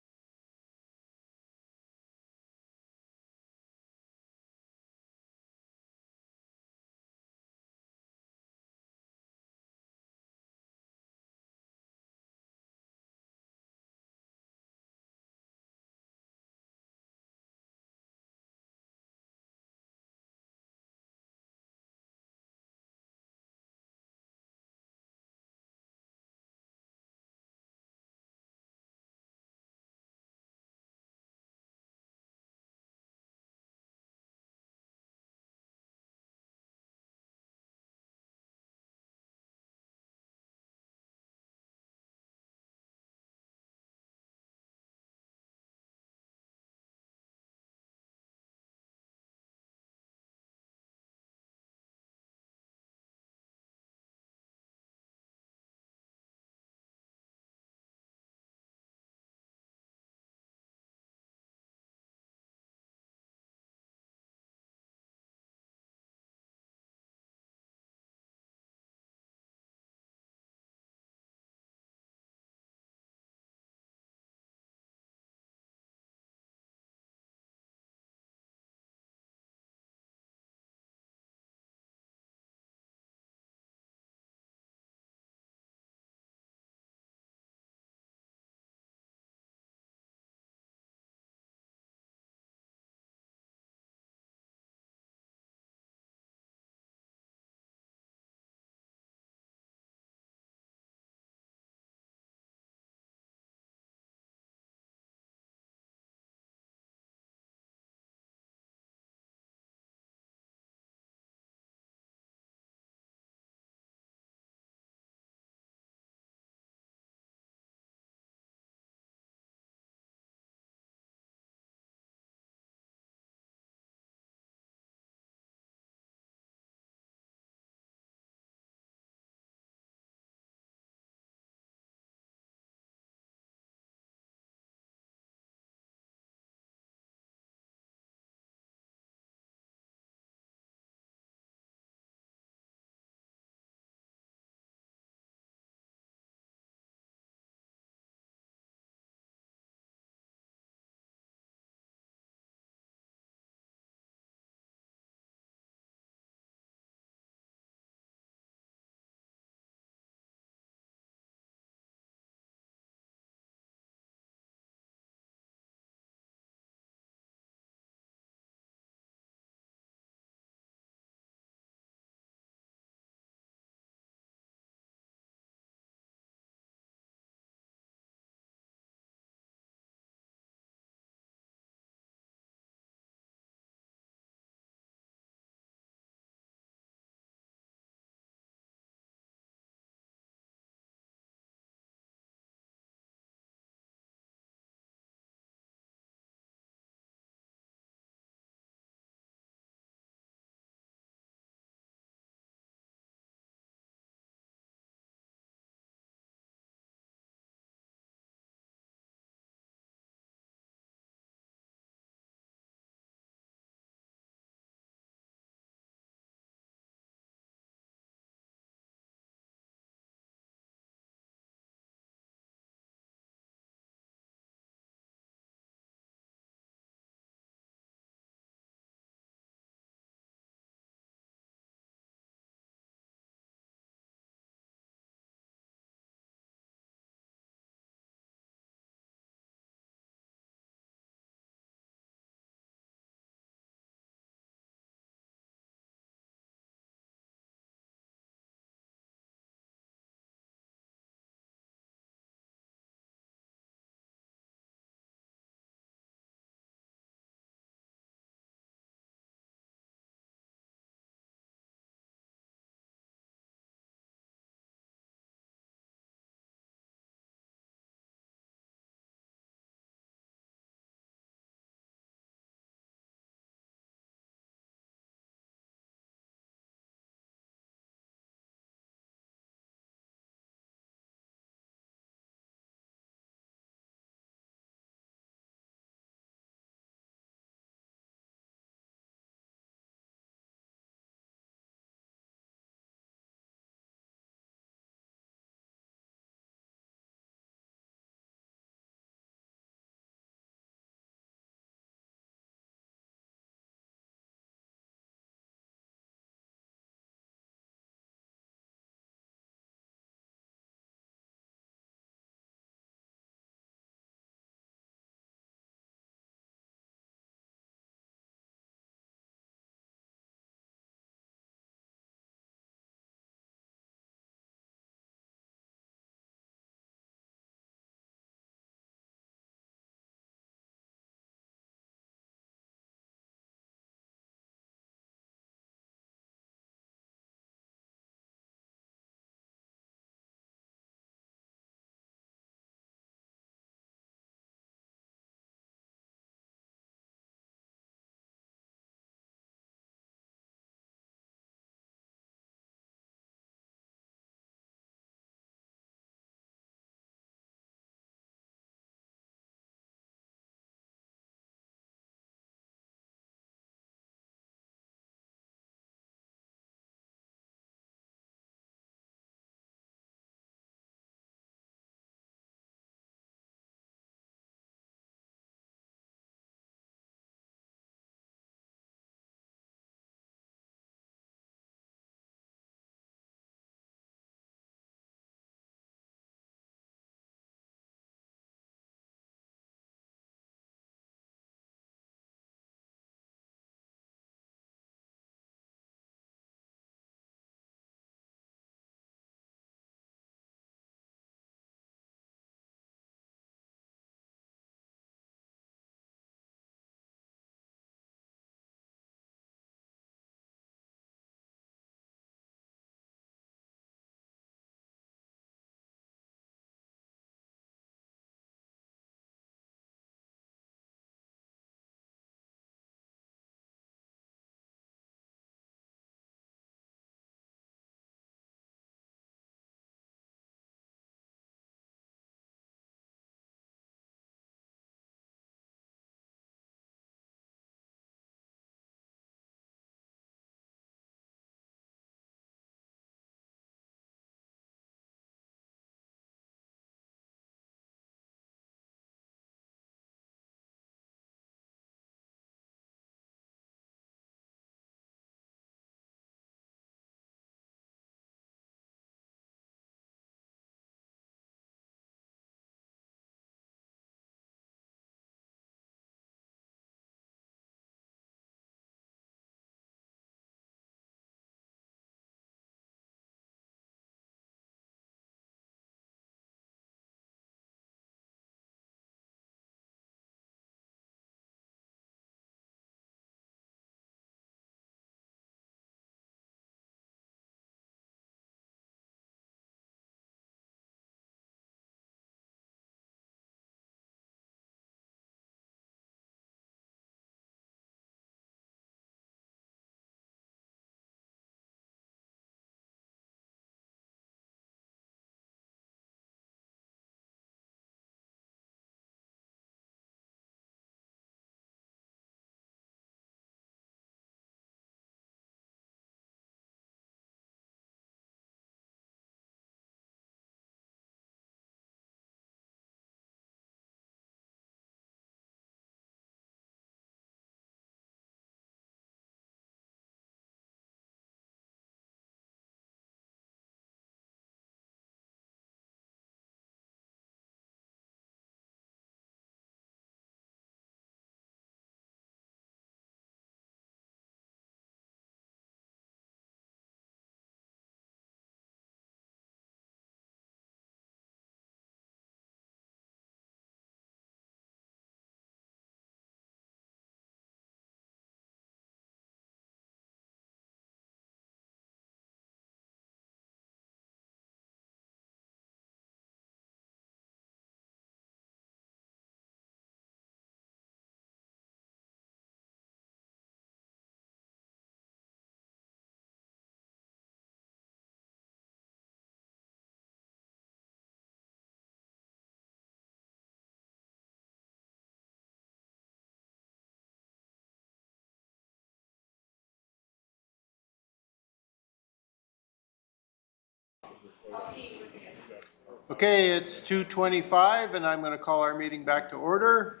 Okay, it's 2:25 and I'm going to call our meeting back to order.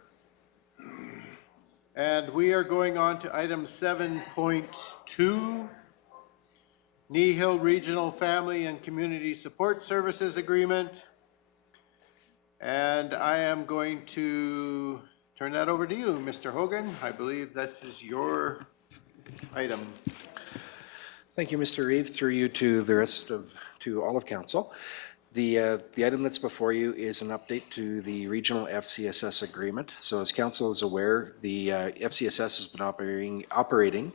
And we are going on to item 7.2, Kneehill Regional Family and Community Support Services Agreement. And I am going to turn that over to you, Mr. Hogan. I believe this is your item. Thank you, Mr. Reeve. Through you to the rest of, to all of council. The item that's before you is an update to the regional FCSS agreement. So as council is aware, the FCSS has been operating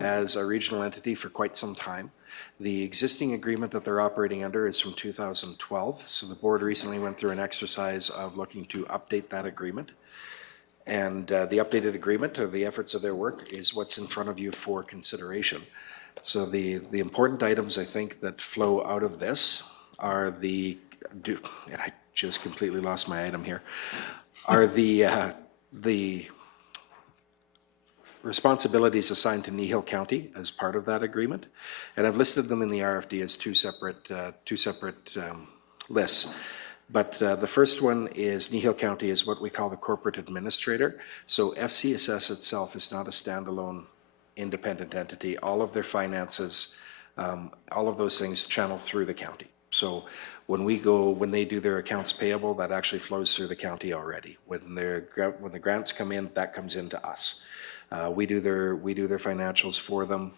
as a regional entity for quite some time. The existing agreement that they're operating under is from 2012. So the board recently went through an exercise of looking to update that agreement. And the updated agreement, or the efforts of their work, is what's in front of you for consideration. So the important items, I think, that flow out of this are and I just completely lost my item here, are the responsibilities assigned to Kneehill County as part of that agreement. And I've listed them in the RFD as two separate lists. But the first one is Kneehill County is what we call the corporate administrator. So FCSS itself is not a standalone independent entity. All of their finances, all of those things channel through the county. So when they do their accounts payable, that actually flows through the county already. When the grants come in, that comes into us. We do their financials for them.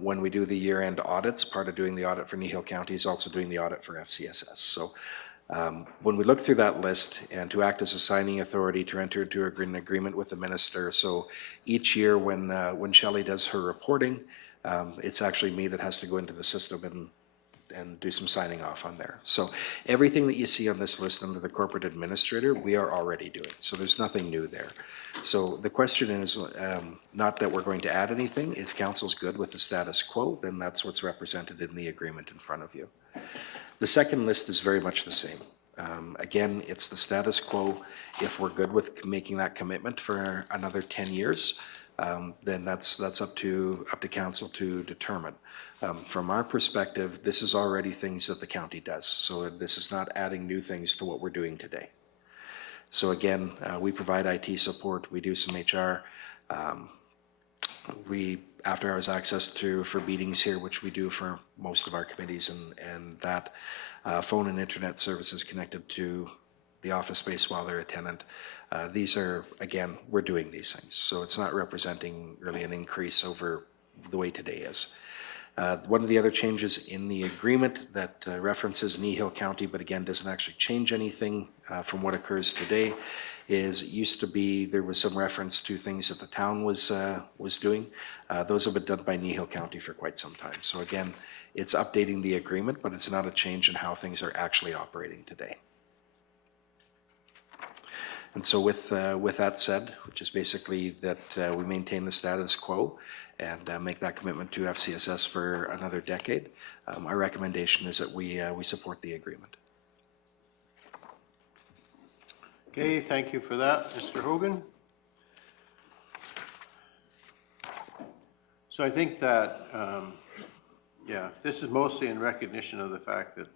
When we do the year-end audits, part of doing the audit for Kneehill County is also doing the audit for FCSS. So when we look through that list and to act as a signing authority to enter into an agreement with the minister, so each year when Shelley does her reporting, it's actually me that has to go into the system and do some signing off on there. So everything that you see on this list under the corporate administrator, we are already doing. So there's nothing new there. So the question is not that we're going to add anything. If council's good with the status quo, then that's what's represented in the agreement in front of you. The second list is very much the same. Again, it's the status quo. If we're good with making that commitment for another 10 years, then that's up to council to determine. From our perspective, this is already things that the county does. So this is not adding new things to what we're doing today. So again, we provide IT support. We do some HR. We after hours access for meetings here, which we do for most of our committees, and that phone and internet services connected to the office space while they're a tenant. These are, again, we're doing these things. So it's not representing really an increase over the way today is. One of the other changes in the agreement that references Kneehill County, but again doesn't actually change anything from what occurs today, is it used to be there was some reference to things that the town was doing. Those have been done by Kneehill County for quite some time. So again, it's updating the agreement, but it's not a change in how things are actually operating today. And so with that said, which is basically that we maintain the status quo and make that commitment to FCSS for another decade, our recommendation is that we support the agreement. Okay, thank you for that, Mr. Hogan. So I think that, yeah, this is mostly in recognition of the fact that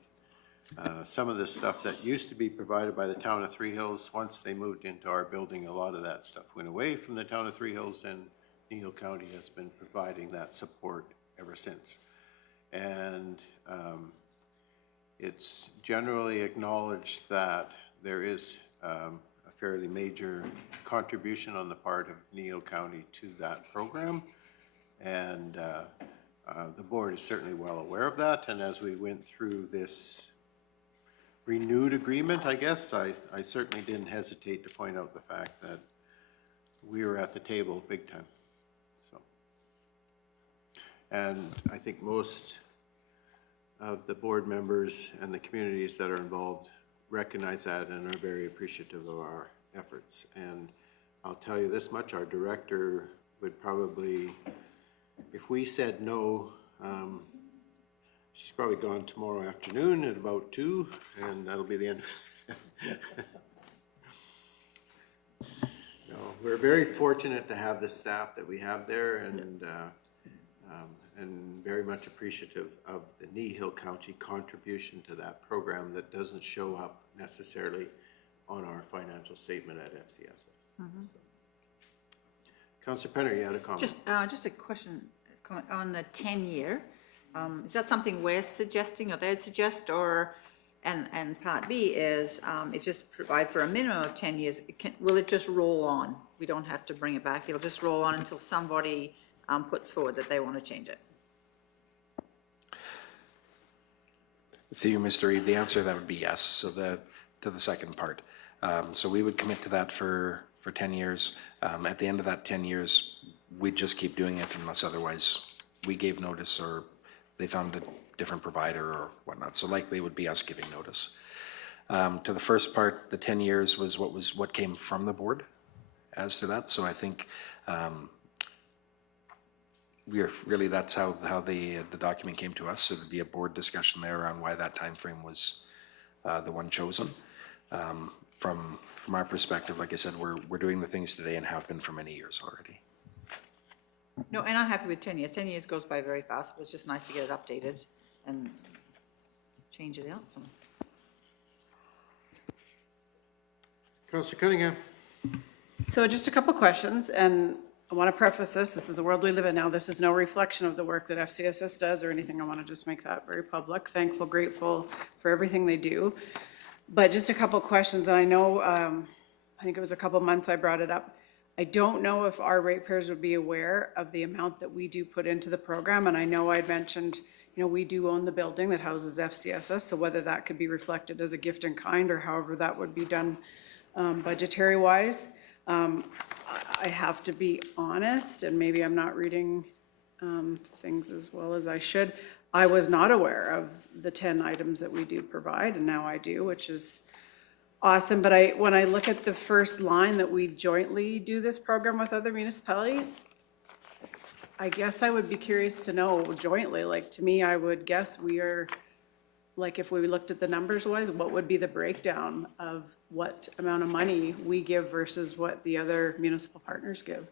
some of this stuff that used to be provided by the town of Three Hills, once they moved into our building, a lot of that stuff went away from the town of Three Hills, and Kneehill County has been providing that support ever since. And it's generally acknowledged that there is a fairly major contribution on the part of Kneehill County to that program. And the board is certainly well aware of that. And as we went through this renewed agreement, I guess, I certainly didn't hesitate to point out the fact that we were at the table big time. So, and I think most of the board members and the communities that are involved recognize that and are very appreciative of our efforts. And I'll tell you this much, our director would probably, if we said no, she's probably gone tomorrow afternoon at about 2, and that'll be the end. No, we're very fortunate to have the staff that we have there, and and very much appreciative of the Kneehill County contribution to that program that doesn't show up necessarily on our financial statement at FCSS. So. Councillor Penner, you had a comment? Just a question on the 10-year. Is that something we're suggesting or they'd suggest, or, and part B is, it's just provide for a minimum of 10 years. Will it just roll on? We don't have to bring it back. It'll just roll on until somebody puts forward that they want to change it. Through you, Mr. Reid, the answer to that would be yes. So to the second part. So we would commit to that for 10 years. At the end of that 10 years, we'd just keep doing it unless otherwise we gave notice or they found a different provider or whatnot. So likely it would be us giving notice. To the first part, the 10 years was what came from the board as to that. So I think that's how the document came to us. So there'd be a board discussion there around why that time frame was the one chosen. From our perspective, like I said, we're doing the things today and have been for many years already. No, and I'm happy with 10 years. 10 years goes by very fast, but it's just nice to get it updated and change it out. So. Councillor Cunningham. So just a couple questions, and I want to preface this. This is the world we live in now. This is no reflection of the work that FCSS does or anything. I want to just make that very public. Thankful, grateful for everything they do. But just a couple questions, and I know, I think it was a couple months I brought it up. I don't know if our ratepayers would be aware of the amount that we do put into the program, and I know I'd mentioned, you know, we do own the building that houses FCSS, so whether that could be reflected as a gift in kind or however that would be done budgetary-wise. I have to be honest, and maybe I'm not reading things as well as I should. I was not aware of the 10 items that we do provide, and now I do, which is awesome. But when I look at the first line that we jointly do this program with other municipalities, I guess I would be curious to know jointly, like to me, I would guess we are, like if we looked at the numbers wise, what would be the breakdown of what amount of money we give versus what the other municipal partners give?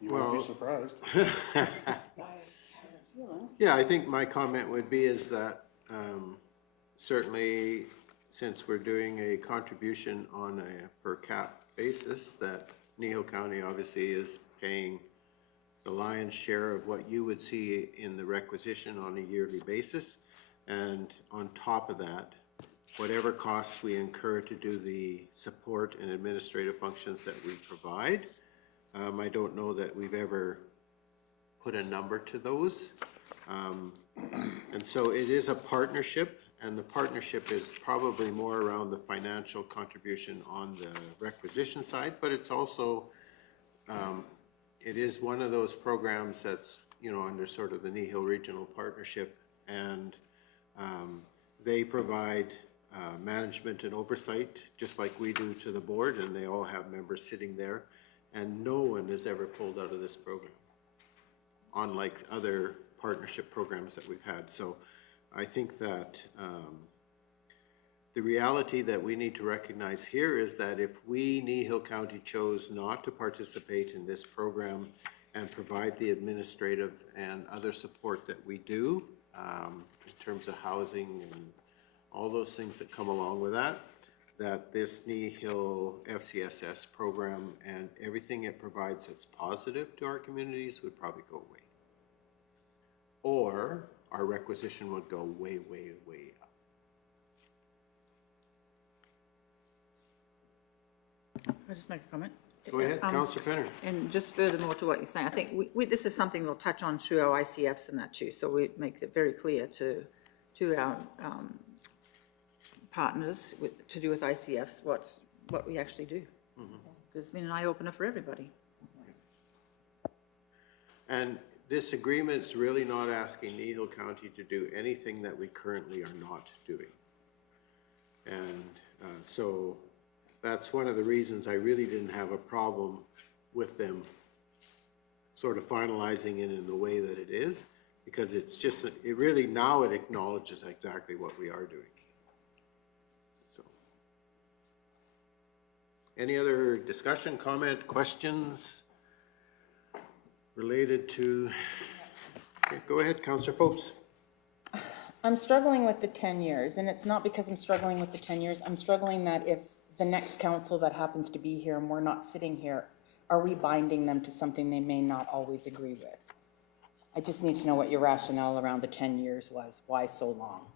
You won't be surprised. Yeah, I think my comment would be is that certainly since we're doing a contribution on a per cap basis, that Kneehill County obviously is paying the lion's share of what you would see in the requisition on a yearly basis. And on top of that, whatever costs we incur to do the support and administrative functions that we provide, I don't know that we've ever put a number to those. And so it is a partnership, and the partnership is probably more around the financial contribution on the requisition side, but it's also, it is one of those programs that's, you know, under sort of the Kneehill Regional Partnership, and they provide management and oversight, just like we do to the board, and they all have members sitting there, and no one is ever pulled out of this program, unlike other partnership programs that we've had. So I think that the reality that we need to recognize here is that if we, Kneehill County, chose not to participate in this program and provide the administrative and other support that we do in terms of housing and all those things that come along with that, that this Kneehill FCSS program and everything it provides that's positive to our communities would probably go away. Or our requisition would go way, way, way up. I'll just make a comment. Go ahead, Councillor Penner. And just furthermore to what you're saying, I think this is something we'll touch on through our ICFs and that too. So we make it very clear to our partners to do with ICFs what we actually do. Because it's been an eye-opener for everybody. And this agreement is really not asking Kneehill County to do anything that we currently are not doing. And so that's one of the reasons I really didn't have a problem with them sort of finalizing it in the way that it is, because it's just, it really, now it acknowledges exactly what we are doing. So. Any other discussion, comment, questions related to, okay, go ahead, Councillor Phopes. I'm struggling with the 10 years, and it's not because I'm struggling with the 10 years. I'm struggling that if the next council that happens to be here and we're not sitting here, are we binding them to something they may not always agree with? I just need to know what your rationale around the 10 years was. Why so long?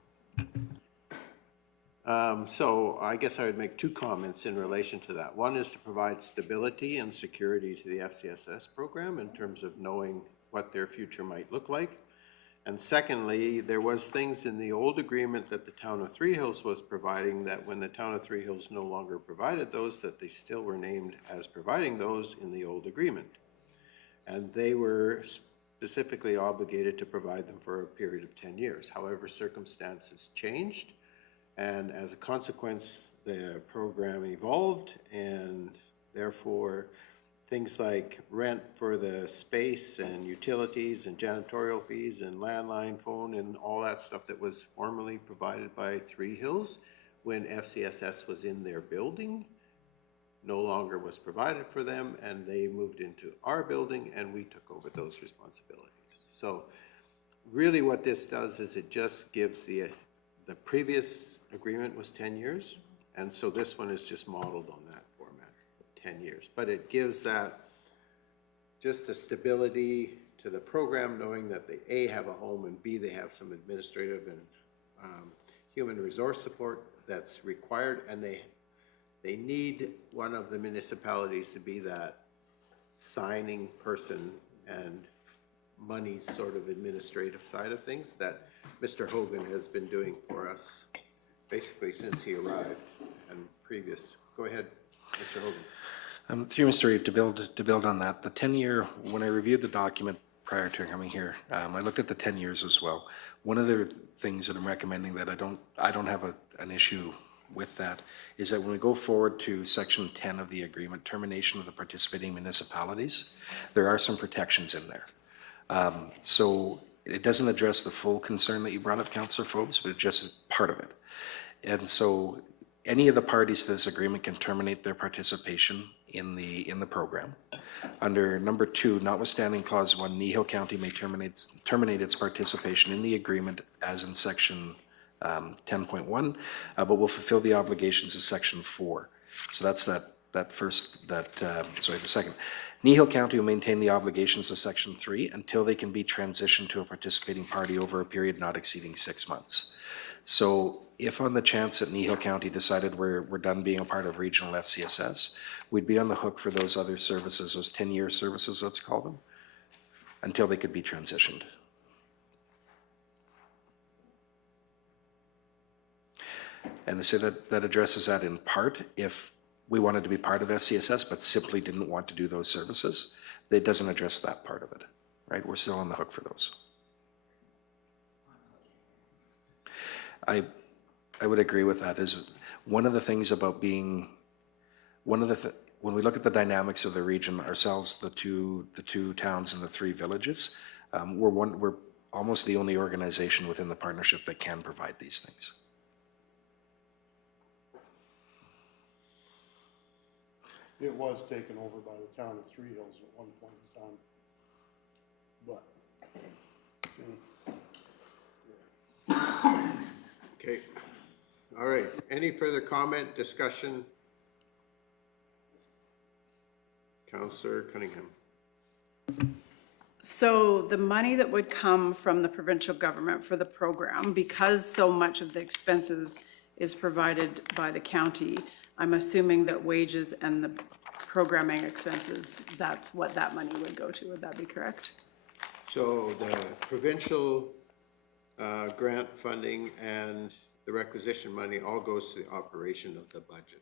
So I guess I would make two comments in relation to that. One is to provide stability and security to the FCSS program in terms of knowing what their future might look like. And secondly, there was things in the old agreement that the town of Three Hills was providing that when the town of Three Hills no longer provided those, that they still were named as providing those in the old agreement. And they were specifically obligated to provide them for a period of 10 years. However, circumstances changed, and as a consequence, the program evolved, and therefore things like rent for the space and utilities and janitorial fees and landline phone and all that stuff that was formerly provided by Three Hills when FCSS was in their building no longer was provided for them, and they moved into our building and we took over those responsibilities. So really what this does is it just gives the previous agreement was 10 years, and so this one is just modeled on that format of 10 years. But it gives that just the stability to the program, knowing that they A, have a home, and B, they have some administrative and human resource support that's required, and they need one of the municipalities to be that signing person and money sort of administrative side of things that Mr. Hogan has been doing for us basically since he arrived and previous. Go ahead, Mr. Hogan. Through Mr. Reeve, to build on that, the 10-year, when I reviewed the document prior to coming here, I looked at the 10 years as well. One of the things that I'm recommending that I don't have an issue with that is that when we go forward to section 10 of the agreement, termination of the participating municipalities, there are some protections in there. So it doesn't address the full concern that you brought up, Councillor Phopes, but it's just part of it. And so any of the parties to this agreement can terminate their participation in the program. Under number 2, notwithstanding clause 1, Kneehill County may terminate its participation in the agreement as in section 10.1, but will fulfill the obligations of section 4. So that's the second. Kneehill County will maintain the obligations of section 3 until they can be transitioned to a participating party over a period not exceeding 6 months. So if on the chance that Kneehill County decided we're done being a part of regional FCSS, we'd be on the hook for those other services, those 10-year services, let's call them, until they could be transitioned. And to say that addresses that in part, if we wanted to be part of FCSS but simply didn't want to do those services, it doesn't address that part of it, right? We're still on the hook for those. I would agree with that. Is one of the things about being when we look at the dynamics of the region ourselves, the two towns and the 3 villages, we're almost the only organization within the partnership that can provide these things. It was taken over by the town of Three Hills at one point in time, but. Okay. All right. Any further comment, discussion? Councillor Cunningham. So the money that would come from the provincial government for the program, because so much of the expenses is provided by the county, I'm assuming that wages and the programming expenses, that's what that money would go to. Would that be correct? So the provincial grant funding and the requisition money all goes to the operation of the budget,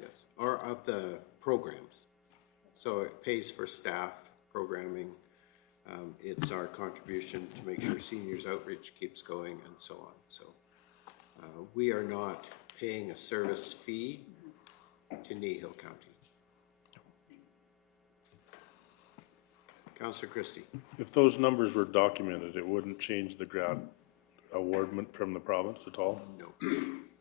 yes, or of the programs. So it pays for staff, programming. It's our contribution to make sure seniors outreach keeps going and so on. So we are not paying a service fee to Kneehill County. Councillor Christie. If those numbers were documented, it wouldn't change the grant awardment from the province at all? No.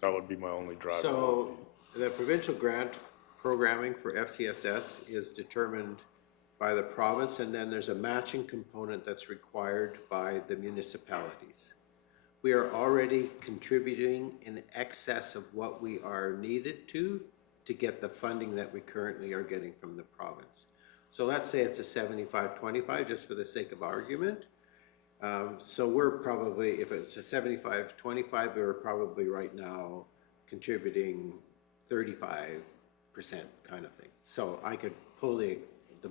That would be my only drive. So the provincial grant programming for FCSS is determined by the province, and then there's a matching component that's required by the municipalities. We are already contributing in excess of what we are needed to get the funding that we currently are getting from the province. So let's say it's a 75-25, just for the sake of argument. So we're probably, if it's a 75-25, we're probably right now contributing 35% kind of thing. So I could pull the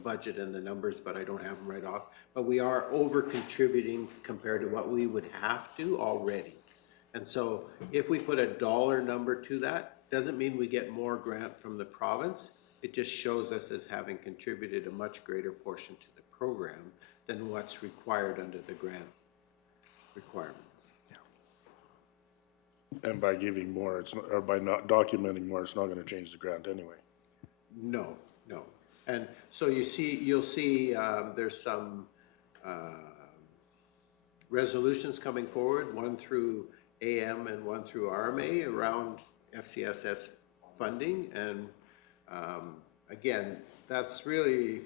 budget and the numbers, but I don't have them right off. But we are over contributing compared to what we would have to already. And so if we put a dollar number to that, doesn't mean we get more grant from the province. It just shows us as having contributed a much greater portion to the program than what's required under the grant requirements. And by giving more, it's not, or by not documenting more, it's not gonna change the grant anyway. No, no. And so you'll see there's some resolutions coming forward, one through AM and one through RMA around FCSS funding. And again, that's really,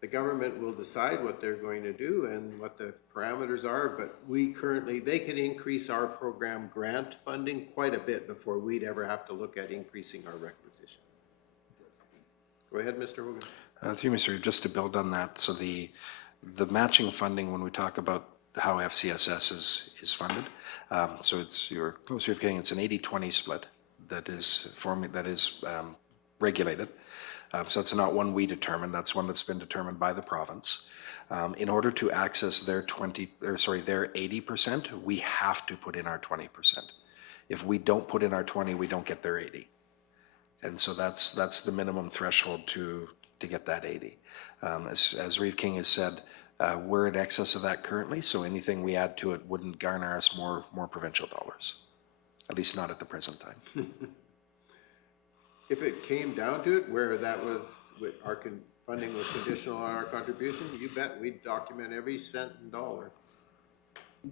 the government will decide what they're going to do and what the parameters are, but we currently, they can increase our program grant funding quite a bit before we'd ever have to look at increasing our requisition. Go ahead, Mr. Hogan. Through Mr. Just to build on that, so the matching funding, when we talk about how FCSS is funded, so it's your close verification, it's an 80-20 split that is regulated. So it's not one we determine, that's one that's been determined by the province. In order to access their 80%, we have to put in our 20%. If we don't put in our 20, we don't get their 80. And so that's the minimum threshold to get that 80. As Reeve King has said, we're in excess of that currently, so anything we add to it wouldn't garner us more provincial dollars, at least not at the present time. If it came down to it, where that was, our funding was conditional on our contribution, you bet we'd document every cent and dollar.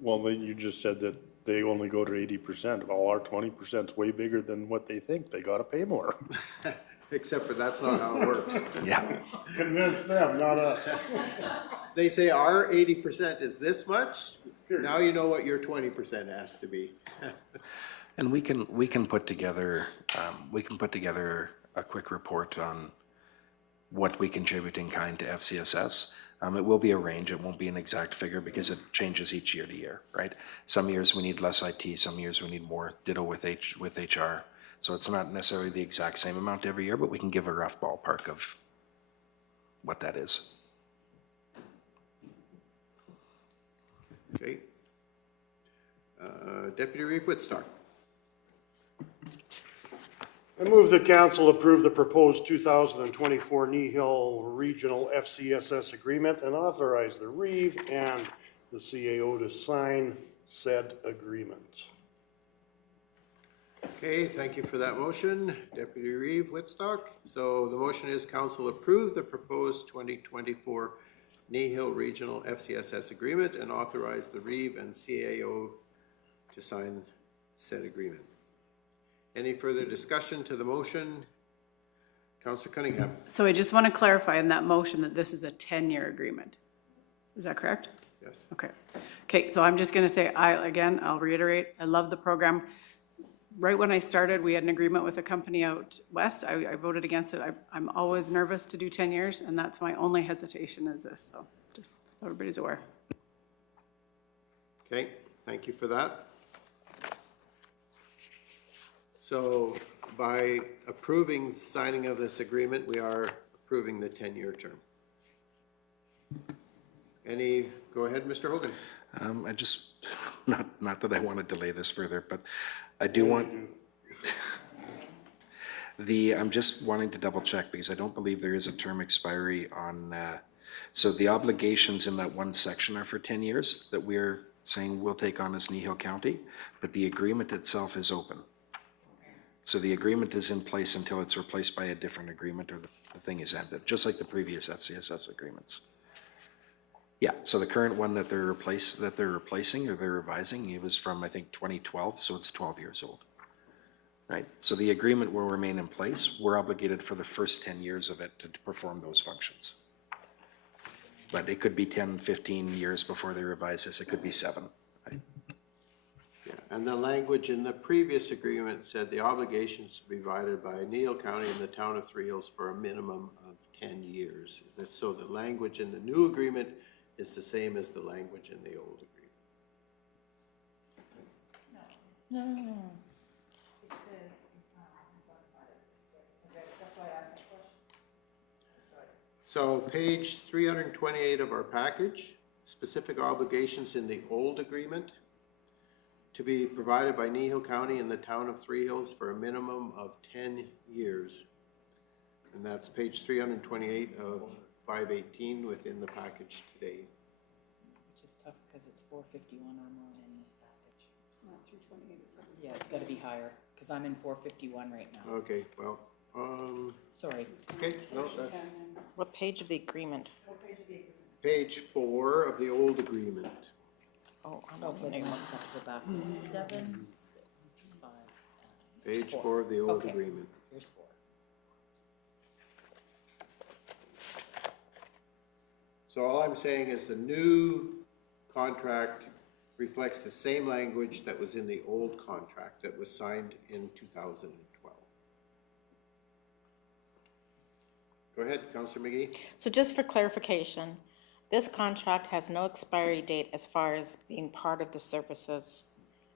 Well, then you just said that they only go to 80%. Of all our 20% is way bigger than what they think. They gotta pay more. Except for that's not how it works. Yeah. Convince them, not us. They say our 80% is this much, now you know what your 20% has to be. And we can put together a quick report on what we contribute in kind to FCSS. It will be a range, it won't be an exact figure because it changes each year to year, right? Some years we need less IT, some years we need more, ditto with HR. So it's not necessarily the exact same amount every year, but we can give a rough ballpark of what that is. Okay. Deputy Reeve Whitstock. I move the council approve the proposed 2024 Kneehill Regional FCSS agreement and authorize the Reeve and the CAO to sign said agreement. Okay, thank you for that motion, Deputy Reeve Whitstock. So the motion is council approve the proposed 2024 Kneehill Regional FCSS agreement and authorize the Reeve and CAO to sign said agreement. Any further discussion to the motion? Councillor Cunningham. So I just want to clarify in that motion that this is a 10-year agreement. Is that correct? Yes. Okay. Okay, so I'm just going to say, I'll reiterate, I love the program. Right when I started, we had an agreement with a company out west. I voted against it. I'm always nervous to do 10 years, and that's my only hesitation is this. So just so everybody's aware. Okay, thank you for that. So by approving signing of this agreement, we are approving the 10-year term. Go ahead, Mr. Hogan. I just, not that I want to delay this further, but I do want, I'm just wanting to double check because I don't believe there is a term expiry on, so the obligations in that one section are for 10 years that we're saying we'll take on as Kneehill County, but the agreement itself is open. So the agreement is in place until it's replaced by a different agreement or the thing is ended, just like the previous FCSS agreements. Yeah, so the current one that they're replacing or they're revising, it was from, I think, 2012, so it's 12 years old. Right, so the agreement will remain in place. We're obligated for the first 10 years of it to perform those functions. But it could be 10, 15 years before they revise this. It could be 7. Right? Yeah, and the language in the previous agreement said the obligations to be provided by Kneehill County and the town of Three Hills for a minimum of 10 years. So the language in the new agreement is the same as the language in the old agreement. No. So page 328 of our package, specific obligations in the old agreement to be provided by Kneehill County and the town of Three Hills for a minimum of 10 years. And that's page 328 of 518 within the package today. Which is tough because it's 451 or more in this package. It's not 328. Yeah, it's got to be higher because I'm in 451 right now. Okay, well, Sorry. okay, no, that's What page of the agreement? page 4 of the old agreement. Oh, I'm Okay, opening then one. let's have to go back. It's 7, 6, 5. Page 4 of the old Okay. agreement. Here's 4. So all I'm saying is the new contract reflects the same language that was in the old contract that was signed in 2012. Go ahead, Councillor McGee. So just for clarification, this contract has no expiry date as far as being part of the services.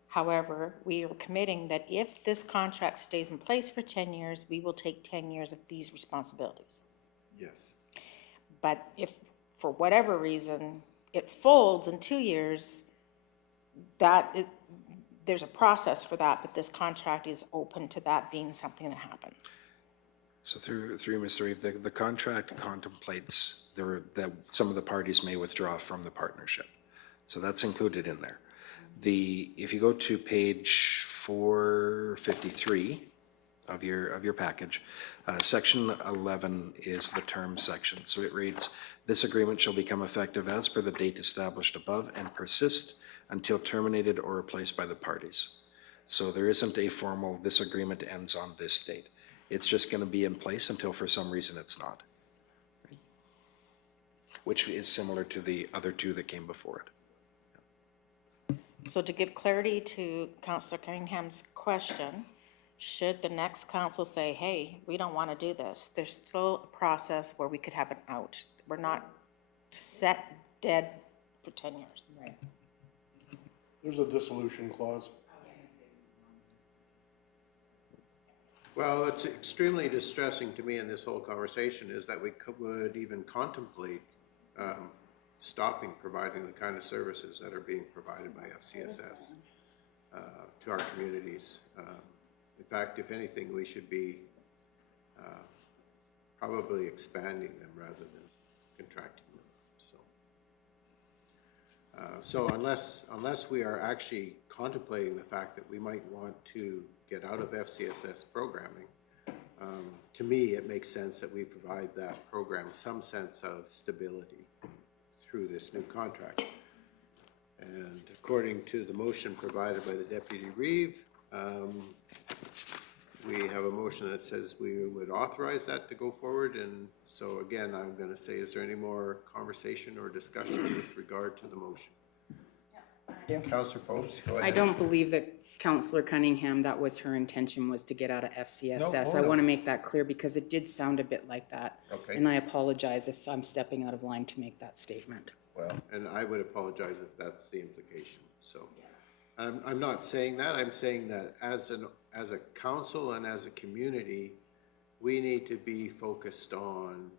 However, we are committing that if this contract stays in place for 10 years, we will take 10 years of these responsibilities. Yes. But if, for whatever reason, it folds in 2 years, there's a process for that, but this contract is open to that being something that happens. So through Mr. Reeve, the contract contemplates that some of the parties may withdraw from the partnership. So that's included in there. If you go to page 453 of your package, section 11 is the term section. So it reads, this agreement shall become effective as per the date established above and persist until terminated or replaced by the parties. So there isn't a formal, this agreement ends on this date. It's just going to be in place until for some reason it's not. Right? Which is similar to the other two that came before it. So to give clarity to Councillor Cunningham's question, should the next council say, hey, we don't want to do this, there's still a process where we could have an out. We're not set dead for 10 years. Right. There's a dissolution clause. Well, it's extremely distressing to me in this whole conversation is that we would even contemplate stopping providing the kind of services that are being provided by FCSS to our communities. In fact, if anything, we should be probably expanding them rather than contracting them. So unless we are actually contemplating the fact that we might want to get out of FCSS programming, to me, it makes sense that we provide that program some sense of stability through this new contract. And according to the motion provided by the Deputy Reeve, we have a motion that says we would authorize that to go forward. And so again, I'm going to say, is there any more conversation or discussion with regard to the motion? Councillor Forbes, go ahead. I don't believe that Councillor Cunningham, that was her intention, was to get out of FCSS. No, I no. want to make that clear because it did sound a bit like that. Okay. And I apologize if I'm stepping out of line to make that statement. Well, and I would apologize if that's the implication, so. I'm not saying that, I'm saying that as a council and as a community, we need to be focused on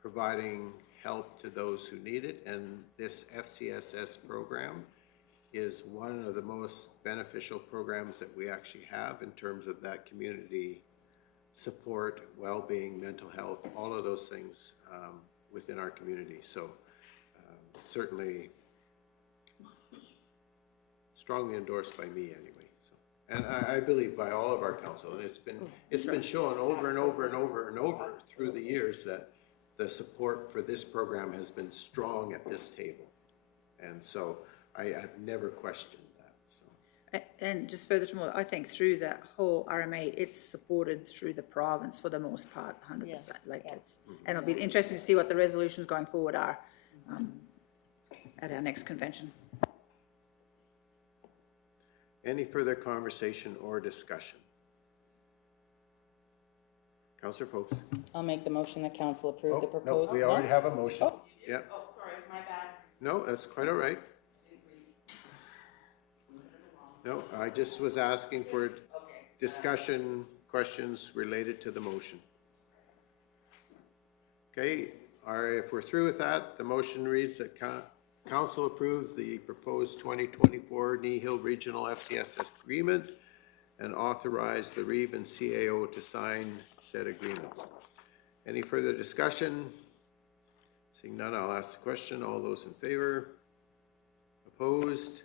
providing help to those who need it, and this FCSS program is one of the most beneficial programs that we actually have in terms of that community support, well-being, mental health, all of those things within our community. So certainly strongly endorsed by me anyway. So, and I believe by all of our council, and it's been shown over and over and over and over through the years that the support for this program has been strong at this table. And so I've never questioned that. So. And just further to more, I think through that whole RMA, it's supported through the province for the most part, 100%. Like it's, and it'll be interesting to see what the resolutions going forward are. at our next convention. Any further conversation or discussion? Councillor Folks? I'll make the motion that council approve the No, proposed. we already have a motion. Yeah. Oh, sorry, my bad. No, that's quite all right. No, I just was asking for discussion, questions related to the motion. Okay, if we're through with that, the motion reads that council approves the proposed 2024 Kneehill Regional FCS agreement and authorize the REEV and CAO to sign said agreement. Any further discussion? Seeing none, I'll ask the question. All those in favor? Opposed?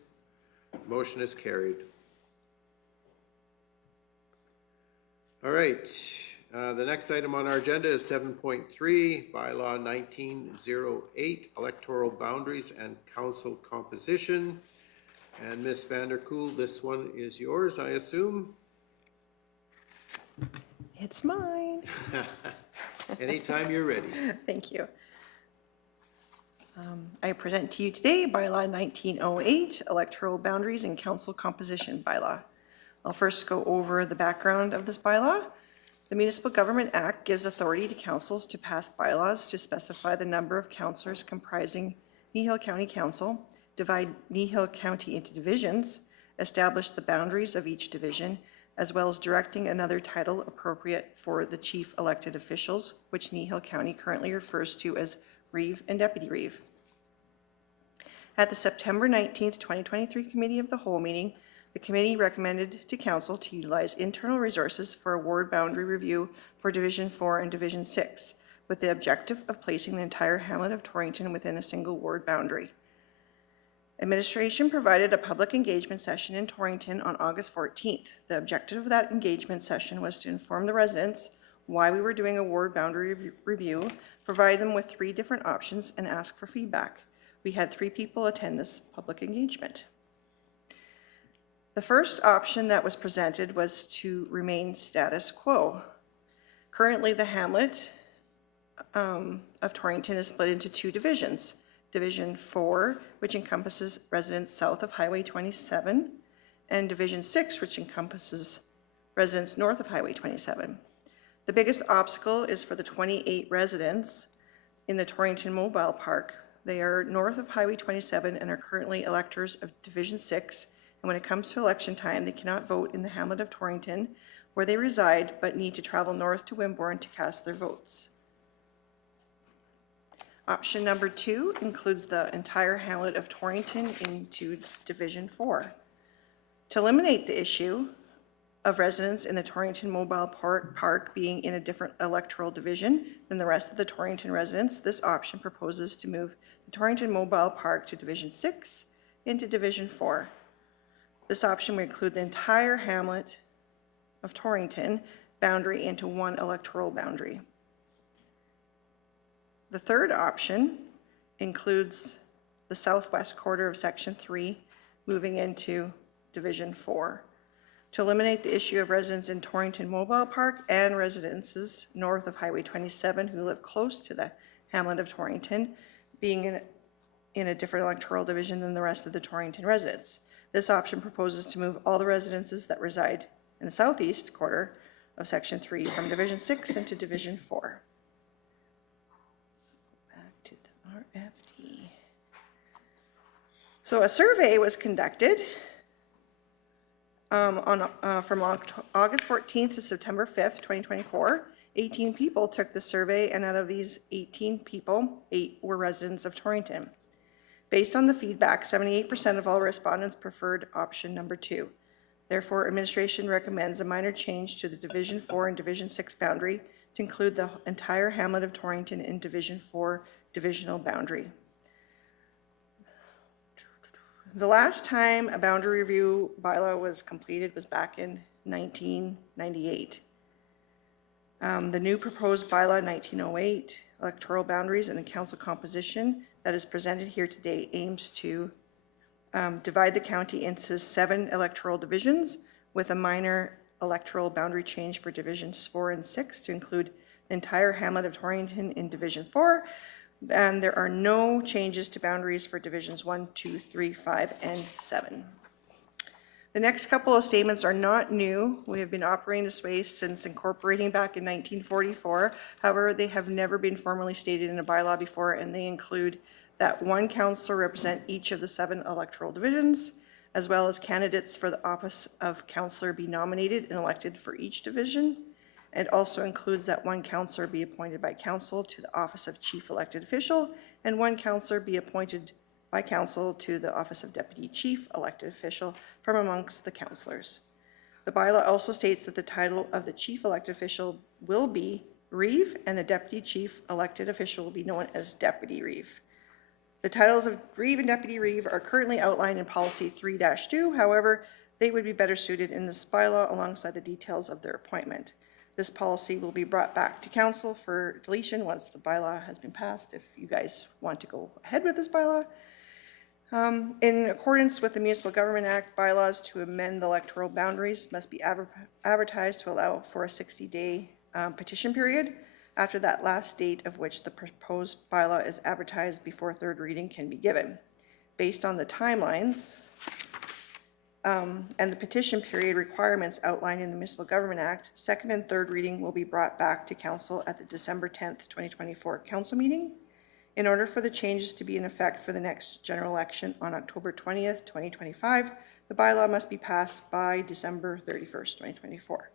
Motion is carried. All right, the next item on our agenda is 7.3, Bylaw 1908, Electoral Boundaries and Council Composition. And Ms. Vanderkoel, this one is yours, I assume? It's mine. Anytime you're ready. Thank you. I present to you today Bylaw 1908, Electoral Boundaries and Council Composition Bylaw. I'll first go over the background of this bylaw. The Municipal Government Act gives authority to councils to pass bylaws to specify the number of councillors comprising Kneehill County Council, divide Kneehill County into divisions, establish the boundaries of each division, as well as directing another title appropriate for the chief elected officials, which Kneehill County currently refers to as REEV and Deputy REEV. At the September 19th, 2023 Committee of the Whole meeting, the committee recommended to council to utilize internal resources for a ward boundary review for Division 4 and Division 6, with the objective of placing the entire hamlet of Torrington within a single ward boundary. Administration provided a public engagement session in Torrington on August 14th. The objective of that engagement session was to inform the residents why we were doing a ward boundary review, provide them with 3 different options, and ask for feedback. We had 3 people attend this public engagement. The first option that was presented was to remain status quo. Currently, the hamlet of Torrington is split into 2 divisions. Division 4, which encompasses residents south of Highway 27, and Division 6, which encompasses residents north of Highway 27. The biggest obstacle is for the 28 residents in the Torrington Mobile Park. They are north of Highway 27 and are currently electors of Division 6, and when it comes to election time, they cannot vote in the hamlet of Torrington, where they reside, but need to travel north to Wimborne to cast their votes. Option number 2 includes the entire hamlet of Torrington into Division 4. To eliminate the issue of residents in the Torrington Mobile Park being in a different electoral division than the rest of the Torrington residents, this option proposes to move the Torrington Mobile Park to Division 6 into Division 4. This option would include the entire hamlet of Torrington boundary into one electoral boundary. The third option includes the southwest quarter of Section 3 moving into Division 4. To eliminate the issue of residents in Torrington Mobile Park and residences north of Highway 27 who live close to the hamlet of Torrington being in a different electoral division than the rest of the Torrington residents. This option proposes to move all the residences that reside in the southeast quarter of Section 3 from Division 6 into Division 4. Back to the RFD. So a survey was conducted from August 14th to September 5th, 2024. 18 people took the survey, and out of these 18 people, 8 were residents of Torrington. Based on the feedback, 78% of all respondents preferred option number 2. Therefore, administration recommends a minor change to the Division 4 and Division 6 boundary to include the entire hamlet of Torrington in Division 4 divisional boundary. The last time a boundary review bylaw was completed was back in 1998. The new proposed bylaw 1908, electoral boundaries and the council composition that is presented here today aims to divide the county into 7 electoral divisions with a minor electoral boundary change for Divisions 4 and 6 to include the entire hamlet of Torrington in Division 4 And there are no changes to boundaries for divisions 1, 2, 3, 5, and 7. The next couple of statements are not new. We have been operating this way since incorporating back in 1944. However, they have never been formally stated in a bylaw before, and they include that one councillor represent each of the 7 electoral divisions, as well as candidates for the office of councillor be nominated and elected for each division. It also includes that one councillor be appointed by council to the office of chief elected official, and one councillor be appointed by council to the office of deputy chief elected official from amongst the councillors. The bylaw also states that the title of the chief elected official will be Reeve, and the deputy chief elected official will be known as Deputy Reeve. The titles of Reeve and Deputy Reeve are currently outlined in Policy 3-2. However, they would be better suited in this bylaw alongside the details of their appointment. This policy will be brought back to council for deletion once the bylaw has been passed, if you guys want to go ahead with this bylaw. In accordance with the Municipal Government Act, bylaws to amend the electoral boundaries must be advertised to allow for a 60-day petition period. After that last date of which the proposed bylaw is advertised before third reading can be given. Based on the timelines and the petition period requirements outlined in the Municipal Government Act, second and third reading will be brought back to council at the December 10th, 2024 council meeting. In order for the changes to be in effect for the next general election on October 20th, 2025, the bylaw must be passed by December 31st, 2024.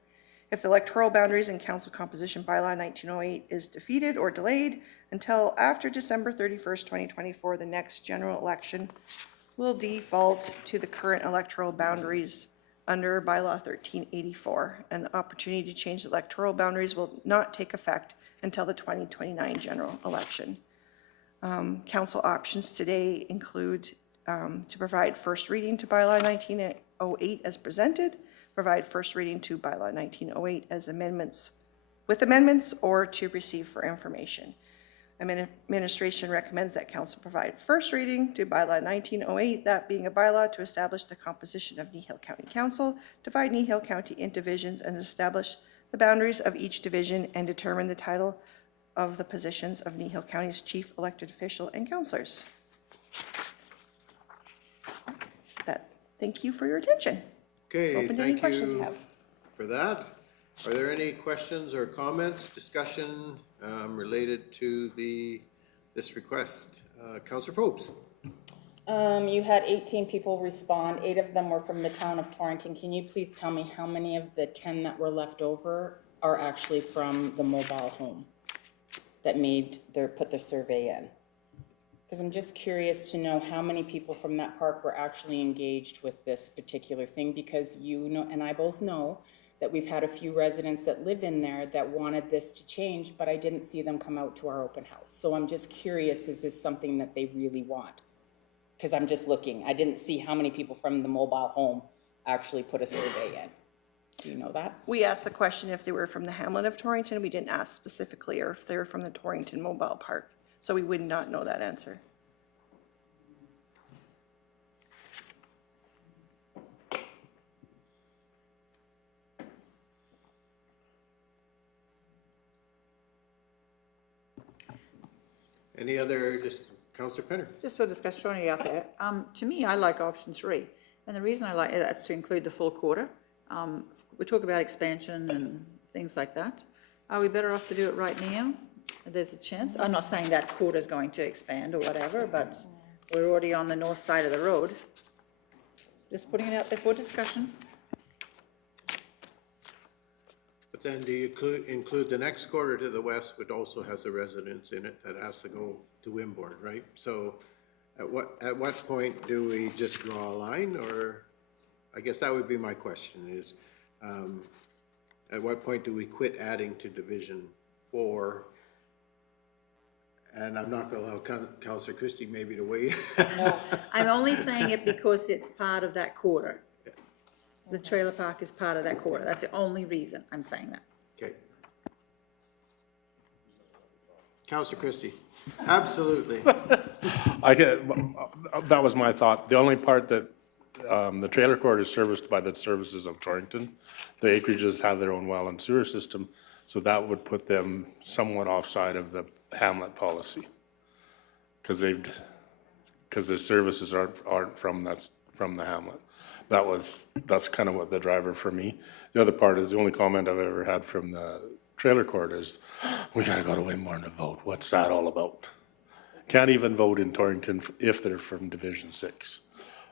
If the electoral boundaries and council composition bylaw 1908 is defeated or delayed until after December 31st, 2024, the next general election will default to the current electoral boundaries under bylaw 1384, and the opportunity to change the electoral boundaries will not take effect until the 2029 general election. Council options today include to provide first reading to bylaw 1908 as presented, provide first reading to bylaw 1908 as with amendments, or to receive for information. Administration recommends that council provide first reading to bylaw 1908, that being a bylaw to establish the composition of Kneehill County Council, divide Kneehill County into divisions, and establish the boundaries of each division and determine the title of the positions of Kneehill County's chief elected official and councillors. Thank you for your attention. Okay, Open to any thank questions you you have. for that. Are there any questions or comments, discussion related to this request? Councillor Phopes. You had 18 people respond. 8 of them were from the town of Torrington. Can you please tell me how many of the 10 that were left over are actually from the mobile home that put their survey in? Because I'm just curious to know how many people from that park were actually engaged with this particular thing, because you know, and I both know that we've had a few residents that live in there that wanted this to change, but I didn't see them come out to our open house. So I'm just curious, is this something that they really want? Because I'm just looking. I didn't see how many people from the mobile home actually put a survey in. Do you know that? We asked the question if they were from the hamlet of Torrington. We didn't ask specifically, or if they were from the Torrington Mobile Park. So we would not know that answer. Any other, Councillor Penner? Just so discuss throwing it out there. To me, I like option 3. And the reason I like it, that's to include the full quarter. We talk about expansion and things like that. Are we better off to do it right now? There's a chance. I'm not saying that quarter is going to expand or whatever, but we're already on the north side of the road. Just putting it out there for discussion. But then do you include the next quarter to the west, which also has a residence in it that has to go to Wimborne, right? So at what point do we just draw a line, or I guess that would be my question is, at what point do we quit adding to Division 4? And I'm not going to allow Councillor Christie maybe to weigh in. No, I'm only saying it because it's part of that quarter. The trailer park is part of that quarter. That's the only reason I'm saying that. Okay. Councillor Christie. Absolutely. That was my thought. The only part that the trailer court is serviced by the services of Torrington. The acreages have their own well and sewer system, so that would put them somewhat offside of the hamlet policy. because their services aren't from the hamlet. That's kind of what the driver for me. The other part is the only comment I've ever had from the trailer court is, we gotta go to Wimborne to vote. What's that all about? Can't even vote in Torrington if they're from Division 6.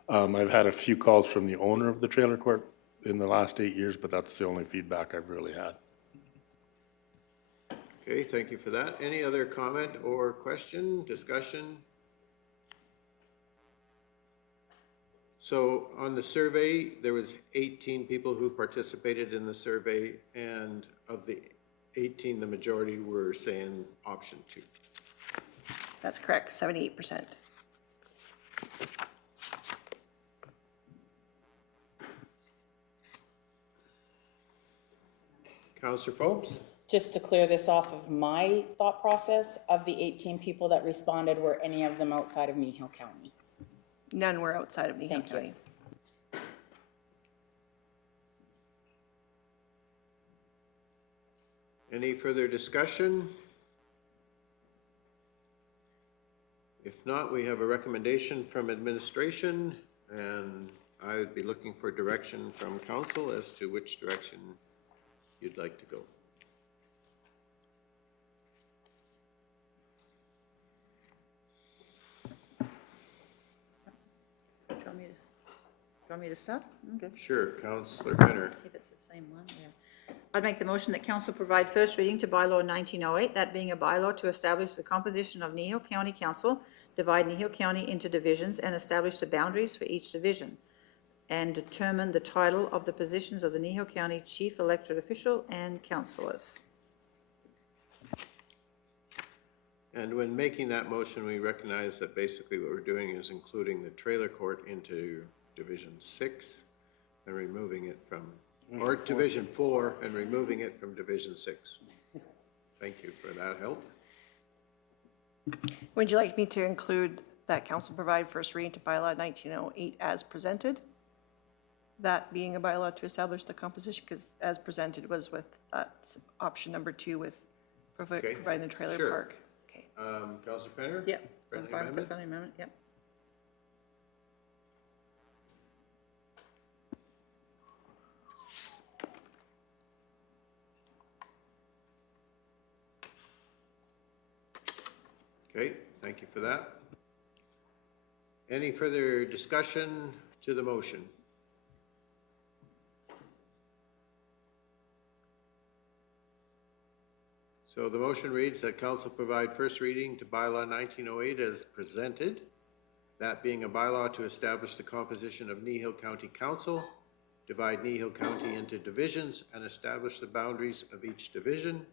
I've had a few calls from the owner of the trailer court in the last 8 years, but that's the only feedback I've really had. Okay, thank you for that. Any other comment or question, discussion? So on the survey, there was 18 people who participated in the survey, and of the 18, the majority were saying option 2. That's correct, 78%. Councillor Phobes? Just to clear this off of my thought process, of the 18 people that responded, were any of them outside of Kneehill County? None were outside of Kneehill County. Any further discussion? If not, we have a recommendation from administration, and I would be looking for direction from council as to which direction you'd like to go. Do you want me to stop? Okay. Sure, Councillor Benner. If it's the same one, yeah. I'd make the motion that council provide first reading to bylaw 1908, that being a bylaw to establish the composition of Kneehill County Council, divide Kneehill County into divisions, and establish the boundaries for each division, and determine the title of the positions of the Kneehill County Chief Elected Official and councillors. And when making that motion, we recognize that basically what we're doing is including the trailer court into Division 6 and removing it from, or Division 4 and removing it from Division 6. Thank you for that help. Would you like me to include that council provide first reading to bylaw 1908 as presented? That being a bylaw to establish the composition, because as presented was with option number 2 with providing the trailer Sure. park. Okay. Councillor Penner? Yep. Friendly I'm fine with the amendment? friendly amendment, yep. Okay, thank you for that. Any further discussion to the motion? So the motion reads that council provide first reading to bylaw 1908 as presented, that being a bylaw to establish the composition of Kneehill County Council, divide Kneehill County into divisions and establish the boundaries of each division,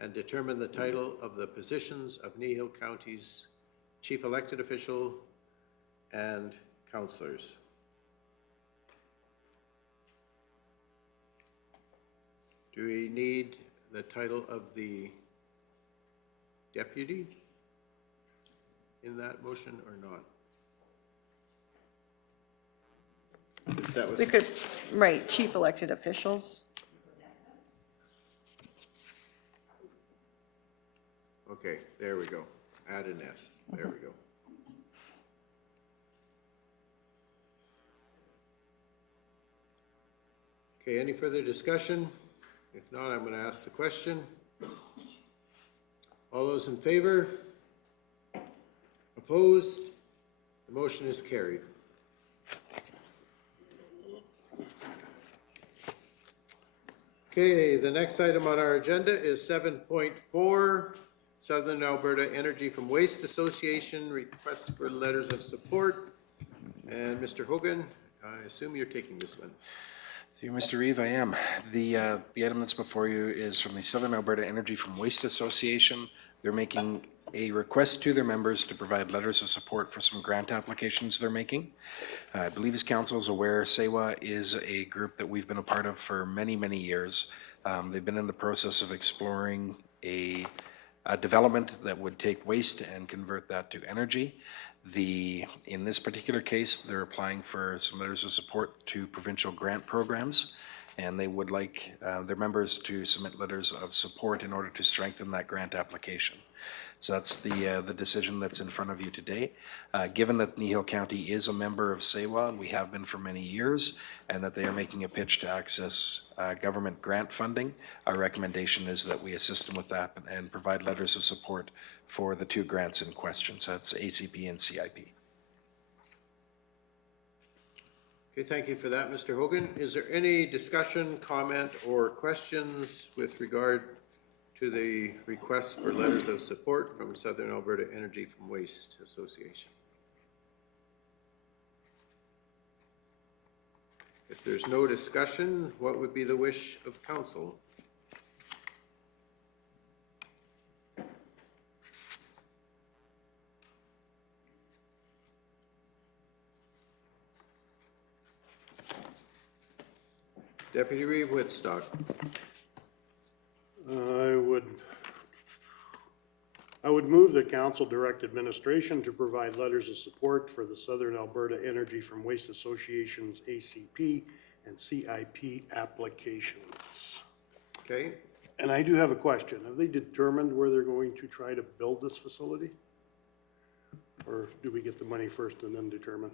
and determine the title of the positions of Kneehill County's chief elected official and councillors. Do we need the title of the deputy in that motion or not? Because that was We could, right, chief elected officials. okay, there we go. Add an S. There we go. Okay, any further discussion? If not, I'm going to ask the question. All those in favor? Opposed? The motion is carried. Okay, the next item on our agenda is 7.4, Southern Alberta Energy from Waste Association, request for letters of support. And Mr. Hogan, I assume you're taking this one. Thank you, Mr. Reeve, I am. The item that's before you is from the Southern Alberta Energy from Waste Association. They're making a request to their members to provide letters of support for some grant applications they're making. I believe as council is aware, SEWA is a group that we've been a part of for many, many years. They've been in the process of exploring a development that would take waste and convert that to energy. In this particular case, they're applying for some letters of support to provincial grant programs, and they would like their members to submit letters of support in order to strengthen that grant application. So that's the decision that's in front of you today. Given that Kneehill County is a member of SEWA, and we have been for many years, and that they are making a pitch to access government grant funding, our recommendation is that we assist them with that and provide letters of support for the two grants in question. So that's ACP and CIP. Okay, thank you for that, Mr. Hogan. Is there any discussion, comment, or questions with regard to the request for letters of support from Southern Alberta Energy from Waste Association? If there's no discussion, what would be the wish of council? Deputy Reeve Whitstock. I would move that council direct administration to provide letters of support for the Southern Alberta Energy from Waste Association's ACP and CIP applications. Okay. And I do have a question. Have they determined where they're going to try to build this facility? Or do we get the money first and then determine?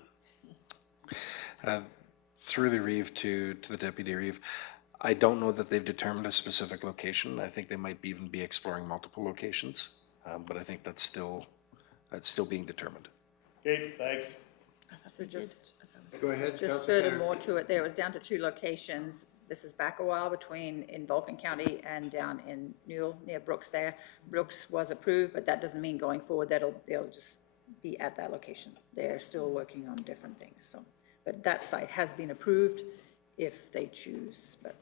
Through the Reeve to the Deputy Reeve, I don't know that they've determined a specific location. I think they might even be exploring multiple locations, but I think that's still being determined. Okay, thanks. So just, Go ahead, just Councillor furthermore to it, there was down to 2 locations. This is back a while between in Vulcan County and down in Newell near Brooks there. Brooks was approved, but that doesn't mean going forward they'll just be at that location. They're still working on different things, so. But that site has been approved if they choose, but.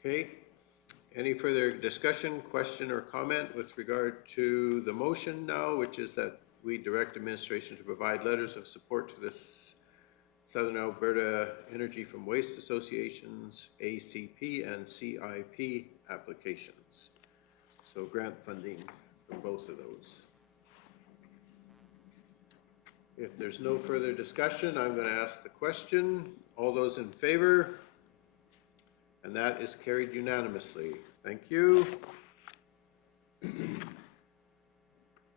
Okay. Any further discussion, question, or comment with regard to the motion now, which is that we direct administration to provide letters of support to this Southern Alberta Energy from Waste Association's ACP and CIP applications. So grant funding for both of those. If there's no further discussion, I'm going to ask the question. All those in favor? And that is carried unanimously. Thank you.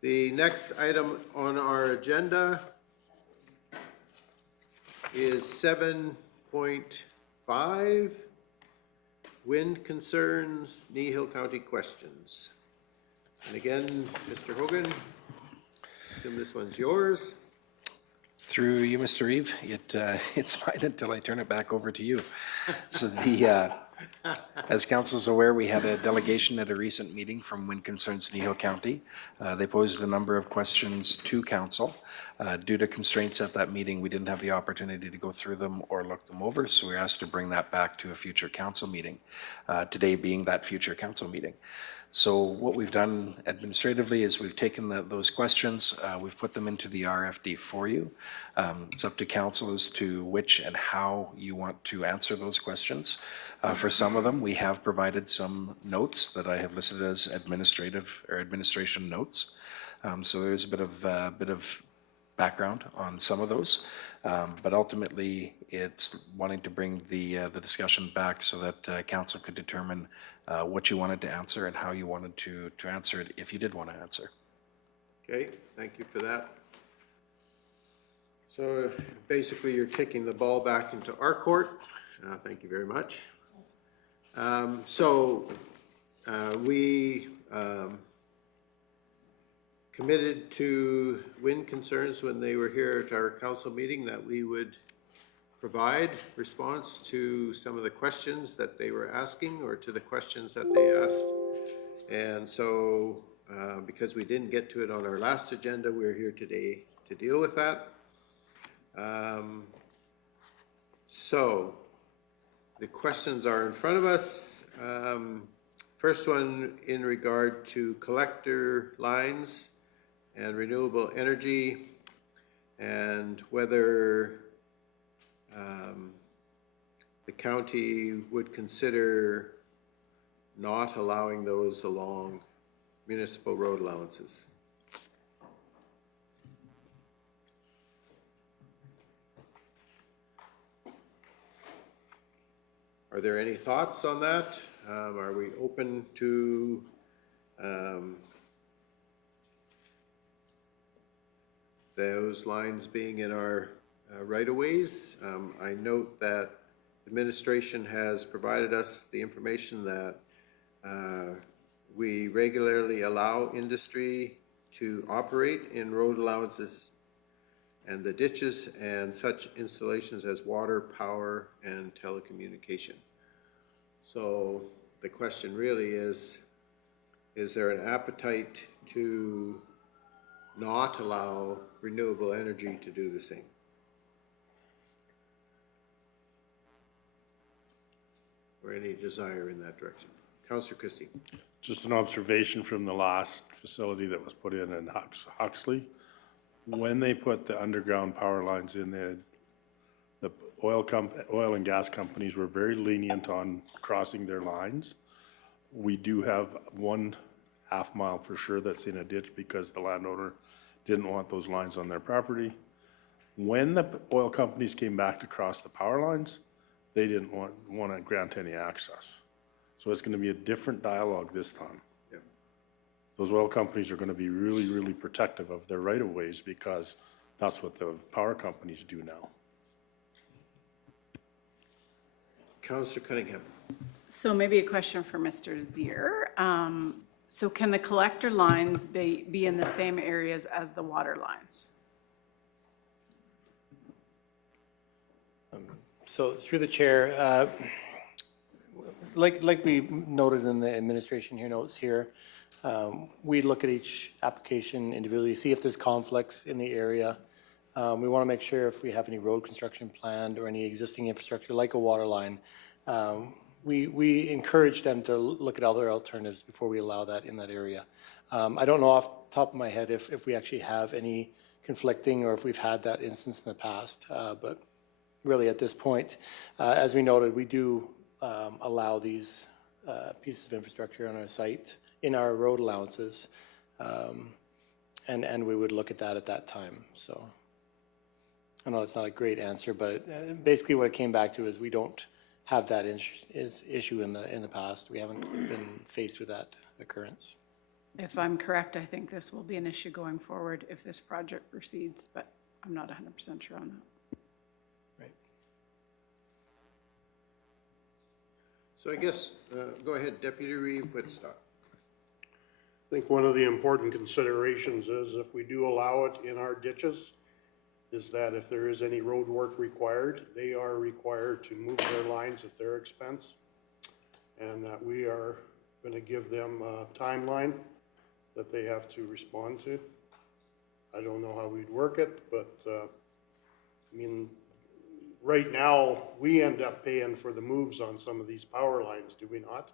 The next item on our agenda is 7.5, wind concerns, Kneehill County questions. And again, Mr. Hogan, I assume this one's yours. Through you, Mr. Reeve, it's fine until I turn it back over to you. So as council's aware, we had a delegation at a recent meeting from Wind Concerns Kneehill County. They posed a number of questions to council. Due to constraints at that meeting, we didn't have the opportunity to go through them or look them over, so we were asked to bring that back to a future council meeting, today being that future council meeting. So what we've done administratively is we've taken those questions, we've put them into the RFD for you. It's up to council as to which and how you want to answer those questions. For some of them, we have provided some notes that I have listed as administrative or administration notes. So there's a bit of background on some of those, but ultimately it's wanting to bring the discussion back so that council could determine what you wanted to answer and how you wanted to answer it if you did want to answer. Okay, thank you for that. So basically you're kicking the ball back into our court. Thank you very much. We committed to wind concerns when they were here at our council meeting that we would provide response to some of the questions that they were asking or to the questions that they asked. And so because we didn't get to it on our last agenda, we're here today to deal with that. So the questions are in front of us. First one in regard to collector lines and renewable energy and whether the county would consider not allowing those along municipal road allowances. Are there any thoughts on that? Are we open to Those lines being in our right-of-ways. I note that administration has provided us the information that we regularly allow industry to operate in road allowances and the ditches and such installations as water, power, and telecommunication. So the question really is there an appetite to not allow renewable energy to do the same? Or any desire in that direction? Councillor Christie. Just an observation from the last facility that was put in Huxley. When they put the underground power lines in, the oil and gas companies were very lenient on crossing their lines. We do have 1/2 mile for sure that's in a ditch because the landowner didn't want those lines on their property. When the oil companies came back to cross the power lines, they didn't want to grant any access. So it's going to be a different dialogue this time. Yeah. Those oil companies are going to be really, really protective of their right-of-ways because that's what the power companies do now. Councillor Cunningham. So maybe a question for Mr. Zier. So can the collector lines be in the same areas as the water lines? So through the chair, like we noted in the administration here notes here, we look at each application individually, see if there's conflicts in the area. We want to make sure if we have any road construction planned or any existing infrastructure like a water line, we encourage them to look at other alternatives before we allow that in that area. I don't know off the top of my head if we actually have any conflicting or if we've had that instance in the past, but really at this point, as we noted, we do allow these pieces of infrastructure on our site in our road allowances, and we would look at that time. So I know it's not a great answer, but basically what it came back to is we don't have that issue in the past. We haven't been faced with that occurrence. If I'm correct, I think this will be an issue going forward if this project proceeds, but I'm not 100% sure on that. Right. So I guess, go ahead, Deputy Reeve Whitstock. I think one of the important considerations is if we do allow it in our ditches, is that if there is any road work required, they are required to move their lines at their expense, and that we are going to give them a timeline that they have to respond to. I don't know how we'd work it, but I mean, right now, we end up paying for the moves on some of these power lines, do we not?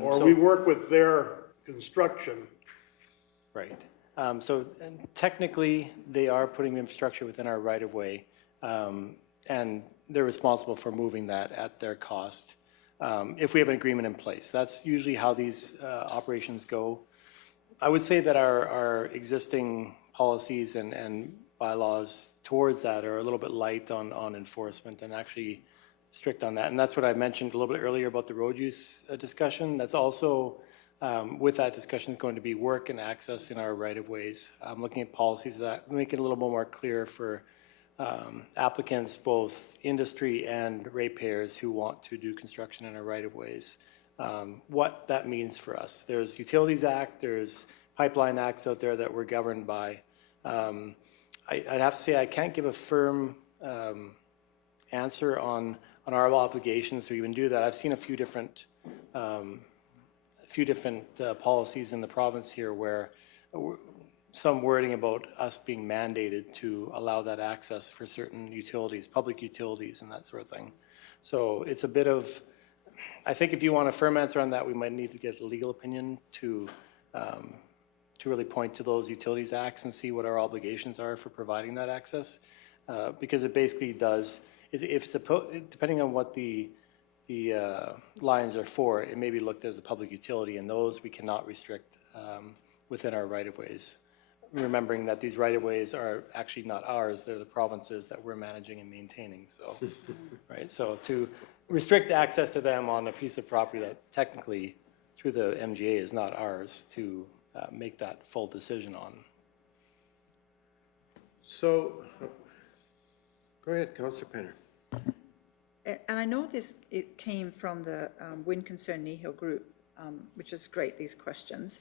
Or we work with their construction. Right. So technically, they are putting infrastructure within our right-of-way, and they're responsible for moving that at their cost if we have an agreement in place. That's usually how these operations go. I would say that our existing policies and bylaws towards that are a little bit light on enforcement and actually strict on that. And that's what I mentioned a little bit earlier about the road use discussion. That's also with that discussion is going to be work and access in our right-of-ways. I'm looking at policies that make it a little bit more clear for applicants, both industry and ratepayers who want to do construction in our right-of-ways, what that means for us. There's Utilities Act, there's Pipeline Acts out there that we're governed by. I'd have to say I can't give a firm answer on our obligations to even do that. I've seen a few different policies in the province here where some wording about us being mandated to allow that access for certain utilities, public utilities and that sort of thing. So it's a bit of, I think if you want a firm answer on that, we might need to get a legal opinion to really point to those Utilities Acts and see what our obligations are for providing that access. Because it basically does, depending on what the lines are for, it may be looked as a public utility, and those we cannot restrict within our right-of-ways. Remembering that these right-of-ways are actually not ours, they're the provinces that we're managing and maintaining. So, right. So to restrict access to them on a piece of property that technically through the MGA is not ours to make that full decision on. So, go ahead, Councillor Penner. And I know it came from the Wind Concern Kneehill group, which is great, these questions.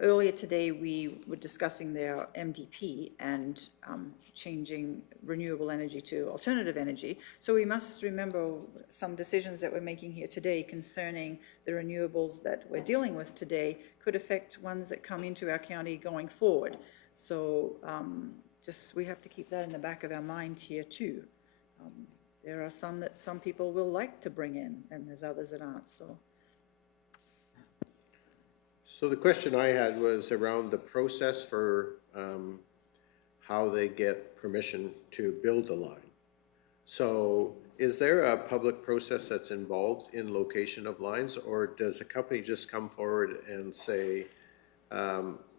Earlier today, we were discussing their MDP and changing renewable energy to alternative energy. So we must remember some decisions that we're making here today concerning the renewables that we're dealing with today could affect ones that come into our county going forward. So we have to keep that in the back of our mind here too. There are some that some people will like to bring in, and there's others that aren't, so. So the question I had was around the process for how they get permission to build the line. So is there a public process that's involved in location of lines, or does a company just come forward and say,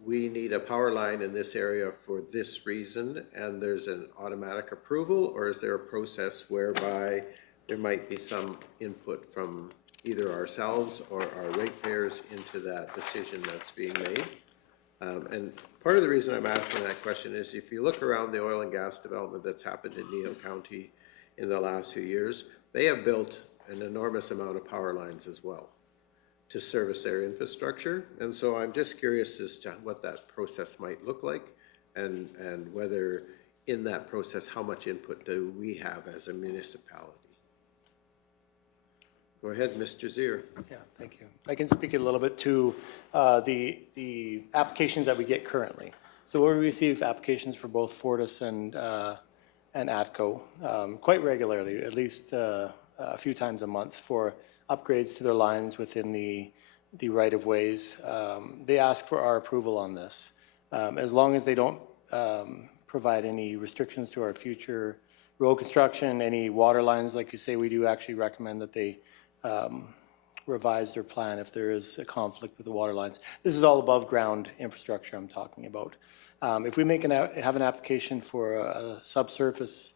we need a power line in this area for this reason, and there's an automatic approval, or is there a process whereby there might be some input from either ourselves or our ratepayers into that decision that's being made? And part of the reason I'm asking that question is if you look around the oil and gas development that's happened in Kneehill County in the last few years, they have built an enormous amount of power lines as well to service their infrastructure. And so I'm just curious as to what that process might look like, and whether in that process, how much input do we have as a municipality? Go ahead, Mr. Zier. Yeah, thank you. I can speak a little bit to the applications that we get currently. So we receive applications for both Fortis and ATCO quite regularly, at least a few times a month, for upgrades to their lines within the right-of-ways. They ask for our approval on this. As long as they don't provide any restrictions to our future road construction, any water lines, like you say, we do actually recommend that they revise their plan if there is a conflict with the water lines. This is all above ground infrastructure I'm talking about. If we have an application for a subsurface,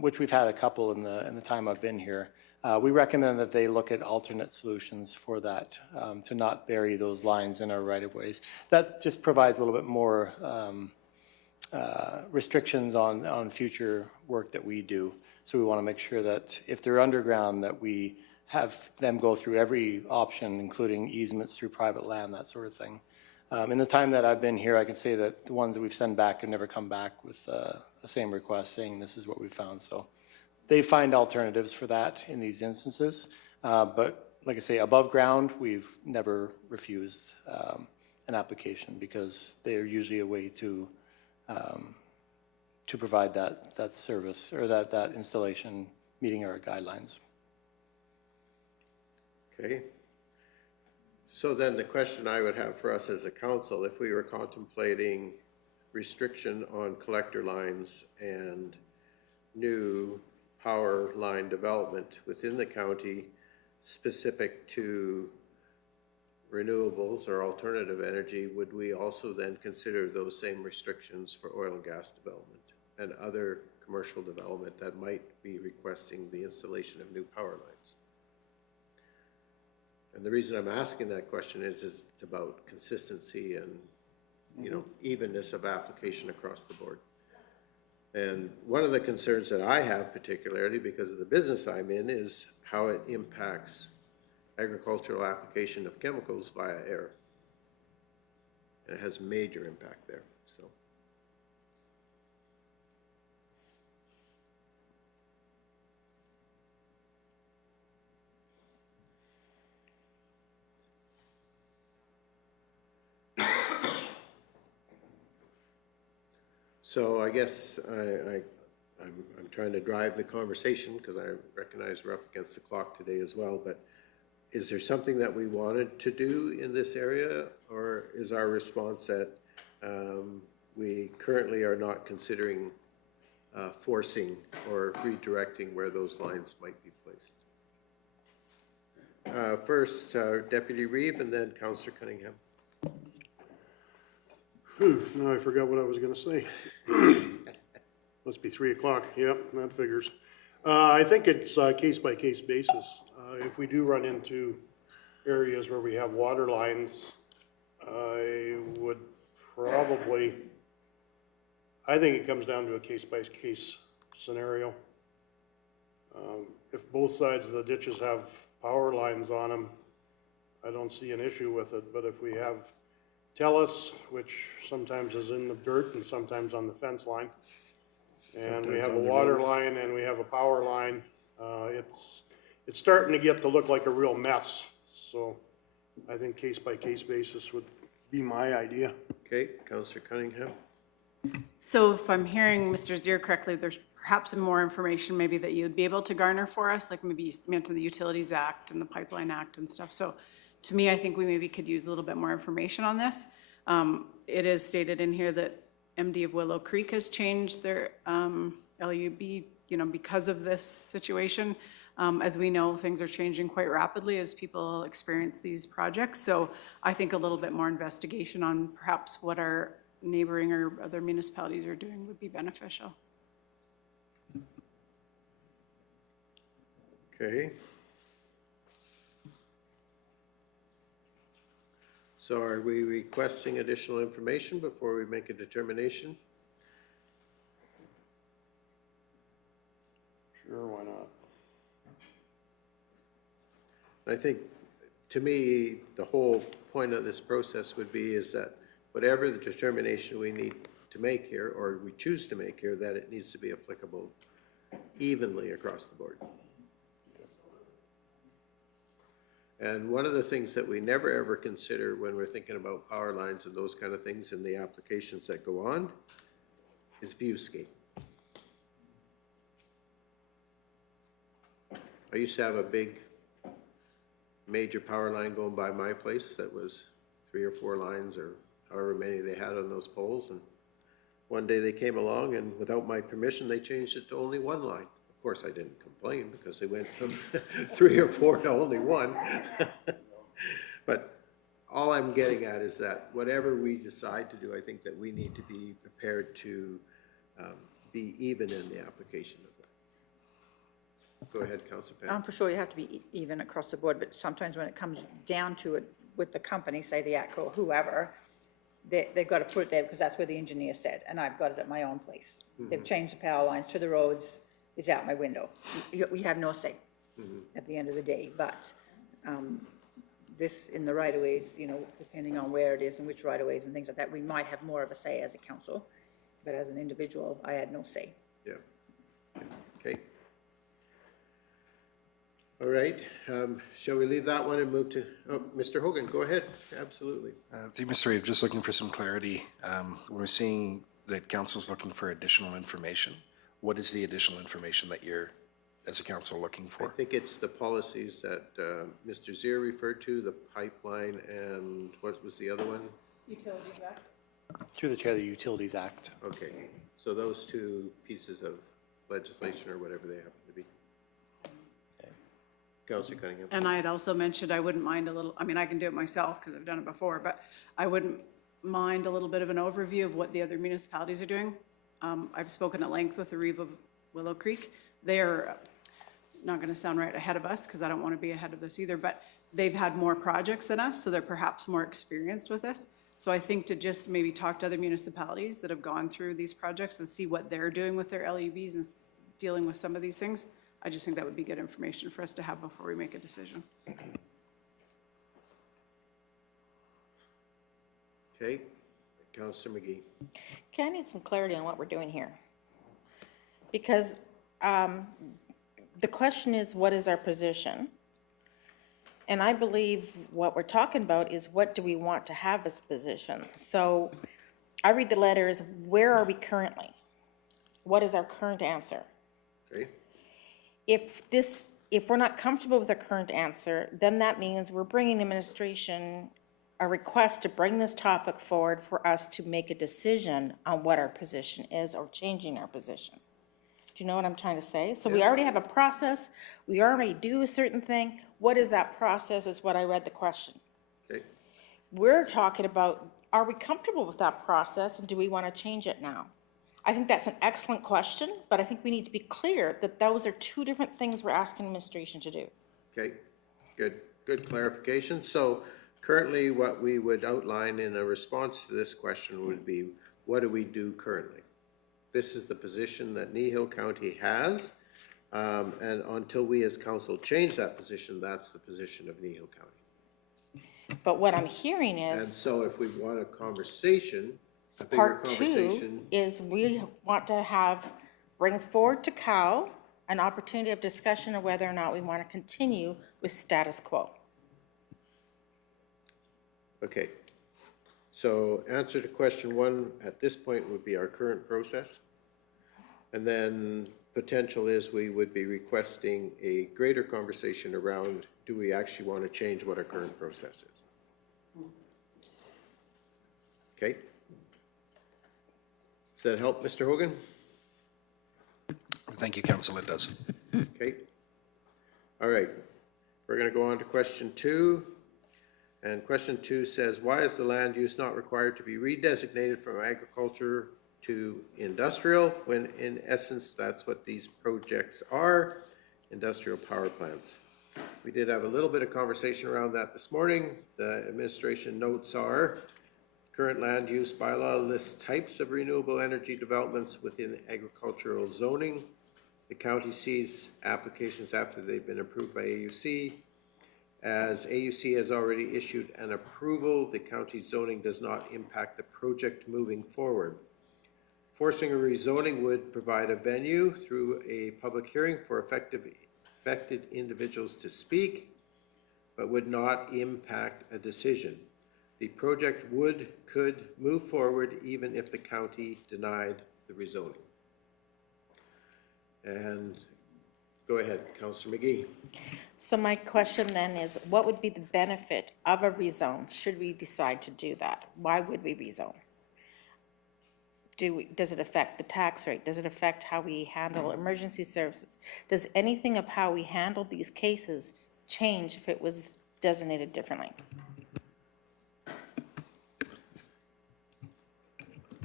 which we've had a couple in the time I've been here, we recommend that they look at alternate solutions for that, to not bury those lines in our right-of-ways. That just provides a little bit more restrictions on future work that we do. So we want to make sure that if they're underground, that we have them go through every option, including easements through private land, that sort of thing. In the time that I've been here, I can say that the ones that we've sent back have never come back with the same request saying this is what we found. So they find alternatives for that in these instances. But like I say, above ground, we've never refused an application because they're usually a way to provide that service or that installation meeting our guidelines. Okay. So then the question I would have for us as a council, if we were contemplating restriction on collector lines and new power line development within the county specific to renewables or alternative energy, would we also then consider those same restrictions for oil and gas development and other commercial development that might be requesting the installation of new power lines? And the reason I'm asking that question is it's about consistency and, you know, evenness of application across the board. And one of the concerns that I have, particularly because of the business I'm in, is how it impacts agricultural application of chemicals via air. And it has major impact there, so. So I guess I'm trying to drive the conversation because I recognize we're up against the clock today as well, but is there something that we wanted to do in this area, or is our response that we currently are not considering forcing or redirecting where those lines might be placed? First, Deputy Reeve and then Councillor Cunningham. Now I forgot what I was gonna say. Must be 3 o'clock. Yep, that figures. I think it's case-by-case basis. If we do run into areas where we have water lines, I would probably, I think it comes down to a case-by-case scenario. If both sides of the ditches have power lines on them, I don't see an issue with it, but if we have Telus, which sometimes is in the dirt and sometimes on the fence line, and we have a water line and we have a power line, it's starting to get to look like a real mess. So I think case-by-case basis would be my idea. Okay, Councillor Cunningham? So if I'm hearing Mr. Zier correctly, there's perhaps some more information maybe that you'd be able to garner for us, like maybe you mentioned the Utilities Act and the Pipeline Act and stuff. So to me, I think we maybe could use a little bit more information on this. It is stated in here that MD of Willow Creek has changed their LUB, you know, because of this situation. As we know, things are changing quite rapidly as people experience these projects. So I think a little bit more investigation on perhaps what our neighboring or other municipalities are doing would be beneficial. Okay. So are we requesting additional information before we make a determination? Sure, why not? I think, to me, the whole point of this process would be is that whatever the determination we need to make here, or we choose to make here, that it needs to be applicable evenly across the board. And one of the things that we never ever consider when we're thinking about power lines and those kind of things in the applications that go on is viewscape. I used to have a big major power line going by my place that was 3 or 4 lines or however many they had on those poles, and one day they came along and without my permission they changed it to only 1 line. Of course I didn't complain because they went from 3 or 4 to only 1. But all I'm getting at is that whatever we decide to do, I think that we need to be prepared to be even in the application of that. Go ahead, Councillor Pam. For sure, you have to be even across the board, but sometimes when it comes down to it with the company, say the ATCO, whoever, they've got to put it there because that's where the engineer said, and I've got it at my own place. They've changed the power lines to the roads, it's out my window. We have no say at the end of the day, but this in the right-of-ways, you know, depending on where it is and which right-of-ways and things like that, we might have more of a say as a council, but as an individual, I had no say. Yeah. Okay. All right, shall we leave that one and move to, oh, Mr. Hogan, go ahead, absolutely. Thank you, Mr. Reeve. Just looking for some clarity. When we're seeing that council's looking for additional information, what is the additional information that you're, as a council, looking for? I think it's the policies that Mr. Zier referred to, the pipeline, and what was the other one? Utilities Act. Through the chair, the Utilities Act. Okay, so those 2 pieces of legislation or whatever they happen to be. Councillor Cunningham. And I had also mentioned I wouldn't mind a little, I mean, I can do it myself because I've done it before, but I wouldn't mind a little bit of an overview of what the other municipalities are doing. I've spoken at length with the Reeve of Willow Creek. They're, it's not going to sound right, ahead of us because I don't want to be ahead of this either, but they've had more projects than us, so they're perhaps more experienced with this. So I think to just maybe talk to other municipalities that have gone through these projects and see what they're doing with their LUBs and dealing with some of these things, I just think that would be good information for us to have before we make a decision. Okay, Councillor McGee. Okay, I need some clarity on what we're doing here. Because the question is, what is our position? And I believe what we're talking about is what do we want to have as position? So I read the letters, where are we currently? What is our current answer? Okay. If we're not comfortable with our current answer, then that means we're bringing administration a request to bring this topic forward for us to make a decision on what our position is or changing our position. Do you know what I'm trying to say? So we already have a process, we already do a certain thing. What is that process is what I read the question. Okay. We're talking about, are we comfortable with that process and do we want to change it now? I think that's an excellent question, but I think we need to be clear that those are 2 different things we're asking administration to do. Okay, good. good clarification. So currently, what we would outline in a response to this question would be, what do we do currently? This is the position that Kneehill County has, and until we as council change that position, that's the position of Kneehill County. But what I'm hearing And is, so if we want a conversation, a bigger part two conversation, is we want to bring forward to Cal an opportunity of discussion of whether or not we want to continue with status quo. okay. So answer to question one at this point would be our current process. And then potential is we would be requesting a greater conversation around, do we actually want to change what our current process is? Okay. Does that help, Mr. Hogan? Thank you, Council, it does. Okay. All right. We're going to go on to question two. And question two says, why is the land use not required to be redesignated from agriculture to industrial, when in essence, that's what these projects are, industrial power plants? We did have a little bit of conversation around that this morning. The administration notes are, current land use bylaw lists types of renewable energy developments within agricultural zoning. The county sees applications after they've been approved by AUC. As AUC has already issued an approval, the county zoning does not impact the project moving forward. Forcing a rezoning would provide a venue through a public hearing for affected individuals to speak, but would not impact a decision. The project could move forward even if the county denied the rezoning. And go ahead, Councillor McGee. So my question then is, what would be the benefit of a rezone should we decide to do that? Why would we rezone? Does it affect the tax rate? Does it affect how we handle emergency services? Does anything of how we handle these cases change if it was designated differently?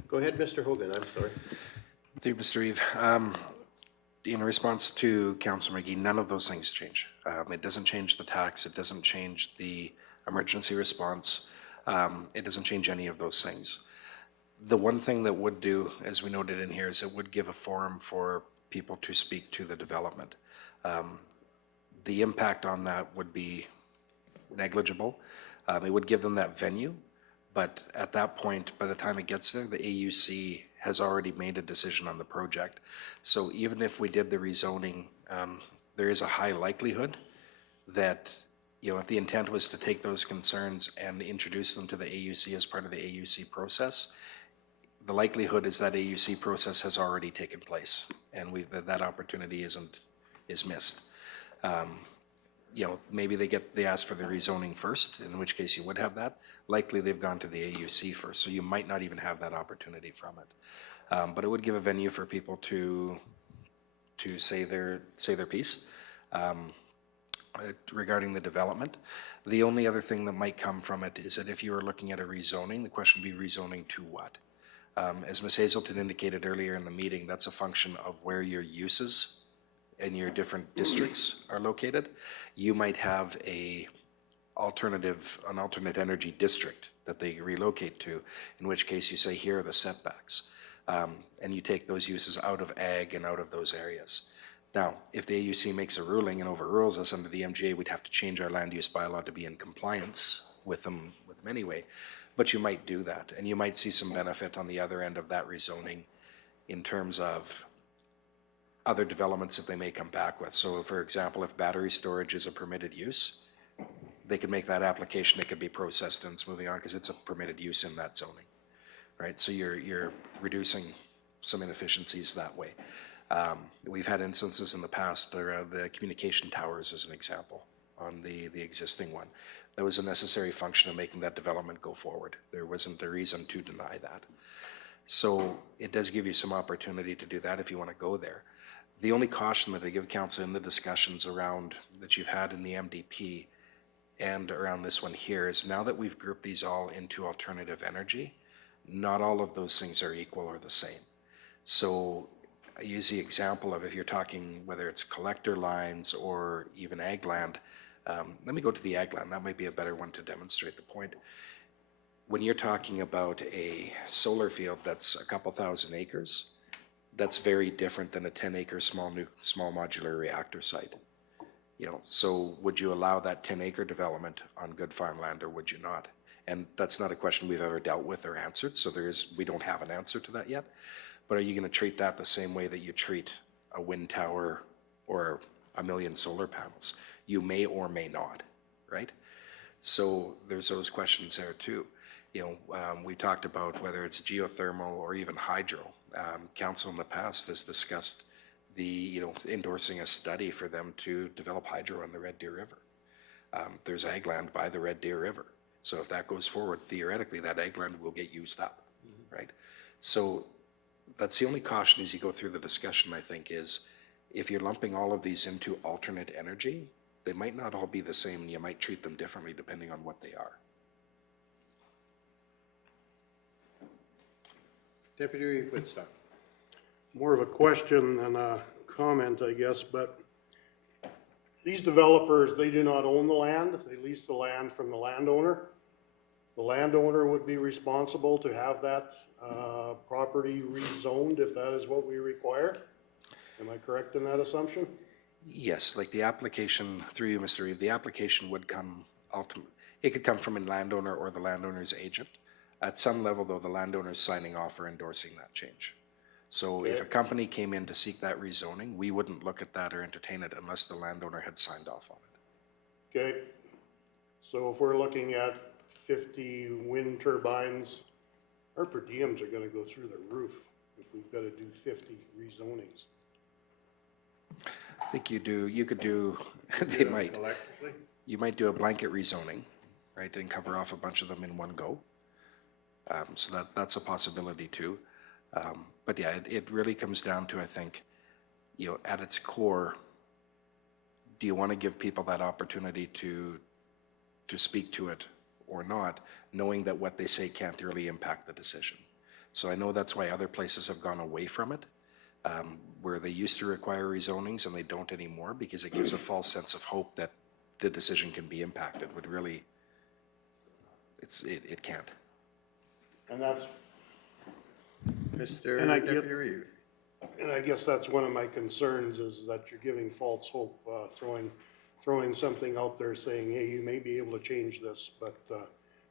Go ahead, Mr. Hogan, I'm sorry. Thank you, Mr. Reeve. In response to Councillor McGee, none of those things change. It doesn't change the tax, it doesn't change the emergency response, it doesn't change any of those things. The one thing that would do, as we noted in here, is it would give a forum for people to speak to the development. The impact on that would be negligible. It would give them that venue, but at that point, by the time it gets there, the AUC has already made a decision on the project. So even if we did the rezoning, there is a high likelihood that, you know, if the intent was to take those concerns and introduce them to the AUC as part of the AUC process, the likelihood is that AUC process has already taken place, and that opportunity is missed. You know, maybe they ask for the rezoning first, in which case you would have that. Likely they've gone to the AUC first, so you might not even have that opportunity from it. But it would give a venue for people to say their piece regarding the development. The only other thing that might come from it is that if you were looking at a rezoning, the question would be rezoning to what? As Ms. Hazelton indicated earlier in the meeting, that's a function of where your uses in your different districts are located. You might have an alternate energy district that they relocate to, in which case you say, here are the setbacks. And you take those uses out of ag and out of those areas. Now, if the AUC makes a ruling and overrules us under the MGA, we'd have to change our land use bylaw to be in compliance with them anyway. But you might do that, and you might see some benefit on the other end of that rezoning in terms of other developments that they may come back with. So for example, if battery storage is a permitted use, they could make that application, it could be processed and it's moving on because it's a permitted use in that zoning, right? So you're reducing some inefficiencies that way. We've had instances in the past around the communication towers as an example on the existing one. That was a necessary function of making that development go forward. There wasn't a reason to deny that. So it does give you some opportunity to do that if you want to go there. The only caution that I give council in the discussions around that you've had in the MDP and around this one here is now that we've grouped these all into alternative energy, not all of those things are equal or the same. So I use the example of if you're talking whether it's collector lines or even ag land, Let me go to the ag land. That might be a better one to demonstrate the point. When you're talking about a solar field that's a couple thousand acres, that's very different than a 10-acre small modular reactor site. You know, so would you allow that 10-acre development on good farmland, or would you not? And that's not a question we've ever dealt with or answered, so we don't have an answer to that yet. But are you going to treat that the same way that you treat a wind tower or 1 million solar panels? You may or may not, right? So there's those questions there too. You know, we talked about whether it's geothermal or even hydro. Council in the past has discussed endorsing a study for them to develop hydro on the Red Deer River. There's ag land by the Red Deer River. So if that goes forward, theoretically, that ag land will get used up, right? So that's the only caution as you go through the discussion, I think, is if you're lumping all of these into alternate energy, they might not all be the same, and you might treat them differently depending on what they are. Deputy Reeve Woodstock. More of a question than a comment, I guess, but these developers, they do not own the land. They lease the land from the landowner. The landowner would be responsible to have that property rezoned if that is what we require. Am I correct in that assumption? Yes, like the application, through you, Mr. Reeve, the application would come it could come from a landowner or the landowner's agent. At some level, though, the landowner's signing off or endorsing that change. So if a company came in to seek that rezoning, we wouldn't look at that or entertain it unless the landowner had signed off on it. Okay, so if we're looking at 50 wind turbines, our per diems are gonna go through the roof if we've gotta do 50 rezonings. I think you could do, they might. Collectively? You might do a blanket rezoning, right, and cover off a bunch of them in one go. So that's a possibility too. But yeah, it really comes down to, I think, you know, at its core, do you want to give people that opportunity to speak to it or not, knowing that what they say can't really impact the decision? So I know that's why other places have gone away from it, where they used to require rezonings and they don't anymore, because it gives a false sense of hope that the decision can be impacted, but really, it can't. And that's, Mr. And I Deputy get- Reeve. and I guess that's one of my concerns, is that you're giving false hope, throwing something out there saying, hey, you may be able to change this, but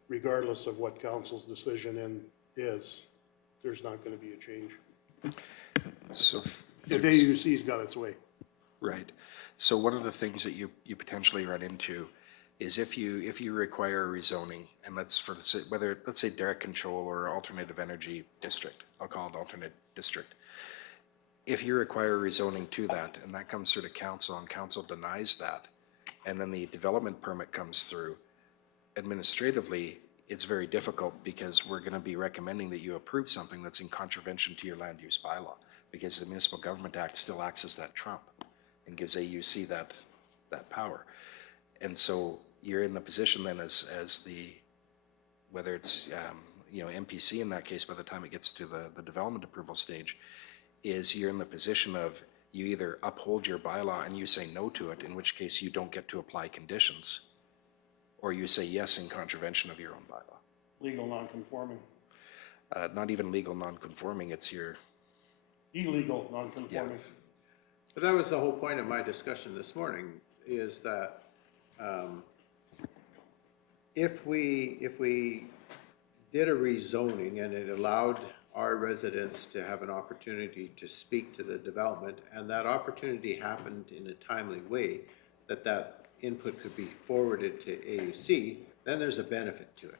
regardless of what council's decision is, there's not gonna be a change. So If AUC's got its way. right. So one of the things that you potentially run into is if you require a rezoning, and let's say direct control or alternative energy district, I'll call it alternate district. If you require rezoning to that, and that comes through to council, and council denies that, and then the development permit comes through, administratively, it's very difficult, because we're gonna be recommending that you approve something that's in contravention to your land use bylaw, because the Municipal Government Act still acts as that trump and gives AUC that power. And so you're in the position then as the, whether it's, MPC in that case, by the time it gets to the development approval stage, is you're in the position of, you either uphold your bylaw and you say no to it, in which case you don't get to apply conditions, or you say yes in contravention of your own bylaw. Legal non-conforming. Not even legal non-conforming, it's your... Illegal non-conforming. But that was the whole point of my discussion this morning, is that if we did a rezoning and it allowed our residents to have an opportunity to speak to the development, and that opportunity happened in a timely way, that input could be forwarded to AUC, then there's a benefit to it.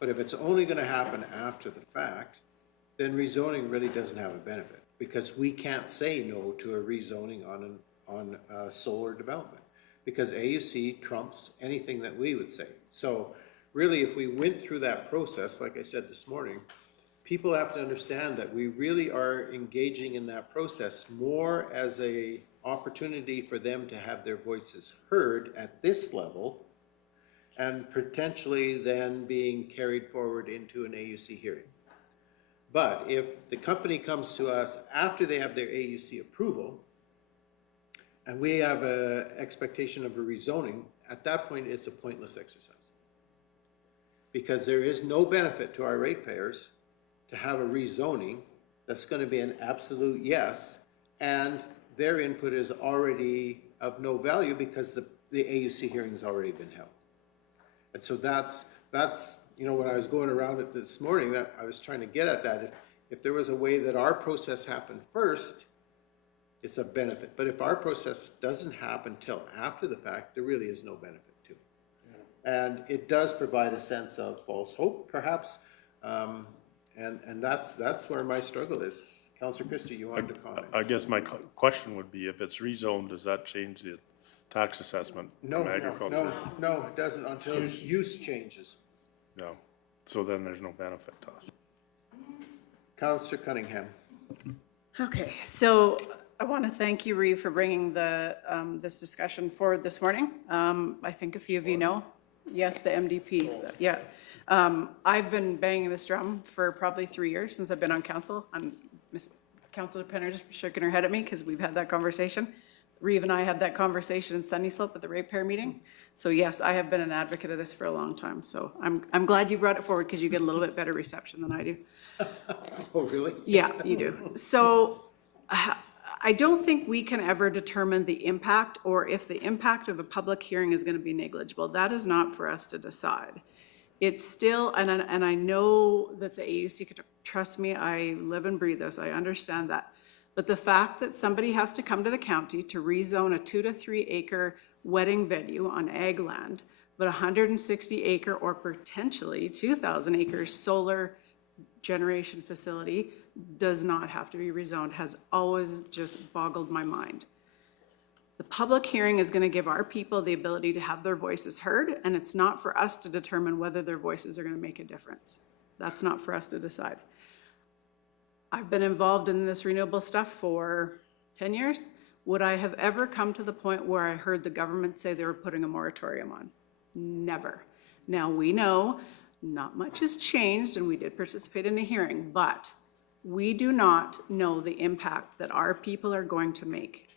But if it's only gonna happen after the fact, then rezoning really doesn't have a benefit, because we can't say no to a rezoning on solar development, because AUC trumps anything that we would say. So really, if we went through that process, like I said this morning, people have to understand that we really are engaging in that process more as a opportunity for them to have their voices heard at this level, and potentially then being carried forward into an AUC hearing. But if the company comes to us after they have their AUC approval, and we have a expectation of a rezoning, at that point, it's a pointless exercise. Because there is no benefit to our ratepayers to have a rezoning that's gonna be an absolute yes, and their input is already of no value because the AUC hearing's already been held. And so that's, you know, when I was going around it this morning, that I was trying to get at that. If there was a way that our process happened first, it's a benefit. But if our process doesn't happen till after the fact, there really is no benefit to it. And it does provide a sense of false hope, perhaps. And that's where my struggle is. Councillor Christie, you wanted to comment? I guess my question would be, if it's rezoned, does that change the tax assessment from agriculture? No, it doesn't until its use changes. No. So then there's no benefit to us. Councillor Cunningham. Okay, so I want to thank you, Reeve, for bringing this discussion forward this morning. I think a few of you know, yes, the MDP, yeah. I've been banging this drum for probably 3 years since I've been on council. Councillor Penner's shaking her head at me because we've had that conversation. Reeve and I had that conversation in Sunny Slope at the ratepayer meeting. So yes, I have been an advocate of this for a long time. So I'm glad you brought it forward because you get a little bit better reception than I do. Oh, really? Yeah, you do. So I don't think we can ever determine the impact or if the impact of a public hearing is going to be negligible. That is not for us to decide. It's still, and I know that the AUC could, trust me, I live and breathe this, I understand that. But the fact that somebody has to come to the county to rezone a 2 to 3 acre wedding venue on ag land, but 160 acre or potentially 2,000 acres solar generation facility does not have to be rezoned has always just boggled my mind. The public hearing is going to give our people the ability to have their voices heard, and it's not for us to determine whether their voices are going to make a difference. That's not for us to decide. I've been involved in this renewable stuff for 10 years. Would I have ever come to the point where I heard the government say they were putting a moratorium on? Never. Now we know not much has changed, and we did participate in a hearing, but we do not know the impact that our people are going to make.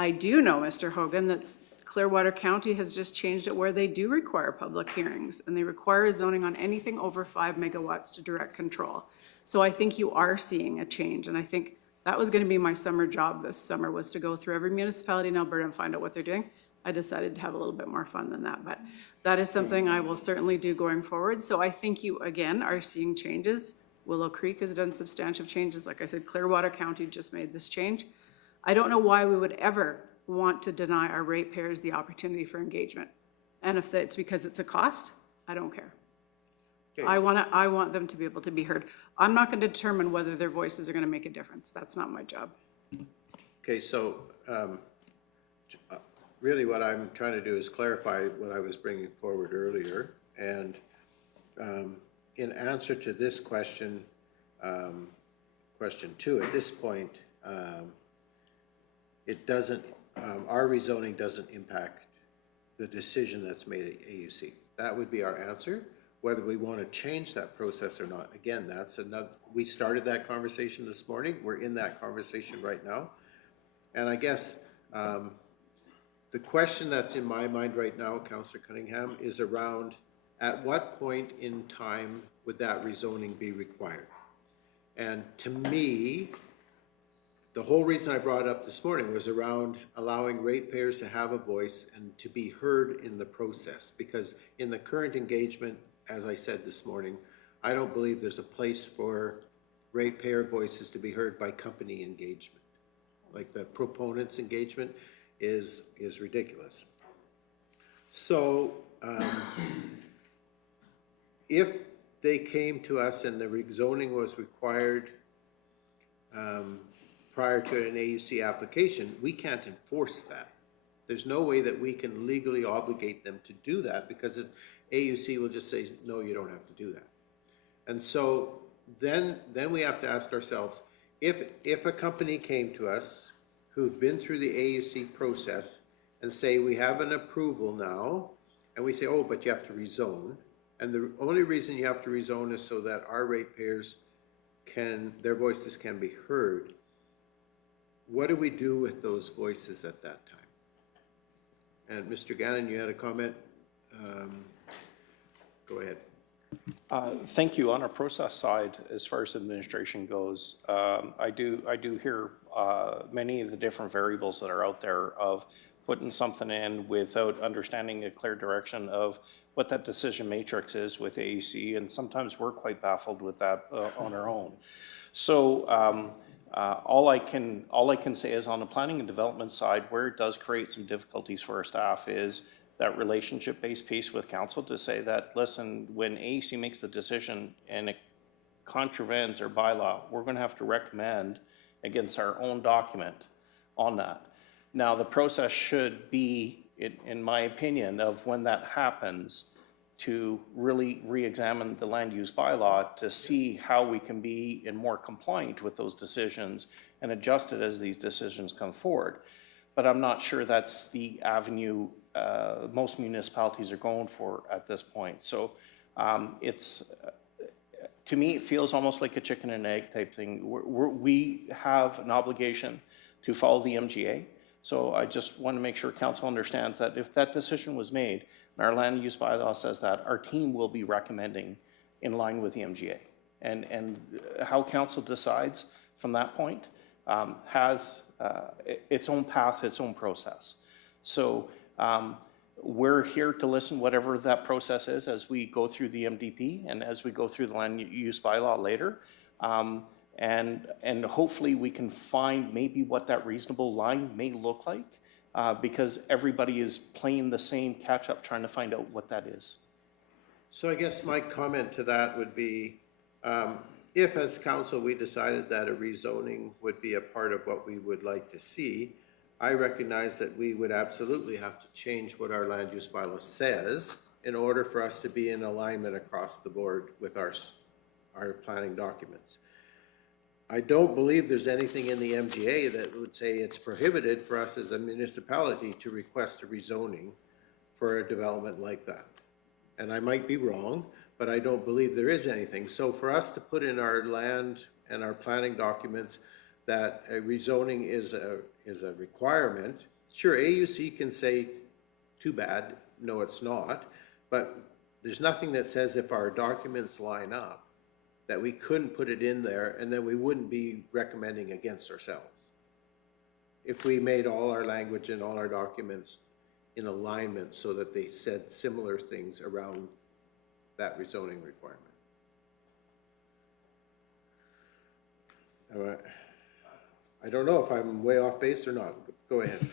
I do know, Mr. Hogan, that Clearwater County has just changed it where they do require public hearings, and they require zoning on anything over 5 megawatts to direct control. So I think you are seeing a change, and I think that was going to be my summer job this summer, was to go through every municipality in Alberta and find out what they're doing. I decided to have a little bit more fun than that, but that is something I will certainly do going forward. So I think you, again, are seeing changes. Willow Creek has done substantial changes. Like I said, Clearwater County just made this change. I don't know why we would ever want to deny our ratepayers the opportunity for engagement. And if it's because it's a cost, I don't care. Okay. I want them to be able to be heard. I'm not going to determine whether their voices are going to make a difference. That's not my job. Okay, so really what I'm trying to do is clarify what I was bringing forward earlier. And in answer to this question, question 2, at this point, it doesn't, our rezoning doesn't impact the decision that's made at AUC. That would be our answer. Whether we want to change that process or not, again, that's another, we started that conversation this morning. We're in that conversation right now. And I guess the question that's in my mind right now, Councillor Cunningham, is around at what point in time would that rezoning be required? And to me, the whole reason I brought it up this morning was around allowing ratepayers to have a voice and to be heard in the process. Because in the current engagement, as I said this morning, I don't believe there's a place for ratepayer voices to be heard by company engagement. Like the proponents' engagement is ridiculous. So if they came to us and the rezoning was required prior to an AUC application, we can't enforce that. There's no way that we can legally obligate them to do that because AUC will just say, no, you don't have to do that. And so then we have to ask ourselves, if a company came to us who've been through the AUC process and say, we have an approval now, and we say, oh, but you have to rezone, and the only reason you have to rezone is so that our ratepayers their voices can be heard, what do we do with those voices at that time? And Mr. Gannon, you had a comment? Go ahead. Thank you. On our process side, as far as administration goes, I do hear many of the different variables that are out there of putting something in without understanding a clear direction of what that decision matrix is with AUC, and sometimes we're quite baffled with that on our own. So all I can say is on the planning and development side, where it does create some difficulties for our staff is that relationship-based piece with council to say that, listen, when AUC makes the decision and it contravenes our bylaw, we're going to have to recommend against our own document on that. Now, the process should be, in my opinion, of when that happens, to really re-examine the land use bylaw to see how we can be more compliant with those decisions and adjust it as these decisions come forward. But I'm not sure that's the avenue most municipalities are going for at this point. So it's, to me, it feels almost like a chicken and egg type thing. We have an obligation to follow the MGA. So I just want to make sure council understands that if that decision was made, and our land use bylaw says that, our team will be recommending in line with the MGA. And how council decides from that point has its own path, its own process. So we're here to listen whatever that process is as we go through the MDP and as we go through the land use bylaw later. And hopefully we can find maybe what that reasonable line may look like because everybody is playing the same catch up trying to find out what that is. So I guess my comment to that would be, if as council we decided that a rezoning would be a part of what we would like to see, I recognize that we would absolutely have to change what our land use bylaw says in order for us to be in alignment across the board with our planning documents. I don't believe there's anything in the MGA that would say it's prohibited for us as a municipality to request a rezoning for a development like that. And I might be wrong, but I don't believe there is anything. So for us to put in our land and our planning documents that a rezoning is a requirement, sure, AUC can say, too bad, no it's not, but there's nothing that says if our documents line up that we couldn't put it in there and then we wouldn't be recommending against ourselves. If we made all our language and all our documents in alignment so that they said similar things around that rezoning requirement. I don't know if I'm way off base or not. Go ahead.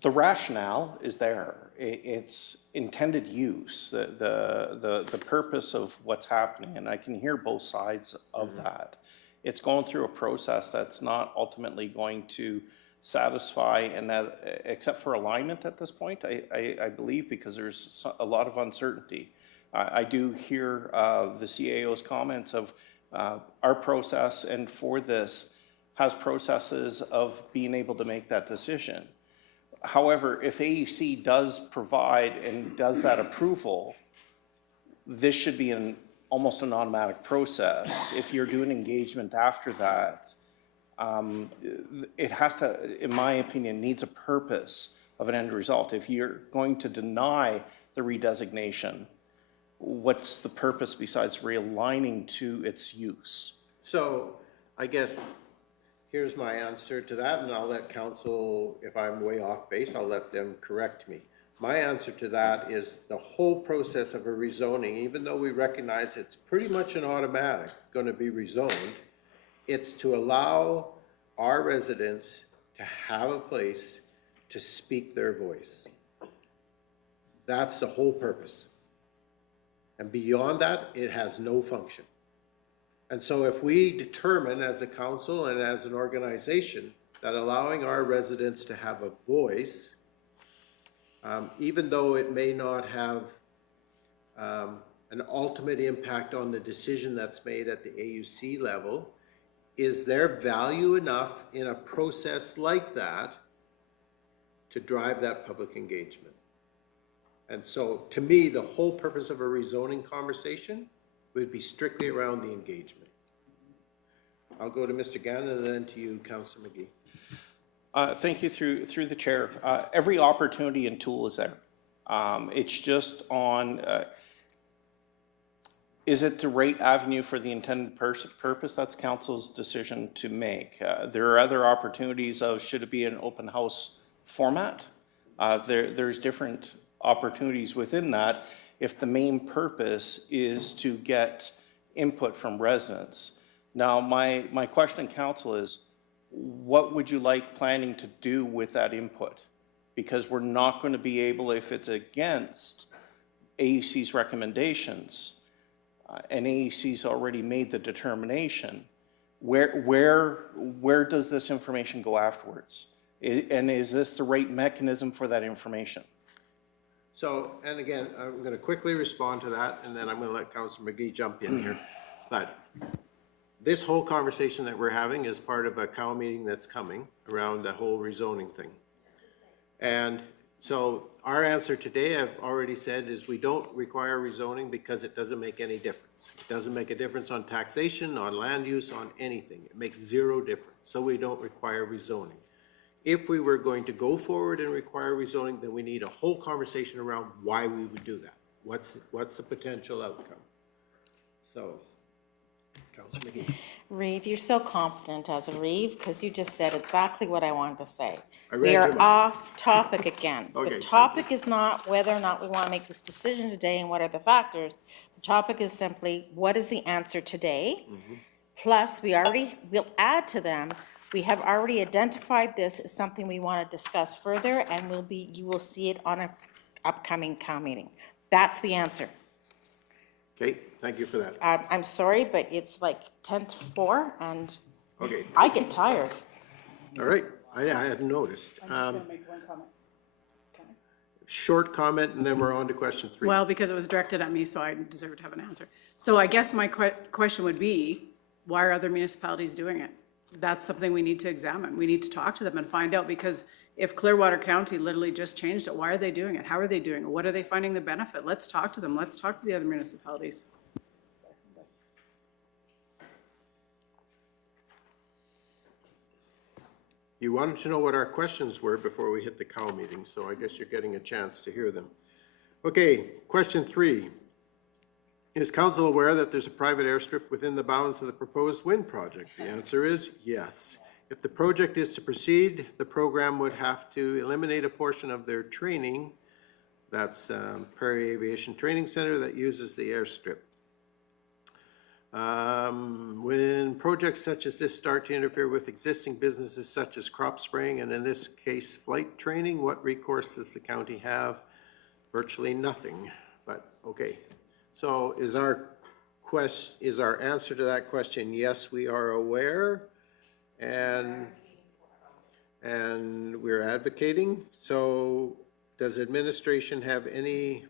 The rationale is there. It's intended use, the purpose of what's happening, and I can hear both sides of that. It's going through a process that's not ultimately going to satisfy, and that, except for alignment at this point, I believe, because there's a lot of uncertainty. I do hear the CAO's comments of our process, and for this has processes of being able to make that decision. However, if AUC does provide and does that approval, this should be almost an automatic process. If you're doing engagement after that, it has to, in my opinion, needs a purpose of an end result. If you're going to deny the redesignation, what's the purpose besides realigning to its use? So I guess here's my answer to that, and I'll let council, if I'm way off base, I'll let them correct me. My answer to that is the whole process of a rezoning, even though we recognize it's pretty much an automatic going to be rezoned, it's to allow our residents to have a place to speak their voice. That's the whole purpose. And beyond that, it has no function. And so if we determine as a council and as an organization that allowing our residents to have a voice, even though it may not have an ultimate impact on the decision that's made at the AUC level, is there value enough in a process like that to drive that public engagement? And so to me, the whole purpose of a rezoning conversation would be strictly around the engagement. I'll go to Mr. Gannon and then to you, Councillor McGee. Thank you through the chair. Every opportunity and tool is there. It's just on, is it the right avenue for the intended purpose? That's council's decision to make. There are other opportunities of, should it be an open house format? There's different opportunities within that if the main purpose is to get input from residents. Now, my question, council, is what would you like planning to do with that input? Because we're not going to be able, if it's against AUC's recommendations, and AUC's already made the determination, where does this information go afterwards? And is this the right mechanism for that information? So, and again, I'm going to quickly respond to that, and then I'm going to let Councillor McGee jump in here. But this whole conversation that we're having is part of a COW meeting that's coming around the whole rezoning thing. And so our answer today, I've already said, is we don't require rezoning because it doesn't make any difference. It doesn't make a difference on taxation, on land use, on anything. It makes zero difference. So we don't require rezoning. If we were going to go forward and require rezoning, then we need a whole conversation around why we would do that. What's the potential outcome? So, Councillor McGee. Reeve, you're so confident as a Reeve, because you just said exactly what I wanted to say. I read We your are mind. off topic again. Okay, The thank topic is not whether or not we want to make this decision today and what are the factors. The topic is simply, what is the answer today? Plus, we'll add to them, we have already identified this as something we want to discuss further, and you will see it on an upcoming COW meeting. That's the answer. Okay, thank you for that. I'm sorry, but it's like 10 to 4, and Okay, I get tired. all right. I hadn't noticed. I'm just going to make one comment. Short comment, and then we're on to question 3. Well, because it was directed at me, so I deserve to have an answer. So I guess my question would be, why are other municipalities doing it? That's something we need to examine. We need to talk to them and find out, because if Clearwater County literally just changed it, why are they doing it? How are they doing it? What are they finding the benefit? Let's talk to them. Let's talk to the other municipalities. You wanted to know what our questions were before we hit the COW meeting, so I guess you're getting a chance to hear them. Okay, question 3. Is council aware that there's a private airstrip within the bounds of the proposed wind project? The answer is yes. If the project is to proceed, the program would have to eliminate a portion of their training. That's Prairie Aviation Training Center that uses the airstrip. When projects such as this start to interfere with existing businesses such as crop spraying, and in this case, flight training, what recourse does the county have? Virtually nothing, but okay. So is our answer to that question, yes, we are aware, and we're advocating? So does administration have any,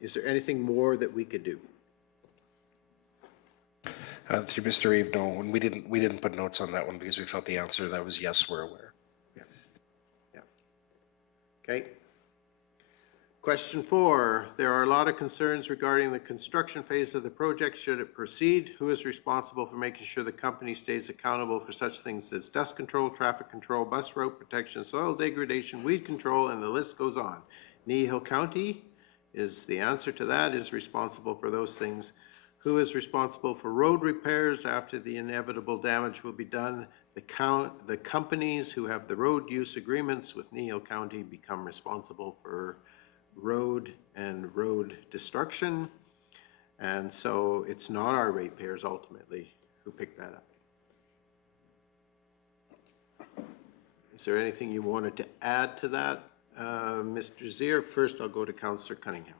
is there anything more that we could do? Through Mr. Reeve, no, and we didn't put notes on that one because we felt the answer that was yes, we're aware. Yeah. Okay. Question 4, there are a lot of concerns regarding the construction phase of the project. Should it proceed? Who is responsible for making sure the company stays accountable for such things as dust control, traffic control, bus route protection, soil degradation, weed control, and the list goes on. Kneehill County is the answer to that, is responsible for those things. Who is responsible for road repairs after the inevitable damage will be done? The companies who have the road use agreements with Kneehill County become responsible for road and road destruction. And so it's not our ratepayers ultimately who pick that up. Is there anything you wanted to add to that, Mr. Zier? First, I'll go to Councillor Cunningham.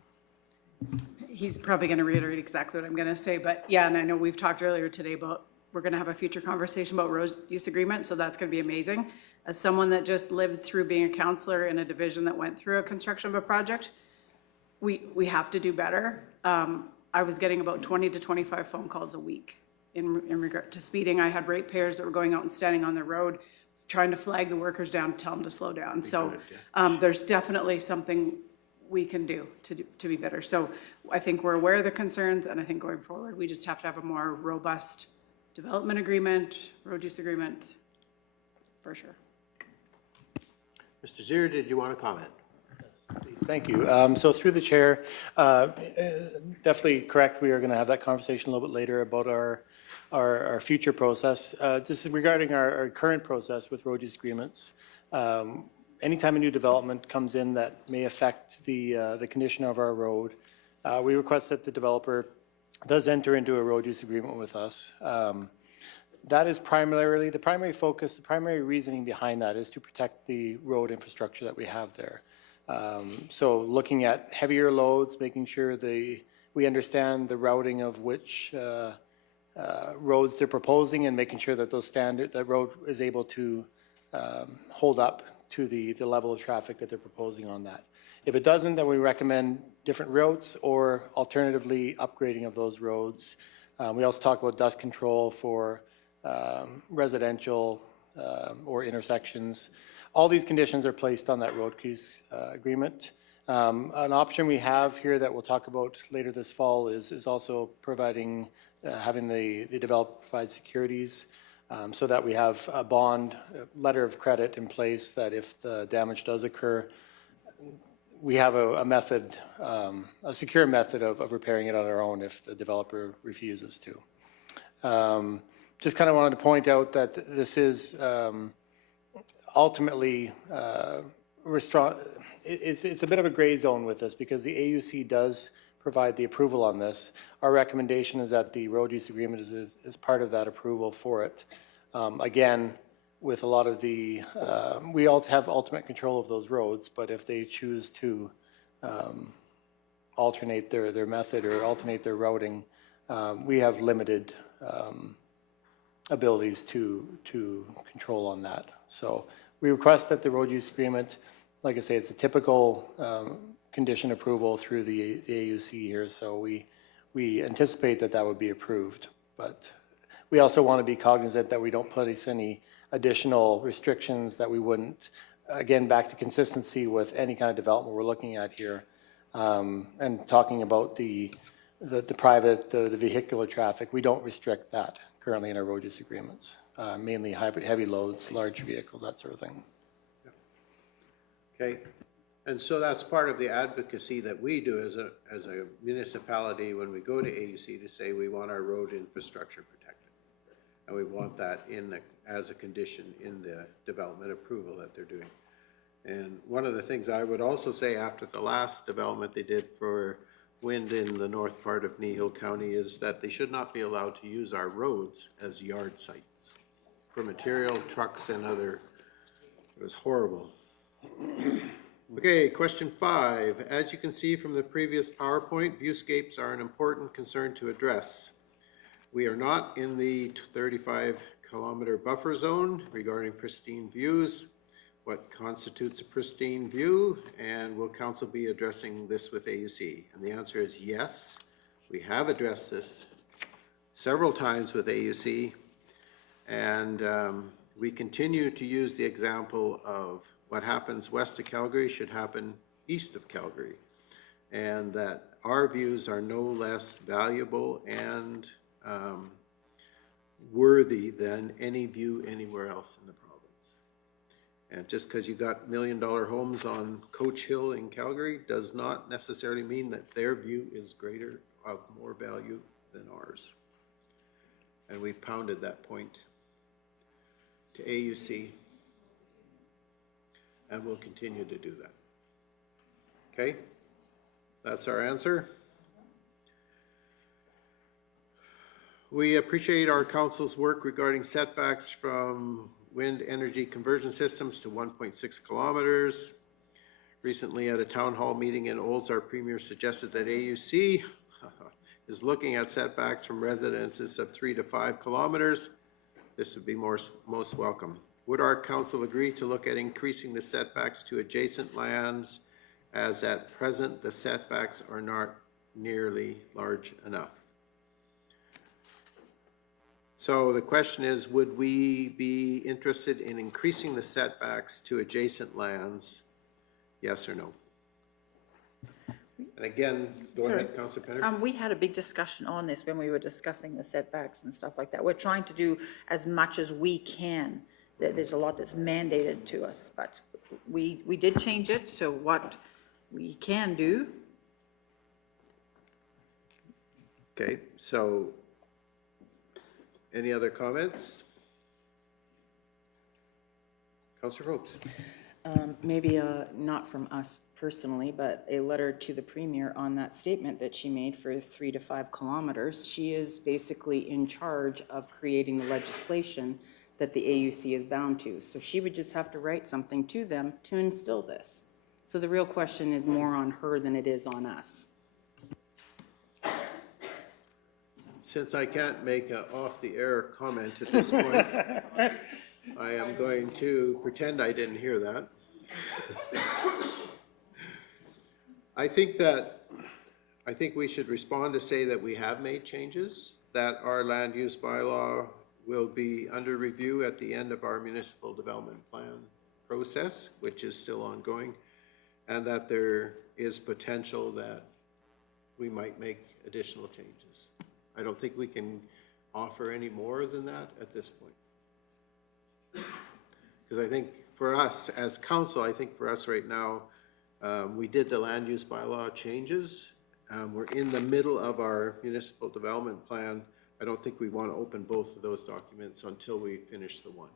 He's probably going to reiterate exactly what I'm going to say, but yeah, and I know we've talked earlier today about, we're going to have a future conversation about road use agreement, so that's going to be amazing. As someone that just lived through being a councillor in a division that went through a construction of a project, we have to do better. I was getting about 20 to 25 phone calls a week in regard to speeding. I had ratepayers that were going out and standing on the road, trying to flag the workers down, tell them to slow down. So there's definitely something we can do to be better. So I think we're aware of the concerns, and I think going forward, we just have to have a more robust development agreement, road use agreement. for sure. Mr. Zier, did you want to comment? Thank you. So through the chair, definitely correct, we are going to have that conversation a little bit later about our future process. Just regarding our current process with road use agreements, anytime a new development comes in that may affect the condition of our road, we request that the developer does enter into a road use agreement with us. That is primarily, the primary focus, the primary reasoning behind that is to protect the road infrastructure that we have there. So looking at heavier loads, making sure we understand the routing of which roads they're proposing, and making sure that that road is able to hold up to the level of traffic that they're proposing on that. If it doesn't, then we recommend different routes or alternatively upgrading of those roads. We also talk about dust control for residential or intersections. All these conditions are placed on that road use agreement. An option we have here that we'll talk about later this fall is also providing, having the developer provide securities so that we have a bond, letter of credit in place that if the damage does occur, we have a method, a secure method of repairing it on our own if the developer refuses to. Just kind of wanted to point out that this is ultimately, it's a bit of a gray zone with this because the AUC does provide the approval on this. Our recommendation is that the road use agreement is part of that approval for it. Again, with a lot of the, we all have ultimate control of those roads, but if they choose to alternate their method or alternate their routing, we have limited abilities to control on that. So we request that the road use agreement, like I say, it's a typical condition approval through the AUC here, so we anticipate that would be approved. But we also want to be cognizant that we don't place any additional restrictions that we wouldn't, again, back to consistency with any kind of development we're looking at here, and talking about the private, the vehicular traffic. We don't restrict that currently in our road use agreements, mainly heavy loads, large vehicles, that sort of thing. Okay, and so that's part of the advocacy that we do as a municipality when we go to AUC to say we want our road infrastructure protected. And we want that as a condition in the development approval that they're doing. And one of the things I would also say after the last development they did for wind in the north part of Kneehill County is that they should not be allowed to use our roads as yard sites for material, trucks, and other. It was horrible. Okay, question 5. As you can see from the previous PowerPoint, viewscapes are an important concern to address. We are not in the 35-kilometer buffer zone regarding pristine views. What constitutes a pristine view, and will council be addressing this with AUC? And the answer is yes. We have addressed this several times with AUC, and we continue to use the example of what happens west of Calgary should happen east of Calgary, and that our views are no less valuable and worthy than any view anywhere else in the province. And just because you got $1 million homes on Coach Hill in Calgary does not necessarily mean that their view is greater, of more value than ours. And we've pounded that point to AUC, and we'll continue to do that. Okay, that's our answer. We appreciate our council's work regarding setbacks from wind energy conversion systems to 1.6 kilometers. Recently at a town hall meeting in Olds, our premier suggested that AUC is looking at setbacks from residences of 3 to 5 kilometers. This would be most welcome. Would our council agree to look at increasing the setbacks to adjacent lands, as at present the setbacks are not nearly large enough? So the question is, would we be interested in increasing the setbacks to adjacent lands? Yes or no? And again, go ahead, Councilor Penner. We had a big discussion on this when we were discussing the setbacks and stuff like that. We're trying to do as much as we can there's a lot that's mandated to us, but we did change it, so what we can do. Okay, so any other comments? Councillor Hopes. Maybe not from us personally, but a letter to the Premier on that statement that she made for 3 to 5 kilometers. She is basically in charge of creating the legislation that the AUC is bound to. So she would just have to write something to them to instill this. So the real question is more on her than it is on us. Since I can't make an off-the-air comment at this point, I am going to pretend I didn't hear that. I think we should respond to say that we have made changes, that our land use bylaw will be under review at the end of our municipal development plan process, which is still ongoing, and that there is potential that we might make additional changes. I don't think we can offer any more than that at this point. Because I think for us as council, I think for us right now, we did the land use bylaw changes. We're in the middle of our municipal development plan. I don't think we want to open both of those documents until we finish the one.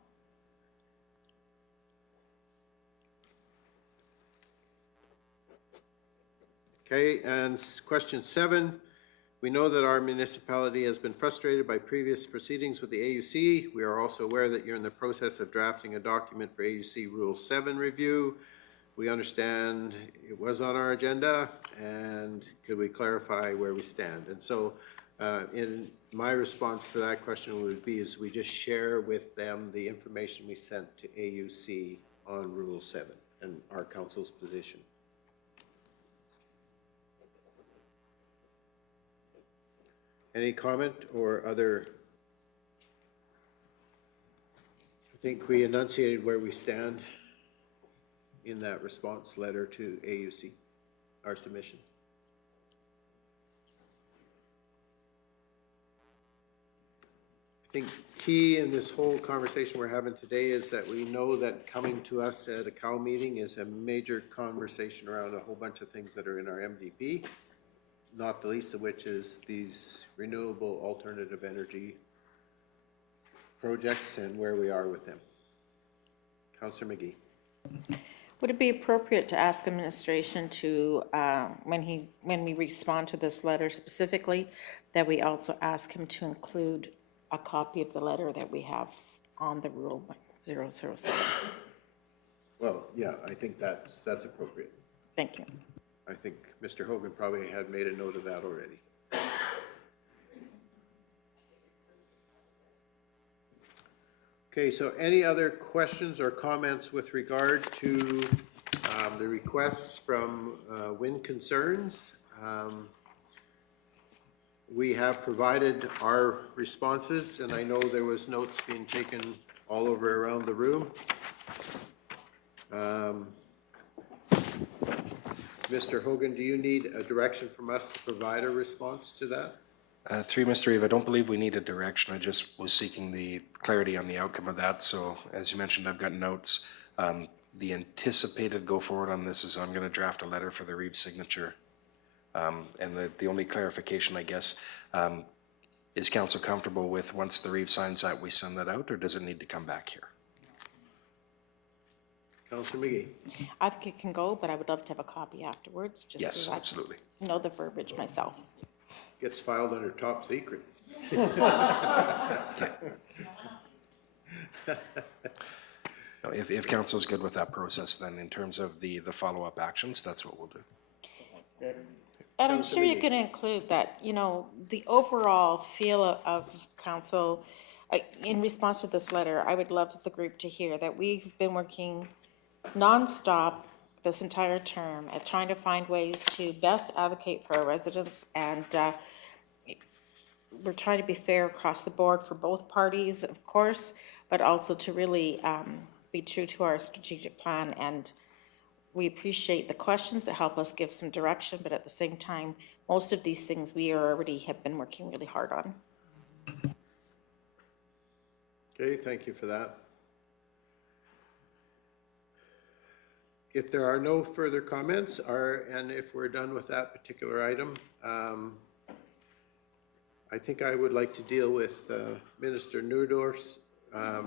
Okay, and question 7. We know that our municipality has been frustrated by previous proceedings with the AUC. We are also aware that you're in the process of drafting a document for AUC Rule 7 review. We understand it was on our agenda, and could we clarify where we stand? And so in my response to that question would be is we just share with them the information we sent to AUC on Rule 7 and our council's position. Any comment or other? I think we enunciated where we stand in that response letter to AUC, our submission. I think key in this whole conversation we're having today is that we know that coming to us at a COW meeting is a major conversation around a whole bunch of things that are in our MDP. Not the least of which is these renewable alternative energy projects and where we are with them. Councillor McGee. Would it be appropriate to ask administration to, when we respond to this letter specifically, that we also ask him to include a copy of the letter that we have on the Rule 007? Well, yeah, I think that's appropriate. Thank you. I think Mr. Hogan probably had made a note of that already. Okay, so any other questions or comments with regard to the requests from Wind Concerns? We have provided our responses, and I know there was notes being taken all over around the room. Mr. Hogan, do you need a direction from us to provide a response to that? Through Mr. Eve, I don't believe we need a direction. I just was seeking the clarity on the outcome of that. So as you mentioned, I've got notes. The anticipated go forward on this is I'm going to draft a letter for the Reeve signature. And the only clarification, I guess, is council comfortable with once the Reeve signs that, we send that out, or does it need to come back here? Councillor McGee. I think it can go, but I would love to have a copy afterwards, just Yes, so absolutely. I know the verbiage myself. Gets filed under top secret. No, if council is good with that process, then in terms of the follow-up actions, that's what we'll do. And I'm sure you can include that, you know, the overall feel of council, in response to this letter, I would love the group to hear that we've been working nonstop this entire term at trying to find ways to best advocate for our residents, and we're trying to be fair across the board for both parties, of course, but also to really be true to our strategic plan. And we appreciate the questions that help us give some direction, but at the same time, most of these things we already have been working really hard on. Okay, thank you for that. If there are no further comments, and if we're done with that particular item, I think I would like to deal with Minister Neudorf's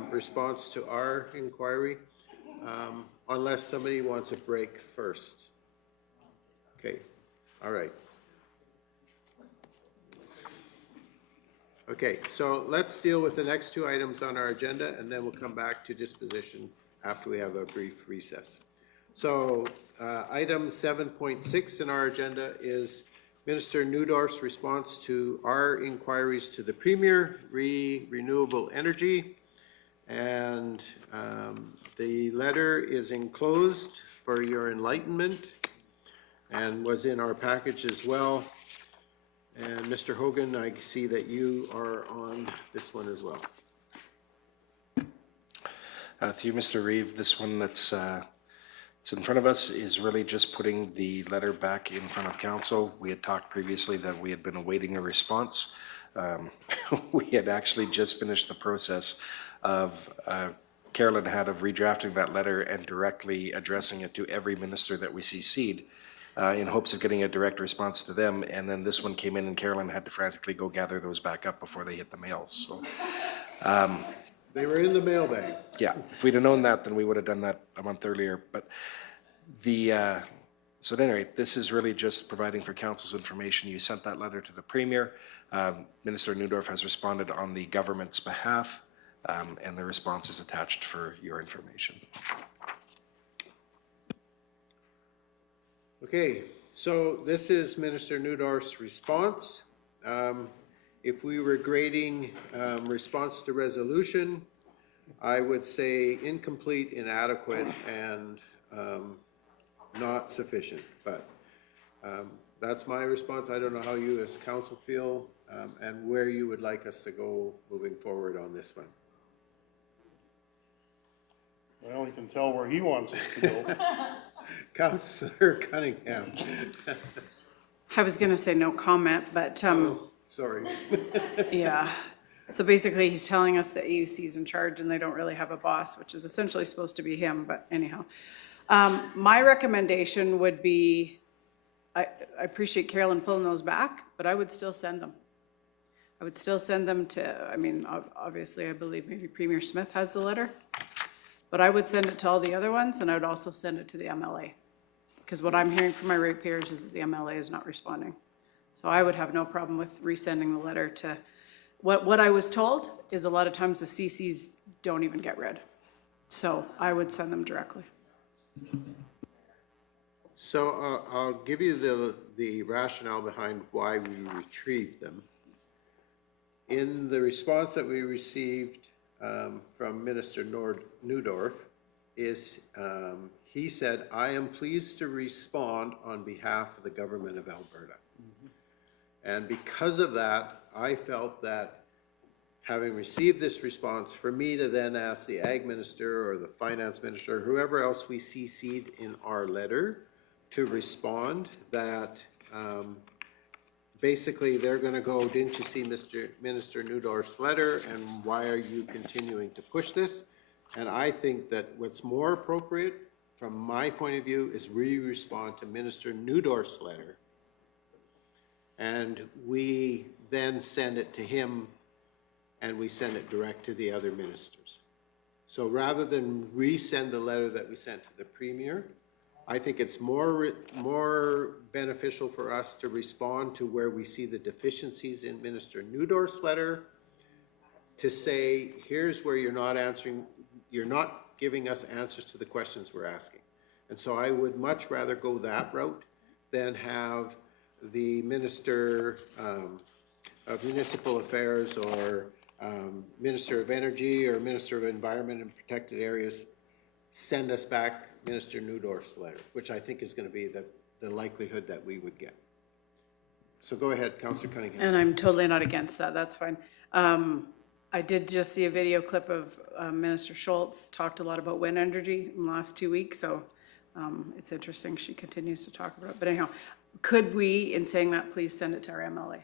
response to our inquiry, unless somebody wants a break first. Okay, all right. Okay, so let's deal with the next two items on our agenda, and then we'll come back to disposition after we have a brief recess. So item 7.6 in our agenda is Minister Neudorf's response to our inquiries to the Premier, Renewable Energy. And the letter is enclosed for your enlightenment and was in our package as well. And Mr. Hogan, I see that you are on this one as well. Through Mr. Reeve, this one that's it's in front of us is really just putting the letter back in front of council. We had talked previously that we had been awaiting a response. We had actually just finished the process of Carolyn had of redrafting that letter and directly addressing it to every minister that we CC'd. In hopes of getting a direct response to them, and then this one came in and Carolyn had to frantically go gather those back up before they hit the mail, so. They were in the mailbag. Yeah, if we'd have known that, then we would have done that a month earlier, but so at any rate, this is really just providing for council's information. You sent that letter to the Premier. Minister Neudorf has responded on the government's behalf, and the response is attached for your information. Okay, so this is Minister Neudorf's response. If we were grading response to resolution, I would say incomplete, inadequate, and not sufficient. But that's my response. I don't know how you as council feel and where you would like us to go moving forward on this one. Well, you can tell where he wants us to go. Councillor Cunningham. I was gonna say no comment, but, Sorry. yeah. So basically, he's telling us that AUC's in charge and they don't really have a boss, which is essentially supposed to be him, but anyhow. My recommendation would be, I appreciate Carolyn pulling those back, but I would still send them. I would still send them to, I mean, obviously, I believe maybe Premier Smith has the letter, but I would send it to all the other ones, and I would also send it to the MLA. Because what I'm hearing from my ratepayers is that the MLA is not responding. So I would have no problem with resending the letter to, what I was told is a lot of times the CCs don't even get read. So I would send them directly. So I'll give you the rationale behind why we retrieved them. In the response that we received from Minister Neudorf is, he said, I am pleased to respond on behalf of the government of Alberta. And because of that, I felt that having received this response, for me to then ask the Ag Minister or the Finance Minister, or whoever else we CC'd in our letter to respond, that basically they're gonna go, didn't you see Minister Neudorf's letter, and why are you continuing to push this? And I think that what's more appropriate, from my point of view, is we respond to Minister Neudorf's letter, and we then send it to him, and we send it direct to the other ministers. So rather than resend the letter that we sent to the Premier, I think it's more beneficial for us to respond to where we see the deficiencies in Minister Neudorf's letter, to say, here's where you're not answering, you're not giving us answers to the questions we're asking. And so I would much rather go that route than have the Minister of Municipal Affairs or Minister of Energy or Minister of Environment and Protected Areas send us back Minister Neudorf's letter, which I think is going to be the likelihood that we would get. So go ahead, Councillor Cunningham. And I'm totally not against that, that's fine. I did just see a video clip of Minister Schultz talked a lot about wind energy in the last 2 weeks, so it's interesting she continues to talk about it. But anyhow, could we, in saying that, please send it to our MLA?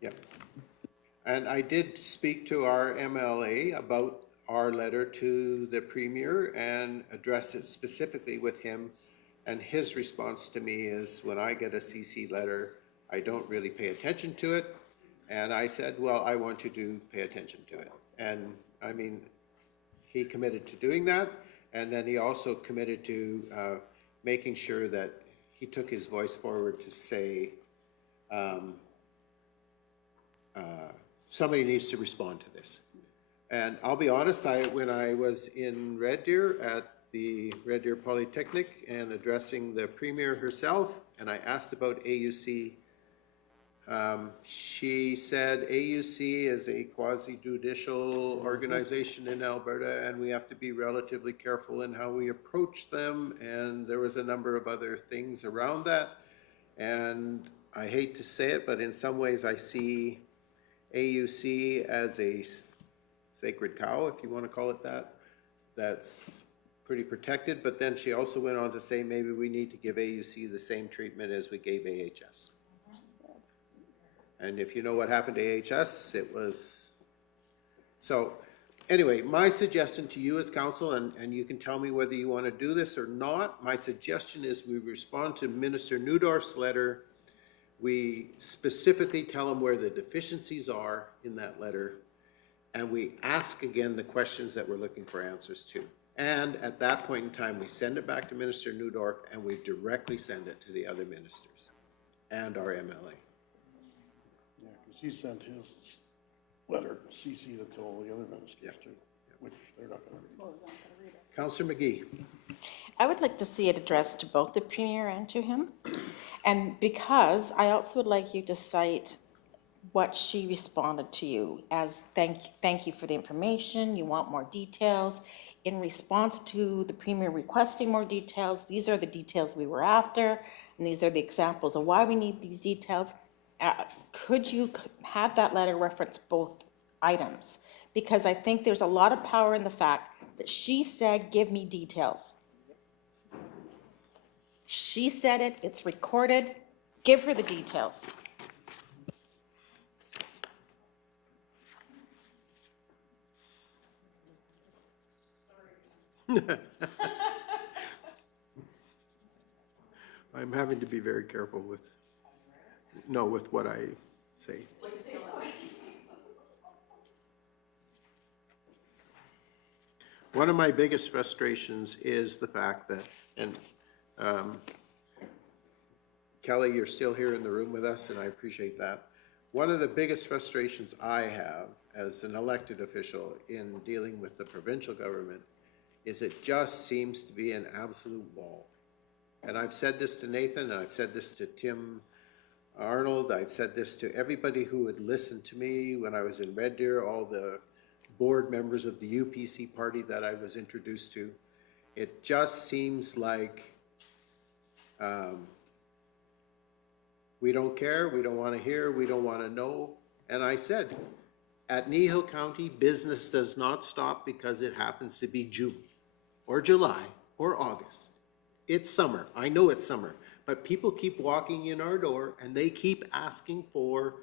Yep. And I did speak to our MLA about our letter to the Premier and addressed it specifically with him. And his response to me is, when I get a CC letter, I don't really pay attention to it. And I said, well, I want you to pay attention to it. And I mean, he committed to doing that. And then he also committed to making sure that he took his voice forward to say, somebody needs to respond to this. And I'll be honest, when I was in Red Deer at the Red Deer Polytechnic and addressing the Premier herself, and I asked about AUC, she said AUC is a quasi-judicial organization in Alberta, and we have to be relatively careful in how we approach them, and there was a number of other things around that. And I hate to say it, but in some ways I see AUC as a sacred cow, if you want to call it that, that's pretty protected. But then she also went on to say maybe we need to give AUC the same treatment as we gave AHS. And if you know what happened to AHS, it was... So anyway, my suggestion to you as council, and you can tell me whether you want to do this or not, my suggestion is we respond to Minister Neudorf's letter. We specifically tell him where the deficiencies are in that letter, and we ask again the questions that we're looking for answers to. And at that point in time, we send it back to Minister Neudorf, and we directly send it to the other ministers and our MLA. Yeah, because he sent his letter CC'd it to all the other ministers too, which they're not going to read. Councillor McGee. I would like to see it addressed to both the Premier and to him. And because I also would like you to cite what she responded to you as thank you for the information, you want more details. In response to the Premier requesting more details, these are the details we were after, and these are the examples of why we need these details. Could you have that letter reference both items? Because I think there's a lot of power in the fact that she said, give me details. She said it, it's recorded, give her the details. I'm having to be very careful with what I say. One of my biggest frustrations is the fact that, and Kelly, you're still here in the room with us, and I appreciate that. One of the biggest frustrations I have as an elected official in dealing with the provincial government is it just seems to be an absolute wall. And I've said this to Nathan, and I've said this to Tim Arnold, I've said this to everybody who would listen to me when I was in Red Deer, all the board members of the UPC party that I was introduced to. It just seems like we don't care, we don't want to hear, we don't want to know. And I said, at Kneehill County, business does not stop because it happens to be June or July or August. It's summer. I know it's summer, but people keep walking in our door and they keep asking for,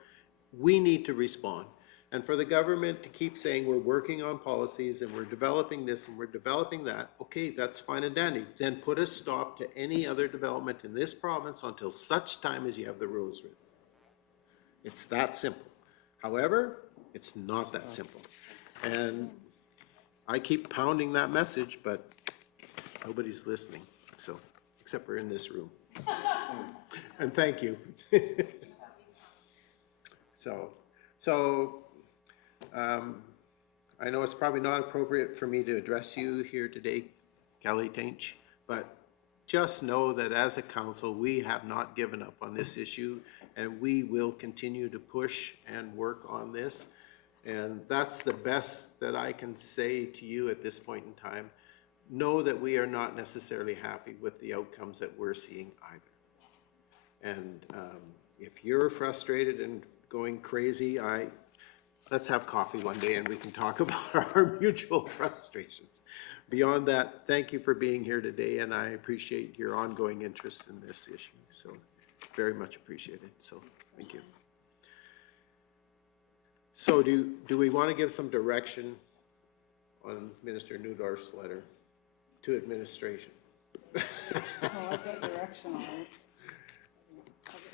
we need to respond. And for the government to keep saying we're working on policies and we're developing this and we're developing that, okay, that's fine and dandy. Then put a stop to any other development in this province until such time as you have the rules written. It's that simple. However, it's not that simple. And I keep pounding that message, but nobody's listening. So, except for in this room. And thank you. I know it's probably not appropriate for me to address you here today, Kelly Tainch, but just know that as a council, we have not given up on this issue, and we will continue to push and work on this. And that's the best that I can say to you at this point in time. Know that we are not necessarily happy with the outcomes that we're seeing either. And if you're frustrated and going crazy, let's have coffee one day and we can talk about our mutual frustrations. Beyond that, thank you for being here today, and I appreciate your ongoing interest in this issue. So very much appreciated. So thank you. So do we want to give some direction on Minister Neudorf's letter to administration.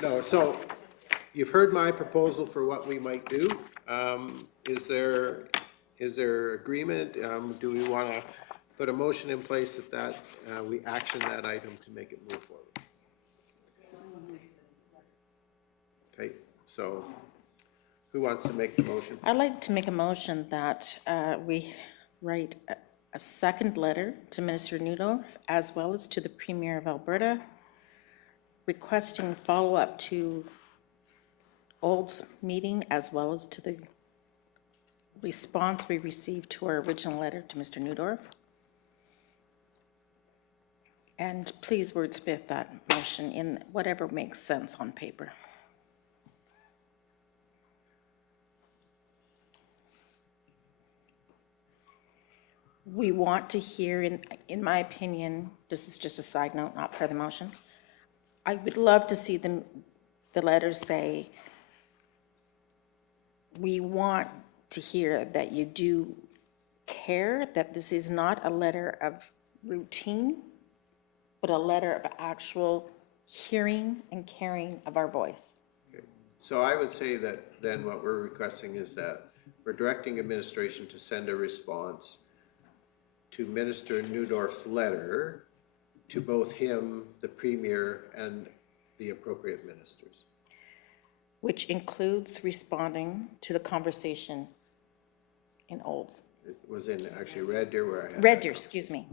No, so you've heard my proposal for what we might do. Is there agreement? Do we want to put a motion in place that we action that item to make it move forward? Okay, so who wants to make the motion? I'd like to make a motion that we write a second letter to Minister Neudorf as well as to the Premier of Alberta requesting follow-up to Old's meeting as well as to the response we received to our original letter to Mr. Neudorf. And please wordsmith that motion in whatever makes sense on paper. We want to hear, in my opinion, this is just a side note, not part of the motion, I would love to see the letter say, we want to hear that you do care, that this is not a letter of routine, but a letter of actual hearing and caring of our voice. Okay. So I would say that then what we're requesting is that we're directing administration to send a response to Minister Neudorf's letter to both him, the Premier, and the appropriate ministers. Which includes responding to the conversation in Olds. It was in actually Red Deer where I had. Red Deer, excuse me.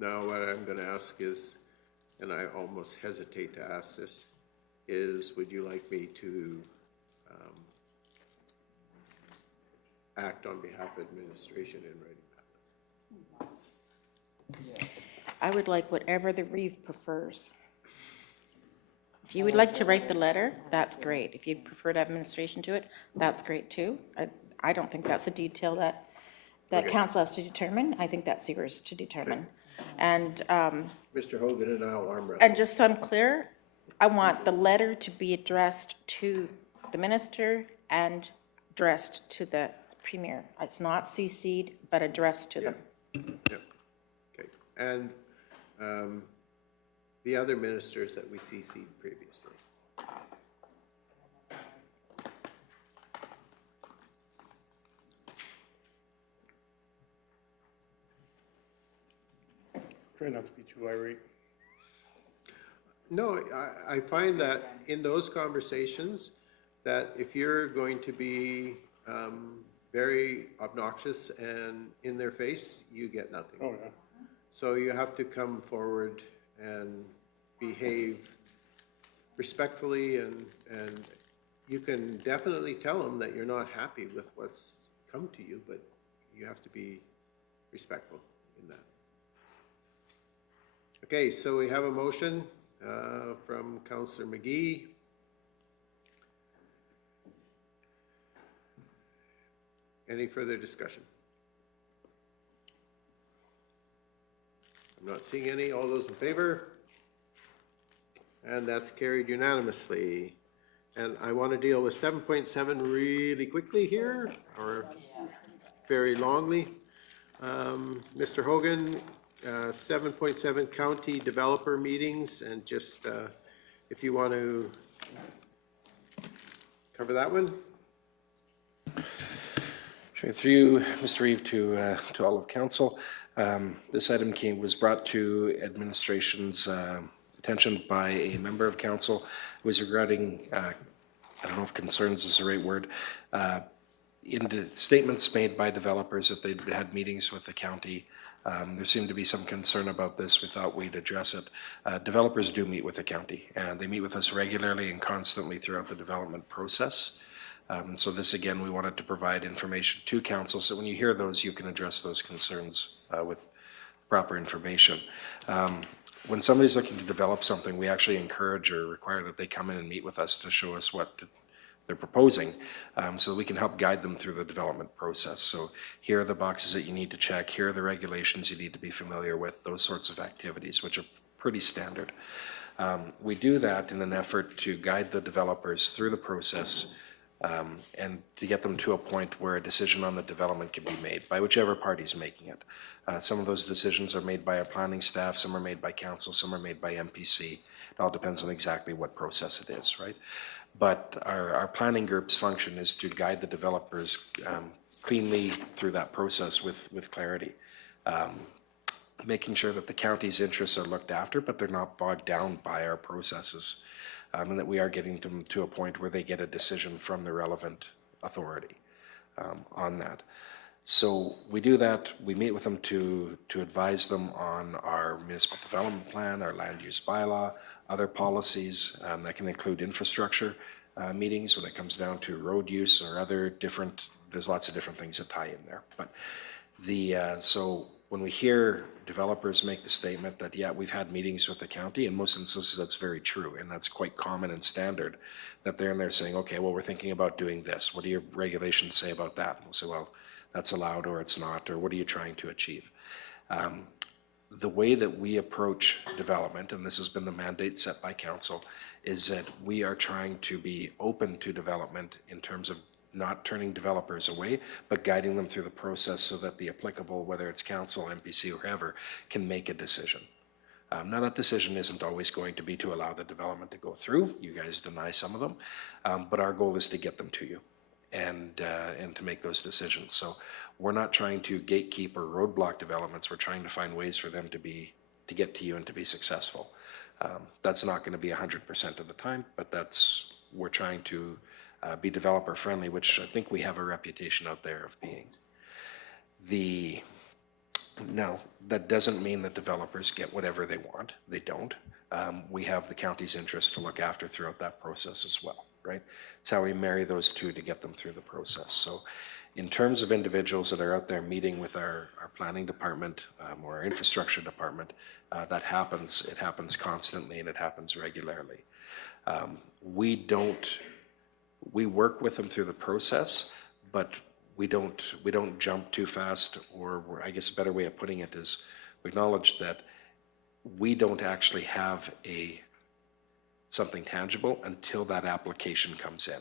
Now, what I'm going to ask is, and I almost hesitate to ask this, is would you like me to act on behalf of administration in writing that? I would like whatever the Reeve prefers. If you would like to write the letter, that's great. If you'd prefer to have administration do it, that's great too. I don't think that's a detail that Okay. council has to determine. I think that's yours to determine. And Mr. Hogan and I'll arm wrestle. and just so I'm clear, I want the letter to be addressed to the minister and addressed to the Premier. It's not CC'd, but addressed to them. Yep. Okay. And the other ministers that we CC'd previously. Try not to be too irate. No, I find that in those conversations, that if you're going to be very obnoxious and in their face, you get nothing. Oh, yeah. So you have to come forward and behave respectfully, and you can definitely tell them that you're not happy with what's come to you, but you have to be respectful in that. Okay, so we have a motion from Councillor McGee. Any further discussion? I'm not seeing any. All those in favor? And that's carried unanimously. And I want to deal with 7.7 really quickly here, or very longly. Mr. Hogan, 7.7 county developer meetings, and just if you want to cover that one. Sure. Through Mr. Reeve to all of council, this item was brought to administration's attention by a member of council. It was regarding, I don't know if concerns is the right word, in the statements made by developers that they'd had meetings with the county. There seemed to be some concern about this. We thought we'd address it. Developers do meet with the county, and they meet with us regularly and constantly throughout the development process. So this, again, we wanted to provide information to council, so when you hear those, you can address those concerns with proper information. When somebody's looking to develop something, we actually encourage or require that they come in and meet with us to show us what they're proposing, so we can help guide them through the development process. So here are the boxes that you need to check, here are the regulations you need to be familiar with, those sorts of activities, which are pretty standard. We do that in an effort to guide the developers through the process and to get them to a point where a decision on the development can be made by whichever party's making it. Some of those decisions are made by our planning staff, some are made by council, some are made by MPC. It all depends on exactly what process it is, right? But our planning group's function is to guide the developers cleanly through that process with clarity. Making sure that the county's interests are looked after, but they're not bogged down by our processes, and that we are getting them to a point where they get a decision from the relevant authority on that. So we do that. We meet with them to advise them on our municipal development plan, our land use bylaw, other policies that can include infrastructure meetings when it comes down to road use or other different, there's lots of different things that tie in there. But so when we hear developers make the statement that, yeah, we've had meetings with the county, in most instances that's very true, and that's quite common and standard, that they're in there saying, okay, well, we're thinking about doing this. What do your regulations say about that? And we'll say, well, that's allowed or it's not, or what are you trying to achieve? The way that we approach development, and this has been the mandate set by council, is that we are trying to be open to development in terms of not turning developers away, but guiding them through the process so that the applicable, whether it's council, MPC, or whoever, can make a decision. Now that decision isn't always going to be to allow the development to go through. You guys deny some of them, but our goal is to get them to you and to make those decisions. So we're not trying to gatekeep or roadblock developments. We're trying to find ways for them to get to you and to be successful. That's not going to be 100% of the time, but we're trying to be developer friendly, which I think we have a reputation out there of being. Now, that doesn't mean that developers get whatever they want. They don't. We have the county's interest to look after throughout that process as well, right? It's how we marry those two to get them through the process. So in terms of individuals that are out there meeting with our planning department or our infrastructure department, that happens. It happens constantly and it happens regularly. We work with them through the process, but we don't jump too fast, or I guess a better way of putting it is we acknowledge that we don't actually have something tangible until that application comes in.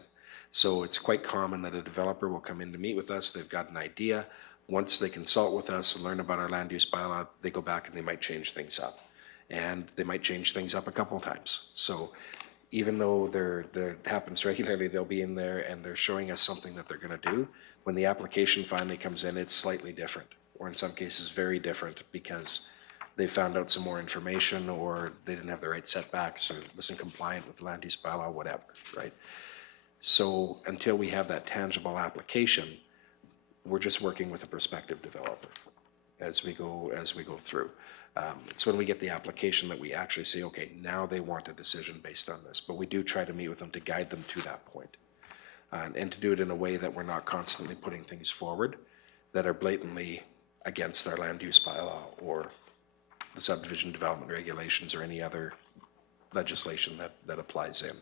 So it's quite common that a developer will come in to meet with us. They've got an idea. Once they consult with us and learn about our land use bylaw, they go back and they might change things up. And they might change things up a couple of times. So even though it happens regularly, they'll be in there and they're showing us something that they're going to do. When the application finally comes in, it's slightly different, or in some cases very different, because they found out some more information, or they didn't have the right setbacks, or wasn't compliant with the land use bylaw, whatever, right? So until we have that tangible application, we're just working with a prospective developer as we go through. It's when we get the application that we actually say, okay, now they want a decision based on this. But we do try to meet with them to guide them to that point. And to do it in a way that we're not constantly putting things forward that are blatantly against our land use bylaw or the subdivision development regulations or any other legislation that applies in.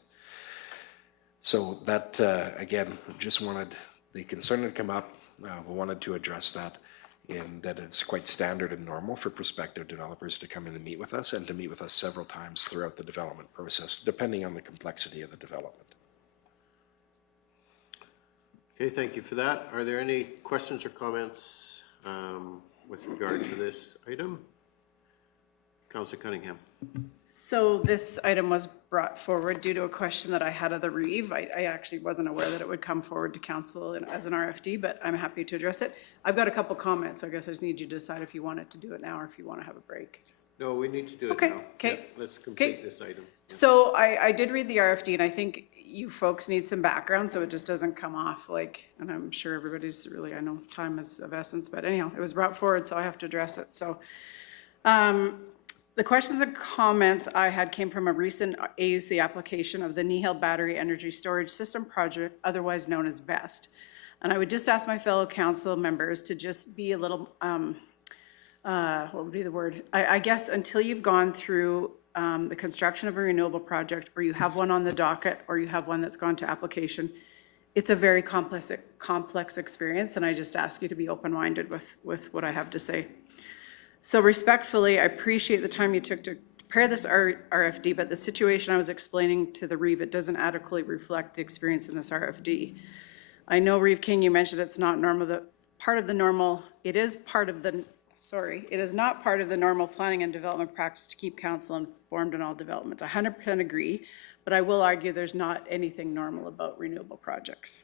So that, again, just wanted the concern to come up. We wanted to address that, in that it's quite standard and normal for prospective developers to come in and meet with us, and to meet with us several times throughout the development process, depending on the complexity of the development. Okay, thank you for that. Are there any questions or comments with regard to this item? Councillor Cunningham. So this item was brought forward due to a question that I had of the Reeve. I actually wasn't aware that it would come forward to council as an RFD, but I'm happy to address it. I've got a couple comments, so I guess I just need you to decide if you wanted to do it now or if you want to have a break. No, we need to do it now. Okay. Yep, let's complete this item. So I did read the RFD, and I think you folks need some background so it just doesn't come off like, and I'm sure everybody's really, I know time is of essence, but anyhow, it was brought forward, so I have to address it. So the questions and comments I had came from a recent AUC application of the Kneehill Battery Energy Storage System Project, otherwise known as BEST. And I would just ask my fellow council members to just be a little what would be the word? I guess until you've gone through the construction of a renewable project, or you have one on the docket, or you have one that's gone to application, it's a very complex experience, and I just ask you to be open-minded with what I have to say. So respectfully, I appreciate the time you took to prepare this RFD, but the situation I was explaining to the Reeve, it doesn't adequately reflect the experience in this RFD. I know, Reeve King, you mentioned it's not normal, it is not part of the normal planning and development practice to keep council informed on all developments. I 100% agree, but I will argue there's not anything normal about renewable projects.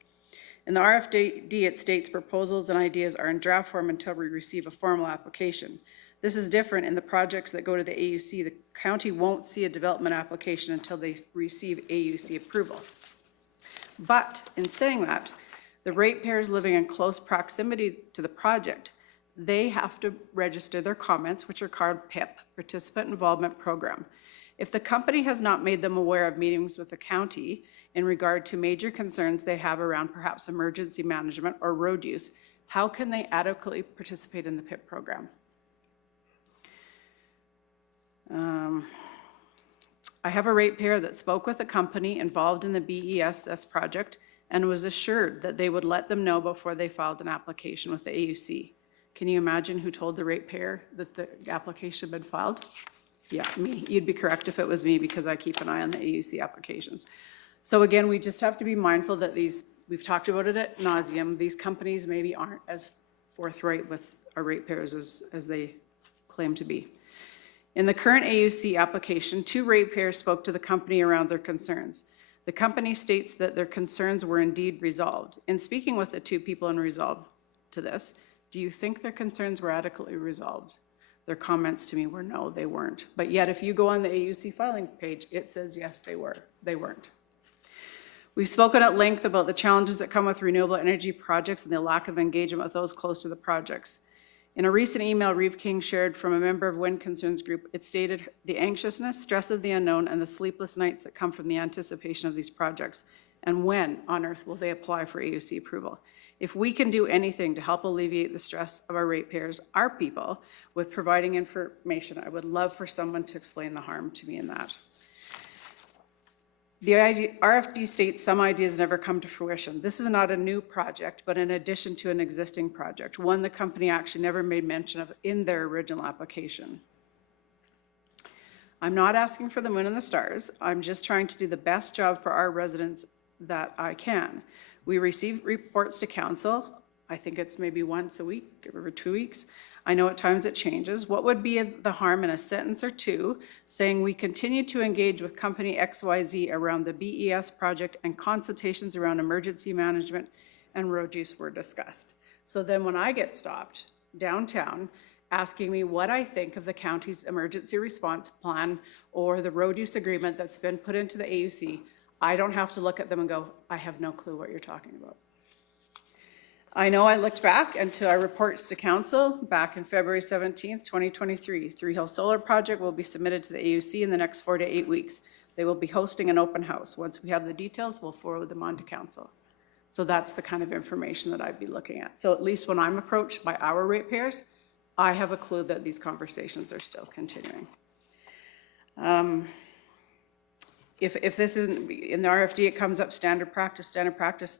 In the RFD, it states proposals and ideas are in draft form until we receive a formal application. This is different in the projects that go to the AUC. The county won't see a development application until they receive AUC approval. But in saying that, the ratepayers living in close proximity to the project, they have to register their comments, which are called PIP, Participant Involvement Program. If the company has not made them aware of meetings with the county in regard to major concerns they have around perhaps emergency management or road use, how can they adequately participate in the PIP program? I have a ratepayer that spoke with a company involved in the BESS project and was assured that they would let them know before they filed an application with the AUC. Can you imagine who told the ratepayer that the application had been filed? Yeah, me. You'd be correct if it was me, because I keep an eye on the AUC applications. So again, we just have to be mindful that we've talked about it at nauseum, these companies maybe aren't as forthright with our ratepayers as they claim to be. In the current AUC application, 2 ratepayers spoke to the company around their concerns. The company states that their concerns were indeed resolved. In speaking with the 2 people in resolve to this, do you think their concerns were adequately resolved? Their comments to me were no, they weren't. But yet if you go on the AUC filing page, it says yes, they were. They weren't. We've spoken at length about the challenges that come with renewable energy projects and the lack of engagement with those close to the projects. In a recent email Reeve King shared from a member of Wind Concerns Group, it stated the anxiousness, stress of the unknown, and the sleepless nights that come from the anticipation of these projects. And when on earth will they apply for AUC approval? If we can do anything to help alleviate the stress of our ratepayers, our people, with providing information, I would love for someone to explain the harm to me in that. The RFD states some ideas never come to fruition. This is not a new project, but in addition to an existing project, one the company actually never made mention of in their original application. I'm not asking for the moon and the stars. I'm just trying to do the best job for our residents that I can. We receive reports to council. I think it's maybe once a week, every 2 weeks. I know at times it changes. What would be the harm in a sentence or 2 saying we continue to engage with company XYZ around the BES project and consultations around emergency management and road use were discussed? So then when I get stopped downtown asking me what I think of the county's emergency response plan or the road use agreement that's been put into the AUC, I don't have to look at them and go, I have no clue what you're talking about. I know I looked back into our reports to council back in February 17th, 2023. Three Hill Solar Project will be submitted to the AUC in the next 4 to 8 weeks. They will be hosting an open house. Once we have the details, we'll forward them on to council. So that's the kind of information that I'd be looking at. So at least when I'm approached by our ratepayers, I have a clue that these conversations are still continuing. If this isn't in the RFD, it comes up standard practice.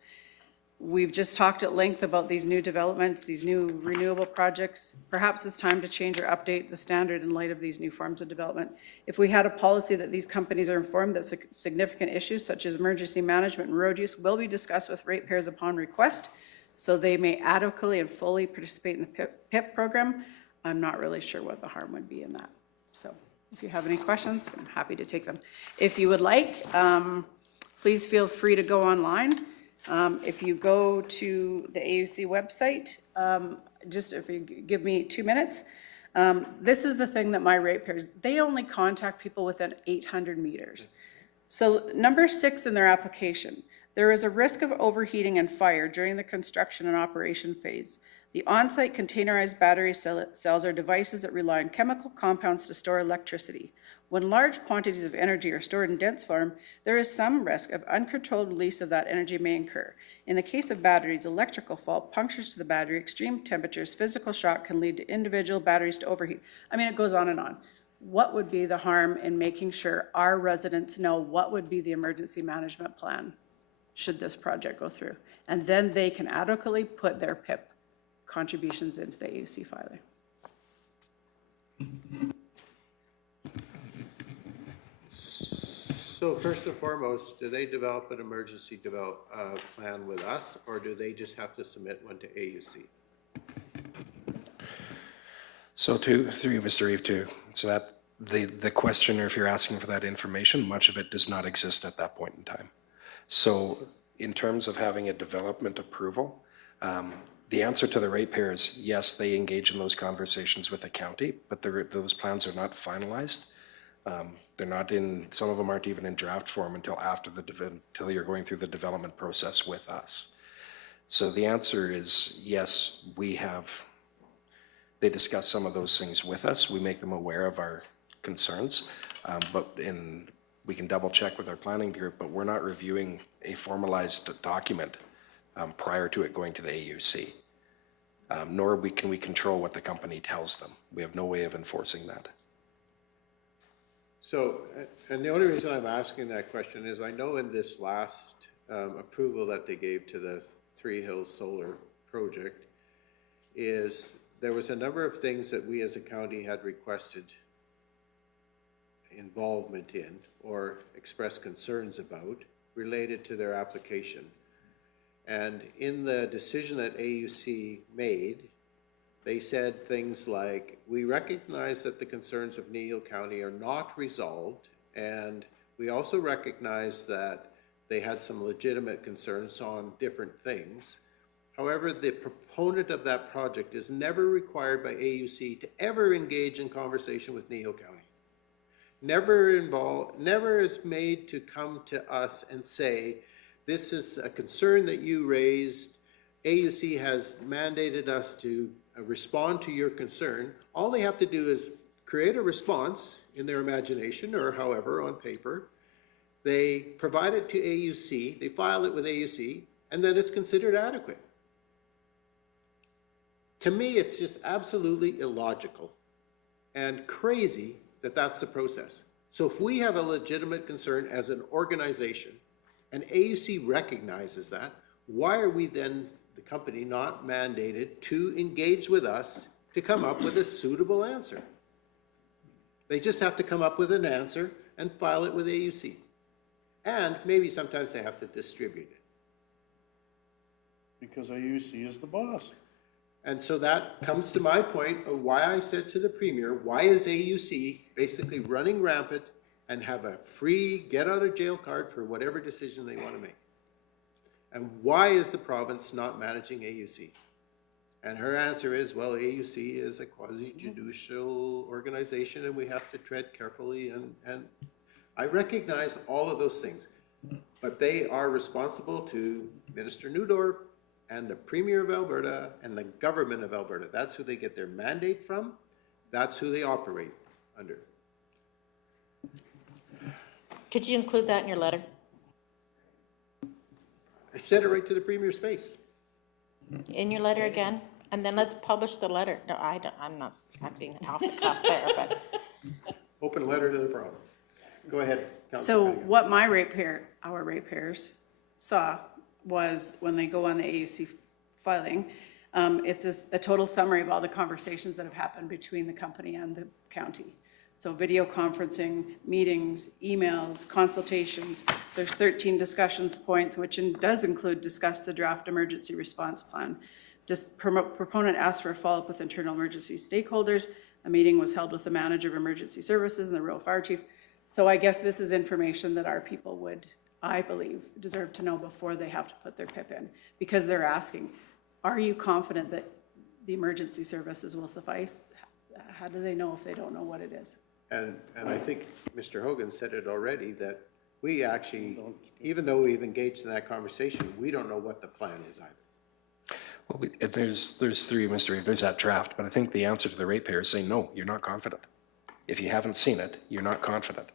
We've just talked at length about these new developments, these new renewable projects. Perhaps it's time to change or update the standard in light of these new forms of development. If we had a policy that these companies are informed that significant issues such as emergency management and road use will be discussed with ratepayers upon request, so they may adequately and fully participate in the PIP program, I'm not really sure what the harm would be in that. So if you have any questions, I'm happy to take them. If you would like, please feel free to go online. If you go to the AUC website, just if you give me 2 minutes, this is the thing that my ratepayers, they only contact people within 800 meters. So number 6 in their application, there is a risk of overheating and fire during the construction and operation phase. The on-site containerized battery cells are devices that rely on chemical compounds to store electricity. When large quantities of energy are stored in dense form, there is some risk of uncontrolled release of that energy may occur. In the case of batteries, electrical fault, punctures to the battery, extreme temperatures, physical shock can lead to individual batteries to overheat. I mean, it goes on and on. What would be the harm in making sure our residents know what would be the emergency management plan should this project go through? And then they can adequately put their PIP contributions into the AUC filing. So first and foremost, do they develop an emergency plan with us, or do they just have to submit one to AUC? So through Mr. Reeve too, so that the questioner, if you're asking for that information, much of it does not exist at that point in time. So in terms of having a development approval, the answer to the ratepayers, yes, they engage in those conversations with the county, but those plans are not finalized. They're not in, some of them aren't even in draft form until until you're going through the development process with us. So the answer is yes, they discuss some of those things with us. We make them aware of our concerns, we can double check with our planning group, but we're not reviewing a formalized document prior to it going to the AUC. Nor can we control what the company tells them. We have no way of enforcing that. So, and the only reason I'm asking that question is I know in this last approval that they gave to the Three Hills Solar project is there was a number of things that we as a county had requested involvement in or expressed concerns about related to their application. And in the decision that AUC made, they said things like, we recognize that the concerns of Kneehill County are not resolved, and we also recognize that they had some legitimate concerns on different things. However, the proponent of that project is never required by AUC to ever engage in conversation with Kneehill County. Never is made to come to us and say, this is a concern that you raised. AUC has mandated us to respond to your concern. All they have to do is create a response in their imagination or however on paper. They provide it to AUC, they file it with AUC, and then it's considered adequate. To me, it's just absolutely illogical and crazy that that's the process. So if we have a legitimate concern as an organization and AUC recognizes that, why are we then, the company, not mandated to engage with us to come up with a suitable answer? They just have to come up with an answer and file it with AUC. And maybe sometimes they have to distribute it. Because AUC is the boss. And so that comes to my point of why I said to the Premier, why is AUC basically running rampant and have a free get out of jail card for whatever decision they want to make? And why is the province not managing AUC? And her answer is, well, AUC is a quasi-judicial organization and we have to tread carefully, and I recognize all of those things, but they are responsible to Minister Neudorf and the Premier of Alberta and the government of Alberta. That's who they get their mandate from. That's who they operate under. Could you include that in your letter? I said it right to the Premier's face. In your letter again? And then let's publish the letter. No, I'm being off the cuff there, but. Open letter to the province. Go ahead, Councilor So Cunningham. what our ratepayers saw was when they go on the AUC filing, it's a total summary of all the conversations that have happened between the company and the county. So video conferencing, meetings, emails, consultations. There's 13 discussions points, which does include discuss the draft emergency response plan. Proponent asked for a follow-up with internal emergency stakeholders. A meeting was held with the manager of emergency services and the rural fire chief. So I guess this is information that our people would, I believe, deserve to know before they have to put their PIP in, because they're asking, are you confident that the emergency services will suffice? How do they know if they don't know what it is? And I think Mr. Hogan said it already, that we actually, even though we've engaged in that conversation, we don't know what the plan is either. Well, there's three, Mr. Reeve, there's that draft, but I think the answer to the ratepayer is saying, no, you're not confident. If you haven't seen it, you're not confident.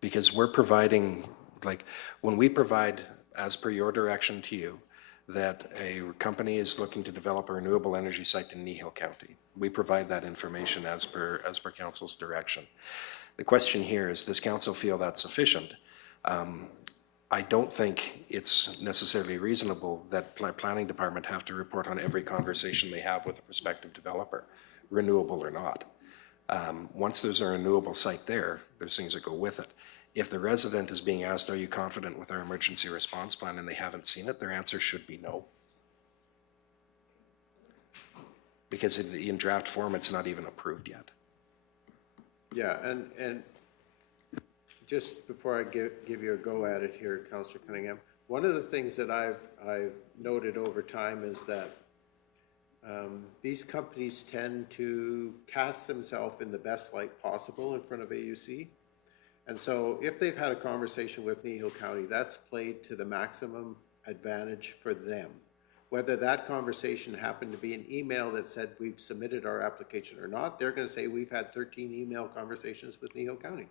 Because we're providing, like, when we provide, as per your direction to you, that a company is looking to develop a renewable energy site in Kneehill County, we provide that information as per council's direction. The question here is, does council feel that's sufficient? I don't think it's necessarily reasonable that planning department have to report on every conversation they have with a prospective developer, renewable or not. Once there's a renewable site there, there's things that go with it. If the resident is being asked, are you confident with our emergency response plan, and they haven't seen it, their answer should be no. Because in draft form, it's not even approved yet. Yeah, and just before I give you a go at it here, Councillor Cunningham, one of the things that I've noted over time is that these companies tend to cast themselves in the best light possible in front of AUC. And so if they've had a conversation with Kneehill County, that's played to the maximum advantage for them. Whether that conversation happened to be an email that said we've submitted our application or not, they're going to say we've had 13 email conversations with Kneehill County.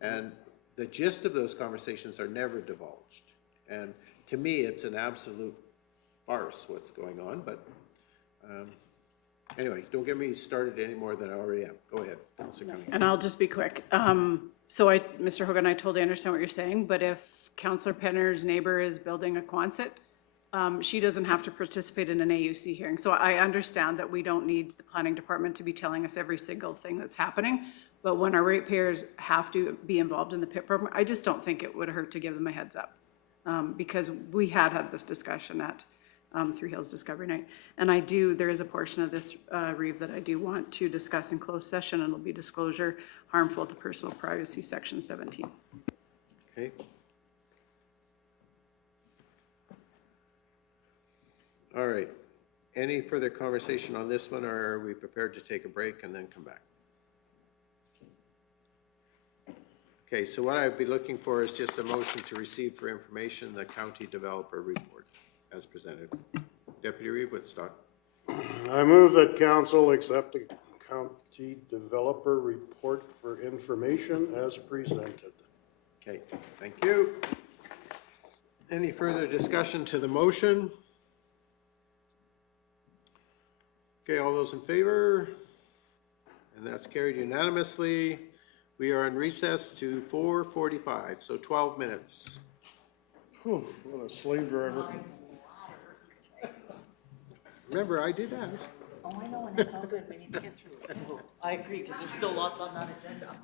And the gist of those conversations are never divulged. And to me, it's an absolute farce what's going on, but anyway, don't get me started any more than I already am. Go ahead, Councillor Cunningham. And I'll just be quick. So Mr. Hogan, I totally understand what you're saying, but if Councillor Penner's neighbor is building a Quonset, she doesn't have to participate in an AUC hearing. So I understand that we don't need the planning department to be telling us every single thing that's happening, but when our ratepayers have to be involved in the PIP program, I just don't think it would hurt to give them a heads up. Because we had this discussion at Three Hills Discovery Night. And there is a portion of this, Reeve, that I do want to discuss in closed session, and it'll be disclosure harmful to personal privacy, section 17. Okay. All right. Any further conversation on this one, or are we prepared to take a break and then come back? Okay, so what I'd be looking for is just a motion to receive for information the county developer report as presented. Deputy Reeve, Woodstock. I move that council accept the county developer report for information as presented. Okay, thank you. Any further discussion to the motion? Okay, all those in favor? And that's carried unanimously. We are in recess to 4:45, so 12 minutes. Whew, what a slave driver. Remember, I did ask. Oh, I know, and it's all good. We need to get through it. So I agree, because there's still lots on that agenda.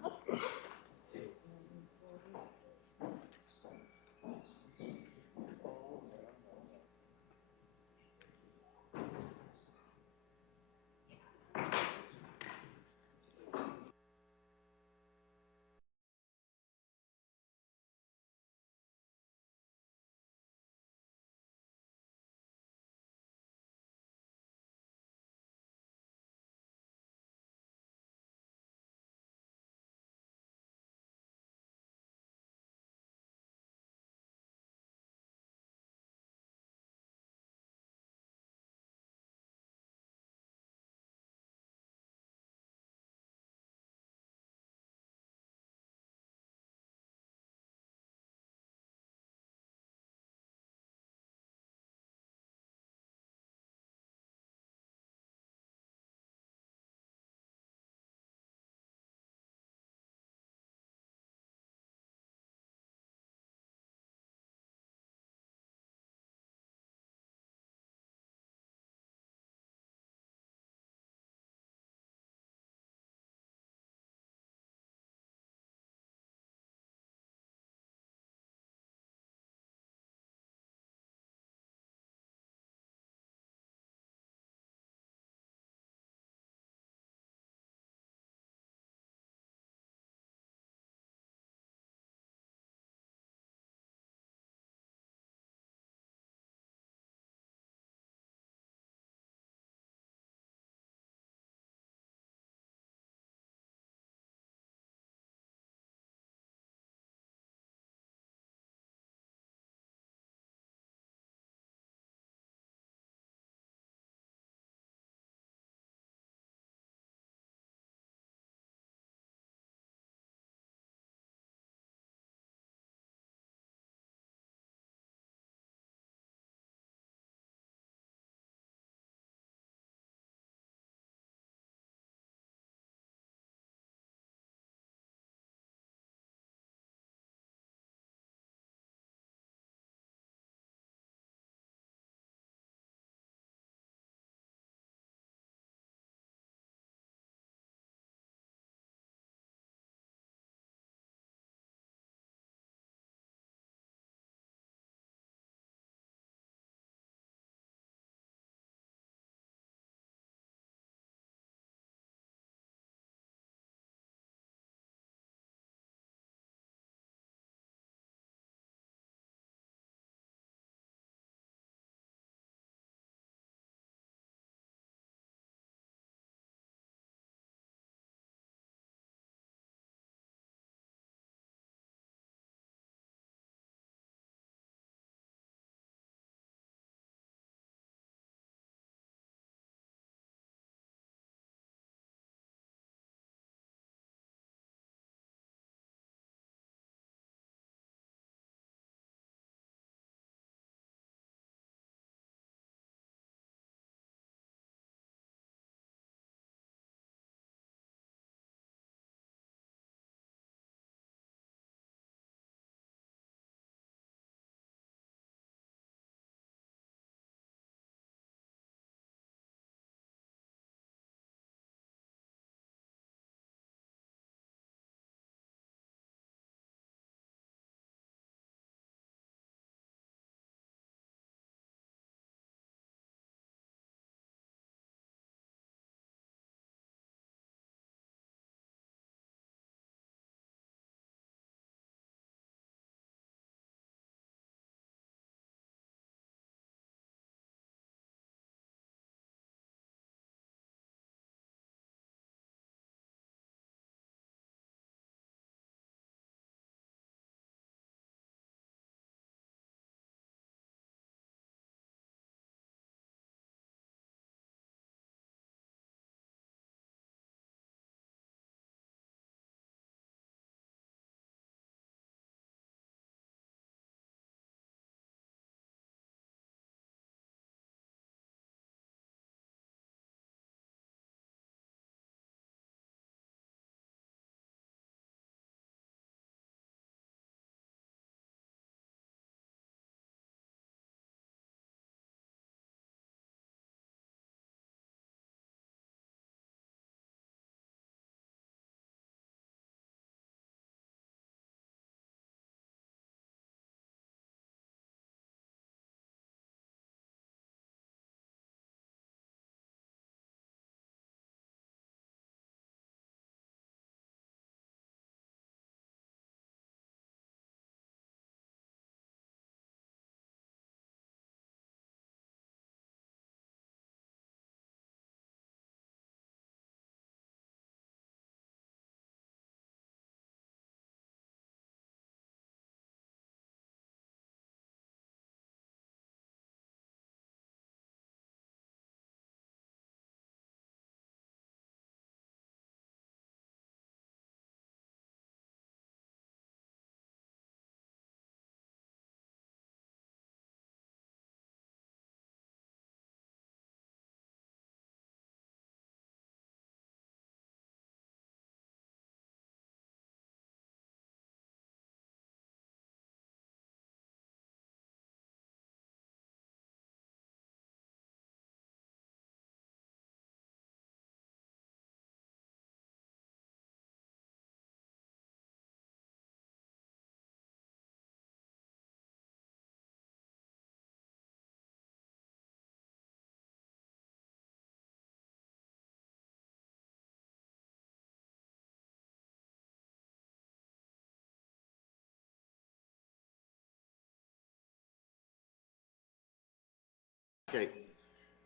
Okay.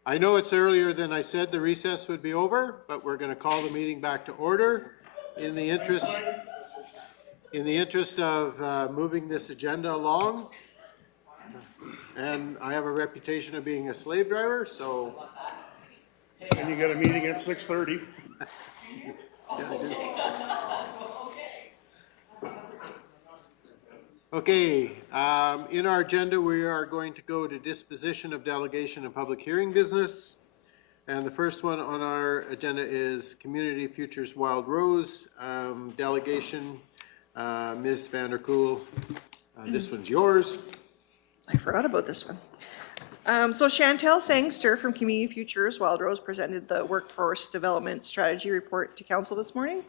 I know it's earlier than I said the recess would be over, but we're going to call the meeting back to order in the interest of moving this agenda along. And I have a reputation of being a slave driver, so. And you got a meeting at 6:30. Okay, in our agenda, we are going to go to disposition of delegation and public hearing business. And the first one on our agenda is Community Futures Wildrose delegation. Ms. Vanderkool, this one's yours. I forgot about this one. So Chantel Sangster from Community Futures Wildrose presented the Workforce Development Strategy Report to Council this morning.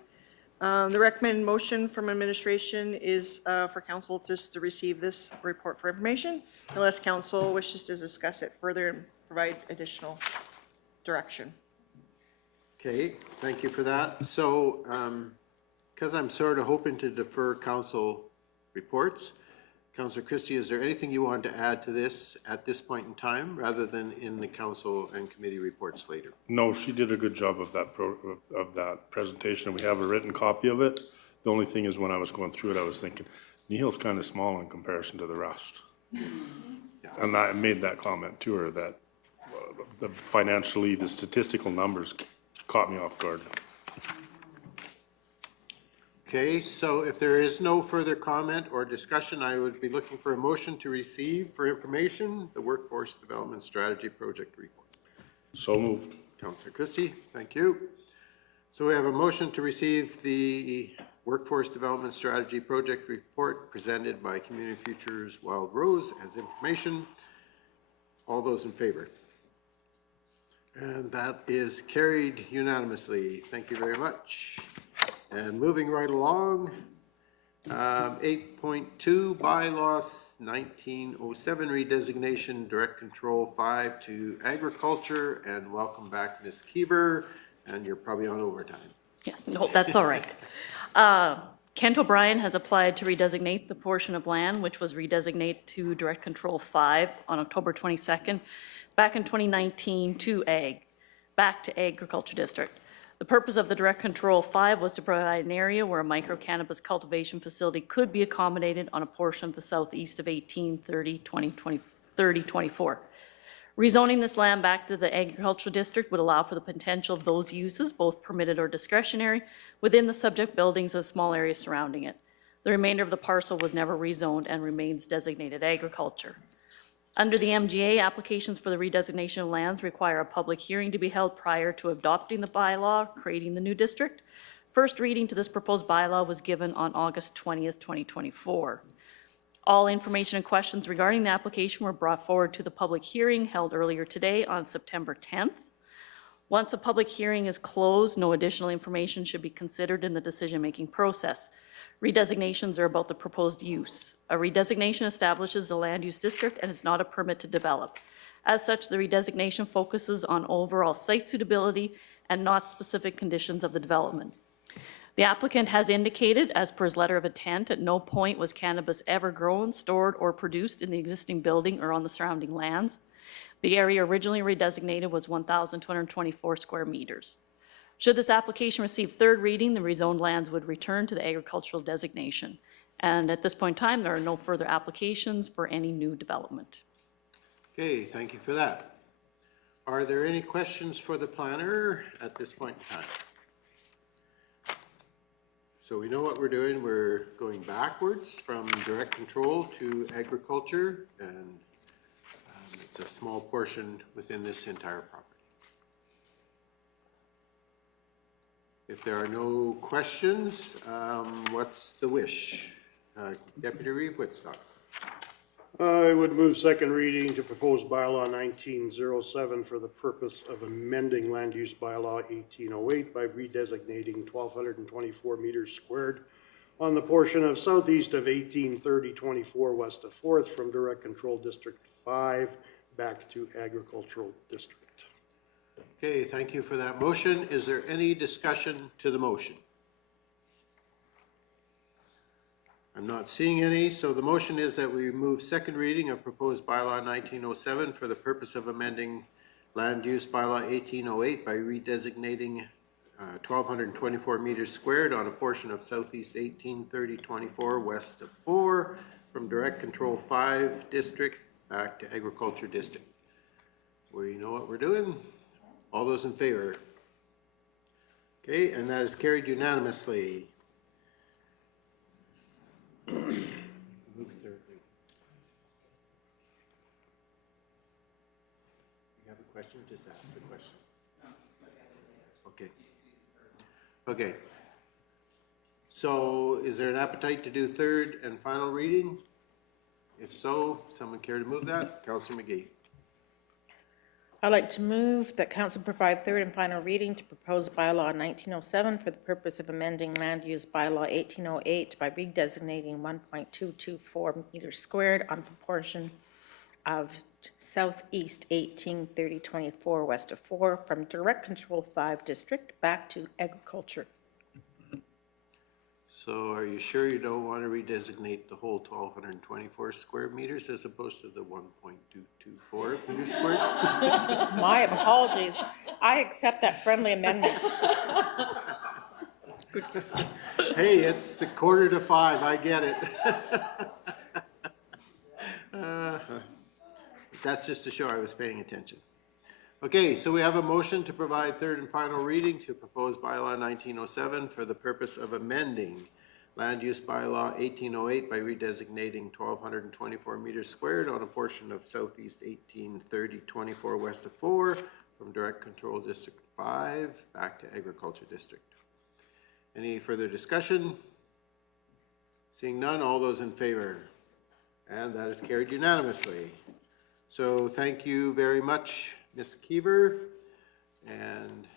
The recommended motion from administration is for Council just to receive this report for information, unless Council wishes to discuss it further and provide additional direction. Okay, thank you for that. So, because I'm sort of hoping to defer Council reports, Councillor Christie, is there anything you want to add to this at this point in time, rather than in the Council and committee reports later? No, she did a good job of that presentation. We have a written copy of it. The only thing is, when I was going through it, I was thinking, Kneehill's kind of small in comparison to the rest. Yeah. And I made that comment to her, that financially, the statistical numbers caught me off guard. Okay, so if there is no further comment or discussion, I would be looking for a motion to receive for information the Workforce Development Strategy Project Report. So moved. Councillor Christie, thank you. So we have a motion to receive the Workforce Development Strategy Project Report presented by Community Futures Wildrose as information. All those in favor? And that is carried unanimously. Thank you very much. And moving right along, 8.2 Bylaw 1907 redesignation direct control 5 to agriculture, and welcome back Ms. Kieber, and you're probably on overtime. Yes, no, that's all right. Kent O'Brien has applied to redesignate the portion of land which was redesignated to direct control 5 on October 22nd, back in 2019 to ag, back to agriculture district. The purpose of the direct control 5 was to provide an area where a micro-cannabis cultivation facility could be accommodated on a portion of the southeast of 1830-2024. Rezoning this land back to the agricultural district would allow for the potential of those uses, both permitted or discretionary, within the subject buildings and small areas surrounding it. The remainder of the parcel was never rezoned and remains designated agriculture. Under the MGA, applications for the redesignation of lands require a public hearing to be held prior to adopting the bylaw, creating the new district. First reading to this proposed bylaw was given on August 20th, 2024. All information and questions regarding the application were brought forward to the public hearing held earlier today on September 10th. Once a public hearing is closed, no additional information should be considered in the decision-making process. Redesignations are about the proposed use. A redesignation establishes a land use district and is not a permit to develop. As such, the redesignation focuses on overall site suitability and not specific conditions of the development. The applicant has indicated, as per his letter of intent, at no point was cannabis ever grown, stored, or produced in the existing building or on the surrounding lands. The area originally redesignated was 1,224 square meters. Should this application receive third reading, the rezoned lands would return to the agricultural designation. And at this point in time, there are no further applications for any new development. Okay, thank you for that. Are there any questions for the planner at this point in time? So we know what we're doing. We're going backwards from direct control to agriculture, and it's a small portion within this entire property. If there are no questions, what's the wish? Deputy Reeve Whitstock. I would move second reading to proposed bylaw 1907 for the purpose of amending land use bylaw 1808 by redesignating 1,224 meters squared on the portion of southeast of 1830-24 west of 4th from direct control district 5 back to agricultural district. Okay, thank you for that motion. Is there any discussion to the motion? I'm not seeing any, so the motion is that we remove second reading of proposed bylaw 1907 for the purpose of amending land use bylaw 1808 by redesignating 1,224 meters squared on a portion of southeast 1830-24 west of 4 from direct control 5 district back to agriculture district. We know what we're doing. All those in favor? Okay, and that is carried unanimously. Who's third? You have a question? Just ask the question. Okay. Okay. So is there an appetite to do third and final reading? If so, someone care to move that? Councillor McGee. I'd like to move that council provide third and final reading to proposed bylaw 1907 for the purpose of amending land use bylaw 1808 by redesignating 1.224 meters squared on proportion of southeast 1830-24 west of 4 from direct control 5 district back to agriculture. So are you sure you don't want to redesignate the whole 1,224 square meters as opposed to the 1.224 meters squared? My apologies. I accept that friendly amendment. Hey, it's 4:45, I get it. That's just to show I was paying attention. Okay, so we have a motion to provide third and final reading to proposed bylaw 1907 for the purpose of amending land use bylaw 1808 by redesignating 1,224 meters squared on a portion of southeast 1830-24 west of 4 from direct control district 5 back to agriculture district. Any further discussion? Seeing none, all those in favor? And that is carried unanimously. So thank you very much, Ms. Keever, and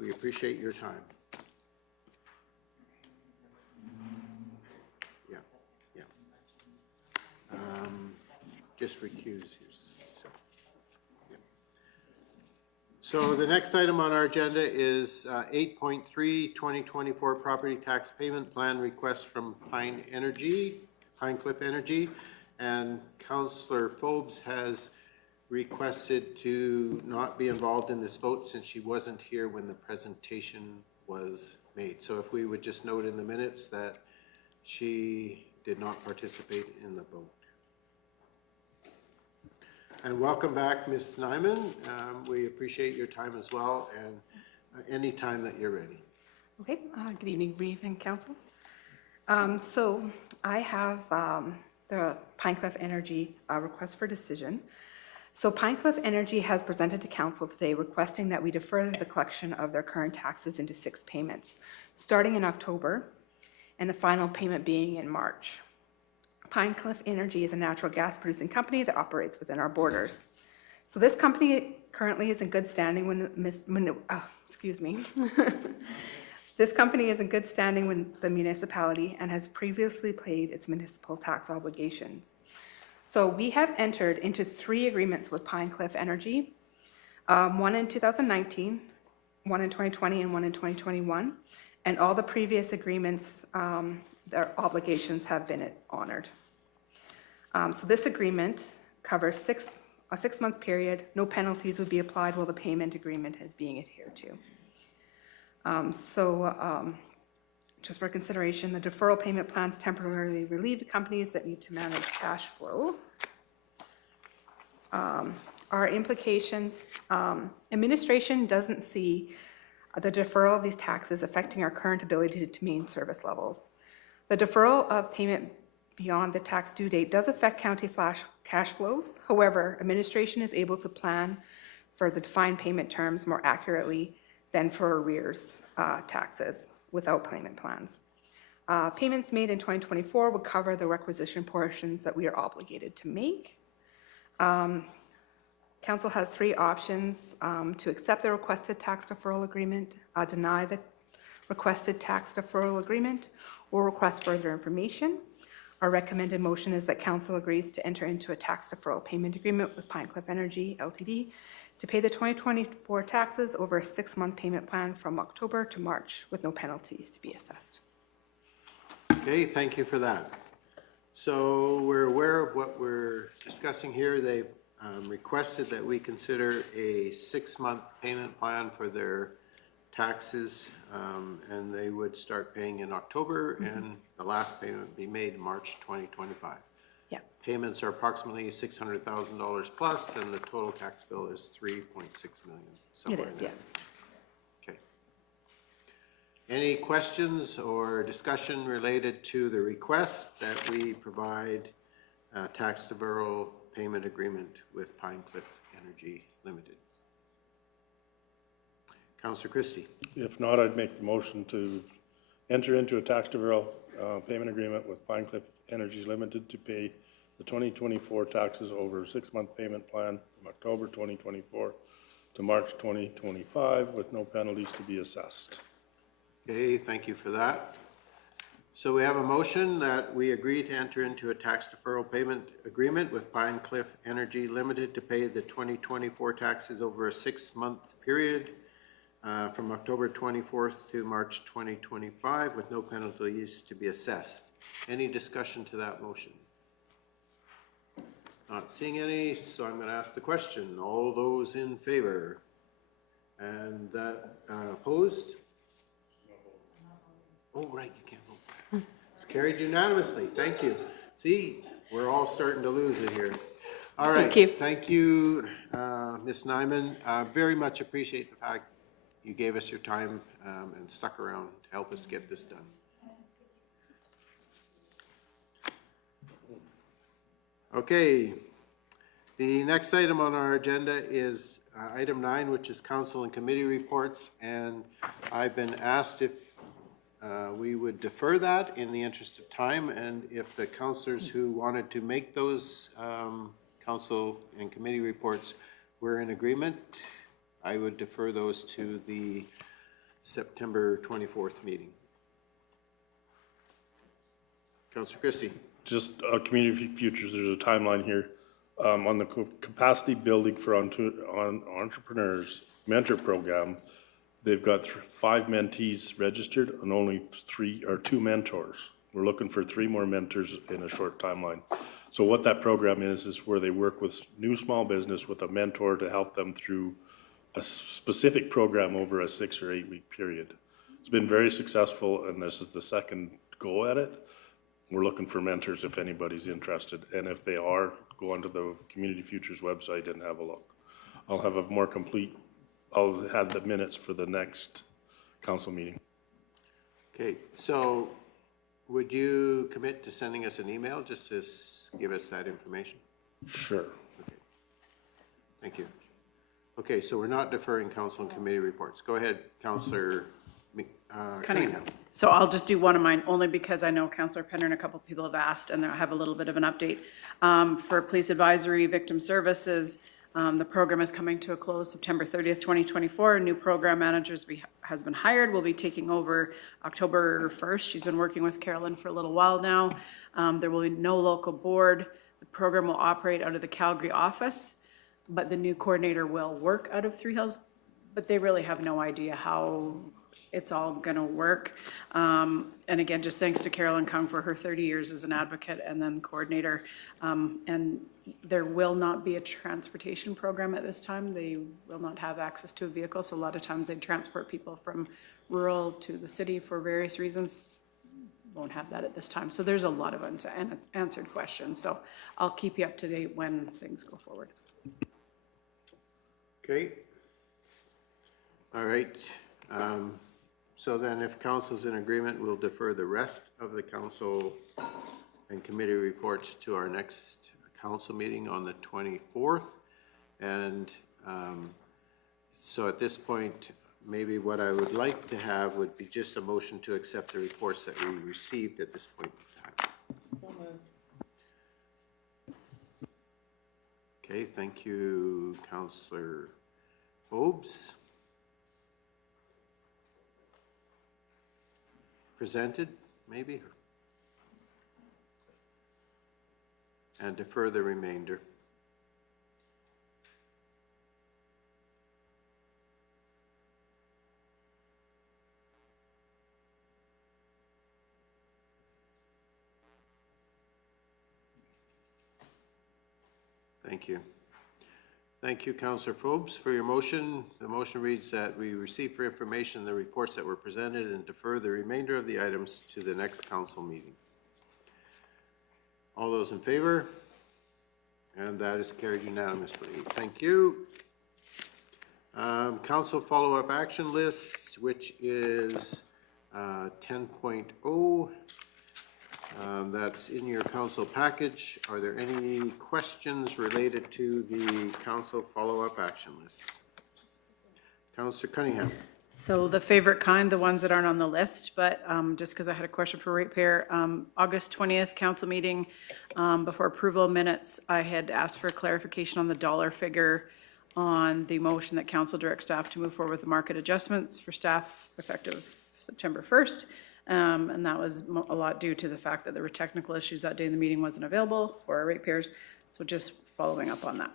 we appreciate your time. Yeah, yeah. Just recuse yourself. Yeah. So the next item on our agenda is 8.3, 2024 property tax payment plan request from Pinecliff Energy, and Councillor Phobes has requested to not be involved in this vote since she wasn't here when the presentation was made. So if we would just note in the minutes that she did not participate in the vote. And welcome back, Ms. Nyman. We appreciate your time as well, and any time that you're ready. Okay, good evening, Council. So I have the Pinecliff Energy request for decision. So Pinecliff Energy has presented to Council today requesting that we defer the collection of their current taxes into 6 payments, starting in October, and the final payment being in March. Pinecliff Energy is a natural gas producing company that operates within our borders. So this company currently is in good standing This company is in good standing with the municipality and has previously paid its municipal tax obligations. So we have entered into 3 agreements with Pinecliff Energy, one in 2019, one in 2020, and one in 2021. And all the previous agreements, their obligations have been honored. So this agreement covers a 6-month period. No penalties would be applied while the payment agreement is being adhered to. Just for consideration, the deferral payment plans temporarily relieve the companies that need to manage cash flow. Our implications, administration doesn't see the deferral of these taxes affecting our current ability to maintain service levels. The deferral of payment beyond the tax due date does affect county cash flows. However, administration is able to plan for the defined payment terms more accurately than for arrears taxes without payment plans. Payments made in 2024 would cover the requisition portions that we are obligated to make. Council has 3 options: to accept the requested tax deferral agreement, deny the requested tax deferral agreement, or request further information. Our recommended motion is that Council agrees to enter into a tax deferral payment agreement with Pinecliff Energy Ltd. to pay the 2024 taxes over a 6-month payment plan from October to March with no penalties to be assessed. Okay, thank you for that. So we're aware of what we're discussing here. They've requested that we consider a 6-month payment plan for their taxes, and they would start paying in October, and the last payment be made in March 2025. Yeah. Payments are approximately $600,000 plus, and the total tax bill is $3.6 million. somewhere is, in there. yeah. Okay. Any questions or discussion related to the request that we provide a tax deferral payment agreement with Pine Cliff Energy Limited? Councillor Christie. If not, I'd make the motion to enter into a tax deferral payment agreement with Pine Cliff Energy Limited to pay the 2024 taxes over a 6-month payment plan from October 2024 to March 2025 with no penalties to be assessed. Okay, thank you for that. So we have a motion that we agree to enter into a tax deferral payment agreement with Pine Cliff Energy Limited to pay the 2024 taxes over a 6-month period from October 24th to March 2025 with no penalties to be assessed. Any discussion to that motion? Not seeing any, so I'm going to ask the question. All those in favor? And that opposed? Oh, right, you can't vote. It's carried unanimously. Thank you. See, we're all starting to lose it here. All right. Thank you, Ms. Nyman. Very much appreciate the fact you gave us your time and stuck around to help us get this done. Okay, the next item on our agenda is item 9, which is council and committee reports, and I've been asked if we would defer that in the interest of time, and if the councillors who wanted to make those council and committee reports were in agreement, I would defer those to the September 24th meeting. Councillor Christie. Just community futures, there's a timeline here. On the capacity building for on entrepreneurs mentor program, they've got 5 mentees registered and only 2 mentors. We're looking for 3 more mentors in a short timeline. So what that program is where they work with new small business with a mentor to help them through a specific program over a 6 or 8 week period. It's been very successful, and this is the second go at it. We're looking for mentors if anybody's interested, and if they are, go onto the Community Futures website and have a look. I'll have a more complete, I'll have the minutes for the next council meeting. Okay, so would you commit to sending us an email just to give us that information? Sure. Okay. Thank you. Okay, so we're not deferring council and committee reports. Go ahead, Councillor Cunningham. So I'll just do one of mine, only because I know Councillor Penner and a couple of people have asked, and I have a little bit of an update. For Police Advisory Victim Services, the program is coming to a close September 30th, 2024. A new program manager has been hired, will be taking over October 1st. She's been working with Carolyn for a little while now. There will be no local board. The program will operate out of the Calgary office, but the new coordinator will work out of Three Hills, but they really have no idea how it's all gonna work. And again, just thanks to Carolyn Kung for her 30 years as an advocate and then coordinator. And there will not be a transportation program at this time. They will not have access to a vehicle, so a lot of times they transport people from rural to the city for various reasons. Won't have that at this time. So there's a lot of unanswered questions. So I'll keep you up to date when things go forward. Okay. All right. So then if council's in agreement, we'll defer the rest of the council and committee reports to our next council meeting on the 24th. And so at this point, maybe what I would like to have would be just a motion to accept the reports that we received at this point in time. So moved. Okay, thank you, Councillor Hobbs. Presented, maybe? And defer the remainder. Thank you. Thank you, Councillor Phobes, for your motion. The motion reads that we receive for information the reports that were presented and defer the remainder of the items to the next council meeting. All those in favor? And that is carried unanimously. Thank you. Council follow-up action list, which is 10.0. That's in your council package. Are there any questions related to the council follow-up action list? Councillor Cunningham. So the favorite kind, the ones that aren't on the list, but just because I had a question for ratepayer, August 20th council meeting, before approval of minutes, I had asked for clarification on the dollar figure on the motion that council directs staff to move forward with the market adjustments for staff effective September 1st. And that was a lot due to the fact that there were technical issues that day and the meeting wasn't available for our ratepayers. So just following up on that.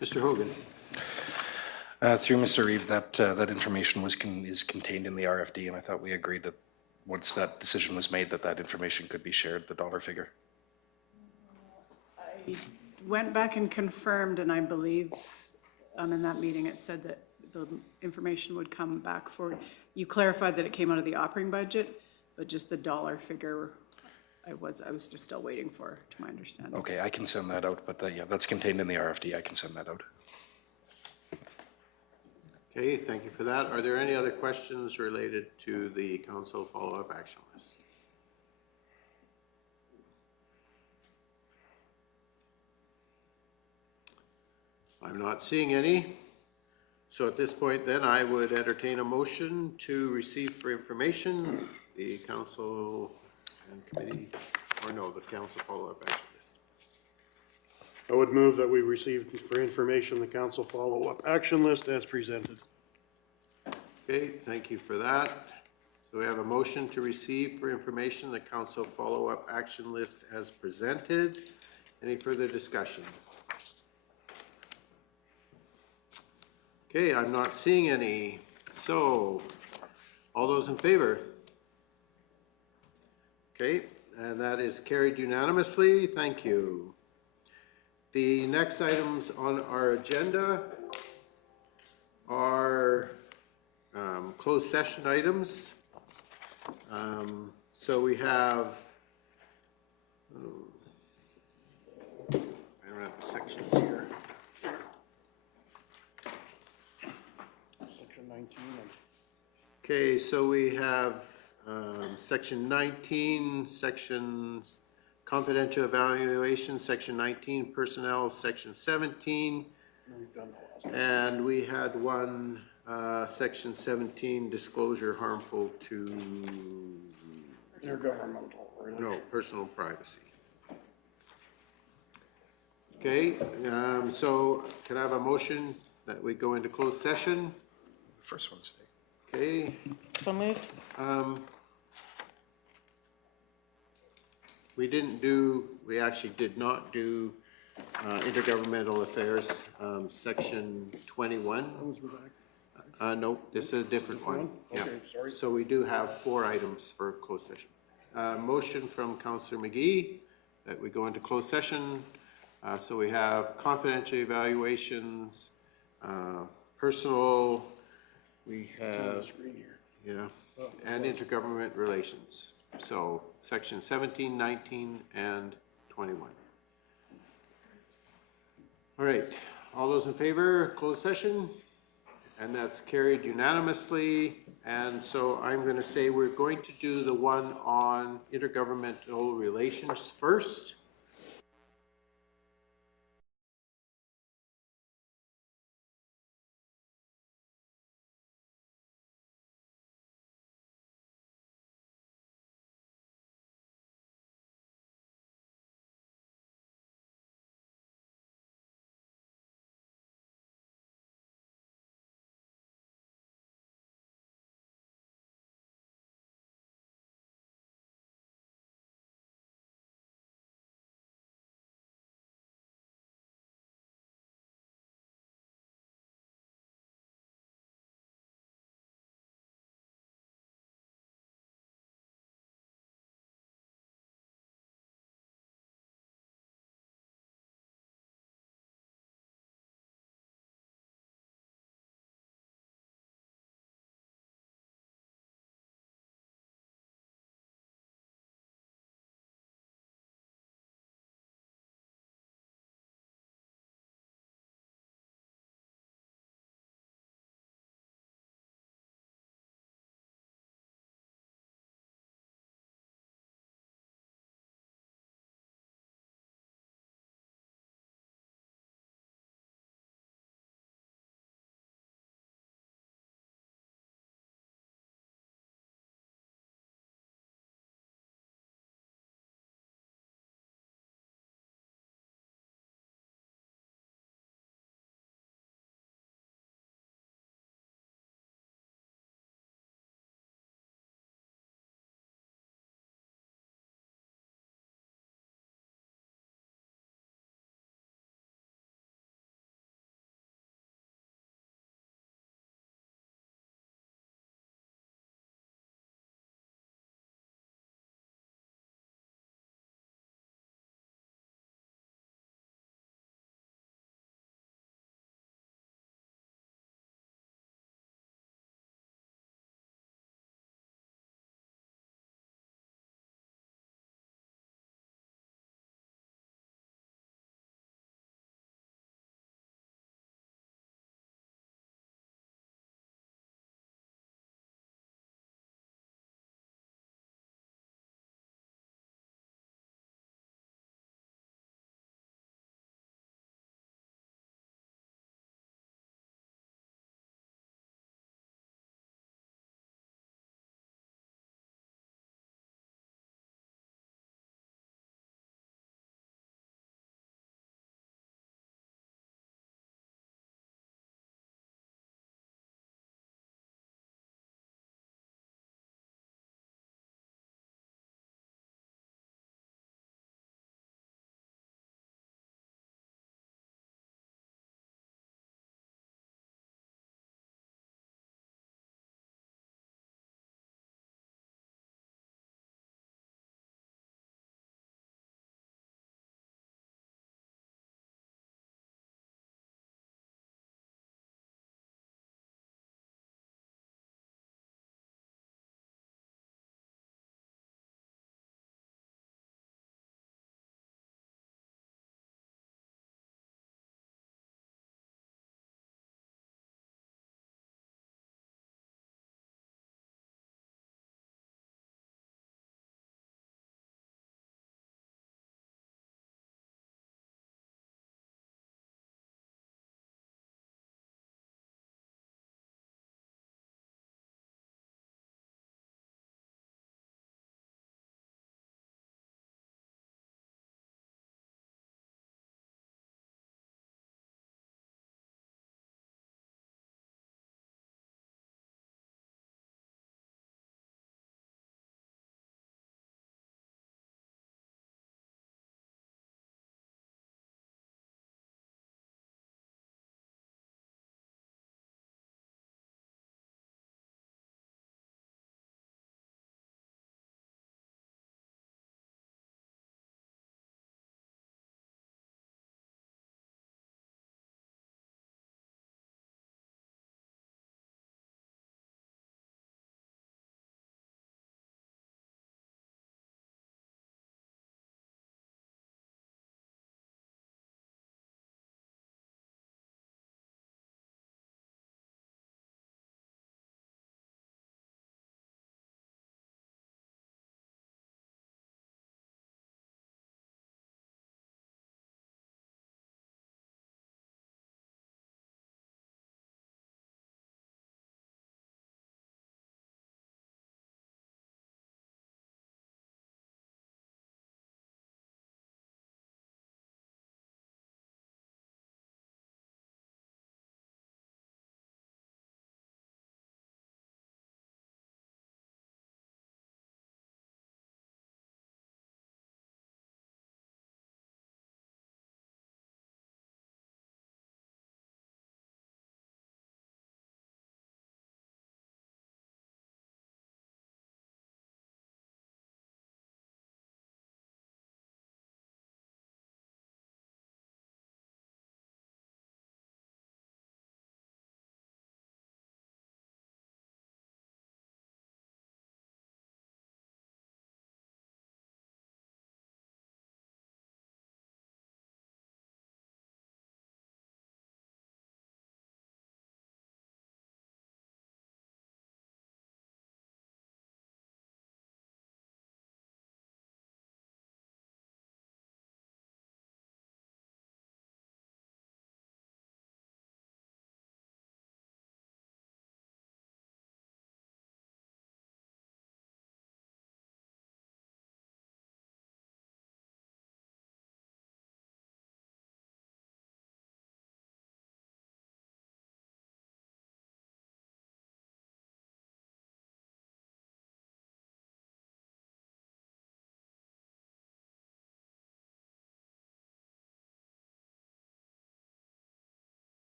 Mr. Hogan. Through Mr. Reeve, that information is contained in the RFD, and I thought we agreed that once that decision was made, that information could be shared, the dollar figure. I went back and confirmed, and I believe in that meeting it said that the information would come back forward. You clarified that it came out of the operating budget, but just the dollar figure, I was just still waiting for, to my understanding. Okay, I can send that out, but yeah, that's contained in the RFD. I can send that out. Okay, thank you for that. Are there any other questions related to the council follow-up action list? I'm not seeing any. So at this point, then, I would entertain a motion to receive for information the council and committee, or no, the council follow-up action list. I would move that we receive for information the council follow-up action list as presented. Okay, thank you for that. So we have a motion to receive for information the council follow-up action list as presented. Any further discussion? Okay, I'm not seeing any. So, all those in favor? Okay, and that is carried unanimously. Thank you. The next items on our agenda are closed session items. So we have, I don't have the sections here. Section 19. Okay, so we have section 19, sections confidential evaluation, section 19 personnel, section 17. We've done the last one. And we had one, section 17, disclosure harmful to Intergovernmental relations. no, personal privacy. Okay, so can I have a motion that we go into closed session? First one today. Okay. So moved. We actually did not do intergovernmental affairs, section 21. No, this is a different one. Yeah. Okay, sorry. So we do have 4 items for closed session. Motion from Councillor McGee that we go into closed session. So we have confidential evaluations, personal, we It's on the have, screen here. yeah, and intergovernment relations. So section 17, 19, and 21. All right, all those in favor, closed session? And that's carried unanimously. And so I'm going to say we're going to do the one on intergovernmental relations first.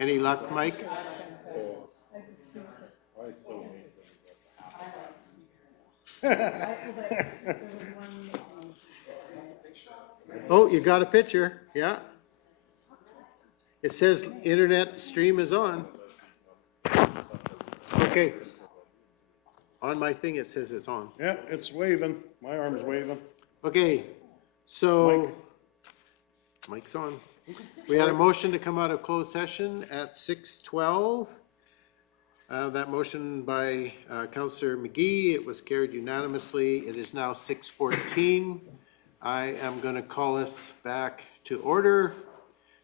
Any luck, Mike? Oh, you got a picture, yeah. It says internet stream is on. Okay. On my thing, it says it's on. Yeah, it's waving. My arm's waving. Okay, so, Mike's on. We had a motion to come out of closed session at 6:12. That motion by Councillor McGee, it was carried unanimously. It is now 6:14. I am going to call us back to order.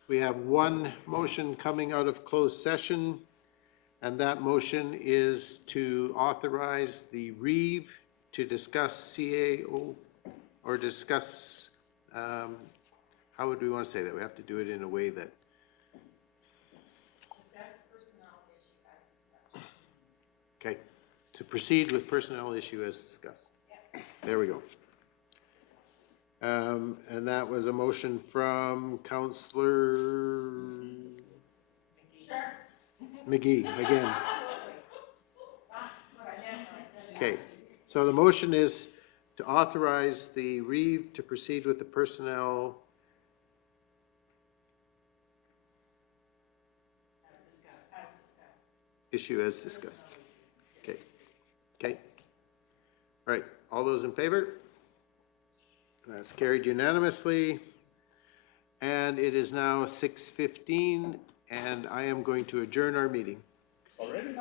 We have one motion coming out of closed session, and that motion is to authorize the REEV to discuss CAO or discuss, how would we want to say that? We have to do it in a way that. Okay, to proceed with personnel issue as discussed. There we go. And that was a motion from Councillor McGee again. Okay, so the motion is to authorize the REEV to proceed with the personnel issue as discussed. Okay, okay. All right, all those in favor? That's carried unanimously. And it is now 6:15, and I am going to adjourn our meeting. Already?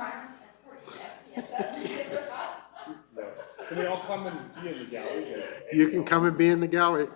Can we all come and be in the gallery? You can come and be in the gallery.